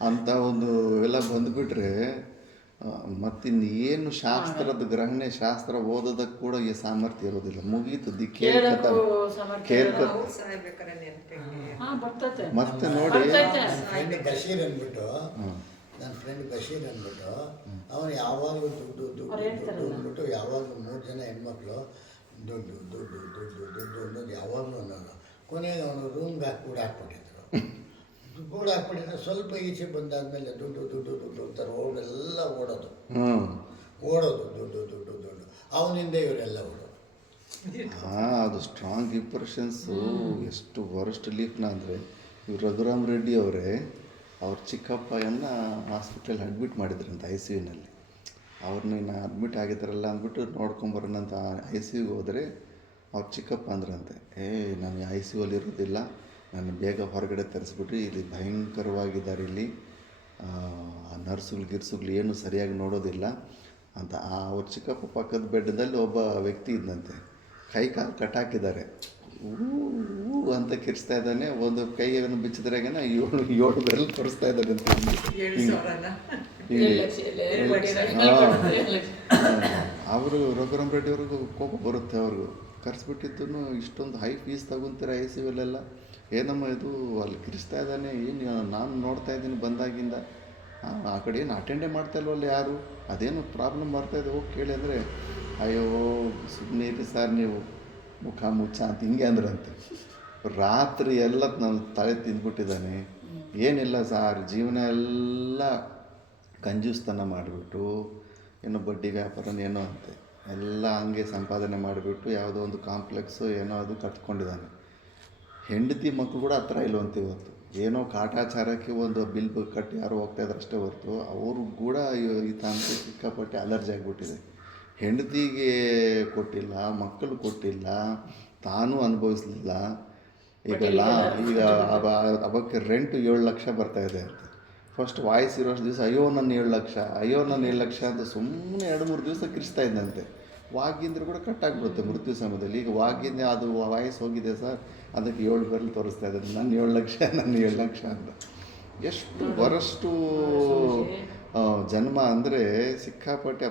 ಅಂತ ಒಂದು ಎಲ್ಲ ಬಂದುಬಿಟ್ರೆ ಮತ್ತಿನ್ನೇನು ಶಾಸ್ತ್ರದ ಗ್ರಹಣೆ, ಶಾಸ್ತ್ರ ಓದೋದಕ್ಕೆ ಕೂಡ ಈ ಸಾಮರ್ಥ್ಯ ಇರೋದಿಲ್ಲ. ಮುಗೀತು, ಮತ್ತೆ ನೋಡಿ ಬಶೀರ್ ಅಂದ್ಬಿಟ್ಟು, ನನ್ನ ಫ್ರೆಂಡ್ ಬಶೀರ್ ಅಂದ್ಬಿಟ್ಟು, ಅವನು ಯಾವಾಗಲೂ ದುಡ್ಡು ಅಂದ್ಬಿಟ್ಟು ಯಾವಾಗಲೂ 3 ಜನ ಹೆಣ್ಮಕ್ಳು ದುಡ್ಡು ಅನ್ನೋದು ಯಾವಾಗಲೂ ಅನ್ನೋದು. ಕೊನೆಗೆ ಅವನು ರೂಮ್ಗೆ ಹಾಕ್ಬಿಟ್ಟಿದ್ರು. ಸ್ವಲ್ಪ ಈಚೆ ಬಂದಾದ್ಮೇಲೆ ದುಡ್ಡು ಅಂತ ರೋಡೆಲ್ಲ ಓಡೋದು ದುಡ್ಡು ಅವನಿಂದ ಇವರೆಲ್ಲ ಓಡೋದು. ಅದು ಸ್ಟ್ರಾಂಗ್ ಇಂಪ್ರೆಷನ್ಸು. ಎಷ್ಟು ವರ್ಸ್ಟ್ ಲೀಫ್ನ ಅಂದರೆ ಇವ್ರು ರಘುರಾಮ್ ರೆಡ್ಡಿ ಅವರೇ ಅವ್ರ ಚಿಕ್ಕಪ್ಪನ ಹಾಸ್ಪಿಟಲ್ ಅಡ್ಮಿಟ್ ಮಾಡಿದ್ರಂತೆ ಐ ಸಿ ಯುನಲ್ಲಿ. ಅವ್ರನ್ನ ಅಡ್ಮಿಟ್ ಆಗಿದ್ದಾರಲ್ಲ ಅಂದ್ಬಿಟ್ಟು ನೋಡ್ಕೊಂಬರೋಣ ಅಂತ ಐ ಸಿ ಯುಗೆ ಹೋದರೆ ಅವ್ರ ಚಿಕ್ಕಪ್ಪ ಅಂದ್ರಂತೆ, ನಾನು ಐ ಸಿ ಯುಲ್ಲಿ ಇರೋದಿಲ್ಲ, ನಾನು ಬೇಗ ಹೊರಗಡೆ ತರಿಸ್ಬಿಟ್ಟು ಇಲ್ಲಿ ಭಯಂಕರವಾಗಿದ್ದಾರೆ, ಇಲ್ಲಿ ನರ್ಸುಗಳು ಏನು ಸರಿಯಾಗಿ ನೋಡೋದಿಲ್ಲ ಅಂತ. ಅವ್ರ ಚಿಕ್ಕಪ್ಪ ಪಕ್ಕದ ಬೆಡ್ಡಲ್ಲಿ ಒಬ್ಬ ವ್ಯಕ್ತಿ ಇದ್ದಂತೆ, ಕೈ ಕಾಲು ಕಟ್ಟಾಕಿದ್ದಾರೆ, ಹೂ ಅಂತ ಕಿರಿಸ್ತಾ ಇದ್ದಾನೆ. ಒಂದು ಕೈಯನ್ನು ಬಿಚ್ಚಿದ್ರಾಗನ 7 ಬೆರಳು ತೋರಿಸ್ತಾ ಇದ್ದಾನೆ ಅಂತ. ಅವರು ರಘುರಾಮ್ ರೆಡ್ಡಿ ಅವ್ರಿಗೂ ಕೋಪ ಬರುತ್ತೆ. ಅವ್ರಿಗೂ ಕರೆಸ್ಬಿಟ್ಟಿದ್ದು, ಇಷ್ಟೊಂದು ಹೈ ಫೀಸ್ ತಗೊಂತೀರ ಐ ಸಿ ಯುಲೆಲ್ಲ, ಏನಮ್ಮ ಇದು ಅಲ್ಲಿ ಕಿರಿಸ್ತಾ ಇದ್ದಾನೆ, ಏನು ನಾನು ನೋಡ್ತಾ ಇದ್ದೀನಿ ಬಂದಾಗಿಂದ, ಆ ಕಡೆ ಏನು ಅಟೆಂಡೇ ಮಾಡ್ತಾ ಇಲ್ವಲ್ಲ ಯಾರು, ಅದೇನು ಪ್ರಾಬ್ಲಮ್ ಬರ್ತಾಯಿದೆ, ಹೋಗಿ ಕೇಳಿ ಅಂದರೆ, ಅಯ್ಯೋ ಸುಮ್ಮನೆ ಇರಿ ಸರ್ ನೀವು, ಮುಖ ಮುಚ್ಚ ಅಂತ ಹಿಂಗೆ ಅಂದ್ರಂತೆ. ರಾತ್ರಿ ಎಲ್ಲ ನಾನು ತಲೆ ತಿಂದ್ಬಿಟ್ಟಿದ್ದಾನೆ, ಏನಿಲ್ಲ ಸಾರ್, ಜೀವನ ಎಲ್ಲ ಕಂಜೂಸ್ತನ ಮಾಡಿಬಿಟ್ಟು ಏನೋ ಬಡ್ಡಿ ವ್ಯಾಪಾರನ ಏನೋ ಅಂತೆ ಎಲ್ಲ ಹಂಗೆ ಸಂಪಾದನೆ ಮಾಡಿಬಿಟ್ಟು ಯಾವುದೋ ಒಂದು ಕಾಂಪ್ಲೆಕ್ಸು ಏನೋ ಅದು ಕಟ್ಕೊಂಡಿದ್ದಾನೆ. ಹೆಂಡತಿ ಮಕ್ಕಳು ಕೂಡ ಹತ್ರ ಇಲ್ವಂತ ಇವತ್ತು, ಏನೋ ಕಾಟಾಚಾರಕ್ಕೆ ಒಂದು ಬಿಲ್ ಕಟ್ಟಿ ಯಾರೋ ಹೋಗ್ತಾಯಿದ್ರು ಅಷ್ಟೇ ಹೊರತು ಅವ್ರಿಗೂ ಕೂಡ ಈ ತಾಂತ್ರಿಕ ಸಿಕ್ಕಾಪಟ್ಟೆ ಅಲರ್ಜಿ ಆಗಿಬಿಟ್ಟಿದೆ. ಹೆಂಡತಿಗೆ ಕೊಟ್ಟಿಲ್ಲ, ಮಕ್ಕಳು ಕೊಟ್ಟಿಲ್ಲ, ತಾನೂ ಅನುಭವಿಸ್ಲಿಲ್ಲ. ಈಗ ಅವಕ್ಕೆ ರೆಂಟು 7 ಲಕ್ಷ ಬರ್ತಾಯಿದೆ ಅಂತ. ಫಸ್ಟ್ ವಾಯ್ಸ್ ಇರೋ ದಿವಸ ಅಯ್ಯೋ ನನ್ನ 7 ಲಕ್ಷ, ಅಯ್ಯೋ ನನ್ನ 7 ಲಕ್ಷ ಅಂತ ಸುಮ್ಮನೆ 2-3 ದಿವಸ ಕಿರಿಸ್ತಾ ಇದ್ದಂತೆ. ವಾಗಿಂದ್ರೆ ಕೂಡ ಕಟ್ಟಾಗ್ಬಿಡುತ್ತೆ ಮೃತ್ಯು ಸಮಯದಲ್ಲಿ. ಈಗ ವಾಗಿಂದ ಅದು ವಾಯ್ಸ್ ಹೋಗಿದೆ ಸರ್, ಅದಕ್ಕೆ 7 ಬೆರಳು ತೋರಿಸ್ತಾ ಇದ್ದಾರೆ, ನನ್ನ 7 ಲಕ್ಷ, ನನ್ನ 7 ಲಕ್ಷ ಅಂತ. ಎಷ್ಟು ವರಷ್ಟು ಜನ್ಮ ಅಂದರೆ ಸಿಕ್ಕಾಪಟ್ಟೆ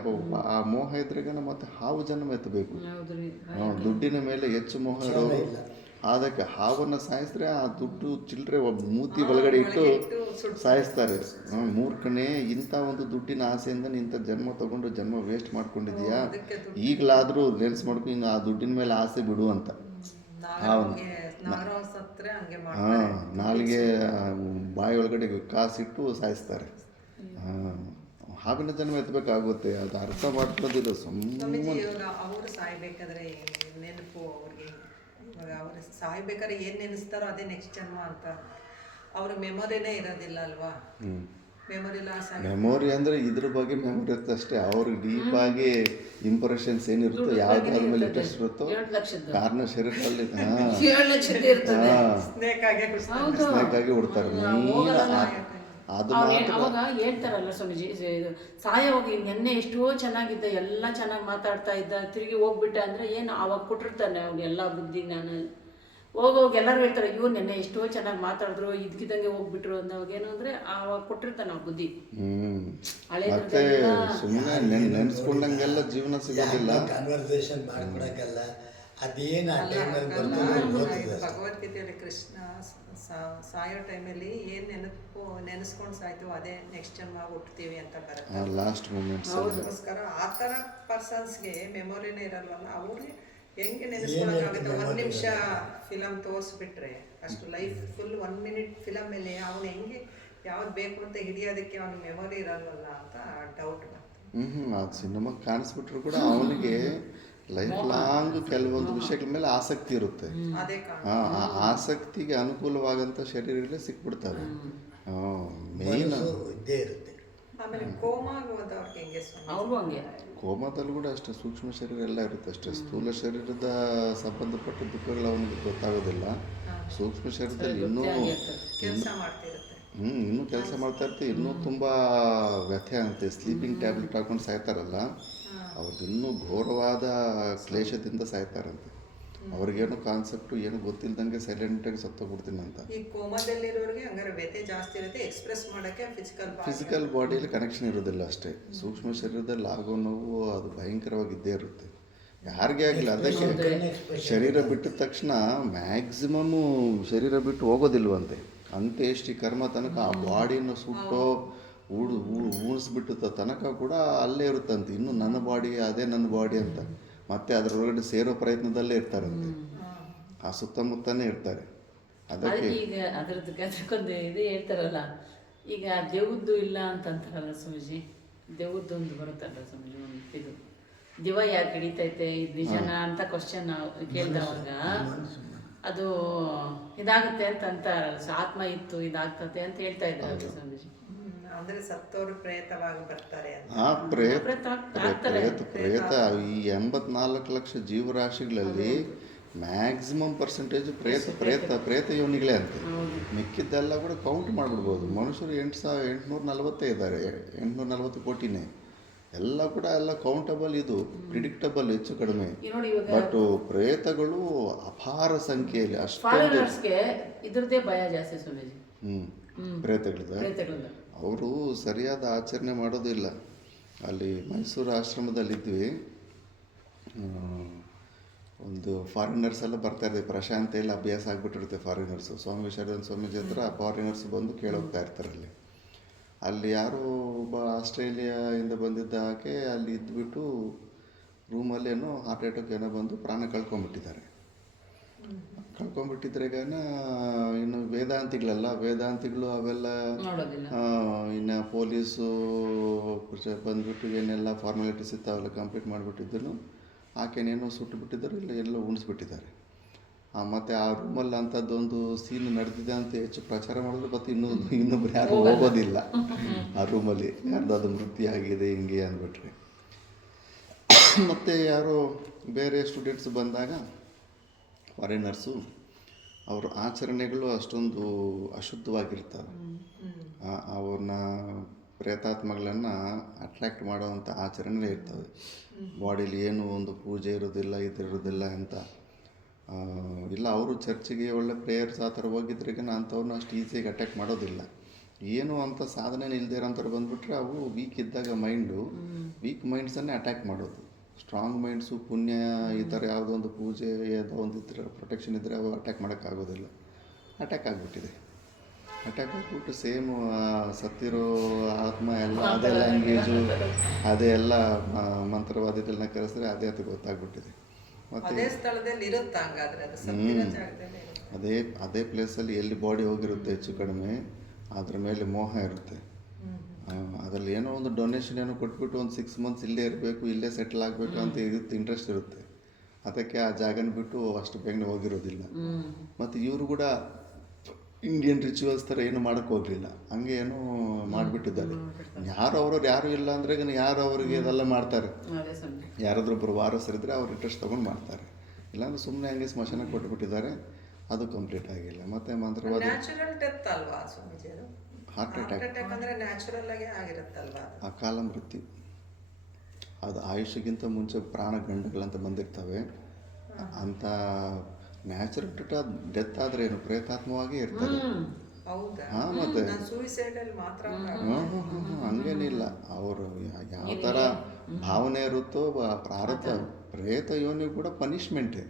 ಆ ಮೋಹ ಇದ್ರಾಗ ಮತ್ತೆ ಹಾವು ಜನ್ಮ ಎತ್ತಬೇಕು. ದುಡ್ಡಿನ ಮೇಲೆ ಹೆಚ್ಚು ಮೋಹ ಇರೋರು ಅದಕ್ಕೆ ಹಾವನ್ನು ಸಾಯಿಸಿದ್ರೆ ಆ ದುಡ್ಡು ಚಿಲ್ಲರೆ ಮೂತಿ ಒಳಗಡೆ ಇಟ್ಟು ಸಾಯಿಸ್ತಾರೆ. ಮೂರ್ಖನೇ, ಇಂಥ ಒಂದು ದುಡ್ಡಿನ ಆಸೆಯಿಂದ ಇಂಥ ಜನ್ಮ ತೊಗೊಂಡು ಜನ್ಮ ವೇಸ್ಟ್ ಮಾಡ್ಕೊಂಡಿದೀಯಾ, ಈಗಲಾದರೂ ನೆನ್ಸ್ ಮಾಡ್ಕೊಂಡು ಇನ್ನು ಆ ದುಡ್ಡಿನ ಮೇಲೆ ಆಸೆ ಬಿಡು ಅಂತ. ನಾಲಿಗೆ ಬಾಯಿ ಒಳಗಡೆ ಕಾಸಿಟ್ಟು ಸಾಯಿಸ್ತಾರೆ. ಹಾವಿನ ಜನ್ಮ ಎತ್ತಬೇಕಾಗುತ್ತೆ, ಅದು ಅರ್ಥ ಮಾಡ್ಕೊಳ್ಳೋದಿಲ್ಲ ಸುಮ್ಮನೆ. ಇವಾಗ ಅವರು ಸಾಯ್ಬೇಕಾದ್ರೆ ನೆನಪು ಅವ್ರಿಗೆ, ಇವಾಗ ಅವ್ರು ಸಾಯ್ಬೇಕಾದ್ರೆ ಏನು ನೆನೆಸ್ತಾರೋ ಅದೇ ನೆಕ್ಸ್ಟ್ ಜನ್ಮ ಅಂತ ಅವ್ರಿಗೆ ಮೆಮೊರಿನೇ ಇರೋದಿಲ್ಲ ಅಲ್ವಾ. ಮೆಮೊರಿ ಲಾಸ್ ಆಗಿ, ಮೆಮೊರಿ ಅಂದರೆ ಇದ್ರ ಬಗ್ಗೆ ಮೆಮೊರಿ ಇರುತ್ತೆ ಅಷ್ಟೇ. ಅವ್ರಿಗೆ ಡೀಪಾಗಿ ಇಂಪ್ರೆಷನ್ಸ್ ಏನಿರುತ್ತೋ, ಯಾವ್ದಾದ್ರ ಮೇಲೆ ಇಂಟ್ರೆಸ್ಟ್ ಇರುತ್ತೋ, ಕಾರಣ ಶರೀರದಲ್ಲಿ ಸ್ನೇಕ್ ಆಗಿ ಉಡ್ತಾರೆ. ಅದು ಅವಾಗ ಹೇಳ್ತಾರಲ್ಲ ಸ್ವಾಮೀಜಿ, ಸಾಯೋವಾಗ ನೆನ್ನೆ ಎಷ್ಟೋ ಚೆನ್ನಾಗಿದ್ದ, ಎಲ್ಲ ಚೆನ್ನಾಗಿ ಮಾತಾಡ್ತಾ ಇದ್ದ, ತಿರುಗಿ ಹೋಗ್ಬಿಟ್ಟ ಅಂದರೆ ಏನು ಅವಾಗ ಕೊಟ್ಟಿರ್ತಾನೆ ಅವ್ನು ಎಲ್ಲ ಬುದ್ಧಿ. ನಾನು ಹೋಗೋಗಿ ಎಲ್ಲರೂ ಹೇಳ್ತಾರೆ, ಇವ್ರು ನೆನ್ನೆ ಎಷ್ಟೋ ಚೆನ್ನಾಗಿ ಮಾತಾಡಿದ್ರು, ಇದ್ಕಿದ್ದಂಗೆ ಹೋಗ್ಬಿಟ್ರು ಅಂದವಾಗ ಏನು ಅಂದರೆ ಆವಾಗ ಕೊಟ್ಟಿರ್ತಾನೆ ಆ ಬುದ್ಧಿ. ಮತ್ತೆ ಸುಮ್ಮನೆ ನೆನೆಸ್ಕೊಂಡಂಗೆಲ್ಲ ಜೀವನ ಸಿಗೋದಿಲ್ಲ. ಕನ್ವರ್ಸೇಷನ್ ಮಾಡ್ಕೊಡಕ್ಕಲ್ಲ, ಅದೇನು ಆ ಟೈಮಲ್ಲಿ ಭಗವದ್ಗೀತೆಯಲ್ಲಿ ಕೃಷ್ಣ ಸಾಯೋ ಟೈಮಲ್ಲಿ ಏನು ನೆನೆಸ್ಕೊಂಡು ಸಾಯ್ತೀವೋ ಅದೇ ನೆಕ್ಸ್ಟ್ ಜನ್ಮ ಹುಟ್ತೀವಿ ಅಂತ ಬರುತ್ತೆ ಲಾಸ್ಟ್ ಮೂಮೆಂಟ್ಸ್. ಅದಕ್ಕೋಸ್ಕರ ಆ ಥರ ಪರ್ಸನ್ಸ್ಗೆ ಮೆಮೊರಿನೇ ಇರಲ್ವಲ್ಲ, ಅವ್ರಿಗೆ ಹೆಂಗೆ ನೆನೆಸ್ಕೊಳಕ್ಕಾಗುತ್ತೆ. 1 ನಿಮಿಷ ಫಿಲಮ್ ತೋರಿಸ್ಬಿಟ್ರೆ ಅಷ್ಟು ಲೈಫ್ ಫುಲ್ 1 ಮಿನಿಟ್ ಫಿಲಮ್ ಮೇಲೆ ಅವನು ಹೆಂಗೆ ಯಾವ್ದು ಬೇಕು ಅಂತ ಹಿಡಿಯೋದಕ್ಕೆ ಅವ್ನಿಗೆ ಮೆಮೊರಿ ಇರಲ್ವಲ್ಲ ಅಂತ ಡೌಟ್ ಬರ್ತದೆ. ಅದು ಸಿನಿಮಾ ಕಾಣಿಸ್ಬಿಟ್ರು ಕೂಡ ಅವನಿಗೆ ಲೈಫ್ ಲಾಂಗ್ ಕೆಲವೊಂದು ವಿಷಯಗಳ ಮೇಲೆ ಆಸಕ್ತಿ ಇರುತ್ತೆ. ಆ ಆಸಕ್ತಿಗೆ ಅನುಕೂಲವಾಗಂಥ ಶರೀರಗಳೇ ಸಿಕ್ಬಿಡ್ತವೆ. ಮೇನ್ ಇದ್ದೇ ಇರುತ್ತೆ. ಆಮೇಲೆ ಕೋಮಾಗೆ ಹೋದವ್ರಿಗೆ ಹೆಂಗೆ ಅವ್ರಿಗೂ ಹಂಗೆ, ಕೋಮಾದಲ್ಲಿ ಕೂಡ ಅಷ್ಟೇ ಸೂಕ್ಷ್ಮ ಶರೀರ ಎಲ್ಲ ಇರುತ್ತೆ ಅಷ್ಟೇ. ಸ್ಥೂಲ ಶರೀರದ ಸಂಬಂಧಪಟ್ಟ ದುಃಖಗಳು ಅವನಿಗೆ ಗೊತ್ತಾಗೋದಿಲ್ಲ. ಸೂಕ್ಷ್ಮ ಶರೀರದಲ್ಲಿ ಇನ್ನೂ ಕೆಲಸ ಮಾಡ್ತಿರುತ್ತೆ, ಇನ್ನೂ ಕೆಲಸ ಮಾಡ್ತಾ ಇರ್ತೀವಿ, ಇನ್ನೂ ತುಂಬ ವ್ಯಥೆ ಆಗುತ್ತೆ. ಸ್ಲೀಪಿಂಗ್ ಟ್ಯಾಬ್ಲೆಟ್ ಹಾಕೊಂಡು ಸಾಯ್ತಾರಲ್ಲ, ಅವ್ರದ್ದು ಇನ್ನೂ ಘೋರವಾದ ಕ್ಲೇಶದಿಂದ ಸಾಯ್ತಾರಂತೆ. ಅವ್ರಿಗೇನು ಕಾನ್ಸೆಪ್ಟು ಏನು ಗೊತ್ತಿಲ್ದಂಗೆ ಸೈಲೆಂಟಾಗಿ ಸತ್ತೋಗ್ಬಿಡ್ತೀನಿ ಅಂತ. ಈ ಕೋಮಾದಲ್ಲಿರೋರಿಗೆ ಹಂಗಾರೆ ವ್ಯಥೆ ಜಾಸ್ತಿ ಇರುತ್ತೆ, ಎಕ್ಸ್ಪ್ರೆಸ್ ಮಾಡೋಕ್ಕೆ ಫಿಸಿಕಲ್ ಬಾಡಿಯಲ್ಲಿ ಕನೆಕ್ಷನ್ ಇರೋದಿಲ್ಲ ಅಷ್ಟೇ. ಸೂಕ್ಷ್ಮ ಶರೀರದಲ್ಲಿ ಆಗೋ ನೋವು ಅದು ಭಯಂಕರವಾಗಿದ್ದೇ ಇರುತ್ತೆ, ಯಾರಿಗೇ ಆಗಿಲ್ಲ. ಅದಕ್ಕೆ ಶರೀರ ಬಿಟ್ಟ ತಕ್ಷಣ ಮ್ಯಾಕ್ಸಿಮಮ್ಮು ಶರೀರ ಬಿಟ್ಟು ಹೋಗೋದಿಲ್ವಂತೆ. ಅಂತ್ಯೇಷ್ಟಿ ಕರ್ಮ ತನಕ ಆ ಬಾಡಿಯನ್ನು ಸುಟ್ಟೋ ಊಣಿಸ್ಬಿಟ್ಟು ತನಕ ಕೂಡ ಅಲ್ಲೇ ಇರುತ್ತಂತೆ. ಇನ್ನು ನನ್ನ ಬಾಡಿ ಅದೇ ನನ್ನ ಬಾಡಿ ಅಂತ ಮತ್ತೆ ಅದರೊಳಗಡೆ ಸೇರೋ ಪ್ರಯತ್ನದಲ್ಲೇ ಇರ್ತಾರಂತೆ, ಆ ಸುತ್ತಮುತ್ತನೇ ಇರ್ತಾರೆ. ಅದಕ್ಕೆ ಈಗ ಅದಕ್ಕೊಂದು ಇದು ಹೇಳ್ತಾರಲ್ಲ, ಈಗ ದೇವ್ದು ಇಲ್ಲ ಅಂತಂತಾರಲ್ಲ ಸ್ವಾಮೀಜಿ, ದೇವ್ದೊಂದು ಬರುತ್ತಲ್ಲ ಸ್ವಾಮೀಜಿ, ಒಂದು ಇದು ದಿವ ಯಾಕೆ ಹಿಡಿತೈತೆ, ಇದು ನಿಜನಾ ಅಂತ ಕ್ವಶನ್ ಕೇಳಿದವಾಗ ಅದು ಇದಾಗುತ್ತೆ ಅಂತ ಅಂತಾರಲ್ಲ, ಆತ್ಮ ಇತ್ತು ಇದಾಗ್ತದೆ ಅಂತ ಹೇಳ್ತಾ ಇದ್ದಾರೆ ಸ್ವಾಮೀಜಿ. ಅಂದ್ರೆ ಸತ್ತೋರು ಪ್ರೇತವಾಗಿ ಬರ್ತಾರೆ ಅಂತ. ಆ ಪ್ರೇತ ಪ್ರೇತ ಆಗ್ತಾರೆ. ಪ್ರೇತ ಈ 84 ಲಕ್ಷ ಜೀವರಾಶಿಗಳಲ್ಲಿ ಮ್ಯಾಕ್ಸಿಮಮ್ ಪರ್ಸೆಂಟೇಜ್ ಪ್ರೇತ ಯೋನಿಗಳೇ ಅಂತ. ಮಿಕ್ಕಿದ್ದೆಲ್ಲ ಕೂಡ ಕೌಂಟ್ ಮಾಡಿಬಿಡ್ಬೋದು. ಮನುಷ್ಯರು 840 ಇದ್ದಾರೆ, 840 ಕೋಟಿನೇ. ಎಲ್ಲ ಕೂಡ ಎಲ್ಲ ಕೌಂಟಬಲ್, ಇದು ಪ್ರಿಡಿಕ್ಟಬಲ್ ಹೆಚ್ಚು ಕಡಿಮೆ. ಬಟ್ ಪ್ರೇತಗಳು ಅಪಾರ ಸಂಖ್ಯೆಯಲ್ಲಿ ಅಷ್ಟೊಂದು. ಫಾರಿನರ್ಸ್ಗೆ ಇದ್ರದ್ದೇ ಭಯ ಜಾಸ್ತಿ ಸ್ವಾಮೀಜಿ. ಪ್ರೇತಗಳಿಂದ ಅವರು ಸರಿಯಾದ ಆಚರಣೆ ಮಾಡೋದಿಲ್ಲ. ಅಲ್ಲಿ ಮೈಸೂರು ಆಶ್ರಮದಲ್ಲಿದ್ವಿ, ಒಂದು ಫಾರಿನರ್ಸ್ ಎಲ್ಲ ಬರ್ತಾಯಿರ್ತೀವಿ. ಪ್ರಶಾಂತಿಯಲ್ಲಿ ಅಭ್ಯಾಸ ಆಗಿಬಿಟ್ಟಿರುತ್ತೆ ಫಾರಿನರ್ಸು. ಸ್ವಾಮಿ ವಿಶ್ವೇಶ್ವರಾನಂದ ಸ್ವಾಮೀಜಿ ಹತ್ರ ಫಾರಿನರ್ಸ್ ಬಂದು ಕೇಳೋಗ್ತಾ ಇರ್ತಾರೆ. ಅಲ್ಲಿ ಯಾರೋ ಒಬ್ಬ ಆಸ್ಟ್ರೇಲಿಯಾದಿಂದ ಬಂದಿದ್ದ ಆಕೆ ಅಲ್ಲಿ ಇದ್ದುಬಿಟ್ಟು ರೂಮಲ್ಲೇನೋ ಹಾರ್ಟ್ ಅಟ್ಯಾಕ್ ಏನೋ ಬಂದು ಪ್ರಾಣ ಕಳ್ಕೊಂಬಿಟ್ಟಿದ್ದಾರೆ. ಕಳ್ಕೊಂಬಿಟ್ಟಿದ್ರೆಗಾನ ಇನ್ನು ವೇದಾಂತಿಗಳು ಅವೆಲ್ಲ ಇನ್ನು ಪೊಲೀಸು ಬಂದುಬಿಟ್ಟು ಏನೆಲ್ಲ ಫಾರ್ಮಾಲಿಟೀಸ್ ಇತ್ತು ಅವೆಲ್ಲ ಕಂಪ್ಲೀಟ್ ಮಾಡಿಬಿಟ್ಟಿದ್ದನು. ಆಕೆನೇನೋ ಸುಟ್ಟು ಬಿಟ್ಟಿದ್ದಾರೆ, ಇಲ್ಲ ಎಲ್ಲೋ ಉಣಿಸ್ಬಿಟ್ಟಿದ್ದಾರೆ. ಮತ್ತು ಆ ರೂಮಲ್ಲಿ ಅಂಥದ್ದೊಂದು ಸೀನ್ ನಡೆದಿದೆ ಅಂತ ಹೆಚ್ಚು ಪ್ರಚಾರ ಮಾಡಿದ್ರೆ ಮತ್ತು ಇನ್ನೊಬ್ರು ಯಾರು ಹೋಗೋದಿಲ್ಲ ಆ ರೂಮಲ್ಲಿ, ಯಾರ್ದಾದ್ರು ಮೃತ್ಯು ಆಗಿದೆ ಹಿಂಗೆ ಅಂದ್ಬಿಟ್ರೆ. ಮತ್ತು ಯಾರೋ ಬೇರೆ ಸ್ಟೂಡೆಂಟ್ಸ್ ಬಂದಾಗ ಫಾರಿನರ್ಸು ಅವ್ರ ಆಚರಣೆಗಳು ಅಷ್ಟೊಂದು ಅಶುದ್ಧವಾಗಿರ್ತವೆ. ಅವ್ರನ್ನ ಪ್ರೇತಾತ್ಮಗಳನ್ನು ಅಟ್ರ್ಯಾಕ್ಟ್ ಮಾಡೋವಂಥ ಆಚರಣೆ ಇರ್ತವೆ. ಬಾಡಿಲಿ ಏನೂ ಒಂದು ಪೂಜೆ ಇರೋದಿಲ್ಲ, ಇದಿರೋದಿಲ್ಲ ಅಂತ. ಇಲ್ಲ ಅವರು ಚರ್ಚಿಗೆ ಒಳ್ಳೆ ಪ್ರೇಯರ್ಸ್ ಆ ಥರ ಹೋಗಿದ್ರಿಗೆ ಅಂಥವ್ರನ್ನ ಅಷ್ಟು ಈಸಿಯಾಗಿ ಅಟ್ಯಾಕ್ ಮಾಡೋದಿಲ್ಲ. ಏನು ಅಂತ ಸಾಧನೆ ಇಲ್ಲದೆ ಇರೋಂಥವ್ರು ಬಂದುಬಿಟ್ರೆ ಅವು ವೀಕ್ ಇದ್ದಾಗ ವೀಕ್ ಮೈಂಡ್ಸನ್ನೇ ಅಟ್ಯಾಕ್ ಮಾಡೋದು. ಸ್ಟ್ರಾಂಗ್ ಮೈಂಡ್ಸು, ಪುಣ್ಯ, ಈ ಥರ ಯಾವುದೋ ಒಂದು ಪೂಜೆ ಯಾವುದೋ ಒಂದು ಇದ್ದರೆ ಪ್ರೊಟೆಕ್ಷನ್ ಇದ್ದರೆ ಅವು ಅಟ್ಯಾಕ್ ಮಾಡೋಕ್ಕಾಗೋದಿಲ್ಲ. ಅಟ್ಯಾಕ್ ಆಗಿಬಿಟ್ಟಿದೆ. ಅಟ್ಯಾಕ್ ಆಗಿಬಿಟ್ಟು ಸೇಮ್ ಸತ್ತಿರೋ ಆತ್ಮ ಎಲ್ಲ ಅದೇ ಲ್ಯಾಂಗ್ವೇಜು, ಅದೇ ಎಲ್ಲ ಮಂತ್ರವಾದಿಗಳನ್ನ ಕರೆಸಿದ್ರೆ ಅದೇ ಅದು ಗೊತ್ತಾಗ್ಬಿಟ್ಟಿದೆ. ಮತ್ತು ಅದೇ ಪ್ಲೇಸಲ್ಲಿ ಎಲ್ಲಿ ಬಾಡಿ ಹೋಗಿರುತ್ತೆ ಹೆಚ್ಚು ಕಡಿಮೆ ಅದ್ರ ಮೇಲೆ ಮೋಹ ಇರುತ್ತೆ. ಅದರಲ್ಲಿ ಏನೋ ಒಂದು ಡೊನೇಷನ್ ಏನೋ ಕೊಟ್ಬಿಟ್ಟು ಒಂದು 6 months ಇಲ್ಲೇ ಇರಬೇಕು, ಇಲ್ಲೇ ಸೆಟ್ಲ್ ಆಗಬೇಕು ಅಂತ ಇರುತ್ತೆ, ಇಂಟ್ರೆಸ್ಟ್ ಇರುತ್ತೆ. ಅದಕ್ಕೆ ಆ ಜಾಗನ ಬಿಟ್ಟು ಅಷ್ಟು ಬೇಗನೆ ಹೋಗಿರೋದಿಲ್ಲ. ಮತ್ತು ಇವರು ಕೂಡ ಇಂಡಿಯನ್ ರಿಚುವಲ್ಸ್ ಥರ ಏನು ಮಾಡೋಕ್ಕೆ ಹೋಗಲಿಲ್ಲ, ಹಂಗೆ ಏನೋ ಮಾಡಿಬಿಟ್ಟಿದ್ದಾರೆ. ಯಾರು ಇಲ್ಲ ಅಂದರೆ ಯಾರು ಅವರಿಗೆ ಇದೆಲ್ಲ ಮಾಡ್ತಾರೆ. ಯಾರಾದ್ರೊಬ್ಬರು ವಾರಸರಿದ್ರೆ ಅವ್ರು ಇಂಟ್ರೆಸ್ಟ್ ತೊಗೊಂಡು ಮಾಡ್ತಾರೆ. ಇಲ್ಲಾಂದ್ರೆ ಸುಮ್ಮನೆ ಹಂಗೆ ಸ್ಮಶಾನ ಕೊಟ್ಟುಬಿಟ್ಟಿದ್ದಾರೆ. ಅದು ಕಂಪ್ಲೀಟ್ ಆಗಿಲ್ಲ. ಮತ್ತು ಮಂತ್ರವಾದ ಹಾರ್ಟ್ ಅಟ್ಯಾಕ್, ಅಕಾಲ ಮೃತ್ಯು. ಅದು ಆಯುಷ್ಯಗಿಂತ ಮುಂಚೆ ಪ್ರಾಣ ಗಂಡುಗಳಂತ ಬಂದಿರ್ತವೆ. ಅಂಥ ನ್ಯಾಚುರಲ್ ಡೆತ್ ಆದರೆ ಏನು ಪ್ರೇತಾತ್ಮವಾಗಿ ಇರ್ತದೆ. ಹಾಂ, ಮತ್ತು ಹಂಗೇನಿಲ್ಲ. ಅವರು ಯಾವ ಥರ ಭಾವನೆ ಇರುತ್ತೋ ಪ್ರಾರಬ್ಧ. ಪ್ರೇತ ಯೋನಿ ಕೂಡ ಪನಿಷ್ಮೆಂಟೇ.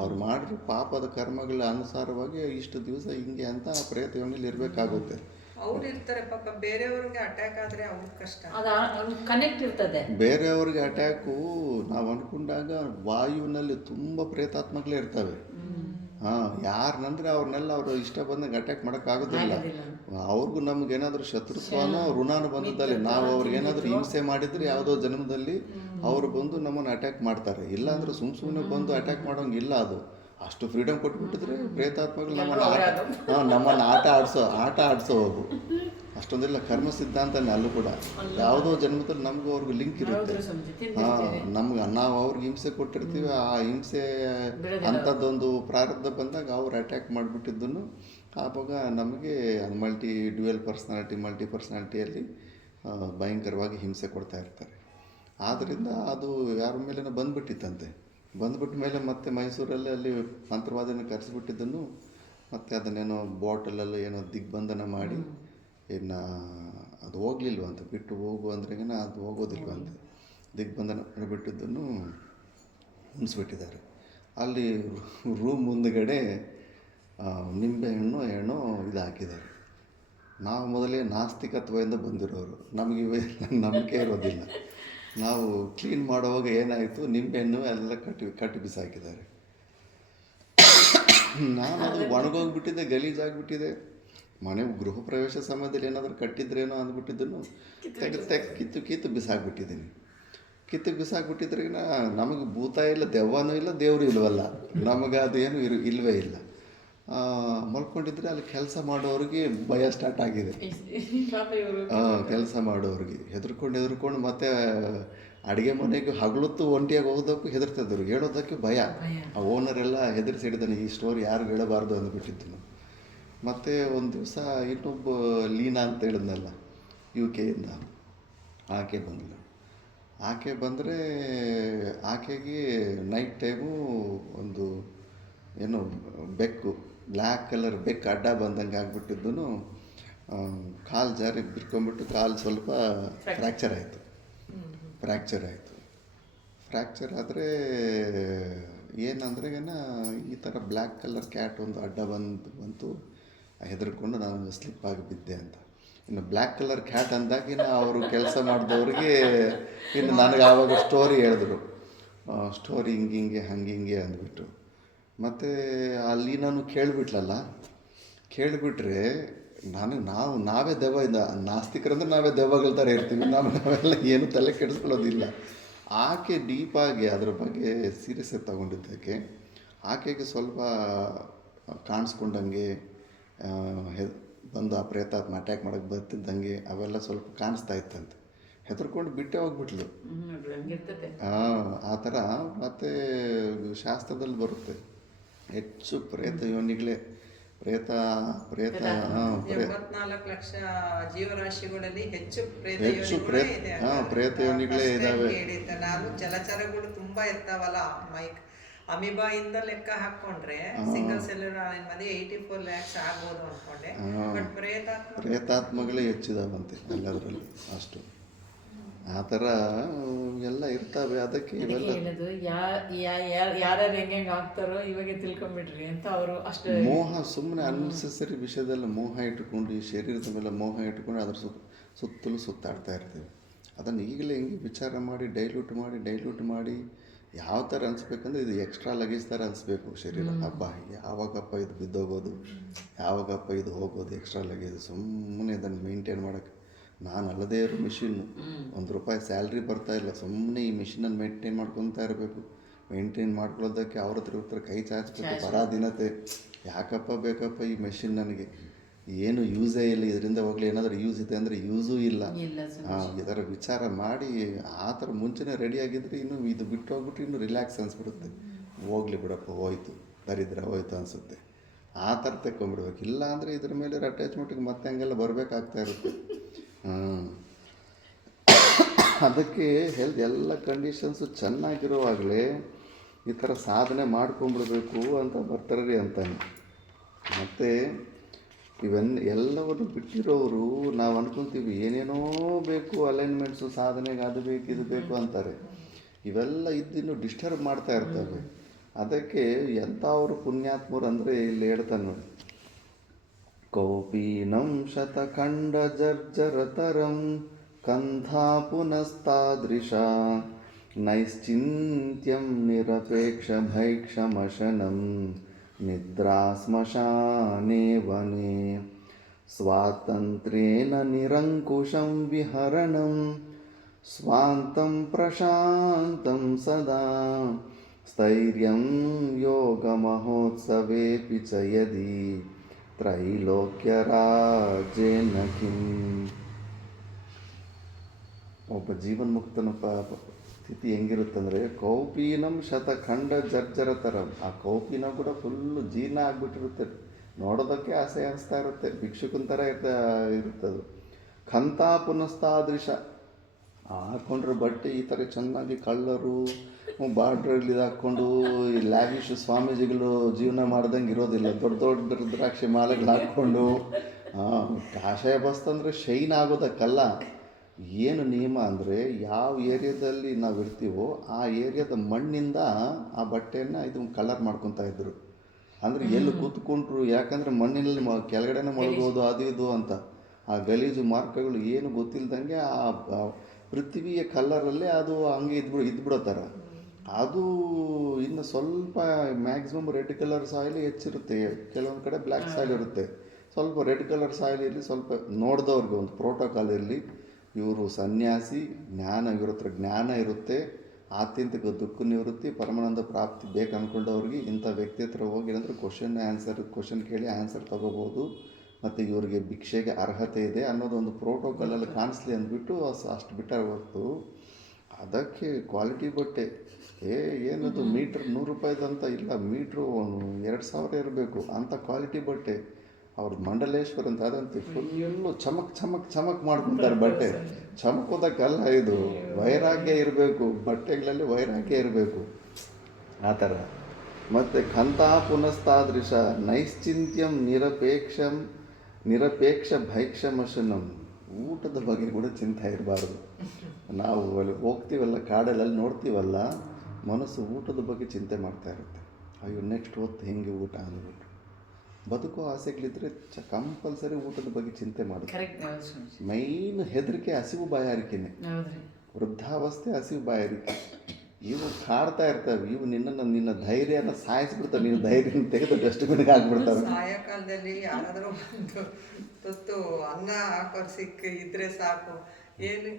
ಅವ್ರು ಮಾಡಿರೋ ಪಾಪದ ಕರ್ಮಗಳ ಅನುಸಾರವಾಗಿ ಇಷ್ಟು ದಿವಸ ಹಿಂಗೆ ಅಂತ ಪ್ರೇತ ಯೋನಿಲಿ ಇರಬೇಕಾಗುತ್ತೆ. ಅವ್ರು ಇರ್ತಾರೆ ಪಾಪ, ಬೇರೆಯವ್ರಿಗೆ ಅಟ್ಯಾಕ್ ಆದರೆ ಅವ್ರಿಗೆ ಕಷ್ಟ. ಕನೆಕ್ಟ್ ಇರ್ತದೆ. ಬೇರೆಯವ್ರಿಗೆ ಅಟ್ಯಾಕು ನಾವು ಅಂದ್ಕೊಂಡಾಗ ವಾಯುವಿನಲ್ಲಿ ತುಂಬ ಪ್ರೇತಾತ್ಮಗಳೇ ಇರ್ತವೆ. ಯಾರನ್ನಂದ್ರೆ ಅವ್ರನ್ನೆಲ್ಲ ಅವರು ಇಷ್ಟ ಬಂದಂಗೆ ಅಟ್ಯಾಕ್ ಮಾಡೋಕ್ಕಾಗೋದಿಲ್ಲ. ಅವ್ರಿಗೂ ನಮಗೇನಾದರೂ ಶತ್ರುತ್ವನೋ ಋಣಾನು ಬಂದದಲ್ಲಿ ನಾವು ಅವ್ರಿಗೇನಾದರೂ ಹಿಂಸೆ ಮಾಡಿದರೆ ಯಾವುದೋ ಜನ್ಮದಲ್ಲಿ ಅವರು ಬಂದು ನಮ್ಮನ್ನು ಅಟ್ಯಾಕ್ ಮಾಡ್ತಾರೆ. ಇಲ್ಲಾಂದ್ರೆ ಸುಮ್ಮನೆ ಬಂದು ಅಟ್ಯಾಕ್ ಮಾಡೋಂಗಿಲ್ಲ. ಅದು ಅಷ್ಟು ಫ್ರೀಡಮ್ ಕೊಟ್ಬಿಟ್ಟಿದ್ರೆ ಪ್ರೇತಾತ್ಮಗಳು ನಮ್ಮನ್ನು ಆಟ ಆಡಿಸೋದು ಅಷ್ಟೊಂದಿಲ್ಲ. ಕರ್ಮ ಸಿದ್ಧಾಂತನೇ ಅಲ್ಲೂ ಕೂಡ ಯಾವುದೋ ಜನ್ಮದಲ್ಲಿ ನಮಗೂ ಅವ್ರಿಗೂ ಲಿಂಕ್ ಇರುತ್ತೆ. ನಾವು ಅವ್ರಿಗೆ ಹಿಂಸೆ ಕೊಟ್ಟಿರ್ತೀವಿ, ಆ ಹಿಂಸೆ ಅಂಥದ್ದೊಂದು ಪ್ರಾರಬ್ಧ ಬಂದಾಗ ಅವ್ರು ಅಟ್ಯಾಕ್ ಮಾಡಿಬಿಟ್ಟಿದ್ದನ್ನು ಆವಾಗ ನಮಗೆ ಡ್ಯುಯಲ್ ಪರ್ಸ್ನಾಲಿಟಿಯಲ್ಲಿ ಭಯಂಕರವಾಗಿ ಹಿಂಸೆ ಕೊಡ್ತಾ ಇರ್ತಾರೆ. ಆದ್ದರಿಂದ ಅದು ಯಾರ ಮೇಲೇನೋ ಬಂದುಬಿಟ್ಟ ಮೇಲೆ ಮತ್ತೆ ಮೈಸೂರಲ್ಲಿ ಅಲ್ಲಿ ಮಂತ್ರವಾದಿನ ಕರೆಸಿಬಿಟ್ಟಿದ್ದನ್ನು ಮತ್ತು ಅದನ್ನೇನೋ ಬಾಟಲಲ್ಲಿ ಏನೋ ದಿಗ್ಬಂಧನ ಮಾಡಿ ಇನ್ನು ಅದು ಹೋಗ್ಲಿಲ್ವಂತೆ, ಬಿಟ್ಟು ಹೋಗು ಅಂದ್ರೆಗೇನ ಅದು ಹೋಗೋದಿಲ್ವಂತೆ. ದಿಗ್ಬಂಧನ ಮಾಡಿಬಿಟ್ಟಿದ್ದನ್ನು ಉಣಿಸ್ಬಿಟ್ಟಿದ್ದಾರೆ. ಅಲ್ಲಿ ರೂಮ್ ಮುಂದುಗಡೆ ನಿಂಬೆಹಣ್ಣು ಇದು ಹಾಕಿದ್ದಾರೆ. ನಾವು ಮೊದಲೇ ನಾಸ್ತಿಕತ್ವದಿಂದ ಬಂದಿರೋರು, ನಮಗೆ ನಂಬಿಕೆ ಇರೋದಿಲ್ಲ. ನಾವು ಕ್ಲೀನ್ ಮಾಡುವಾಗ ಏನಾಯಿತು, ನಿಂಬೆಹಣ್ಣು ಎಲ್ಲ ಕಟ್ಟಿ ಬಿಸಾಕಿದ್ದಾರೆ. ನಾನು ಅದು ಒಣಗೋಗ್ಬಿಟ್ಟಿದೆ, ಗಲೀಜಾಗಿಬಿಟ್ಟಿದೆ. ಮನೆ ಗೃಹ ಪ್ರವೇಶ ಸಮಯದಲ್ಲಿ ಏನಾದರೂ ಕಟ್ಟಿದ್ರೇನೋ ಅಂದ್ಬಿಟ್ಟಿದ್ದನ್ನು ಕಿತ್ತು ಬಿಸಾಕ್ಬಿಟ್ಟಿದ್ದೀನಿ. ಬಿಸಾಕ್ಬಿಟ್ಟಿದ್ರೆ ನಮಗೆ ಭೂತ ಇಲ್ಲ, ದೆವ್ವನೂ ಇಲ್ಲ, ದೇವರು ಇಲ್ವಲ್ಲ, ನಮಗೆ ಅದೇನು ಇಲ್ಲವೇ ಇಲ್ಲ. ಮಲ್ಕೊಂಡಿದ್ರೆ ಅಲ್ಲಿ ಕೆಲಸ ಮಾಡೋರಿಗೆ ಭಯ ಸ್ಟಾರ್ಟ್ ಆಗಿದೆ. ಪಾಪ ಇವರು ಕೆಲಸ ಮಾಡೋರಿಗೆ ಹೆದರ್ಕೊಂಡು ಮತ್ತೆ ಅಡುಗೆ ಮನೆಗೆ ಹಗಲೊತ್ತು ಒಂಟಿಯಾಗಿ ಹೋಗೋದಕ್ಕೂ ಹೆದರ್ತಿದ್ರು, ಹೇಳೋದಕ್ಕೆ ಭಯ. ಆ ಓನರೆಲ್ಲ ಹೆದರಿಸಿ ಹಿಡಿದಾನೆ, ಈ ಸ್ಟೋರಿ ಯಾರು ಹೇಳಬಾರ್ದು ಅಂದ್ಬಿಟ್ಟಿದ್ದು. ಮತ್ತು ಒಂದು ದಿವಸ ಇನ್ನೊಬ್ಬ ಲೀನಾ ಅಂತ ಹೇಳಿದ್ನಲ್ಲ UK ಇಂದ, ಆಕೆ ಬಂದಳು. ಆಕೆ ಬಂದರೆ ಆಕೆಗೆ ನೈಟ್ ಟೈಮು ಒಂದು ಏನು ಬೆಕ್ಕು, ಬ್ಲ್ಯಾಕ್ ಕಲರ್ ಬೆಕ್ಕು ಅಡ್ಡ ಬಂದಂಗೆ ಆಗಿಬಿಟ್ಟಿದ್ದು, ಕಾಲು ಜಾರಿ ಬಿಟ್ಕೊಂಡ್ಬಿಟ್ಟು ಕಾಲು ಸ್ವಲ್ಪ ಫ್ರ್ಯಾಕ್ಚರ್ ಆಯಿತು. ಫ್ರ್ಯಾಕ್ಚರ್ ಆದರೆ ಏನಂದ್ರೆ ಈ ಥರ ಬ್ಲ್ಯಾಕ್ ಕಲರ್ ಕ್ಯಾಟ್ ಒಂದು ಅಡ್ಡ ಬಂತು, ಹೆದರ್ಕೊಂಡು ನಾನು ಸ್ಲಿಪ್ ಆಗಿ ಬಿದ್ದೆ ಅಂತ. ಇನ್ನು ಬ್ಲ್ಯಾಕ್ ಕಲರ್ ಕ್ಯಾಟ್ ಅಂದಾಗಿನ ಅವರು ಕೆಲಸ ಮಾಡಿದವ್ರಿಗೆ ಇನ್ನು ನನಗೆ ಆವಾಗ ಸ್ಟೋರಿ ಹೇಳಿದ್ರು, ಸ್ಟೋರಿ ಹಿಂಗೆ ಅಂದ್ಬಿಟ್ಟು. ಮತ್ತು ಅಲ್ಲಿ ನಾನು ಕೇಳಿಬಿಟ್ರೆ ನಾವೇ ದೆವ್ವ ಇಂದ ನಾಸ್ತಿಕರಂದ್ರೆ ನಾವೇ ದೆವ್ವಗಳ ಥರ ಇರ್ತೀವಿ, ನಾವೆಲ್ಲ ಏನು ತಲೆ ಕೆಡಿಸ್ಕೊಳ್ಳೋದಿಲ್ಲ. ಆಕೆ ಡೀಪಾಗಿ ಅದ್ರ ಬಗ್ಗೆ ಸೀರಿಯಸ್ ಆಗಿ ತಗೊಂಡಿದ್ದಕ್ಕೆ ಆಕೆಗೆ ಸ್ವಲ್ಪ ಕಾಣಿಸ್ಕೊಂಡಂಗೆ ಬಂದು ಆ ಪ್ರೇತಾತ್ಮ ಅಟ್ಯಾಕ್ ಮಾಡೋಕ್ಕೆ ಬರ್ತಿದ್ದಂಗೆ ಅವೆಲ್ಲ ಸ್ವಲ್ಪ ಕಾಣಿಸ್ತಾ ಇತ್ತಂತೆ. ಹೆದರ್ಕೊಂಡು ಬಿಟ್ಟೇ ಹೋಗ್ಬಿಟ್ಲು. ಆ ಥರ. ಮತ್ತು ಶಾಸ್ತ್ರದಲ್ಲಿ ಬರುತ್ತೆ, ಹೆಚ್ಚು ಪ್ರೇತ ಯೋನಿಗಳೇ 84 ಲಕ್ಷ ಜೀವರಾಶಿಗಳಲ್ಲಿ ಹೆಚ್ಚು ಪ್ರೇತ ಯೋನಿಗಳೇ ಇದ್ದಾವೆ. ನಾನು ಜಲಚರಗಳು ತುಂಬಾ ಇರ್ತಾವಲ್ಲ, ಅಮಿಬಾಯಿಂದ ಲೆಕ್ಕ ಹಾಕೊಂಡ್ರೆ ಸಿಂಗಲ್ ಸೆಲ್ಯುಲರ್ ಮಧ್ಯೆ 84 lakhs ಆಗ್ಬೋದು ಅನ್ಕೊಂಡೆ. ಬಟ್ ಪ್ರೇತಾತ್ಮಗಳೇ ಹೆಚ್ಚಿದಾವಂತೆ ಎಲ್ಲದರಲ್ಲಿ ಅಷ್ಟು. ಆ ಥರ ಎಲ್ಲ ಇರ್ತವೆ. ಅದಕ್ಕೆ ಇವೆಲ್ಲ ಹೇಳೋದು ಯಾರು ಹೆಂಗೆ ಆಗ್ತಾರೋ ಇವಾಗ ತಿಳ್ಕೊಂಬಿಡ್ರಿ ಅಂತ ಅವರು ಅಷ್ಟು ಮೋಹ, ಸುಮ್ಮನೆ ಅನ್ನೆಸೆಸರಿ ವಿಷಯದಲ್ಲಿ ಮೋಹ ಇಟ್ಟುಕೊಂಡು, ಈ ಶರೀರದ ಮೇಲೆ ಮೋಹ ಇಟ್ಟುಕೊಂಡು ಅದ್ರ ಸುತ್ತಲೂ ಸುತ್ತಾಡ್ತಾ ಇರ್ತೀವಿ. ಅದನ್ನು ಈಗಲೇ ಹಿಂಗೆ ವಿಚಾರ ಮಾಡಿ ಡೈಲ್ಯೂಟ್ ಮಾಡಿ ಯಾವ ಥರ ಅನಿಸ್ಬೇಕಂದ್ರೆ ಇದು ಎಕ್ಸ್ಟ್ರಾ ಲಗೇಜ್ ಥರ ಅನಿಸ್ಬೇಕು ಶರೀರ. ಹಬ್ಬ ಯಾವಾಗಪ್ಪ ಇದು ಬಿದ್ದೋಗೋದು, ಯಾವಾಗಪ್ಪ ಇದು ಹೋಗೋದು, ಎಕ್ಸ್ಟ್ರಾ ಲಗೇಜ್. ಸುಮ್ಮನೆ ಇದನ್ನು ಮೇಂಟೈನ್ ಮಾಡೋಕ್ಕೆ ನಾನು ಅಲ್ಲದೇ ಇರೋ ಮಿಷಿನ್ನು, ₹1 ಸ್ಯಾಲ್ರಿ ಬರ್ತಾಯಿಲ್ಲ, ಸುಮ್ಮನೆ ಈ ಮಿಷಿನನ್ನು ಮೇಂಟೈನ್ ಮಾಡ್ಕೊತಾ ಇರಬೇಕು. ಮೇಂಟೈನ್ ಮಾಡ್ಕೊಳ್ಳೋದಕ್ಕೆ ಅವ್ರ ಹತ್ರ ಕೈ ಚಾಚಬೇಕು ಪರಾಧೀನತೆ. ಯಾಕಪ್ಪ ಬೇಕಪ್ಪ ಈ ಮೆಷಿನ್, ನನಗೆ ಏನು ಯೂಸೇ ಇಲ್ಲ, ಇದರಿಂದ ಹೋಗಲಿ ಏನಾದರೂ ಯೂಸ್ ಇದೆ ಅಂದರೆ ಯೂಸೂ ಇಲ್ಲ. ಇದರ ವಿಚಾರ ಮಾಡಿ ಆ ಥರ ಮುಂಚೆನೇ ರೆಡಿಯಾಗಿದ್ದರೆ ಇನ್ನು ಇದು ಬಿಟ್ಟು ಹೋಗ್ಬಿಟ್ಟು ಇನ್ನೂ ರಿಲ್ಯಾಕ್ಸ್ ಅನಿಸ್ಬಿಡುತ್ತೆ. ಹೋಗ್ಲಿ ಬಿಡಪ್ಪ, ಹೋಯ್ತು ದರಿದ್ರ ಹೋಯ್ತು ಅನಿಸುತ್ತೆ. ಆ ಥರ ತೆಕ್ಕೊಂಬಿಡ್ಬೇಕು. ಇಲ್ಲ ಅಂದರೆ ಇದ್ರ ಮೇಲೆ ಅಟ್ಯಾಚ್ಮೆಂಟಿಗೆ ಮತ್ತೆ ಹಂಗೆಲ್ಲ ಬರಬೇಕಾಗ್ತಾ ಇರುತ್ತೆ. ಅದಕ್ಕೆ ಎಲ್ಲ ಕಂಡೀಷನ್ಸು ಚೆನ್ನಾಗಿರುವಾಗಲೇ ಈ ಥರ ಸಾಧನೆ ಮಾಡ್ಕೊಂಬಿಡ್ಬೇಕು ಅಂತ ಬರ್ತಾರ್ರಿ ಅಂತಾನೆ. ಮತ್ತು ಎಲ್ಲವನ್ನು ಬಿಟ್ಟಿರೋರು ನಾವು ಅಂದ್ಕೊತೀವಿ ಏನೇನೋ ಬೇಕು, ಅಲೈನ್ಮೆಂಟ್ಸು, ಸಾಧನೆಗೆ ಅದು ಬೇಕು ಇದು ಬೇಕು ಅಂತಾರೆ. ಇವೆಲ್ಲ ಇದ್ದಿನ್ನು ಡಿಸ್ಟರ್ಬ್ ಮಾಡ್ತಾ ಇರ್ತವೆ. ಅದಕ್ಕೆ ಎಂಥವ್ರು ಪುಣ್ಯಾತ್ಮರು ಅಂದರೆ ಇಲ್ಲಿ ಹೇಳ್ತಾನೆ ನೋಡಿ, ಕೌಪೀನಂ ಶತಖಂಡ ಜರ್ಜರತರಂ ಕಂಧಾ ಪುನಸ್ತಾದೃಶ ನೈಶ್ಚಿಂತ್ಯಂ ನಿರಪೇಕ್ಷ ಭೈಕ್ಷಮಶನಂ ನಿದ್ರಾ ಸ್ಮಶಾನೇ ವನೆ ಸ್ವಾತಂತ್ರ್ಯೇನ ನಿರಂಕುಶಂ ವಿಹರಣಂ ಸ್ವಾಂತಂ ಪ್ರಶಾಂತಂ ಸದಾ ಸ್ಥೈರ್ಯಂ ಯೋಗ ಮಹೋತ್ಸವೇಪಿ ಚ ಯದಿ ತ್ರೈಲೋಕ್ಯರಾಜೇನ ಕಿಂ. ಒಬ್ಬ ಜೀವನ್ಮುಕ್ತನ ಸ್ಥಿತಿ ಹೆಂಗಿರುತ್ತಂದರೆ, ಕೌಪೀನಂ ಶತಖಂಡ ಜರ್ಜರತರಂ. ಆ ಕೌಪೀನ ಕೂಡ ಫುಲ್ಲು ಜೀರ್ಣ ಆಗಿಬಿಟ್ಟಿರುತ್ತೆ, ನೋಡೋದಕ್ಕೆ ಆಸೆ ಅನಿಸ್ತಾ ಇರುತ್ತೆ, ಭಿಕ್ಷುಕನ ಥರ ಇರುತ್ತದು. ಖಂತಾ ಪುನಸ್ತಾದೃಶ, ಹಾಕ್ಕೊಂಡ್ರೆ ಬಟ್ಟೆ ಈ ಥರ ಚೆನ್ನಾಗಿ ಕಳ್ಳರು ಬಾರ್ಡ್ರಲ್ಲಿ ಹಾಕ್ಕೊಂಡು ಈ ಲ್ಯಾವಿಶ್ ಸ್ವಾಮೀಜಿಗಳು ಜೀವನ ಮಾಡ್ದಂಗೆ ಇರೋದಿಲ್ಲ. ದೊಡ್ಡ ದೊಡ್ಡ ರುದ್ರಾಕ್ಷಿ ಮಾಲೆಗಳು ಹಾಕ್ಕೊಂಡು ಕಾಷಾಯ ಬಸ್ತಂದರೆ ಶೈನ್ ಆಗೋದಕ್ಕಲ್ಲ. ಏನು ನಿಯಮ ಅಂದರೆ, ಯಾವ ಏರಿಯಾದಲ್ಲಿ ನಾವು ಇರ್ತೀವೋ ಆ ಏರಿಯಾದ ಮಣ್ಣಿಂದ ಆ ಬಟ್ಟೆಯನ್ನು ಇದು ಕಲರ್ ಮಾಡ್ಕೊತಾ ಇದ್ರು. ಅಂದರೆ ಎಲ್ಲಿ ಕೂತ್ಕೊಂಡ್ರು, ಯಾಕಂದರೆ ಮಣ್ಣಿನಲ್ಲಿ ಕೆಳಗಡೆನೇ ಮಲಗೋದು ಅದು ಇದು ಅಂತ ಆ ಗಲೀಜು ಮಾರ್ಕಗಳು ಏನು ಗೊತ್ತಿಲ್ದಂಗೆ ಆ ಪೃಥ್ವಿಯ ಕಲರಲ್ಲೇ ಅದು ಹಂಗೆ ಇದ್ಬಿಡೋ ಥರ. ಅದು ಇನ್ನು ಸ್ವಲ್ಪ ಮ್ಯಾಕ್ಸಿಮಮ್ ರೆಡ್ ಕಲರ್ ಸಾಯಿಲ್ ಹೆಚ್ಚಿರುತ್ತೆ, ಕೆಲವೊಂದು ಕಡೆ ಬ್ಲ್ಯಾಕ್ ಸಾಯಿಲ್ ಇರುತ್ತೆ. ಸ್ವಲ್ಪ ರೆಡ್ ಕಲರ್ ಸಾಯಿಲ್ ಇರಲಿ, ಸ್ವಲ್ಪ ನೋಡಿದವ್ರಿಗೆ ಒಂದು ಪ್ರೋಟೋಕಾಲ್ ಇರಲಿ, ಇವರು ಸನ್ಯಾಸಿ, ಇವ್ರ ಹತ್ರ ಜ್ಞಾನ ಇರುತ್ತೆ, ಆತ್ಯಂತಿಕ ದುಃಖ ನಿವೃತ್ತಿ ಪರಮಾನಂದ ಪ್ರಾಪ್ತಿ ಬೇಕು ಅಂದ್ಕೊಂಡವ್ರಿಗೆ ಇಂಥ ವ್ಯಕ್ತಿ ಹತ್ರ ಹೋಗಿ ಏನಂದ್ರೆ ಕ್ವಶನ್ ಕೇಳಿ ಆನ್ಸರ್ ತೊಗೋಬೋದು ಮತ್ತು ಇವ್ರಿಗೆ ಭಿಕ್ಷೆಗೆ ಅರ್ಹತೆ ಇದೆ ಅನ್ನೋದೊಂದು ಪ್ರೋಟೋಕಾಲಲ್ಲಿ ಕಾಣಿಸ್ಲಿ ಅಂದ್ಬಿಟ್ಟು ಅಷ್ಟು ಬಿಟ್ಟಾರೆ ಹೊರತು ಅದಕ್ಕೆ ಕ್ವಾಲಿಟಿ ಬಟ್ಟೆ ಏನದು ಮೀಟ್ರ್ 100 ರೂಪಾಯಿದಂತ ಇಲ್ಲ, ಮೀಟ್ರು 2000 ಇರಬೇಕು ಅಂಥ ಕ್ವಾಲಿಟಿ ಬಟ್ಟೆ. ಅವ್ರದ್ದು ಮಂಡಲೇಶ್ವರ ಅಂತ ಅದಂತೆ ಫುಲ್ಲು ಚಮಕ್ ಮಾಡ್ಕೊತಾರೆ ಬಟ್ಟೆ. ಚಮಕೋದಕ್ಕಲ್ಲ, ಇದು ವೈರಾಗ್ಯ ಇರಬೇಕು, ಬಟ್ಟೆಗಳಲ್ಲಿ ವೈರಾಗ್ಯ ಇರಬೇಕು ಆ ಥರ. ಮತ್ತು ಕಂತ ಪುನಸ್ತಾದೃಶ ನೈಶ್ಚಿಂತ್ಯಂ ನಿರಪೇಕ್ಷ ಭೈಕ್ಷಮಶನಂ. ಊಟದ ಬಗ್ಗೆ ಕೂಡ ಚಿಂತೆ ಇರಬಾರ್ದು. ನಾವು ಅಲ್ಲಿ ಹೋಗ್ತೀವಲ್ಲ, ಕಾಡಲ್ಲಿ ನೋಡ್ತೀವಲ್ಲ, ಮನಸ್ಸು ಊಟದ ಬಗ್ಗೆ ಚಿಂತೆ ಮಾಡ್ತಾ ಇರುತ್ತೆ. ಅಯ್ಯೋ ನೆಕ್ಸ್ಟ್ ಹೊತ್ತು ಹೆಂಗೆ ಊಟ ಅಂದ್ಬಿಟ್ಟು ಬದುಕೋ ಆಸೆಗಳಿದ್ರೆ ಕಂಪಲ್ಸರಿ ಊಟದ ಬಗ್ಗೆ ಚಿಂತೆ ಮಾಡೋದು. ಮೈನ್ ಹೆದರಿಕೆ ಹಸಿವು ಬಾಯಾರಿಕೆನೆ. ವೃದ್ಧಾವಸ್ಥೆ ಹಸಿವು ಬಾಯಾರಿಕೆ ಇವು ಕಾಡ್ತಾ ಇರ್ತವೆ. ಇವು ನಿನ್ನ ಧೈರ್ಯನ ಸಾಯಿಸ್ಬಿಡ್ತವೆ. ನೀನು ಧೈರ್ಯನ ತೆಗೆದು ಡಸ್ಟ್ಬಿನ್ಗೆ ಹಾಕ್ಬಿಡ್ತವೆ. ಸಾಯಂಕಾಲದಲ್ಲಿ ಯಾರಾದರೂ ಒಂದು ಹೊತ್ತು ಅನ್ನ ಹಾಕೋರು ಇದ್ರೆ ಸಾಕು. ಏನು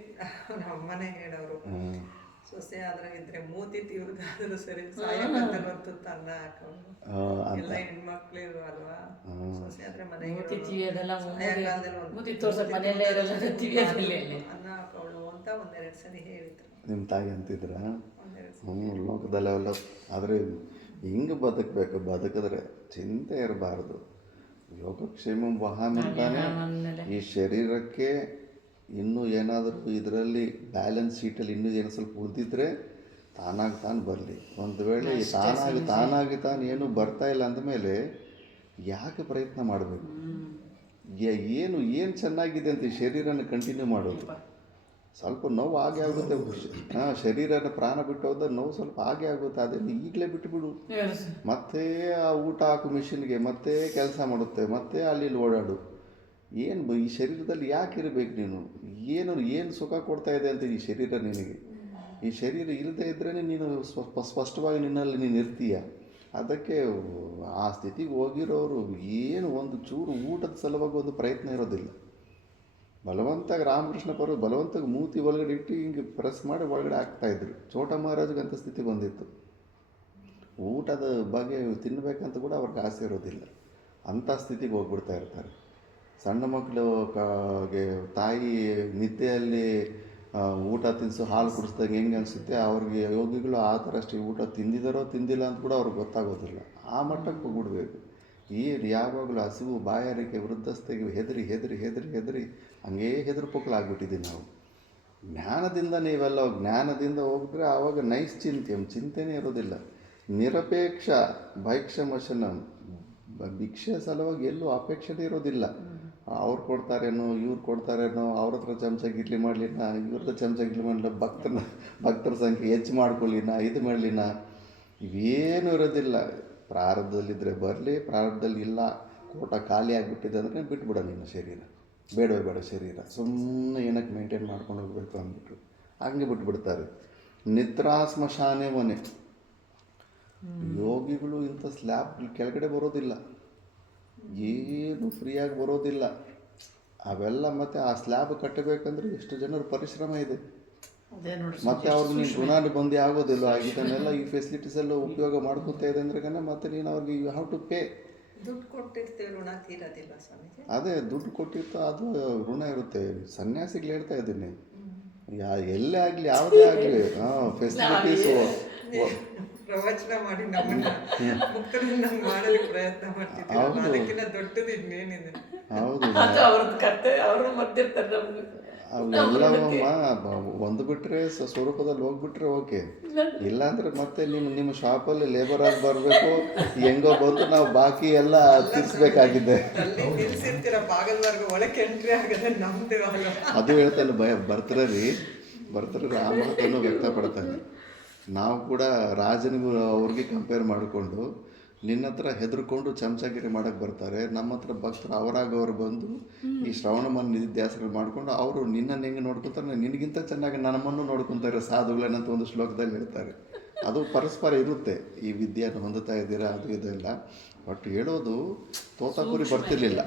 ನಮ್ಮನೆ ಹೇಳೋರು, ಸೊಸೆ ಆದ್ರೆ ಇದ್ರೆ ಮೂತಿ ತೀವ್ರದಾದ್ರೂ ಸರಿ ಸಾಯಂಕಾಲದಲ್ಲಿ ಒಂದು ಅನ್ನ ಹಾಕೋರು. ಎಲ್ಲ ಹೆಣ್ಮಕ್ಳು ಅಲ್ವಾ, ಸೊಸೆ ಆದ್ರೆ ಮನೆಗೆ ಅನ್ನ ಹಾಕೋಳು ಅಂತ 1-2 ಸರಿ ಹೇಳಿದ್ರು. ನಿಮ್ಮ ತಾಯಿ ಅಂತಿದ್ರ? ಲೋಕದಲ್ಲೆಲ್ಲ. ಆದರೆ ಹಿಂಗೆ ಬದುಕಬೇಕು. ಬದುಕಿದ್ರೆ ಚಿಂತೆ ಇರಬಾರ್ದು. ಯೋಗಕ್ಷೇಮ ವಹಾಮಿಂತಾನೆ ಈ ಶರೀರಕ್ಕೆ ಇನ್ನೂ ಏನಾದರೂ ಇದರಲ್ಲಿ ಬ್ಯಾಲೆನ್ಸ್ ಶೀಟಲ್ಲಿ ಇನ್ನೂ ಏನೋ ಸ್ವಲ್ಪ ಉಳಿದಿದ್ರೆ ತಾನು ಬರಲಿ. ಒಂದು ವೇಳೆ ತಾನಾಗಿ ಏನು ಬರ್ತಾ ಇಲ್ಲ ಅಂದಮೇಲೆ ಯಾಕೆ ಪ್ರಯತ್ನ ಮಾಡಬೇಕು? ಏನು ಚೆನ್ನಾಗಿದೆ ಅಂತ ಈ ಶರೀರನ ಕಂಟಿನ್ಯೂ ಮಾಡೋದು. ಸ್ವಲ್ಪ ನೋವು ಆಗೇ ಆಗುತ್ತೆ. ಶರೀರನ ಪ್ರಾಣ ಬಿಟ್ಟು ಹೋದ ನೋವು ಸ್ವಲ್ಪ ಆಗೇ ಆಗುತ್ತೆ. ಅದನ್ನು ಈಗಲೇ ಬಿಟ್ಟುಬಿಡು. ಮತ್ತೆ ಆ ಊಟ ಹಾಕು ಮಿಷಿನ್ಗೆ, ಮತ್ತೆ ಕೆಲಸ ಮಾಡುತ್ತೆ, ಮತ್ತೆ ಅಲ್ಲಿ ಓಡಾಡು. ಏನು ಈ ಶರೀರದಲ್ಲಿ ಯಾಕೆ ಇರಬೇಕು ನೀನು? ಏನು ಸುಖ ಕೊಡ್ತಾ ಇದೆ ಅಂತ ಈ ಶರೀರ ನಿನಗೆ? ಈ ಶರೀರ ಇಲ್ಲದೆ ಇದ್ರೇ ನೀನು ಸ್ಪಷ್ಟವಾಗಿ ನಿನ್ನಲ್ಲಿ ನೀನು ಇರ್ತೀಯ. ಅದಕ್ಕೆ ಆ ಸ್ಥಿತಿಗೆ ಹೋಗಿರೋರು ಏನು ಒಂದು ಚೂರು ಊಟದ ಸಲುವಾಗಿ ಒಂದು ಪ್ರಯತ್ನ ಇರೋದಿಲ್ಲ. ಬಲವಂತಾಗಿ ರಾಮಕೃಷ್ಣ ಪರ್ವ ಬಲವಂತಾಗಿ ಮೂತಿ ಒಳಗಡೆ ಇಟ್ಟು ಹಿಂಗೆ ಪ್ರೆಸ್ ಮಾಡಿ ಒಳಗಡೆ ಹಾಕ್ತಾಯಿದ್ರು. ಚೋಟ ಮಹಾರಾಜ್ಗಂಥ ಸ್ಥಿತಿ ಬಂದಿತ್ತು. ಊಟದ ಬಗ್ಗೆ ತಿನ್ನಬೇಕಂತ ಕೂಡ ಅವ್ರಿಗೆ ಆಸೆ ಇರೋದಿಲ್ಲ. ಅಂಥ ಸ್ಥಿತಿಗೆ ಹೋಗ್ಬಿಡ್ತಾ ಇರ್ತಾರೆ. ಸಣ್ಣ ಮಕ್ಕಳು ತಾಯಿ ನಿದ್ದೆಯಲ್ಲಿ ಊಟ ತಿನ್ನಿಸು ಹಾಲು ಕುಡಿಸ್ದಾಗ ಹೆಂಗೆ ಅನಿಸುತ್ತೆ ಅವ್ರಿಗೆ ಯೋಗಿಗಳು ಆ ಥರ ಅಷ್ಟೇ ಊಟ ತಿಂದಿದ್ದಾರೋ ತಿಂದಿಲ್ಲ ಅಂತ ಕೂಡ ಅವ್ರಿಗೆ ಗೊತ್ತಾಗೋದಿಲ್ಲ. ಆ ಮಟ್ಟಕ್ಕೆ ಹೋಗ್ಬಿಡ್ಬೇಕು. ಯಾವಾಗಲೂ ಹಸಿವು ಬಾಯಾರಿಕೆ ವೃದ್ಧಸ್ಥೆಗೆ ಹೆದರಿ ಹಂಗೇ ಹೆದರ್ಪೊಕ್ಕಲಾಗ್ಬಿಟ್ಟಿದ್ದೀವಿ ನಾವು. ಜ್ಞಾನದಿಂದ ಹೋಗಿದ್ರೆ ಆವಾಗ ನೈಶ್ಚಿಂತ್ಯಂ, ಚಿಂತೆನೇ ಇರೋದಿಲ್ಲ. ನಿರಪೇಕ್ಷ ಭೈಕ್ಷಮಶನ, ಭಿಕ್ಷೆ ಸಲುವಾಗಿ ಎಲ್ಲೂ ಅಪೇಕ್ಷೆನೇ ಇರೋದಿಲ್ಲ. ಅವ್ರು ಕೊಡ್ತಾರೇನೋ ಇವ್ರು ಕೊಡ್ತಾರೇನೋ, ಅವ್ರ ಹತ್ರ ಚಮಚ ಇಡ್ಲಿ ಮಾಡಲಿನ, ಇವ್ರದ್ದು ಚಮಚ ಇಡ್ಲಿ ಮಾಡಲಿಲ್ಲ, ಭಕ್ತರ ಸಂಖ್ಯೆ ಹೆಚ್ಚು ಮಾಡ್ಕೊಳ್ಳಿನ, ಇದು ಮಾಡಲಿನ, ಇವೇನೂ ಇರೋದಿಲ್ಲ. ಪ್ರಾರಬ್ಧದಲ್ಲಿದ್ದರೆ ಬರಲಿ, ಪ್ರಾರಬ್ಧದಲ್ಲಿ ಇಲ್ಲ, ಕೋಟ ಖಾಲಿ ಆಗಿಬಿಟ್ಟಿದೆ ಅಂದರೆ ಬಿಟ್ಬಿಡ ನಿನ್ನ ಶರೀರ. ಬೇಡ ಶರೀರ, ಸುಮ್ಮನೆ ಏನಕ್ಕೆ ಮೇಂಟೈನ್ ಮಾಡ್ಕೊಂಡು ಹೋಗ್ಬೇಕು ಅಂದ್ಬಿಟ್ಟು ಹಂಗೆ ಬಿಟ್ಬಿಡ್ತಾರೆ. ನಿದ್ರಾ ಸ್ಮಶಾನೆ ಮನೆ. ಯೋಗಿಗಳು ಇಂಥ ಸ್ಲ್ಯಾಬ್ ಕೆಳಗಡೆ ಬರೋದಿಲ್ಲ, ಏನು ಫ್ರೀಯಾಗಿ ಬರೋದಿಲ್ಲ. ಅವೆಲ್ಲ ಮತ್ತು ಆ ಸ್ಲ್ಯಾಬ್ ಕಟ್ಟಬೇಕಂದ್ರೆ ಎಷ್ಟು ಜನರ ಪರಿಶ್ರಮ ಇದೆ. ಮತ್ತು ಅವ್ರು ನೀನು ಋಣಾನುಬಂಧಿ ಆಗೋದಿಲ್ಲ. ಇದನ್ನೆಲ್ಲ ಈ ಫೆಸಿಲಿಟೀಸ್ ಎಲ್ಲ ಉಪಯೋಗ ಮಾಡ್ಕೊತಾ ಇದೆ ಅಂದ್ರೆ ಮತ್ತೆ ನೀನು ಅವ್ರಿಗೆ ಯು ಹ್ಯಾವ್ ಟು ಪೇ. ದುಡ್ಡು ಕೊಟ್ಟಿರ್ತೀವಿ, ಋಣ ತೀರೋದಿಲ್ಲ ಸ್ವಾಮೀಜಿ. ಅದೇ ದುಡ್ಡು ಕೊಟ್ಟಿರ್ತಾ ಅದು ಋಣ ಇರುತ್ತೆ. ಸನ್ಯಾಸಿಗಳು ಹೇಳ್ತಾ ಇದ್ದೀನಿ, ಎಲ್ಲೇ ಆಗಲಿ ಯಾವುದೇ ಆಗಲಿ ಫೆಸಿಲಿಟೀಸು ಪ್ರವಚನ ಮಾಡಿ ನಮ್ಮನ್ನ ಮುಕ್ತರನ್ನ ಮಾಡೋದಕ್ಕೆ ಪ್ರಯತ್ನ ಮಾಡ್ತಿದ್ದೀವಿ. ಅದಕ್ಕಿಂತ ದೊಡ್ಡದು ಇನ್ನೇನಿದೆ? ಹೌದು, ಅವೆಲ್ಲವಮ್ಮ ಒಂದು ಬಿಟ್ಟರೆ ಸ್ವರೂಪದಲ್ಲಿ ಹೋಗ್ಬಿಟ್ರೆ ಓಕೆ. ಇಲ್ಲಾಂದ್ರೆ ಮತ್ತೆ ನಿಮ್ಮ ಶಾಪಲ್ಲಿ ಲೇಬರ್ ಆಗಿ ಬರಬೇಕು, ಹೆಂಗೋ ಬಂದು ನಾವು ಬಾಕಿ ಎಲ್ಲ ತೀರಿಸ್ಬೇಕಾಗಿದೆ. ಅದು ಹೇಳ್ತಾನೆ ಬರ್ತಾರೆ ಆ ಮಾತನ್ನು ವ್ಯಕ್ತಪಡ್ತಾನೆ. ನಾವು ಕೂಡ ರಾಜನಿಗೂ ಅವ್ರಿಗೆ ಕಂಪೇರ್ ಮಾಡಿಕೊಂಡು ನಿನ್ನ ಹತ್ರ ಹೆದರ್ಕೊಂಡು ಚಮಚಾಗಿರಿ ಮಾಡೋಕ್ಕೆ ಬರ್ತಾರೆ. ನಮ್ಮ ಹತ್ರ ಭಕ್ತರು ಅವರಾಗವ್ರು ಬಂದು ಈ ಶ್ರವಣಮನ ನಿಧಿಧ್ಯಾಸಗಳು ಮಾಡಿಕೊಂಡು ಅವರು ನಿನ್ನನ್ನು ಹೆಂಗೆ ನೋಡ್ಕೊತಾರೆ, ನಿನಗಿಂತ ಚೆನ್ನಾಗಿ ನಮ್ಮನ್ನು ನೋಡ್ಕೊತಾರೆ ಸಾಧುಗಳನ್ನಂತ ಒಂದು ಶ್ಲೋಕದಲ್ಲಿ ಹೇಳ್ತಾರೆ. ಅದು ಪರಸ್ಪರ ಇರುತ್ತೆ. ಈ ವಿದ್ಯೆಯನ್ನು ಹೊಂದುತ್ತಾ ಇದ್ದೀರಾ ಅದು ಇದೆಲ್ಲ. ಬಟ್ ಹೇಳೋದು ತೋತಾಪುರಿ ಬರ್ತಿರ್ಲಿಲ್ಲ.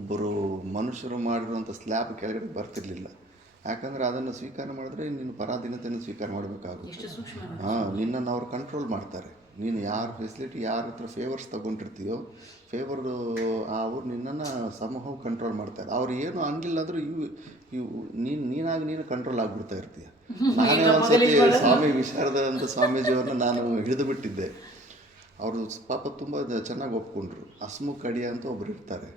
ಒಬ್ಬರು ಮನುಷ್ಯರು ಮಾಡಿರುವಂಥ ಸ್ಲ್ಯಾಬ್ ಕೆಳಗಡೆ ಬರ್ತಿರ್ಲಿಲ್ಲ. ಯಾಕಂದರೆ ಅದನ್ನು ಸ್ವೀಕಾರ ಮಾಡಿದ್ರೆ ನೀನು ಪರಾಧೀನತೆಯನ್ನು ಸ್ವೀಕಾರ ಮಾಡಬೇಕಾಗುತ್ತೆ. ಎಷ್ಟು ಸೂಕ್ಷ್ಮ. ಹಾಂ, ನಿನ್ನನ್ನು ಅವ್ರು ಕಂಟ್ರೋಲ್ ಮಾಡ್ತಾರೆ. ನೀನು ಯಾರು ಫೆಸಿಲಿಟಿ ಯಾರ ಹತ್ರ ಫೇವರ್ಸ್ ತೊಗೊಂಡಿರ್ತೀಯೋ ಫೇವರ್ ಅವ್ರು ನಿನ್ನನ್ನು ಸಮೂಹವು ಕಂಟ್ರೋಲ್ ಮಾಡ್ತಾರೆ. ಅವ್ರು ಏನು ಅನ್ನಲಿಲ್ಲ ಅಂದರೂ ನೀನಾಗಿ ಕಂಟ್ರೋಲ್ ಆಗಿಬಿಡ್ತಾ ಇರ್ತೀಯ. ನಾನೇ ಒಂದ್ಸತಿ ಸ್ವಾಮಿ ವಿಶಾರದಾನಂದ ಸ್ವಾಮೀಜಿಯವ್ರನ್ನ ನಾನು ಹಿಡಿದು ಬಿಟ್ಟಿದ್ದೆ. ಅವರು ಪಾಪ ತುಂಬ ಚೆನ್ನಾಗಿ ಒಪ್ಕೊಂಡ್ರು. ಹಸ್ಮುಖ್ ಅಡಿಯ ಅಂತ ಒಬ್ರು ಇರ್ತಾರೆ,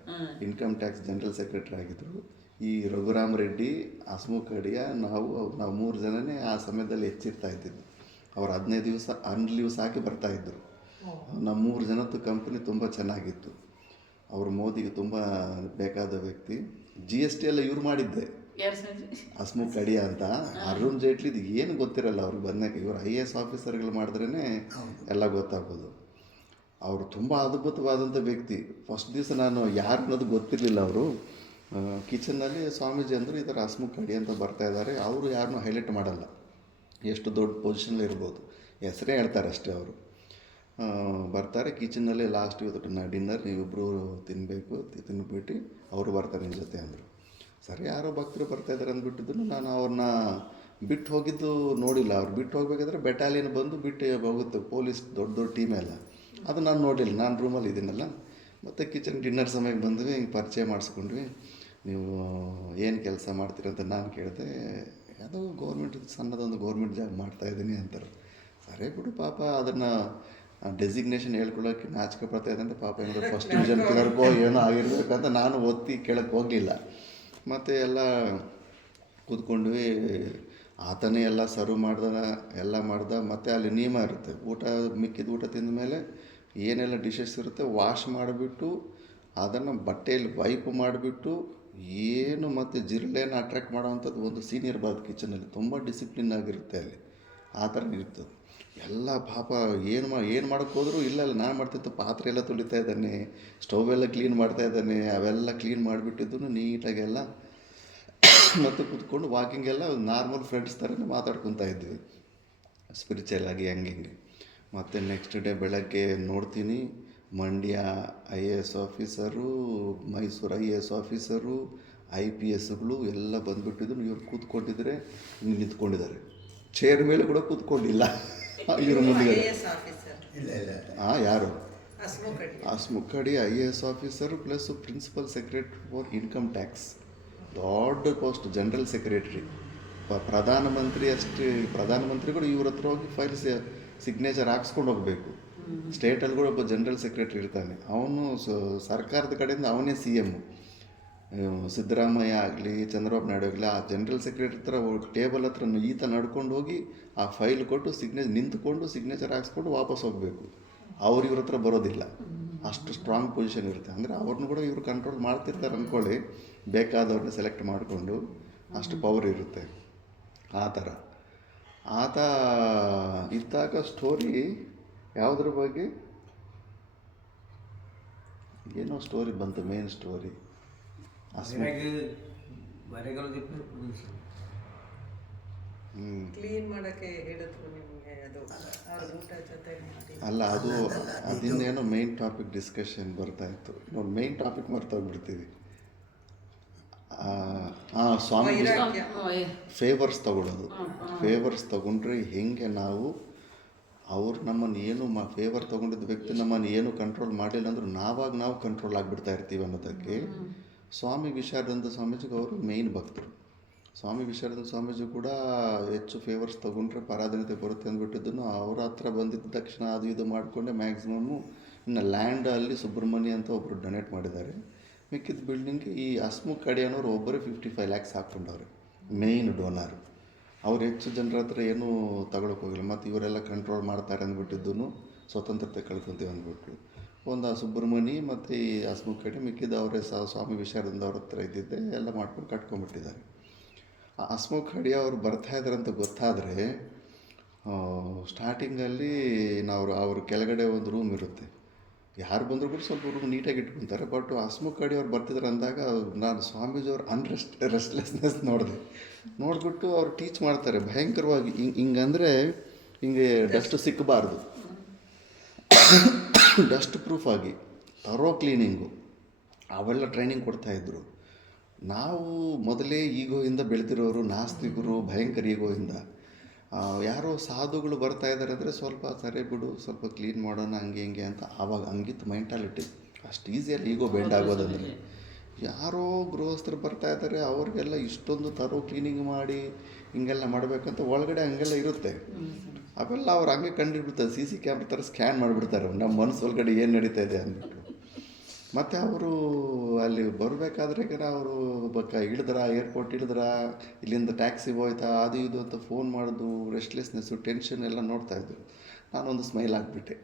ಇನ್ಕಮ್ ಟ್ಯಾಕ್ಸ್ ಜನರಲ್ ಸೆಕ್ರೆಟರಿ ಆಗಿದ್ದರು. ಈ ರಘುರಾಮ್ ರೆಡ್ಡಿ, ಹಸ್ಮುಖ್ ಅಡಿಯ, ನಾವು 3 ಜನನೇ ಆ ಸಮಯದಲ್ಲಿ ಹೆಚ್ಚಿರ್ತಾ ಇದ್ದಿದ್ದು. ಅವ್ರು 15 ದಿವಸ ಲೀವ್ಸ್ ಹಾಕಿ ಬರ್ತಾಯಿದ್ರು. ನಮ್ಮ 3 ಜನದ್ದು ಕಂಪ್ನಿ ತುಂಬ ಚೆನ್ನಾಗಿತ್ತು. ಅವರು ಮೋದಿಗೆ ತುಂಬ ಬೇಕಾದ ವ್ಯಕ್ತಿ. GST ಎಲ್ಲ ಇವ್ರು ಮಾಡಿದ್ದೆ, ಹಸ್ಮುಖ್ ಅಡಿಯ ಅಂತ. ಅರುಣ್ ಜೇಟ್ಲಿದು ಏನು ಗೊತ್ತಿರಲ್ಲ ಅವ್ರಿಗೆ ಬಂದಾಗ. ಇವರು IAS ಆಫೀಸರ್ಗಳು ಮಾಡಿದ್ರೇ ಎಲ್ಲ ಗೊತ್ತಾಗೋದು. ಅವರು ತುಂಬ ಅದ್ಭುತವಾದಂಥ ವ್ಯಕ್ತಿ. ಫಸ್ಟ್ ದಿವಸ ನಾನು ಯಾರು ಅನ್ನೋದು ಗೊತ್ತಿರಲಿಲ್ಲ. ಅವರು ಕಿಚನ್ನಲ್ಲಿ ಸ್ವಾಮೀಜಿ ಅಂದರು ಈ ಥರ ಹಸ್ಮುಖ್ ಅಡಿ ಅಂತ ಬರ್ತಾಯಿದ್ದಾರೆ. ಅವರು ಯಾರನ್ನೂ ಹೈಲೈಟ್ ಮಾಡಲ್ಲ, ಎಷ್ಟು ದೊಡ್ಡ ಪೊಸಿಷನಲ್ಲಿ ಇರ್ಬೋದು, ಹೆಸರೇ ಹೇಳ್ತಾರೆ ಅಷ್ಟೇ. ಅವರು ಬರ್ತಾರೆ ಕಿಚನ್ನಲ್ಲಿ. ಲಾಸ್ಟ್ ಇವತ್ತು ಡಿನ್ನರ್ ನೀವಿಬ್ಬರು ತಿನ್ನಬೇಕು, ತಿನ್ಬಿಟ್ಟು ಅವರು ಬರ್ತಾರೆ ನಿಮ್ಮ ಜೊತೆ ಅಂದರು. ಸರಿ, ಯಾರೋ ಭಕ್ತರು ಬರ್ತಾಯಿದ್ದಾರೆ ಅಂದ್ಬಿಟ್ಟಿದ್ದು. ನಾನು ಅವ್ರನ್ನ ಬಿಟ್ಟು ಹೋಗಿದ್ದು ನೋಡಿಲ್ಲ. ಅವ್ರು ಬಿಟ್ಟು ಹೋಗ್ಬೇಕಾದ್ರೆ ಬೆಟಾಲಿಯನ್ ಬಂದು ಬಿಟ್ಟು ಹೋಗುತ್ತೆ, ಪೊಲೀಸ್ ದೊಡ್ಡ ಟೀಮ್ ಎಲ್ಲ. ಅದು ನಾನು ನೋಡಿಲ್ಲ, ನಾನು ರೂಮಲ್ಲಿ ಇದ್ದೀನಲ್ಲ. ಮತ್ತು ಕಿಚನ್ ಡಿನ್ನರ್ ಸಮಯಕ್ಕೆ ಬಂದ್ವಿ, ಹಿಂಗೆ ಪರಿಚಯ ಮಾಡಿಸ್ಕೊಂಡ್ವಿ. ನೀವು ಏನು ಕೆಲಸ ಮಾಡ್ತೀರಂತ ನಾನು ಕೇಳಿದೆ. ಯಾವುದೋ ಸಣ್ಣದೊಂದು ಗೌರ್ಮೆಂಟ್ ಜಾಬ್ ಮಾಡ್ತಾಯಿದ್ದೀನಿ ಅಂತಾರೆ. ಸರಿ ಬಿಡು ಪಾಪ, ಅದನ್ನು ಡೆಸಿಗ್ನೇಷನ್ ಹೇಳ್ಕೊಳ್ಳೋಕ್ಕೆ ನಾಚಿಕೆ ಬರ್ತಾ ಇದ್ದಂತೆ. ಪಾಪ ಏನಾದರೂ ಫಸ್ಟ್ ಡಿವಿಷನ್ ಕ್ಲರ್ಕೋ ಏನೋ ಆಗಿರ್ಬೇಕಂತ ನಾನು ಒತ್ತಿ ಕೇಳಕ್ಕೆ ಹೋಗಲಿಲ್ಲ. ಮತ್ತು ಎಲ್ಲ ಕೂತ್ಕೊಂಡ್ವಿ. ಆತನೇ ಎಲ್ಲ ಸರ್ವ್ ಎಲ್ಲ ಮಾಡ್ದ. ಮತ್ತು ಅಲ್ಲಿ ನಿಯಮ ಇರುತ್ತೆ, ಮಿಕ್ಕಿದ ಊಟ ತಿಂದ ಮೇಲೆ ಏನೆಲ್ಲ ಡಿಶಸ್ ಇರುತ್ತೆ ವಾಶ್ ಮಾಡಿಬಿಟ್ಟು ಅದನ್ನು ಬಟ್ಟೆಯಲ್ಲಿ ವೈಪ್ ಮಾಡಿಬಿಟ್ಟು ಏನು ಮತ್ತು ಜಿರಳೆಯನ್ನು ಅಟ್ರ್ಯಾಕ್ಟ್ ಮಾಡೋವಂಥದ್ದು ಒಂದು ಸೀನ್ ಇರಬಾರ್ದು ಕಿಚನಲ್ಲಿ. ತುಂಬ ಡಿಸಿಪ್ಲಿನ್ ಆಗಿರುತ್ತೆ ಅಲ್ಲಿ, ಆ ಥರ ಇರ್ತದೆ ಎಲ್ಲ. ಪಾಪ ಏನು ಮಾಡೋಕ್ಕೆ ಹೋದರೂ ಇಲ್ಲ ನಾನು ಮಾಡ್ತಿತ್ತು. ಪಾತ್ರೆ ಎಲ್ಲ ತೊಳಿತಾ ಇದ್ದಾನೆ, ಸ್ಟವ್ ಎಲ್ಲ ಕ್ಲೀನ್ ಮಾಡ್ತಾಯಿದ್ದಾನೆ. ಅವೆಲ್ಲ ಕ್ಲೀನ್ ಮಾಡಿಬಿಟ್ಟಿದ್ದು ನೀಟಾಗೆಲ್ಲ. ಮತ್ತು ಕೂತ್ಕೊಂಡು ವಾಕಿಂಗೆಲ್ಲ ನಾರ್ಮಲ್ ಫ್ರೆಂಡ್ಸ್ ಥರನೇ ಮಾತಾಡ್ಕೊತಾ ಇದ್ವಿ, ಸ್ಪಿರಿಚುವಲ್ ಆಗಿ ಹೆಂಗೆ. ಮತ್ತು ನೆಕ್ಸ್ಟ್ ಡೇ ಬೆಳಗ್ಗೆ ನೋಡ್ತೀನಿ, Mandya IAS officer, Mysuru IAS officer, IPSಗಳು ಎಲ್ಲ ಬಂದುಬಿಟ್ಟಿದ್ರು. ಇವ್ರು ಕೂತ್ಕೊಂಡಿದ್ರೆ ನಿಂತ್ಕೊಂಡಿದ್ದಾರೆ, ಚೇರ್ ಮೇಲೆ ಕೂಡ ಕೂತ್ಕೊಂಡಿಲ್ಲ ಇವ್ರ ಮುಂದೆ. ಯಾರು? Hasmukh Adhia IAS officer plus principal secretary for income tax, ದೊಡ್ಡ ಪೋಸ್ಟ್, ಜನರಲ್ ಸೆಕ್ರೆಟರಿ. ಪ್ರಧಾನಮಂತ್ರಿಗಳು ಇವ್ರ ಹತ್ರ ಹೋಗಿ ಫೈಲ್ಸ್ ಸಿಗ್ನೇಚರ್ ಹಾಕ್ಸ್ಕೊಂಡು ಹೋಗಬೇಕು. ಸ್ಟೇಟಲ್ಲಿ ಕೂಡ ಒಬ್ಬ ಜನರಲ್ ಸೆಕ್ರೆಟರಿ ಇರ್ತಾನೆ, ಅವನು ಸರ್ಕಾರದ ಕಡೆಯಿಂದ ಅವನೇ CM. ಸಿದ್ದರಾಮಯ್ಯ ಆಗಲಿ ಚಂದ್ರಬಾಬು ನಾಯ್ಡು ಆಗಲಿ ಆ ಜನರಲ್ ಸೆಕ್ರೆಟರಿ ಹತ್ರ ಟೇಬಲ್ ಹತ್ರ ಈತ ನಡ್ಕೊಂಡು ಹೋಗಿ ಆ ಫೈಲ್ ಕೊಟ್ಟು ನಿಂತ್ಕೊಂಡು ಸಿಗ್ನೇಚರ್ ಹಾಕ್ಸ್ಕೊಂಡು ವಾಪಸ್ ಹೋಗಬೇಕು. ಇವ್ರ ಹತ್ರ ಬರೋದಿಲ್ಲ, ಅಷ್ಟು ಸ್ಟ್ರಾಂಗ್ ಪೊಸಿಷನ್ ಇರುತ್ತೆ. ಅಂದರೆ ಅವ್ರನ್ನೂ ಕೂಡ ಇವರು ಕಂಟ್ರೋಲ್ ಮಾಡ್ತಿರ್ತಾರೆ ಅಂದ್ಕೊಳ್ಳಿ, ಬೇಕಾದವ್ರನ್ನ ಸೆಲೆಕ್ಟ್ ಮಾಡಿಕೊಂಡು. ಅಷ್ಟು ಪವರ್ ಇರುತ್ತೆ ಆ ಥರ. ಆತ ಇದ್ದಾಗ ಸ್ಟೋರಿ ಯಾವುದ್ರ ಬಗ್ಗೆ ಏನೋ ಸ್ಟೋರಿ ಬಂತು, ಮೇನ್ ಸ್ಟೋರಿ. ಕ್ಲೀನ್ ಮಾಡೋಕ್ಕೆ ಹೇಳಿದ್ರು ನಿಮಗೆ, ಅದು ಊಟ ಜೊತೆ ಅಲ್ಲ, ಅದಿಂದೇನೋ ಮೇನ್ ಟಾಪಿಕ್ ಡಿಸ್ಕಷನ್ ಬರ್ತಾಯಿತ್ತು. ನೋಡಿ, ಮೇನ್ ಟಾಪಿಕ್ ಮರ್ತೋಗ್ಬಿಡ್ತೀವಿ. ಸ್ವಾಮಿ ಫೇವರ್ಸ್ ತಗೊಳ್ಳೋದು. ಫೇವರ್ಸ್ ತಗೊಂಡ್ರೆ ಹೆಂಗೆ ನಾವು ಅವ್ರು ನಮ್ಮನ್ನು ಏನು ಫೇವರ್ ತೊಗೊಂಡಿದ್ದ ವ್ಯಕ್ತಿ ನಮ್ಮನ್ನು ಏನು ಕಂಟ್ರೋಲ್ ಮಾಡಲಿಲ್ಲ ಅಂದರೂ ನಾವು ಕಂಟ್ರೋಲ್ ಆಗಿಬಿಡ್ತಾ ಇರ್ತೀವಿ ಅನ್ನೋದಕ್ಕೆ ಸ್ವಾಮಿ ವಿಶಾರದಾನಂದ ಸ್ವಾಮೀಜಿಗೆ ಅವರು ಮೇಯ್ನ್ ಭಕ್ತರು. ಸ್ವಾಮಿ ವಿಶಾರದಾನಂದ ಸ್ವಾಮೀಜಿ ಕೂಡ ಹೆಚ್ಚು ಫೇವರ್ಸ್ ತೊಗೊಂಡ್ರೆ ಪರಾಧೀನತೆ ಬರುತ್ತೆ ಅಂದ್ಬಿಟ್ಟಿದ್ದನ್ನು ಅವ್ರ ಹತ್ರ ಬಂದಿದ್ದ ತಕ್ಷಣ ಅದು ಇದು ಮಾಡಿಕೊಂಡೆ ಮ್ಯಾಕ್ಸಿಮಮ್ಮು. ಇನ್ನು ಲ್ಯಾಂಡ್ ಅಲ್ಲಿ ಸುಬ್ರಹ್ಮಣ್ಯ ಅಂತ ಒಬ್ಬರು ಡೊನೇಟ್ ಮಾಡಿದ್ದಾರೆ. ಮಿಕ್ಕಿದ ಬಿಲ್ಡಿಂಗ್ಗೆ ಈ ಹಸ್ಮುಖ್ ಅಡಿ ಅನ್ನೋರು ಒಬ್ಬರೇ 55 lakhs ಹಾಕ್ಕೊಂಡವ್ರೆ, ಮೇಯ್ನ್ ಡೋನರ್. ಅವ್ರು ಹೆಚ್ಚು ಜನರ ಹತ್ರ ಏನೂ ತಗೊಳಕ್ಕೆ ಹೋಗಿಲ್ಲ. ಮತ್ತು ಇವರೆಲ್ಲ ಕಂಟ್ರೋಲ್ ಮಾಡ್ತಾರೆ ಅಂದ್ಬಿಟ್ಟಿದ್ದು ಸ್ವತಂತ್ರತೆ ಕಳ್ಕೊತೀವಿ ಅಂದ್ಬಿಟ್ಟು ಒಂದು ಸುಬ್ರಹ್ಮಣ್ಯ ಮತ್ತು ಈ ಹಸ್ಮುಖ್ ಅಡಿ ಮಿಕ್ಕಿದ ಅವರೇ ಸ್ವಾಮಿ ವಿಶಾರದಾನಂದ ಅವ್ರ ಹತ್ರ ಇದ್ದಿದ್ದೆ ಎಲ್ಲ ಮಾಡ್ಕೊಂಡು ಕಟ್ಕೊಂಡ್ಬಿಟ್ಟಿದ್ದಾರೆ. ಆ ಹಸ್ಮುಖ್ ಅಡಿ ಅವ್ರು ಬರ್ತಾಯಿದ್ದಾರೆ ಅಂತ ಗೊತ್ತಾದರೆ ಸ್ಟಾರ್ಟಿಂಗಲ್ಲಿ ಅವ್ರ ಕೆಳಗಡೆ ಒಂದು ರೂಮ್ ಇರುತ್ತೆ, ಯಾರು ಬಂದರೂ ಕೂಡ ಸ್ವಲ್ಪ ರೂಮ್ ನೀಟಾಗಿ ಇಟ್ಕೊತಾರೆ. ಬಟ್ ಹಸ್ಮುಖ್ ಅಡಿ ಅವ್ರು ಬರ್ತಿದ್ದಾರೆ ಅಂದಾಗ ನಾನು ಸ್ವಾಮೀಜಿಯವ್ರ ರೆಸ್ಟ್ಲೆಸ್ನೆಸ್ ನೋಡಿಬಿಟ್ಟು ಅವ್ರು ಟೀಚ್ ಮಾಡ್ತಾರೆ ಭಯಂಕರವಾಗಿ. ಹಿಂಗಂದರೆ ಹಿಂಗೆ ಡಸ್ಟ್ ಸಿಕ್ಕಬಾರ್ದು, ಡಸ್ಟ್ ಪ್ರೂಫ್ ಆಗಿ ತರೋ ಕ್ಲೀನಿಂಗು ಅವೆಲ್ಲ ಟ್ರೈನಿಂಗ್ ಕೊಡ್ತಾಯಿದ್ರು. ನಾವು ಮೊದಲೇ ಈಗೋಯಿಂದ ಬೆಳೆದಿರೋರು, ನಾಸ್ತಿಕರು, ಭಯಂಕರ ಈಗೋಯಿಂದ. ಯಾರೋ ಸಾಧುಗಳು ಬರ್ತಾ ಇದ್ದಾರೆ ಅಂದರೆ ಸ್ವಲ್ಪ ಸರಿ ಬಿಡು, ಸ್ವಲ್ಪ ಕ್ಲೀನ್ ಮಾಡೋಣ ಹಂಗೆ ಹಿಂಗೆ ಅಂತ. ಆವಾಗ ಹಂಗಿತ್ತು ಮೆಂಟಾಲಿಟಿ. ಅಷ್ಟು ಈಸಿಯಲ್ಲಿ ಈಗೋ ಬೆಂಡ್ ಆಗೋದಂದರೆ. ಯಾರೋ ಗೃಹಸ್ಥರು ಬರ್ತಾ ಇದ್ದಾರೆ, ಅವ್ರಿಗೆಲ್ಲ ಇಷ್ಟೊಂದು ತರೋ ಕ್ಲೀನಿಂಗ್ ಮಾಡಿ ಹಿಂಗೆಲ್ಲ ಮಾಡಬೇಕಂತ ಒಳಗಡೆ ಹಂಗೆಲ್ಲ ಇರುತ್ತೆ. ಅವೆಲ್ಲ ಅವ್ರು ಹಂಗೆ ಕಂಡುಹಿಡ್ಬಿಡ್ತಾರೆ, ಸಿ ಸಿ ಕ್ಯಾಮ್ರಾ ಥರ ಸ್ಕ್ಯಾನ್ ಮಾಡಿಬಿಡ್ತಾರೆ ನಮ್ಮ ಮನಸ್ಸು ಒಳಗಡೆ ಏನು ನಡೀತಾ ಇದೆ ಅಂದ್ಬಿಟ್ಟು. ಮತ್ತು ಅವರು ಅಲ್ಲಿ ಬರಬೇಕಾದ್ರೆ ಅವರು ಇಳಿದ್ರ, ಏರ್ಪೋರ್ಟ್ ಇಳಿದ್ರ, ಇಲ್ಲಿಂದ ಟ್ಯಾಕ್ಸಿ ಹೋಯ್ತಾ, ಅದು ಇದು ಅಂತ ಫೋನ್ ಮಾಡೋದು, ರೆಸ್ಟ್ಲೆಸ್ನೆಸ್ಸು, ಟೆನ್ಷನ್ ಎಲ್ಲ ನೋಡ್ತಾಯಿದ್ರು. ನಾನೊಂದು ಸ್ಮೈಲ್ ಹಾಕ್ಬಿಟ್ಟೆ.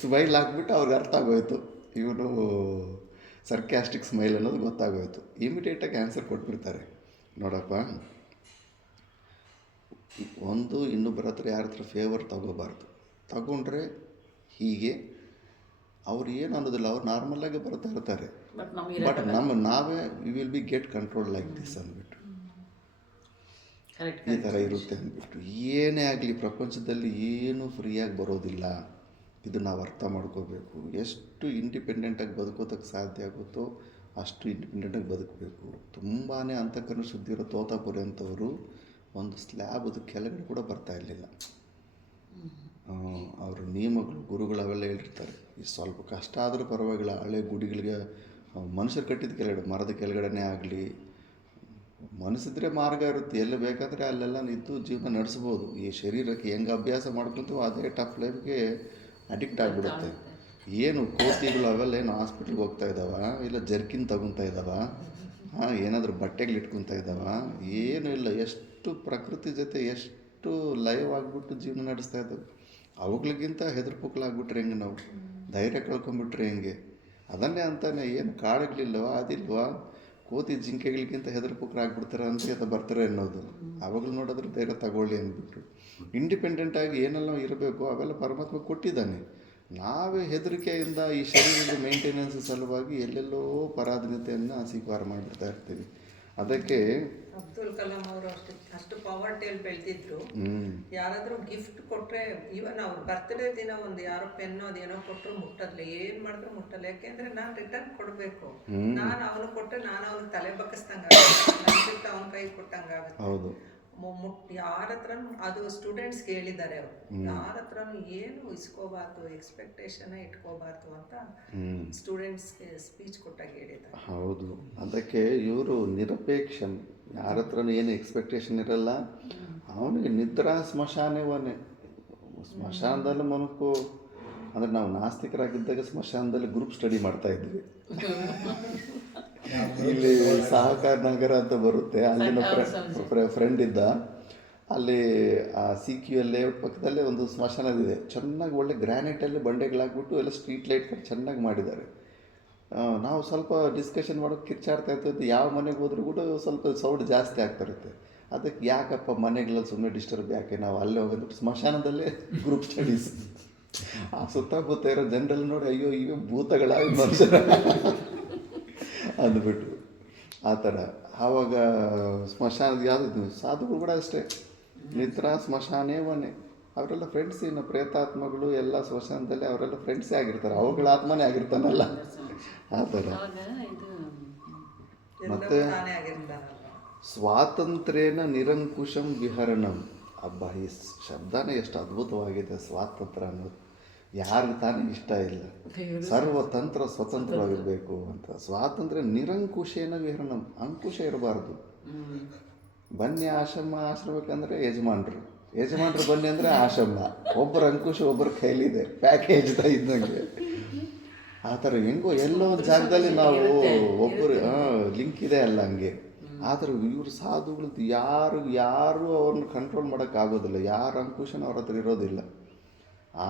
ಸ್ಮೈಲ್ ಹಾಕ್ಬಿಟ್ಟು ಅವ್ರಿಗೆ ಅರ್ಥ ಆಗೋಯ್ತು, ಇವನು ಸರ್ಕ್ಯಾಸ್ಟಿಕ್ ಸ್ಮೈಲ್ ಅನ್ನೋದು ಗೊತ್ತಾಗೋಯ್ತು. ಇಮಿಡಿಯೇಟಾಗಿ ಆನ್ಸರ್ ಕೊಟ್ಬಿಡ್ತಾರೆ. ನೋಡಪ್ಪ, ಒಂದು ಇನ್ನೊಬ್ಬರ ಹತ್ರ ಯಾರ ಹತ್ರ ಫೇವರ್ ತಗೋಬಾರ್ದು. ತಗೊಂಡ್ರೆ ಹೀಗೆ ಅವ್ರು ಏನು ಅನ್ನೋದಿಲ್ಲ, ಅವ್ರು ನಾರ್ಮಲಾಗಿ ಬರ್ತಾ ಇರ್ತಾರೆ. ಬಟ್ ನಾವೇ we will be get control like this ಅಂದ್ಬಿಟ್ಟು, ಈ ಥರ ಇರುತ್ತೆ ಅಂದ್ಬಿಟ್ಟು. ಏನೇ ಆಗಲಿ ಪ್ರಪಂಚದಲ್ಲಿ ಏನೂ ಫ್ರೀಯಾಗಿ ಬರೋದಿಲ್ಲ. ಇದು ನಾವು ಅರ್ಥ ಮಾಡ್ಕೋಬೇಕು. ಎಷ್ಟು ಇಂಡಿಪೆಂಡೆಂಟಾಗಿ ಬದುಕೋದಕ್ಕೆ ಸಾಧ್ಯ ಆಗುತ್ತೋ ಅಷ್ಟು ಇಂಡಿಪೆಂಡೆಂಟಾಗಿ ಬದುಕಬೇಕು. ತುಂಬಾ ಅಂತಃಕರಣ ಶುದ್ಧಿ ಇರೋ ತೋತಾಪುರಿ ಅಂಥವರು ಒಂದು ಸ್ಲ್ಯಾಬ್ ಕೆಳಗಡೆ ಕೂಡ ಬರ್ತಾ ಇರಲಿಲ್ಲ. ಅವರು ನಿಯಮಗಳು, ಗುರುಗಳು ಅವೆಲ್ಲ ಹೇಳಿರ್ತಾರೆ. ಈ ಸ್ವಲ್ಪ ಕಷ್ಟ ಆದರೂ ಪರವಾಗಿಲ್ಲ, ಹಳೆ ಗುಡಿಗಳಿಗೆ ಮನುಷ್ಯರು ಕಟ್ಟಿದ ಕೆಳಗಡೆ, ಮರದ ಕೆಳಗಡೆನೇ ಆಗಲಿ, ಮನಸ್ಸಿದ್ರೆ ಮಾರ್ಗ ಇರುತ್ತೆ. ಎಲ್ಲಿ ಬೇಕಾದರೆ ಅಲ್ಲೆಲ್ಲ ನಿಂತು ಜೀವನ ನಡೆಸ್ಬೋದು. ಈ ಶರೀರಕ್ಕೆ ಹೆಂಗೆ ಅಭ್ಯಾಸ ಮಾಡ್ಕೊತೀವೋ ಅದೇ ಟಫ್ ಲೈಫ್ಗೆ ಅಡಿಕ್ಟ್ ಆಗಿಬಿಡುತ್ತೆ. ಏನು ಕೋತಿಗಳು ಅವೆಲ್ಲ ಏನು ಹಾಸ್ಪಿಟ್ಲಿಗೆ ಹೋಗ್ತಾ ಇದ್ದಾವ, ಇಲ್ಲ ಜರ್ಕಿನ್ ತಗೊತಾ ಇದ್ದಾವ, ಏನಾದರೂ ಬಟ್ಟೆಗಳು ಇಟ್ಕೊತಾ ಇದ್ದಾವ, ಏನೂ ಇಲ್ಲ. ಎಷ್ಟು ಪ್ರಕೃತಿ ಜೊತೆ ಎಷ್ಟು ಲೈವ್ ಆಗಿಬಿಟ್ಟು ಜೀವನ ನಡೆಸ್ತಾ ಇದ್ದಾವೆ. ಅವುಗಳಿಗಿಂತ ಹೆದರ್ಪುಕ್ಲಾಗ್ಬಿಟ್ರೆ ಹೆಂಗೆ, ನಾವು ಧೈರ್ಯ ಕಳ್ಕೊಂಬಿಟ್ರೆ ಹೆಂಗೆ? ಅದನ್ನೇ ಅಂತಾನೆ, ಏನು ಕಾಡುಗಳಿಲ್ವ, ಅದಿಲ್ವಾ, ಕೋತಿ ಜಿಂಕೆಗಳಿಗಿಂತ ಹೆದರ್ಪುಕ್ರಾಗ್ಬಿಡ್ತಾರೆ ಅಂತ ಬರ್ತಾರೆ ಅನ್ನೋದು. ಅವಾಗಲೂ ನೋಡಿದ್ರೆ ಧೈರ್ಯ ತಗೊಳ್ಳಿ ಅಂದ್ಬಿಟ್ಟು ಇಂಡಿಪೆಂಡೆಂಟಾಗಿ ಏನೆಲ್ಲ ಇರಬೇಕು ಅವೆಲ್ಲ ಪರಮಾತ್ಮ ಕೊಟ್ಟಿದ್ದಾನೆ. ನಾವೇ ಹೆದರಿಕೆಯಿಂದ ಈ ಶರೀರದ ಮೇಂಟೆನೆನ್ಸ್ ಸಲುವಾಗಿ ಎಲ್ಲೆಲ್ಲೋ ಪರಾಧೀನತೆಯನ್ನು ಸ್ವೀಕಾರ ಮಾಡಿಬಿಡ್ತಾ ಇರ್ತೀವಿ. ಅದಕ್ಕೆ ಅಬ್ದುಲ್ ಕಲಾಂ ಅವರು ಅಷ್ಟು ಪಾವರ್ಟಿಯಲ್ಲಿ ಬೆಳೆದಿದ್ರು. ಯಾರಾದರೂ ಗಿಫ್ಟ್ ಕೊಟ್ಟರೆ, ಈವನ್ ಅವ್ರ ಬರ್ತ್ಡೇ ದಿನ ಒಂದು ಯಾರೋ ಪೆನ್ನು ಅದೇನೋ ಕೊಟ್ಟರು ಮುಟ್ಟಲ್ಲ, ಏನು ಮಾಡಿದ್ರು ಮುಟ್ಟಲ್ಲ. ಯಾಕೆಂದರೆ ನಾನು ರಿಟರ್ನ್ ಕೊಡಬೇಕು. ನಾನು ಅವನು ಕೊಟ್ಟರೆ ನಾನು ಅವ್ನಿಗೆ ತಲೆ ಬಗ್ಗಿಸ್ದಂಗೆ ಆಗುತ್ತೆ, ಅವನ ಕೈ ಕೊಟ್ಟಂಗಾಗುತ್ತೆ. ಹೌದು, ಯಾರ ಹತ್ರ ಅದು ಸ್ಟೂಡೆಂಟ್ಸ್ಗೆ ಹೇಳಿದ್ದಾರೆ ಅವರು, ಯಾರ ಹತ್ರ ಏನು ಇಸ್ಕೋಬಾರ್ದು, ಎಕ್ಸ್ಪೆಕ್ಟೇಷನ್ ಇಟ್ಕೋಬಾರ್ದು ಅಂತ ಸ್ಟೂಡೆಂಟ್ಸ್ಗೆ ಸ್ಪೀಚ್ ಕೊಟ್ಟಾಗ ಹೇಳಿದ್ದಾರೆ. ಹೌದು. ಅದಕ್ಕೆ ಇವರು ನಿರಪೇಕ್ಷ, ಯಾರ ಹತ್ರನೂ ಏನು ಎಕ್ಸ್ಪೆಕ್ಟೇಷನ್ ಇರಲ್ಲ. ಅವನಿಗೆ ನಿದ್ರಾ ಸ್ಮಶಾನವೇ. ಸ್ಮಶಾನದಲ್ಲಿ ಮನಕ್ಕೂ ಅಂದರೆ ನಾವು ನಾಸ್ತಿಕರಾಗಿದ್ದಾಗ ಸ್ಮಶಾನದಲ್ಲಿ ಗ್ರೂಪ್ ಸ್ಟಡಿ ಮಾಡ್ತಾ ಇದ್ವಿ. ಇಲ್ಲಿ ಸಹಕಾರ ನಗರ ಅಂತ ಬರುತ್ತೆ, ಅಲ್ಲಿನ ಫ್ರೆಂಡ್ ಇದ್ದ. ಅಲ್ಲಿ ಆ ಸಿ ಕ್ಯೂ ಎಲ್ ಲೇಔಟ್ ಪಕ್ಕದಲ್ಲೇ ಒಂದು ಸ್ಮಶಾನದಿದೆ. ಚೆನ್ನಾಗಿ ಒಳ್ಳೆ ಗ್ರ್ಯಾನೈಟಲ್ಲಿ ಬಂಡೆಗಳಾಗ್ಬಿಟ್ಟು ಎಲ್ಲ ಸ್ಟ್ರೀಟ್ ಲೈಟ್ ಚೆನ್ನಾಗಿ ಮಾಡಿದ್ದಾರೆ. ನಾವು ಸ್ವಲ್ಪ ಡಿಸ್ಕಷನ್ ಮಾಡೋಕ್ಕೆ ಕಿರ್ಚಾಡ್ತಾ ಇರ್ತೀವಿ. ಯಾವ ಮನೆಗೆ ಹೋದ್ರೂ ಕೂಡ ಸ್ವಲ್ಪ ಸೌಂಡ್ ಜಾಸ್ತಿ ಆಗ್ತಾ ಇರುತ್ತೆ. ಅದಕ್ಕೆ ಯಾಕಪ್ಪ ಮನೆಗಳಲ್ಲಿ ಸುಮ್ಮನೆ ಡಿಸ್ಟರ್ಬ್ ಯಾಕೆ, ನಾವು ಅಲ್ಲೇ ಹೋಗೋದು ಸ್ಮಶಾನದಲ್ಲೇ ಗ್ರೂಪ್ ಸ್ಟಡೀಸ್. ಆ ಸುತ್ತಮುತ್ತ ಇರೋ ಜನರಲ್ಲಿ ನೋಡಿ, ಅಯ್ಯೋ ಈಗ ಭೂತಗಳಾಗಿ ಮನುಷ್ಯರ ಅಂದ್ಬಿಟ್ಟು ಆ ಥರ. ಆವಾಗ ಸ್ಮಶಾನದ ಯಾವುದು ಸಾಧುಗಳು ಕೂಡ ಅಷ್ಟೇ, ನಿದ್ರಾ ಸ್ಮಶಾನೇವನೇ. ಅವರೆಲ್ಲ ಫ್ರೆಂಡ್ಸ್. ಇನ್ನು ಪ್ರೇತಾತ್ಮಗಳು ಎಲ್ಲ ಸ್ಮಶಾನದಲ್ಲಿ ಅವರೆಲ್ಲ ಫ್ರೆಂಡ್ಸೇ ಆಗಿರ್ತಾರೆ, ಅವುಗಳ ಆತ್ಮನೇ ಆಗಿರ್ತಾನಲ್ಲ ಆ ಥರ. ಮತ್ತು ಸ್ವಾತಂತ್ರ್ಯೇನ ನಿರಂಕುಶಂ ವಿಹರಣಂ. ಅಬ್ಬಾ, ಈ ಶಬ್ದನೇ ಎಷ್ಟು ಅದ್ಭುತವಾಗಿದೆ, ಸ್ವಾತಂತ್ರ್ಯ ಅನ್ನೋದು. ಯಾರಿಗೆ ತಾನೇ ಇಷ್ಟ ಇಲ್ಲ ಸರ್ವತಂತ್ರ ಸ್ವತಂತ್ರವಾಗಿರಬೇಕು ಅಂತ. ಸ್ವಾತಂತ್ರ್ಯ ನಿರಂಕುಶೇನ ವಿಹರಣಂ, ಅಂಕುಶ ಇರಬಾರ್ದು. ಬನ್ನಿ ಆಶ್ರಮಕ್ಕಂದರೆ ಯಜಮಾನ್ರು ಬನ್ನಿ ಅಂದರೆ ಆಶ್ರಮ. ಒಬ್ಬರು ಅಂಕುಶ ಒಬ್ಬರ ಕೈಲಿದೆ, ಪ್ಯಾಕೇಜ್ ಇದ್ದಂಗೆ. ಆ ಥರ ಹೆಂಗೋ ಎಲ್ಲೋ ಒಂದು ಜಾಗದಲ್ಲಿ ನಾವು ಒಬ್ಬರು ಲಿಂಕ್ ಇದೆ ಅಲ್ಲ ಹಂಗೆ. ಆದರೆ ಇವರು ಸಾಧುಗಳದ್ದು ಯಾರು ಅವ್ರನ್ನ ಕಂಟ್ರೋಲ್ ಮಾಡೋಕ್ಕಾಗೋದಿಲ್ಲ. ಯಾರ ಅಂಕುಶನ ಅವ್ರ ಹತ್ರ ಇರೋದಿಲ್ಲ,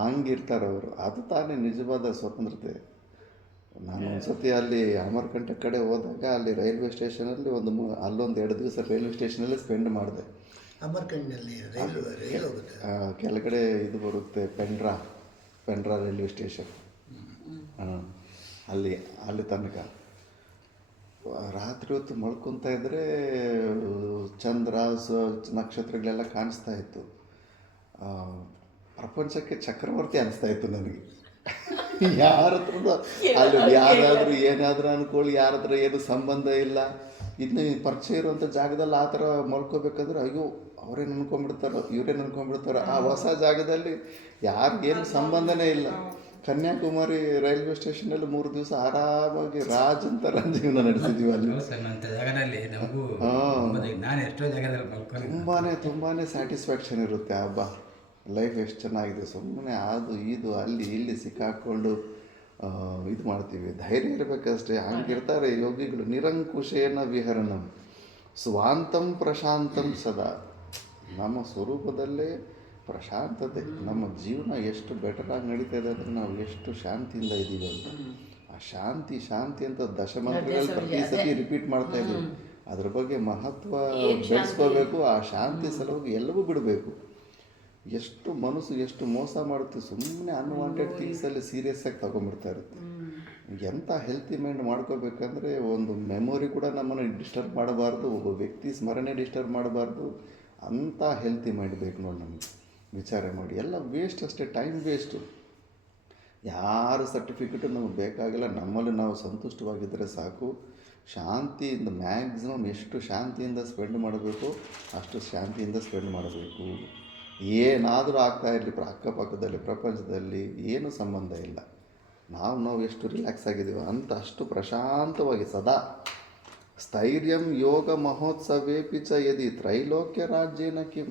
ಹಂಗಿರ್ತಾರೆ ಅವರು. ಅದು ತಾನೇ ನಿಜವಾದ ಸ್ವತಂತ್ರತೆ. ನಾನು ಒಂದು ಸತಿ ಅಲ್ಲಿ ಅಮರ್ಕಂಟಕ್ ಕಡೆ ಹೋದಾಗ ಅಲ್ಲಿ ರೈಲ್ವೆ ಸ್ಟೇಷನಲ್ಲಿ ಅಲ್ಲೊಂದು 2 ದಿವಸ ರೈಲ್ವೆ ಸ್ಟೇಷನಲ್ಲಿ ಸ್ಪೆಂಡ್ ಮಾಡಿದೆ. ಅಮರ್ಕಂಟ್ನಲ್ಲಿ ರೈಲು ಹೋಗುತ್ತೆ, ಕೆಳಗಡೆ ಇದು ಬರುತ್ತೆ, ಪೆಂಡ್ರಾ ರೈಲ್ವೆ ಸ್ಟೇಷನ್. ಅಲ್ಲಿ ತನಕ ರಾತ್ರಿ ಹೊತ್ತು ಮಲ್ಕೊತಾ ಇದ್ದರೆ ಚಂದ್ರ ನಕ್ಷತ್ರಗಳೆಲ್ಲ ಕಾಣಿಸ್ತಾ ಇತ್ತು. ಪ್ರಪಂಚಕ್ಕೆ ಚಕ್ರವರ್ತಿ ಅನಿಸ್ತಾ ಇತ್ತು ನನಗೆ. ಯಾರ ಹತ್ರದ ಅಲ್ಲಿ ಯಾರಾದರೂ ಏನಾದರೂ ಅನ್ಕೊಳ್ಳಿ, ಯಾರ ಹತ್ರ ಏನು ಸಂಬಂಧ ಇಲ್ಲ. ಇನ್ನು ಪರಿಚಯ ಇರುವಂಥ ಜಾಗದಲ್ಲಿ ಆ ಥರ ಮಲ್ಕೋಬೇಕಾದ್ರೆ ಅಯ್ಯೋ ಅವರೇ ಅನ್ಕೊಂಡ್ಬಿಡ್ತಾರೋ ಇವರೇ ಅನ್ಕೊಂಡ್ಬಿಡ್ತಾರೋ. ಆ ಹೊಸ ಜಾಗದಲ್ಲಿ ಯಾರಿಗೇನು ಸಂಬಂಧನೇ ಇಲ್ಲ. ಕನ್ಯಾಕುಮಾರಿ ರೈಲ್ವೆ ಸ್ಟೇಷನಲ್ಲಿ 3 ದಿವಸ ಆರಾಮಾಗಿ ರಾಜ್ ಅಂತ ಜೀವನ ನಡೆಸಿದ್ವಿ ಅಲ್ಲಿ. ಜಾಗದಲ್ಲಿ ನಮಗೂ ನಾನು ಎಷ್ಟೋ ಜಾಗದಲ್ಲಿ ಮಲ್ಕೊಂಡು ತುಂಬಾ ಸ್ಯಾಟಿಸ್ಫ್ಯಾಕ್ಷನ್ ಇರುತ್ತೆ. ಹಬ್ಬ ಲೈಫ್ ಎಷ್ಟು ಚೆನ್ನಾಗಿದೆ. ಸುಮ್ಮನೆ ಅದು ಇದು ಅಲ್ಲಿ ಇಲ್ಲಿ ಸಿಕ್ಕಾಕ್ಕೊಂಡು ಇದು ಮಾಡ್ತೀವಿ. ಧೈರ್ಯ ಇರಬೇಕಷ್ಟೇ. ಹಂಗಿರ್ತಾರೆ ಯೋಗಿಗಳು. ನಿರಂಕುಶೇನ ವಿಹರಣಂ ಸ್ವಾಂತಂ ಪ್ರಶಾಂತಂ ಸದಾ. ನಮ್ಮ ಸ್ವರೂಪದಲ್ಲೇ ಪ್ರಶಾಂತತೆ. ನಮ್ಮ ಜೀವನ ಎಷ್ಟು ಬೆಟರಾಗಿ ನಡೀತಾ ಇದೆ ಅಂದರೆ ನಾವು ಎಷ್ಟು ಶಾಂತಿಯಿಂದ ಇದ್ದೀವಿ ಅಂತ. ಆ ಶಾಂತಿ ಶಾಂತಿ ಅಂತ ದಶಮಂತ್ರಗಳಲ್ಲಿ ಪ್ರತಿ ಸತಿ ರಿಪೀಟ್ ಮಾಡ್ತಾ ಇದ್ದೀವಿ. ಅದ್ರ ಬಗ್ಗೆ ಮಹತ್ವ ಬೆಳೆಸ್ಕೋಬೇಕು. ಆ ಶಾಂತಿ ಸಲುವಾಗಿ ಎಲ್ಲವೂ ಬಿಡಬೇಕು. ಎಷ್ಟು ಮನಸ್ಸು ಎಷ್ಟು ಮೋಸ ಮಾಡುತ್ತೆ. ಸುಮ್ಮನೆ ಅನ್ವಾಂಟೆಡ್ ಥಿಂಗ್ಸಲ್ಲಿ ಸೀರಿಯಸ್ ಆಗಿ ತಗೊಂಡ್ಬಿಡ್ತಾ ಇರುತ್ತೆ. ಎಂಥ ಹೆಲ್ತಿ ಮೈಂಡ್ ಮಾಡ್ಕೋಬೇಕಂದ್ರೆ ಒಂದು ಮೆಮೊರಿ ಕೂಡ ನಮ್ಮನ್ನು ಡಿಸ್ಟರ್ಬ್ ಮಾಡಬಾರ್ದು, ಒಬ್ಬ ವ್ಯಕ್ತಿ ಸ್ಮರಣೆ ಡಿಸ್ಟರ್ಬ್ ಮಾಡಬಾರ್ದು. ಅಂಥ ಹೆಲ್ತಿ ಮೈಂಡ್ ಬೇಕು ನೋಡಿ ನಮಗೆ. ವಿಚಾರ ಮಾಡಿ. ಎಲ್ಲ ವೇಸ್ಟ್ ಅಷ್ಟೇ, ಟೈಮ್ ವೇಸ್ಟು. ಯಾರ ಸರ್ಟಿಫಿಕೇಟು ನಮಗೆ ಬೇಕಾಗಿಲ್ಲ. ನಮ್ಮಲ್ಲಿ ನಾವು ಸಂತುಷ್ಟವಾಗಿದ್ದರೆ ಸಾಕು. ಶಾಂತಿಯಿಂದ ಮ್ಯಾಕ್ಸಿಮಮ್ ಎಷ್ಟು ಶಾಂತಿಯಿಂದ ಸ್ಪೆಂಡ್ ಮಾಡಬೇಕು ಅಷ್ಟು ಶಾಂತಿಯಿಂದ ಸ್ಪೆಂಡ್ ಮಾಡಬೇಕು. ಏನಾದರೂ ಆಗ್ತಾಯಿರಲಿ ಅಕ್ಕಪಕ್ಕದಲ್ಲಿ ಪ್ರಪಂಚದಲ್ಲಿ ಏನೂ ಸಂಬಂಧ ಇಲ್ಲ. ನಾವು ಎಷ್ಟು ರಿಲ್ಯಾಕ್ಸ್ ಆಗಿದ್ದೀವೋ ಅಂತ ಅಷ್ಟು ಪ್ರಶಾಂತವಾಗಿ ಸದಾ. ಸ್ಥೈರ್ಯಂ ಯೋಗ ಮಹೋತ್ಸವೇಪಿ ಚ ಯದಿ ತ್ರೈಲೋಕ್ಯ ರಾಜ್ಯೇನ ಕಿಂ.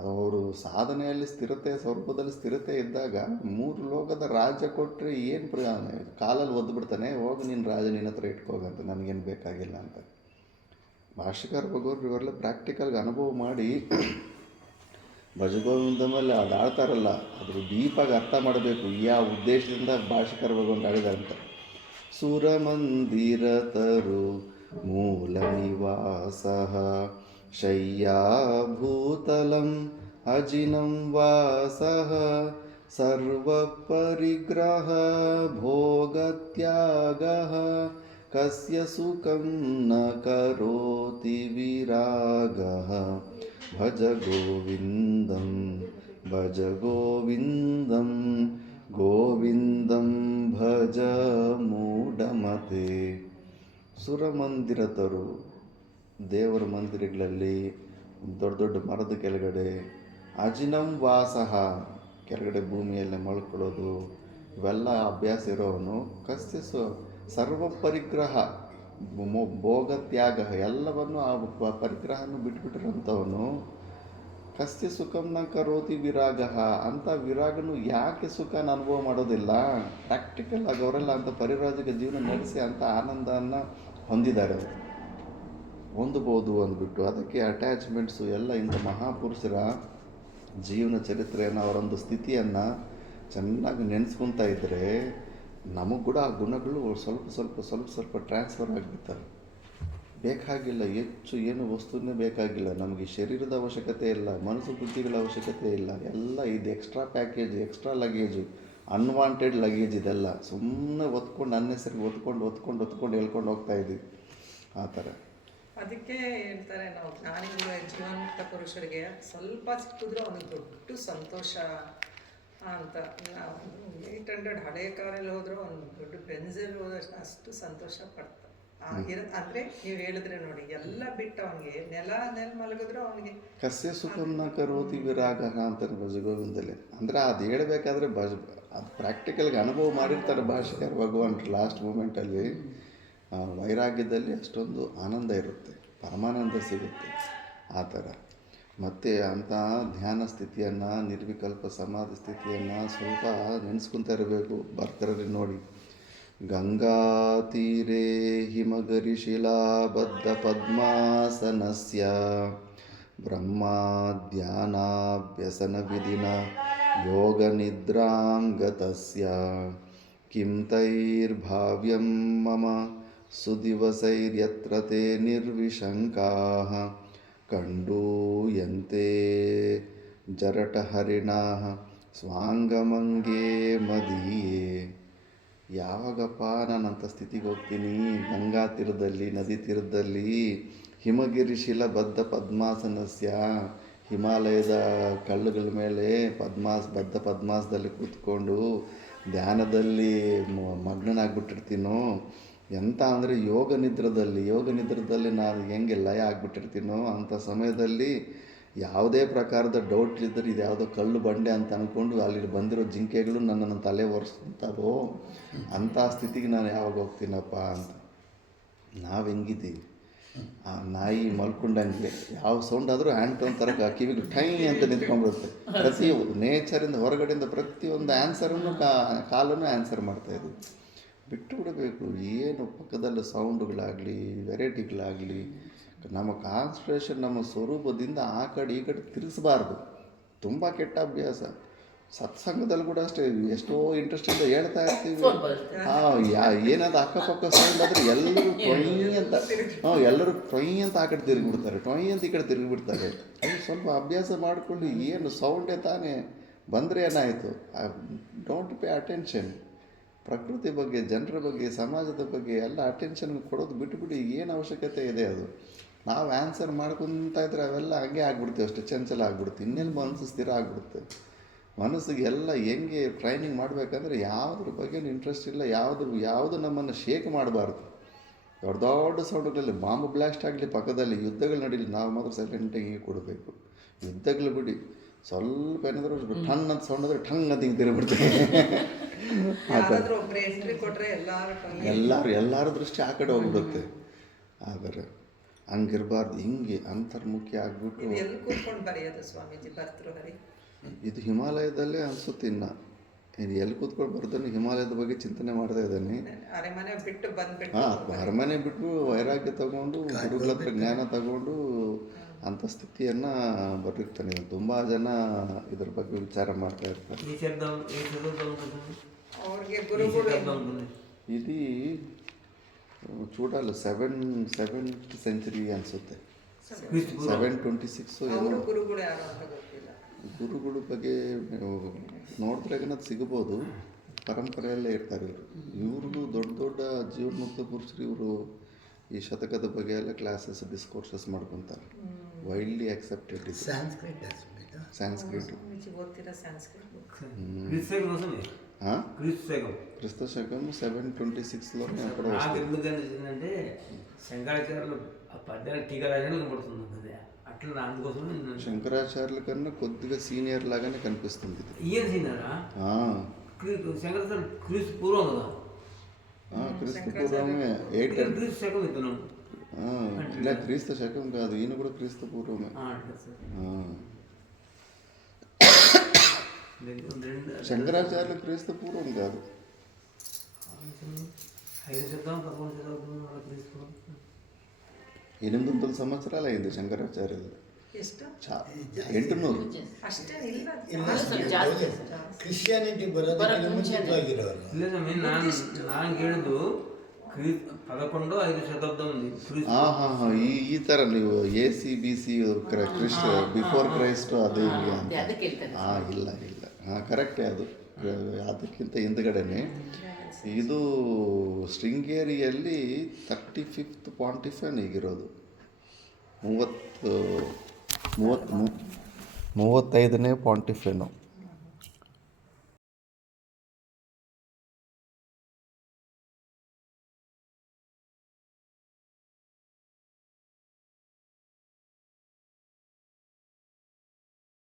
ಅವರು ಸಾಧನೆಯಲ್ಲಿ ಸ್ಥಿರತೆ, ಸ್ವರೂಪದಲ್ಲಿ ಸ್ಥಿರತೆ ಇದ್ದಾಗ 3 ಲೋಕದ ರಾಜ್ಯ ಕೊಟ್ಟರೆ ಏನು ಕಾಲಲ್ಲಿ ಒದ್ದುಬಿಡ್ತಾನೆ. ಹೋಗಿ ನೀನು ರಾಜ ನಿನ್ನ ಹತ್ರ ಇಟ್ಕೋಗಂತ, ನನಗೇನು ಬೇಕಾಗಿಲ್ಲ ಅಂತ. ಭಾಷ್ಯಕಾರ ಭಗವಂತ ಇವೆಲ್ಲ ಪ್ರಾಕ್ಟಿಕಲ್ಗೆ ಅನುಭವ ಮಾಡಿ ಭಜಗೋವಿಂದ ಮೇಲೆ ಅದು ಆಡ್ತಾರಲ್ಲ, ಅದ್ರ ಡೀಪಾಗಿ ಅರ್ಥ ಮಾಡಬೇಕು. ಯಾವ ಉದ್ದೇಶದಿಂದ ಭಾಷ್ಯಕಾರ ಭಗವಂತ ಆಡಿದ್ದಾರೆ ಅಂತ. ಸುರಮಂದಿರತರು ಮೂಲ ನಿವಾಸ ಶಯ್ಯಾಭೂತಲಂ ಅಜಿನಂ ವಾಸಃ ಸರ್ವಪರಿಗ್ರಹ ಭೋಗತ್ಯಾಗಃ ಕಸ್ಯ ಸುಖಂ ನ ಕರೋತಿ ವಿರಾಗಃ ಭಜ ಗೋವಿಂದಂ ಭಜ ಗೋವಿಂದಂ ಗೋವಿಂದಂ ಭಜ ಮೂಢಮತೆ. ಸುರಮಂದಿರತರು ದೇವರ ಮಂದಿರಗಳಲ್ಲಿ ದೊಡ್ಡ ದೊಡ್ಡ ಮರದ ಕೆಳಗಡೆ, ಅಜಿನಂ ವಾಸಃ ಕೆಳಗಡೆ ಭೂಮಿಯಲ್ಲೇ ಮಲ್ಕೊಳ್ಳೋದು, ಇವೆಲ್ಲ ಅಭ್ಯಾಸ ಇರೋವನು ಕಸ್ಯ ಸರ್ವ ಪರಿಗ್ರಹ ಭೋಗತ್ಯಾಗ ಎಲ್ಲವನ್ನು ಆ ಪರಿಗ್ರಹವನ್ನು ಬಿಟ್ಬಿಟ್ಟಿರೋಂಥವನು ಕಸ್ಯ ಸುಖಂನ ಕರೋತಿ ವಿರಾಗ. ಅಂಥ ವಿರಾಗನು ಯಾಕೆ ಸುಖನ ಅನುಭವ ಮಾಡೋದಿಲ್ಲ? ಪ್ರಾಕ್ಟಿಕಲ್ ಆಗಿ ಅವರೆಲ್ಲ ಅಂಥ ಪರಿವ್ರಾಜಕ ಜೀವನ ನಡೆಸಿ ಅಂಥ ಆನಂದವನ್ನು ಹೊಂದಿದ್ದಾರೆ. ಅವರು ಹೊಂದಬಹುದು ಅಂದ್ಬಿಟ್ಟು ಅದಕ್ಕೆ ಅಟ್ಯಾಚ್ಮೆಂಟ್ಸು ಎಲ್ಲ ಇಂಥ ಮಹಾಪುರುಷರ ಜೀವನ ಚರಿತ್ರೆಯನ್ನು, ಅವರೊಂದು ಸ್ಥಿತಿಯನ್ನು ಚೆನ್ನಾಗಿ ನೆನೆಸ್ಕೊತಾ ಇದ್ದರೆ ನಮಗೆ ಕೂಡ ಆ ಗುಣಗಳು ಸ್ವಲ್ಪ ಟ್ರಾನ್ಸ್ಫರ್ ಆಗಿಬಿಡ್ತಾರೆ. ಬೇಕಾಗಿಲ್ಲ ಹೆಚ್ಚು ಏನು ವಸ್ತುವೇ ಬೇಕಾಗಿಲ್ಲ ನಮಗೆ. ಶರೀರದ ಅವಶ್ಯಕತೆ ಇಲ್ಲ, ಮನಸ್ಸು ಬುದ್ಧಿಗಳ ಅವಶ್ಯಕತೆ ಇಲ್ಲ. ಎಲ್ಲ ಇದು extra package, extra luggage, unwanted luggage. ಇದೆಲ್ಲ ಸುಮ್ಮನೆ ಒತ್ಕೊಂಡು ಅನ್ನೆಸರಿ ಒತ್ಕೊಂಡು ಹೇಳ್ಕೊಂಡು ಹೋಗ್ತಾ ಇದ್ದೀವಿ ಆ ಥರ. ಅದಕ್ಕೆ ಹೇಳ್ತಾರೆ ನಾವು ಜ್ಞಾನಿಗಳು, ಜೀವನ್ಮುಕ್ತ ಪುರುಷರಿಗೆ ಸ್ವಲ್ಪ ಸಿಕ್ಕಿದ್ರು ಅವನಿಗೆ ದೊಡ್ಡ ಸಂತೋಷ ಅಂತ. ನಾವು 800 ಹಳೆ ಕಾರಲ್ಲಿ ಹೋದ್ರು ಅವ್ನು ದೊಡ್ಡ ಬೆಂಜಲ್ಲಿ ಹೋದಷ್ಟು ಅಷ್ಟು ಸಂತೋಷ ಪಡ್ತಾರೆ. ಅಂದರೆ ನೀವು ಹೇಳಿದ್ರೆ ನೋಡಿ, ಎಲ್ಲ ಬಿಟ್ಟು ಅವನಿಗೆ ನೆಲ ಮಲಗಿದ್ರು ಅವನಿಗೆ ಕಸ್ಯ ಸುಖಂನ ಕರೋತಿ ವಿರಾಗ ಅಂತಾರೆ ಭಜಗೋವಿಂದಲೇ. ಅಂದರೆ ಅದು ಹೇಳಬೇಕಾದ್ರೆ ಅದು ಪ್ರಾಕ್ಟಿಕಲ್ಗೆ ಅನುಭವ ಮಾಡಿರ್ತಾರೆ ಭಾಷೆಕಾರ ಭಗವಂತರು. ಲಾಸ್ಟ್ ಮೂಮೆಂಟಲ್ಲಿ ವೈರಾಗ್ಯದಲ್ಲಿ ಅಷ್ಟೊಂದು ಆನಂದ ಇರುತ್ತೆ, ಪರಮಾನಂದ ಸಿಗುತ್ತೆ ಆ ಥರ. ಮತ್ತು ಅಂಥ ಧ್ಯಾನ ಸ್ಥಿತಿಯನ್ನು, ನಿರ್ವಿಕಲ್ಪ ಸಮಾಧಿ ಸ್ಥಿತಿಯನ್ನು ಸ್ವಲ್ಪ ನೆನೆಸ್ಕೊತಾ ಇರಬೇಕು. ಬರ್ತಾರೆ ನೋಡಿ. ಗಂಗಾ ತೀರೆ ಹಿಮಗರಿಶಿಲಾಬದ್ಧ ಪದ್ಮಾಸನಸ್ಯ ಬ್ರಹ್ಮಾಧ್ಯಾನಾಭ್ಯಸನ ವಿಧಿನ ಯೋಗ ನಿದ್ರಾಂ ಗತಸ್ಯ ಕಿಂ ತೈರ್ಭಾವ್ಯಂ ಮಮ ಸುದಿವಸೈರ್ಯತ್ರ ತೇ ನಿರ್ವಿಶಂಕಾಃ ಕಂಡೂಯಂತೆ ಜರಟಹರಿಣಾಃ ಸ್ವಾಂಗಮಂಗೇ ಮದೀಯೇ. ಯಾವಾಗಪ್ಪ ನಾನಂಥ ಸ್ಥಿತಿಗೆ ಹೋಗ್ತೀನಿ? ಗಂಗಾ ತೀರದಲ್ಲಿ, ನದಿ ತೀರದಲ್ಲಿ, ಹಿಮಗಿರಿ ಶಿಲಬದ್ಧ ಪದ್ಮಾಸನಸ್ಯ, ಹಿಮಾಲಯದ ಕಲ್ಲುಗಳ ಮೇಲೆ ಬದ್ಧ ಪದ್ಮಾಸದಲ್ಲಿ ಕೂತ್ಕೊಂಡು ಧ್ಯಾನದಲ್ಲಿ ಮಗ್ನನಾಗ್ಬಿಟ್ಟಿರ್ತೀನೋ, ಎಂಥ ಅಂದರೆ ಯೋಗ ನಿದ್ರದಲ್ಲಿ ನಾನು ಹೆಂಗೆ ಲಯ ಆಗಿಬಿಟ್ಟಿರ್ತೀನೋ ಅಂಥ ಸಮಯದಲ್ಲಿ ಯಾವುದೇ ಪ್ರಕಾರದ ಡೌಟ್ ಇದ್ದರೆ ಇದು ಯಾವುದೋ ಕಲ್ಲು ಬಂಡೆ ಅಂತ ಅಂದ್ಕೊಂಡು ಅಲ್ಲಿ ಬಂದಿರೋ ಜಿಂಕೆಗಳು ನನ್ನನ್ನು ತಲೆ ಒರೆಸ್ತಾವೋ ಅಂಥ ಸ್ಥಿತಿಗೆ ನಾನು ಯಾವಾಗ ಹೋಗ್ತೀನಪ್ಪ ಅಂತ. ನಾವು ಹೆಂಗಿದ್ದೀವಿ, ಆ ನಾಯಿ ಮಲ್ಕೊಂಡಂಗೆ ಯಾವ ಸೌಂಡ್ ಆದರೂ ಹ್ಯಾಂಡ್ ಒಂಥರ ಕಿವಿಗೆ ಟೈ ಅಂತ ನಿಂತ್ಕೊಂಡ್ಬಿಡುತ್ತೆ. ಪ್ರತಿ ನೇಚರಿಂದ ಹೊರಗಡೆಯಿಂದ ಪ್ರತಿಯೊಂದು ಆನ್ಸರನ್ನು ಕಾಲನ್ನು ಆನ್ಸರ್ ಮಾಡ್ತಾಯಿದ್ವಿ. ಬಿಟ್ಟು ಬಿಡಬೇಕು. ಏನು ಪಕ್ಕದಲ್ಲಿ ಸೌಂಡುಗಳಾಗಲಿ ವೆರೈಟಿಗಳಾಗಲಿ ನಮ್ಮ ಕಾನ್ಸಂಟ್ರೇಷನ್ ನಮ್ಮ ಸ್ವರೂಪದಿಂದ ಆ ಕಡೆ ಈ ಕಡೆ ತಿರುಗಿಸಬಾರ್ದು. ತುಂಬ ಕೆಟ್ಟ ಅಭ್ಯಾಸ. ಸತ್ಸಂಗದಲ್ಲಿ ಕೂಡ ಅಷ್ಟೇ, ಎಷ್ಟೋ ಇಂಟ್ರೆಸ್ಟಿಂದ ಹೇಳ್ತಾ ಇರ್ತೀವಿ. ಏನಾದ್ರು ಅಕ್ಕಪಕ್ಕ ಸೌಂಡ್ ಆದರೆ ಎಲ್ಲರೂ ಎಲ್ಲರೂ ಟೊಯ್ ಅಂತ ಆ ಕಡೆ ತಿರುಗಿಬಿಡ್ತಾರೆ, ಟೊಯ್ ಅಂತ ಈ ಕಡೆ ತಿರುಗಿಬಿಡ್ತಾರೆ. ಅದು ಸ್ವಲ್ಪ ಅಭ್ಯಾಸ ಮಾಡಿಕೊಂಡು ಏನು ಸೌಂಡೇ ತಾನೇ ಬಂದರೆ ಏನಾಯಿತು, ಡೋಂಟ್ ಪೇ ಅಟೆನ್ಷನ್. ಪ್ರಕೃತಿ ಬಗ್ಗೆ, ಜನರ ಬಗ್ಗೆ, ಸಮಾಜದ ಬಗ್ಗೆ ಎಲ್ಲ ಅಟೆನ್ಷನ್ ಕೊಡೋದು ಬಿಟ್ಟುಬಿಡಿ. ಏನು ಅವಶ್ಯಕತೆ ಇದೆ ಅದು? ನಾವು ಆನ್ಸರ್ ಮಾಡ್ಕೊತಾ ಇದ್ರೆ ಅವೆಲ್ಲ ಹಂಗೆ ಆಗ್ಬಿಡ್ತೀವಿ, ಅಷ್ಟೇ ಚಂಚಲ ಆಗ್ಬಿಡ್ತೀವಿ. ಇನ್ನೆಲ್ಲಿ ಮನಸ್ಸು ಸ್ಥಿರ ಆಗ್ಬಿಡುತ್ತೆ. ಮನಸ್ಸಿಗೆ ಎಲ್ಲ ಹೆಂಗೆ ಟ್ರೈನಿಂಗ್ ಮಾಡಬೇಕಂದ್ರೆ ಯಾವುದ್ರ ಬಗ್ಗೆ ಇಂಟ್ರೆಸ್ಟ್ ಇಲ್ಲ, ಯಾವುದು ನಮ್ಮನ್ನು ಶೇಕ್ ಮಾಡಬಾರ್ದು. ದೊಡ್ಡ ದೊಡ್ಡ ಸೌಂಡ್ಗಳಲ್ಲಿ ಬಾಂಬ್ ಬ್ಲಾಸ್ಟ್ ಆಗಲಿ, ಪಕ್ಕದಲ್ಲಿ ಯುದ್ಧಗಳು ನಡೀಲಿ, ನಾವು ಮಾತ್ರ ಸೈಲೆಂಟಾಗಿ ಕೊಡಬೇಕು. ಯುದ್ಧಗಳು ಬಿಡಿ, ಸ್ವಲ್ಪ ಏನಾದರೂ ಟನ್ ಅಂತ ಸೌಂಡ್ ಆದರೆ ಟಂಗ್ ಅಂತ ಹಿಂಗೆ ತಿರುಗಿಬಿಡ್ತೀವಿ. ಎಲ್ಲರ ದೃಷ್ಟಿ ಆ ಕಡೆ ಹೋಗ್ಬಿಡುತ್ತೆ. ಆದರೆ ಹಂಗಿರಬಾರ್ದು. ಹಿಂಗೆ ಅಂತರ್ಮುಖಿ ಆಗಿಬಿಟ್ಟು ಇದು ಹಿಮಾಲಯದಲ್ಲೇ ಅನಿಸುತ್ತೆ. ಇನ್ನು ಎಲ್ಲಿ ಕೂತ್ಕೊಂಡು ಬರ್ತಾನೆ ಹಿಮಾಲಯದ ಬಗ್ಗೆ ಚಿಂತನೆ ಮಾಡ್ತಾ ಇದ್ದಾನೆ. ಅರಮನೆ ಬಿಟ್ಟು ವೈರಾಗ್ಯ ತಗೊಂಡು ಗುರುಗಳ ಹತ್ರ ಜ್ಞಾನ ತಗೊಂಡು ಅಂಥ ಸ್ಥಿತಿಯನ್ನು ಬರೀತಾನೆ. ತುಂಬ ಜನ ಇದ್ರ ಬಗ್ಗೆ ವಿಚಾರ ಮಾಡ್ತಾ ಇರ್ತಾರೆ. ಇದು ಚೂಡಲ್ಲ 7th ಸೆಂಚುರಿ ಅನಿಸುತ್ತೆ, 726 ಏನೋ. ಗುರುಗಳ ಬಗ್ಗೆ ನೋಡಿದ್ರಾಗ ಸಿಗ್ಬೋದು, ಪರಂಪರೆಯಲ್ಲೇ ಇರ್ತಾರೆ ಇವ್ರಿಗೂ. ದೊಡ್ಡ ದೊಡ್ಡ ಜೀವನ್ಮುಕ್ತ ಪುರುಷರು ಇವರು ಈ ಶತಕದ ಬಗ್ಗೆ ಎಲ್ಲ ಕ್ಲಾಸಸ್ ಡಿಸ್ಕೋರ್ಸಸ್ ಮಾಡ್ಕೊತಾರೆ. ವೈಡ್ಲಿ ಆಕ್ಸೆಪ್ಟೆಡ್ ಇದು ಸಂಸ್ಕೃತ. ಹಾಂ, క్రీస్తు శకం 726లోనే అక్కడ ఎందుకంటే శంకరాచార్యులు పద్యాలు టీకా రాజానే కనబడుతుంది కదా, అట్లా అందుకోసం శంకరాచార్యుల కన్నా కొద్దిగా సీనియర్ లాగానే కనిపిస్తుంది. ఈయన సీనియరా? శంకరాచార్యులు క్రీస్తు పూర్వం కదా. క్రీస్తు పూర్వమే. క్రీస్తు శకం ఇస్తున్నాను. ఇలా క్రీస్తు శకం కాదు, ఈయన కూడా క్రీస్తు పూర్వమే. శంకరాచార్యులు క్రీస్తు పూర్వం కాదు. 800 సంవత్సరాలు అయింది శంకరాచార్యులు. 800. ಕ್ರಿಶ್ಚಿಯಾನಿಟಿ ಬರೋದಕ್ಕೆ ಮುಂಚಿತವಾಗಿರೋರು. ನಾನು ಹೇಳಿದ್ದು 11వ-5వ ಶತಾಬ್ದం ఉంది. ಈ ಥರ ನೀವು AC-BC ಕ್ರಿಸ್ಟ್ ಬಿಫೋರ್ ಕ್ರೈಸ್ಟ್ ಅದು ಹಿಂಗೆ ಅಂತ. ಇಲ್ಲ ಕರೆಕ್ಟೇ ಅದು. ಅದಕ್ಕಿಂತ ಹಿಂದ್ಗಡೆನೆ ಇದು ಶೃಂಗೇರಿಯಲ್ಲಿ 35th ಪಾಂಟಿಫನ್ ಈಗಿರೋದು. 35ನೇ ಪಾಂಟಿಫೆನು.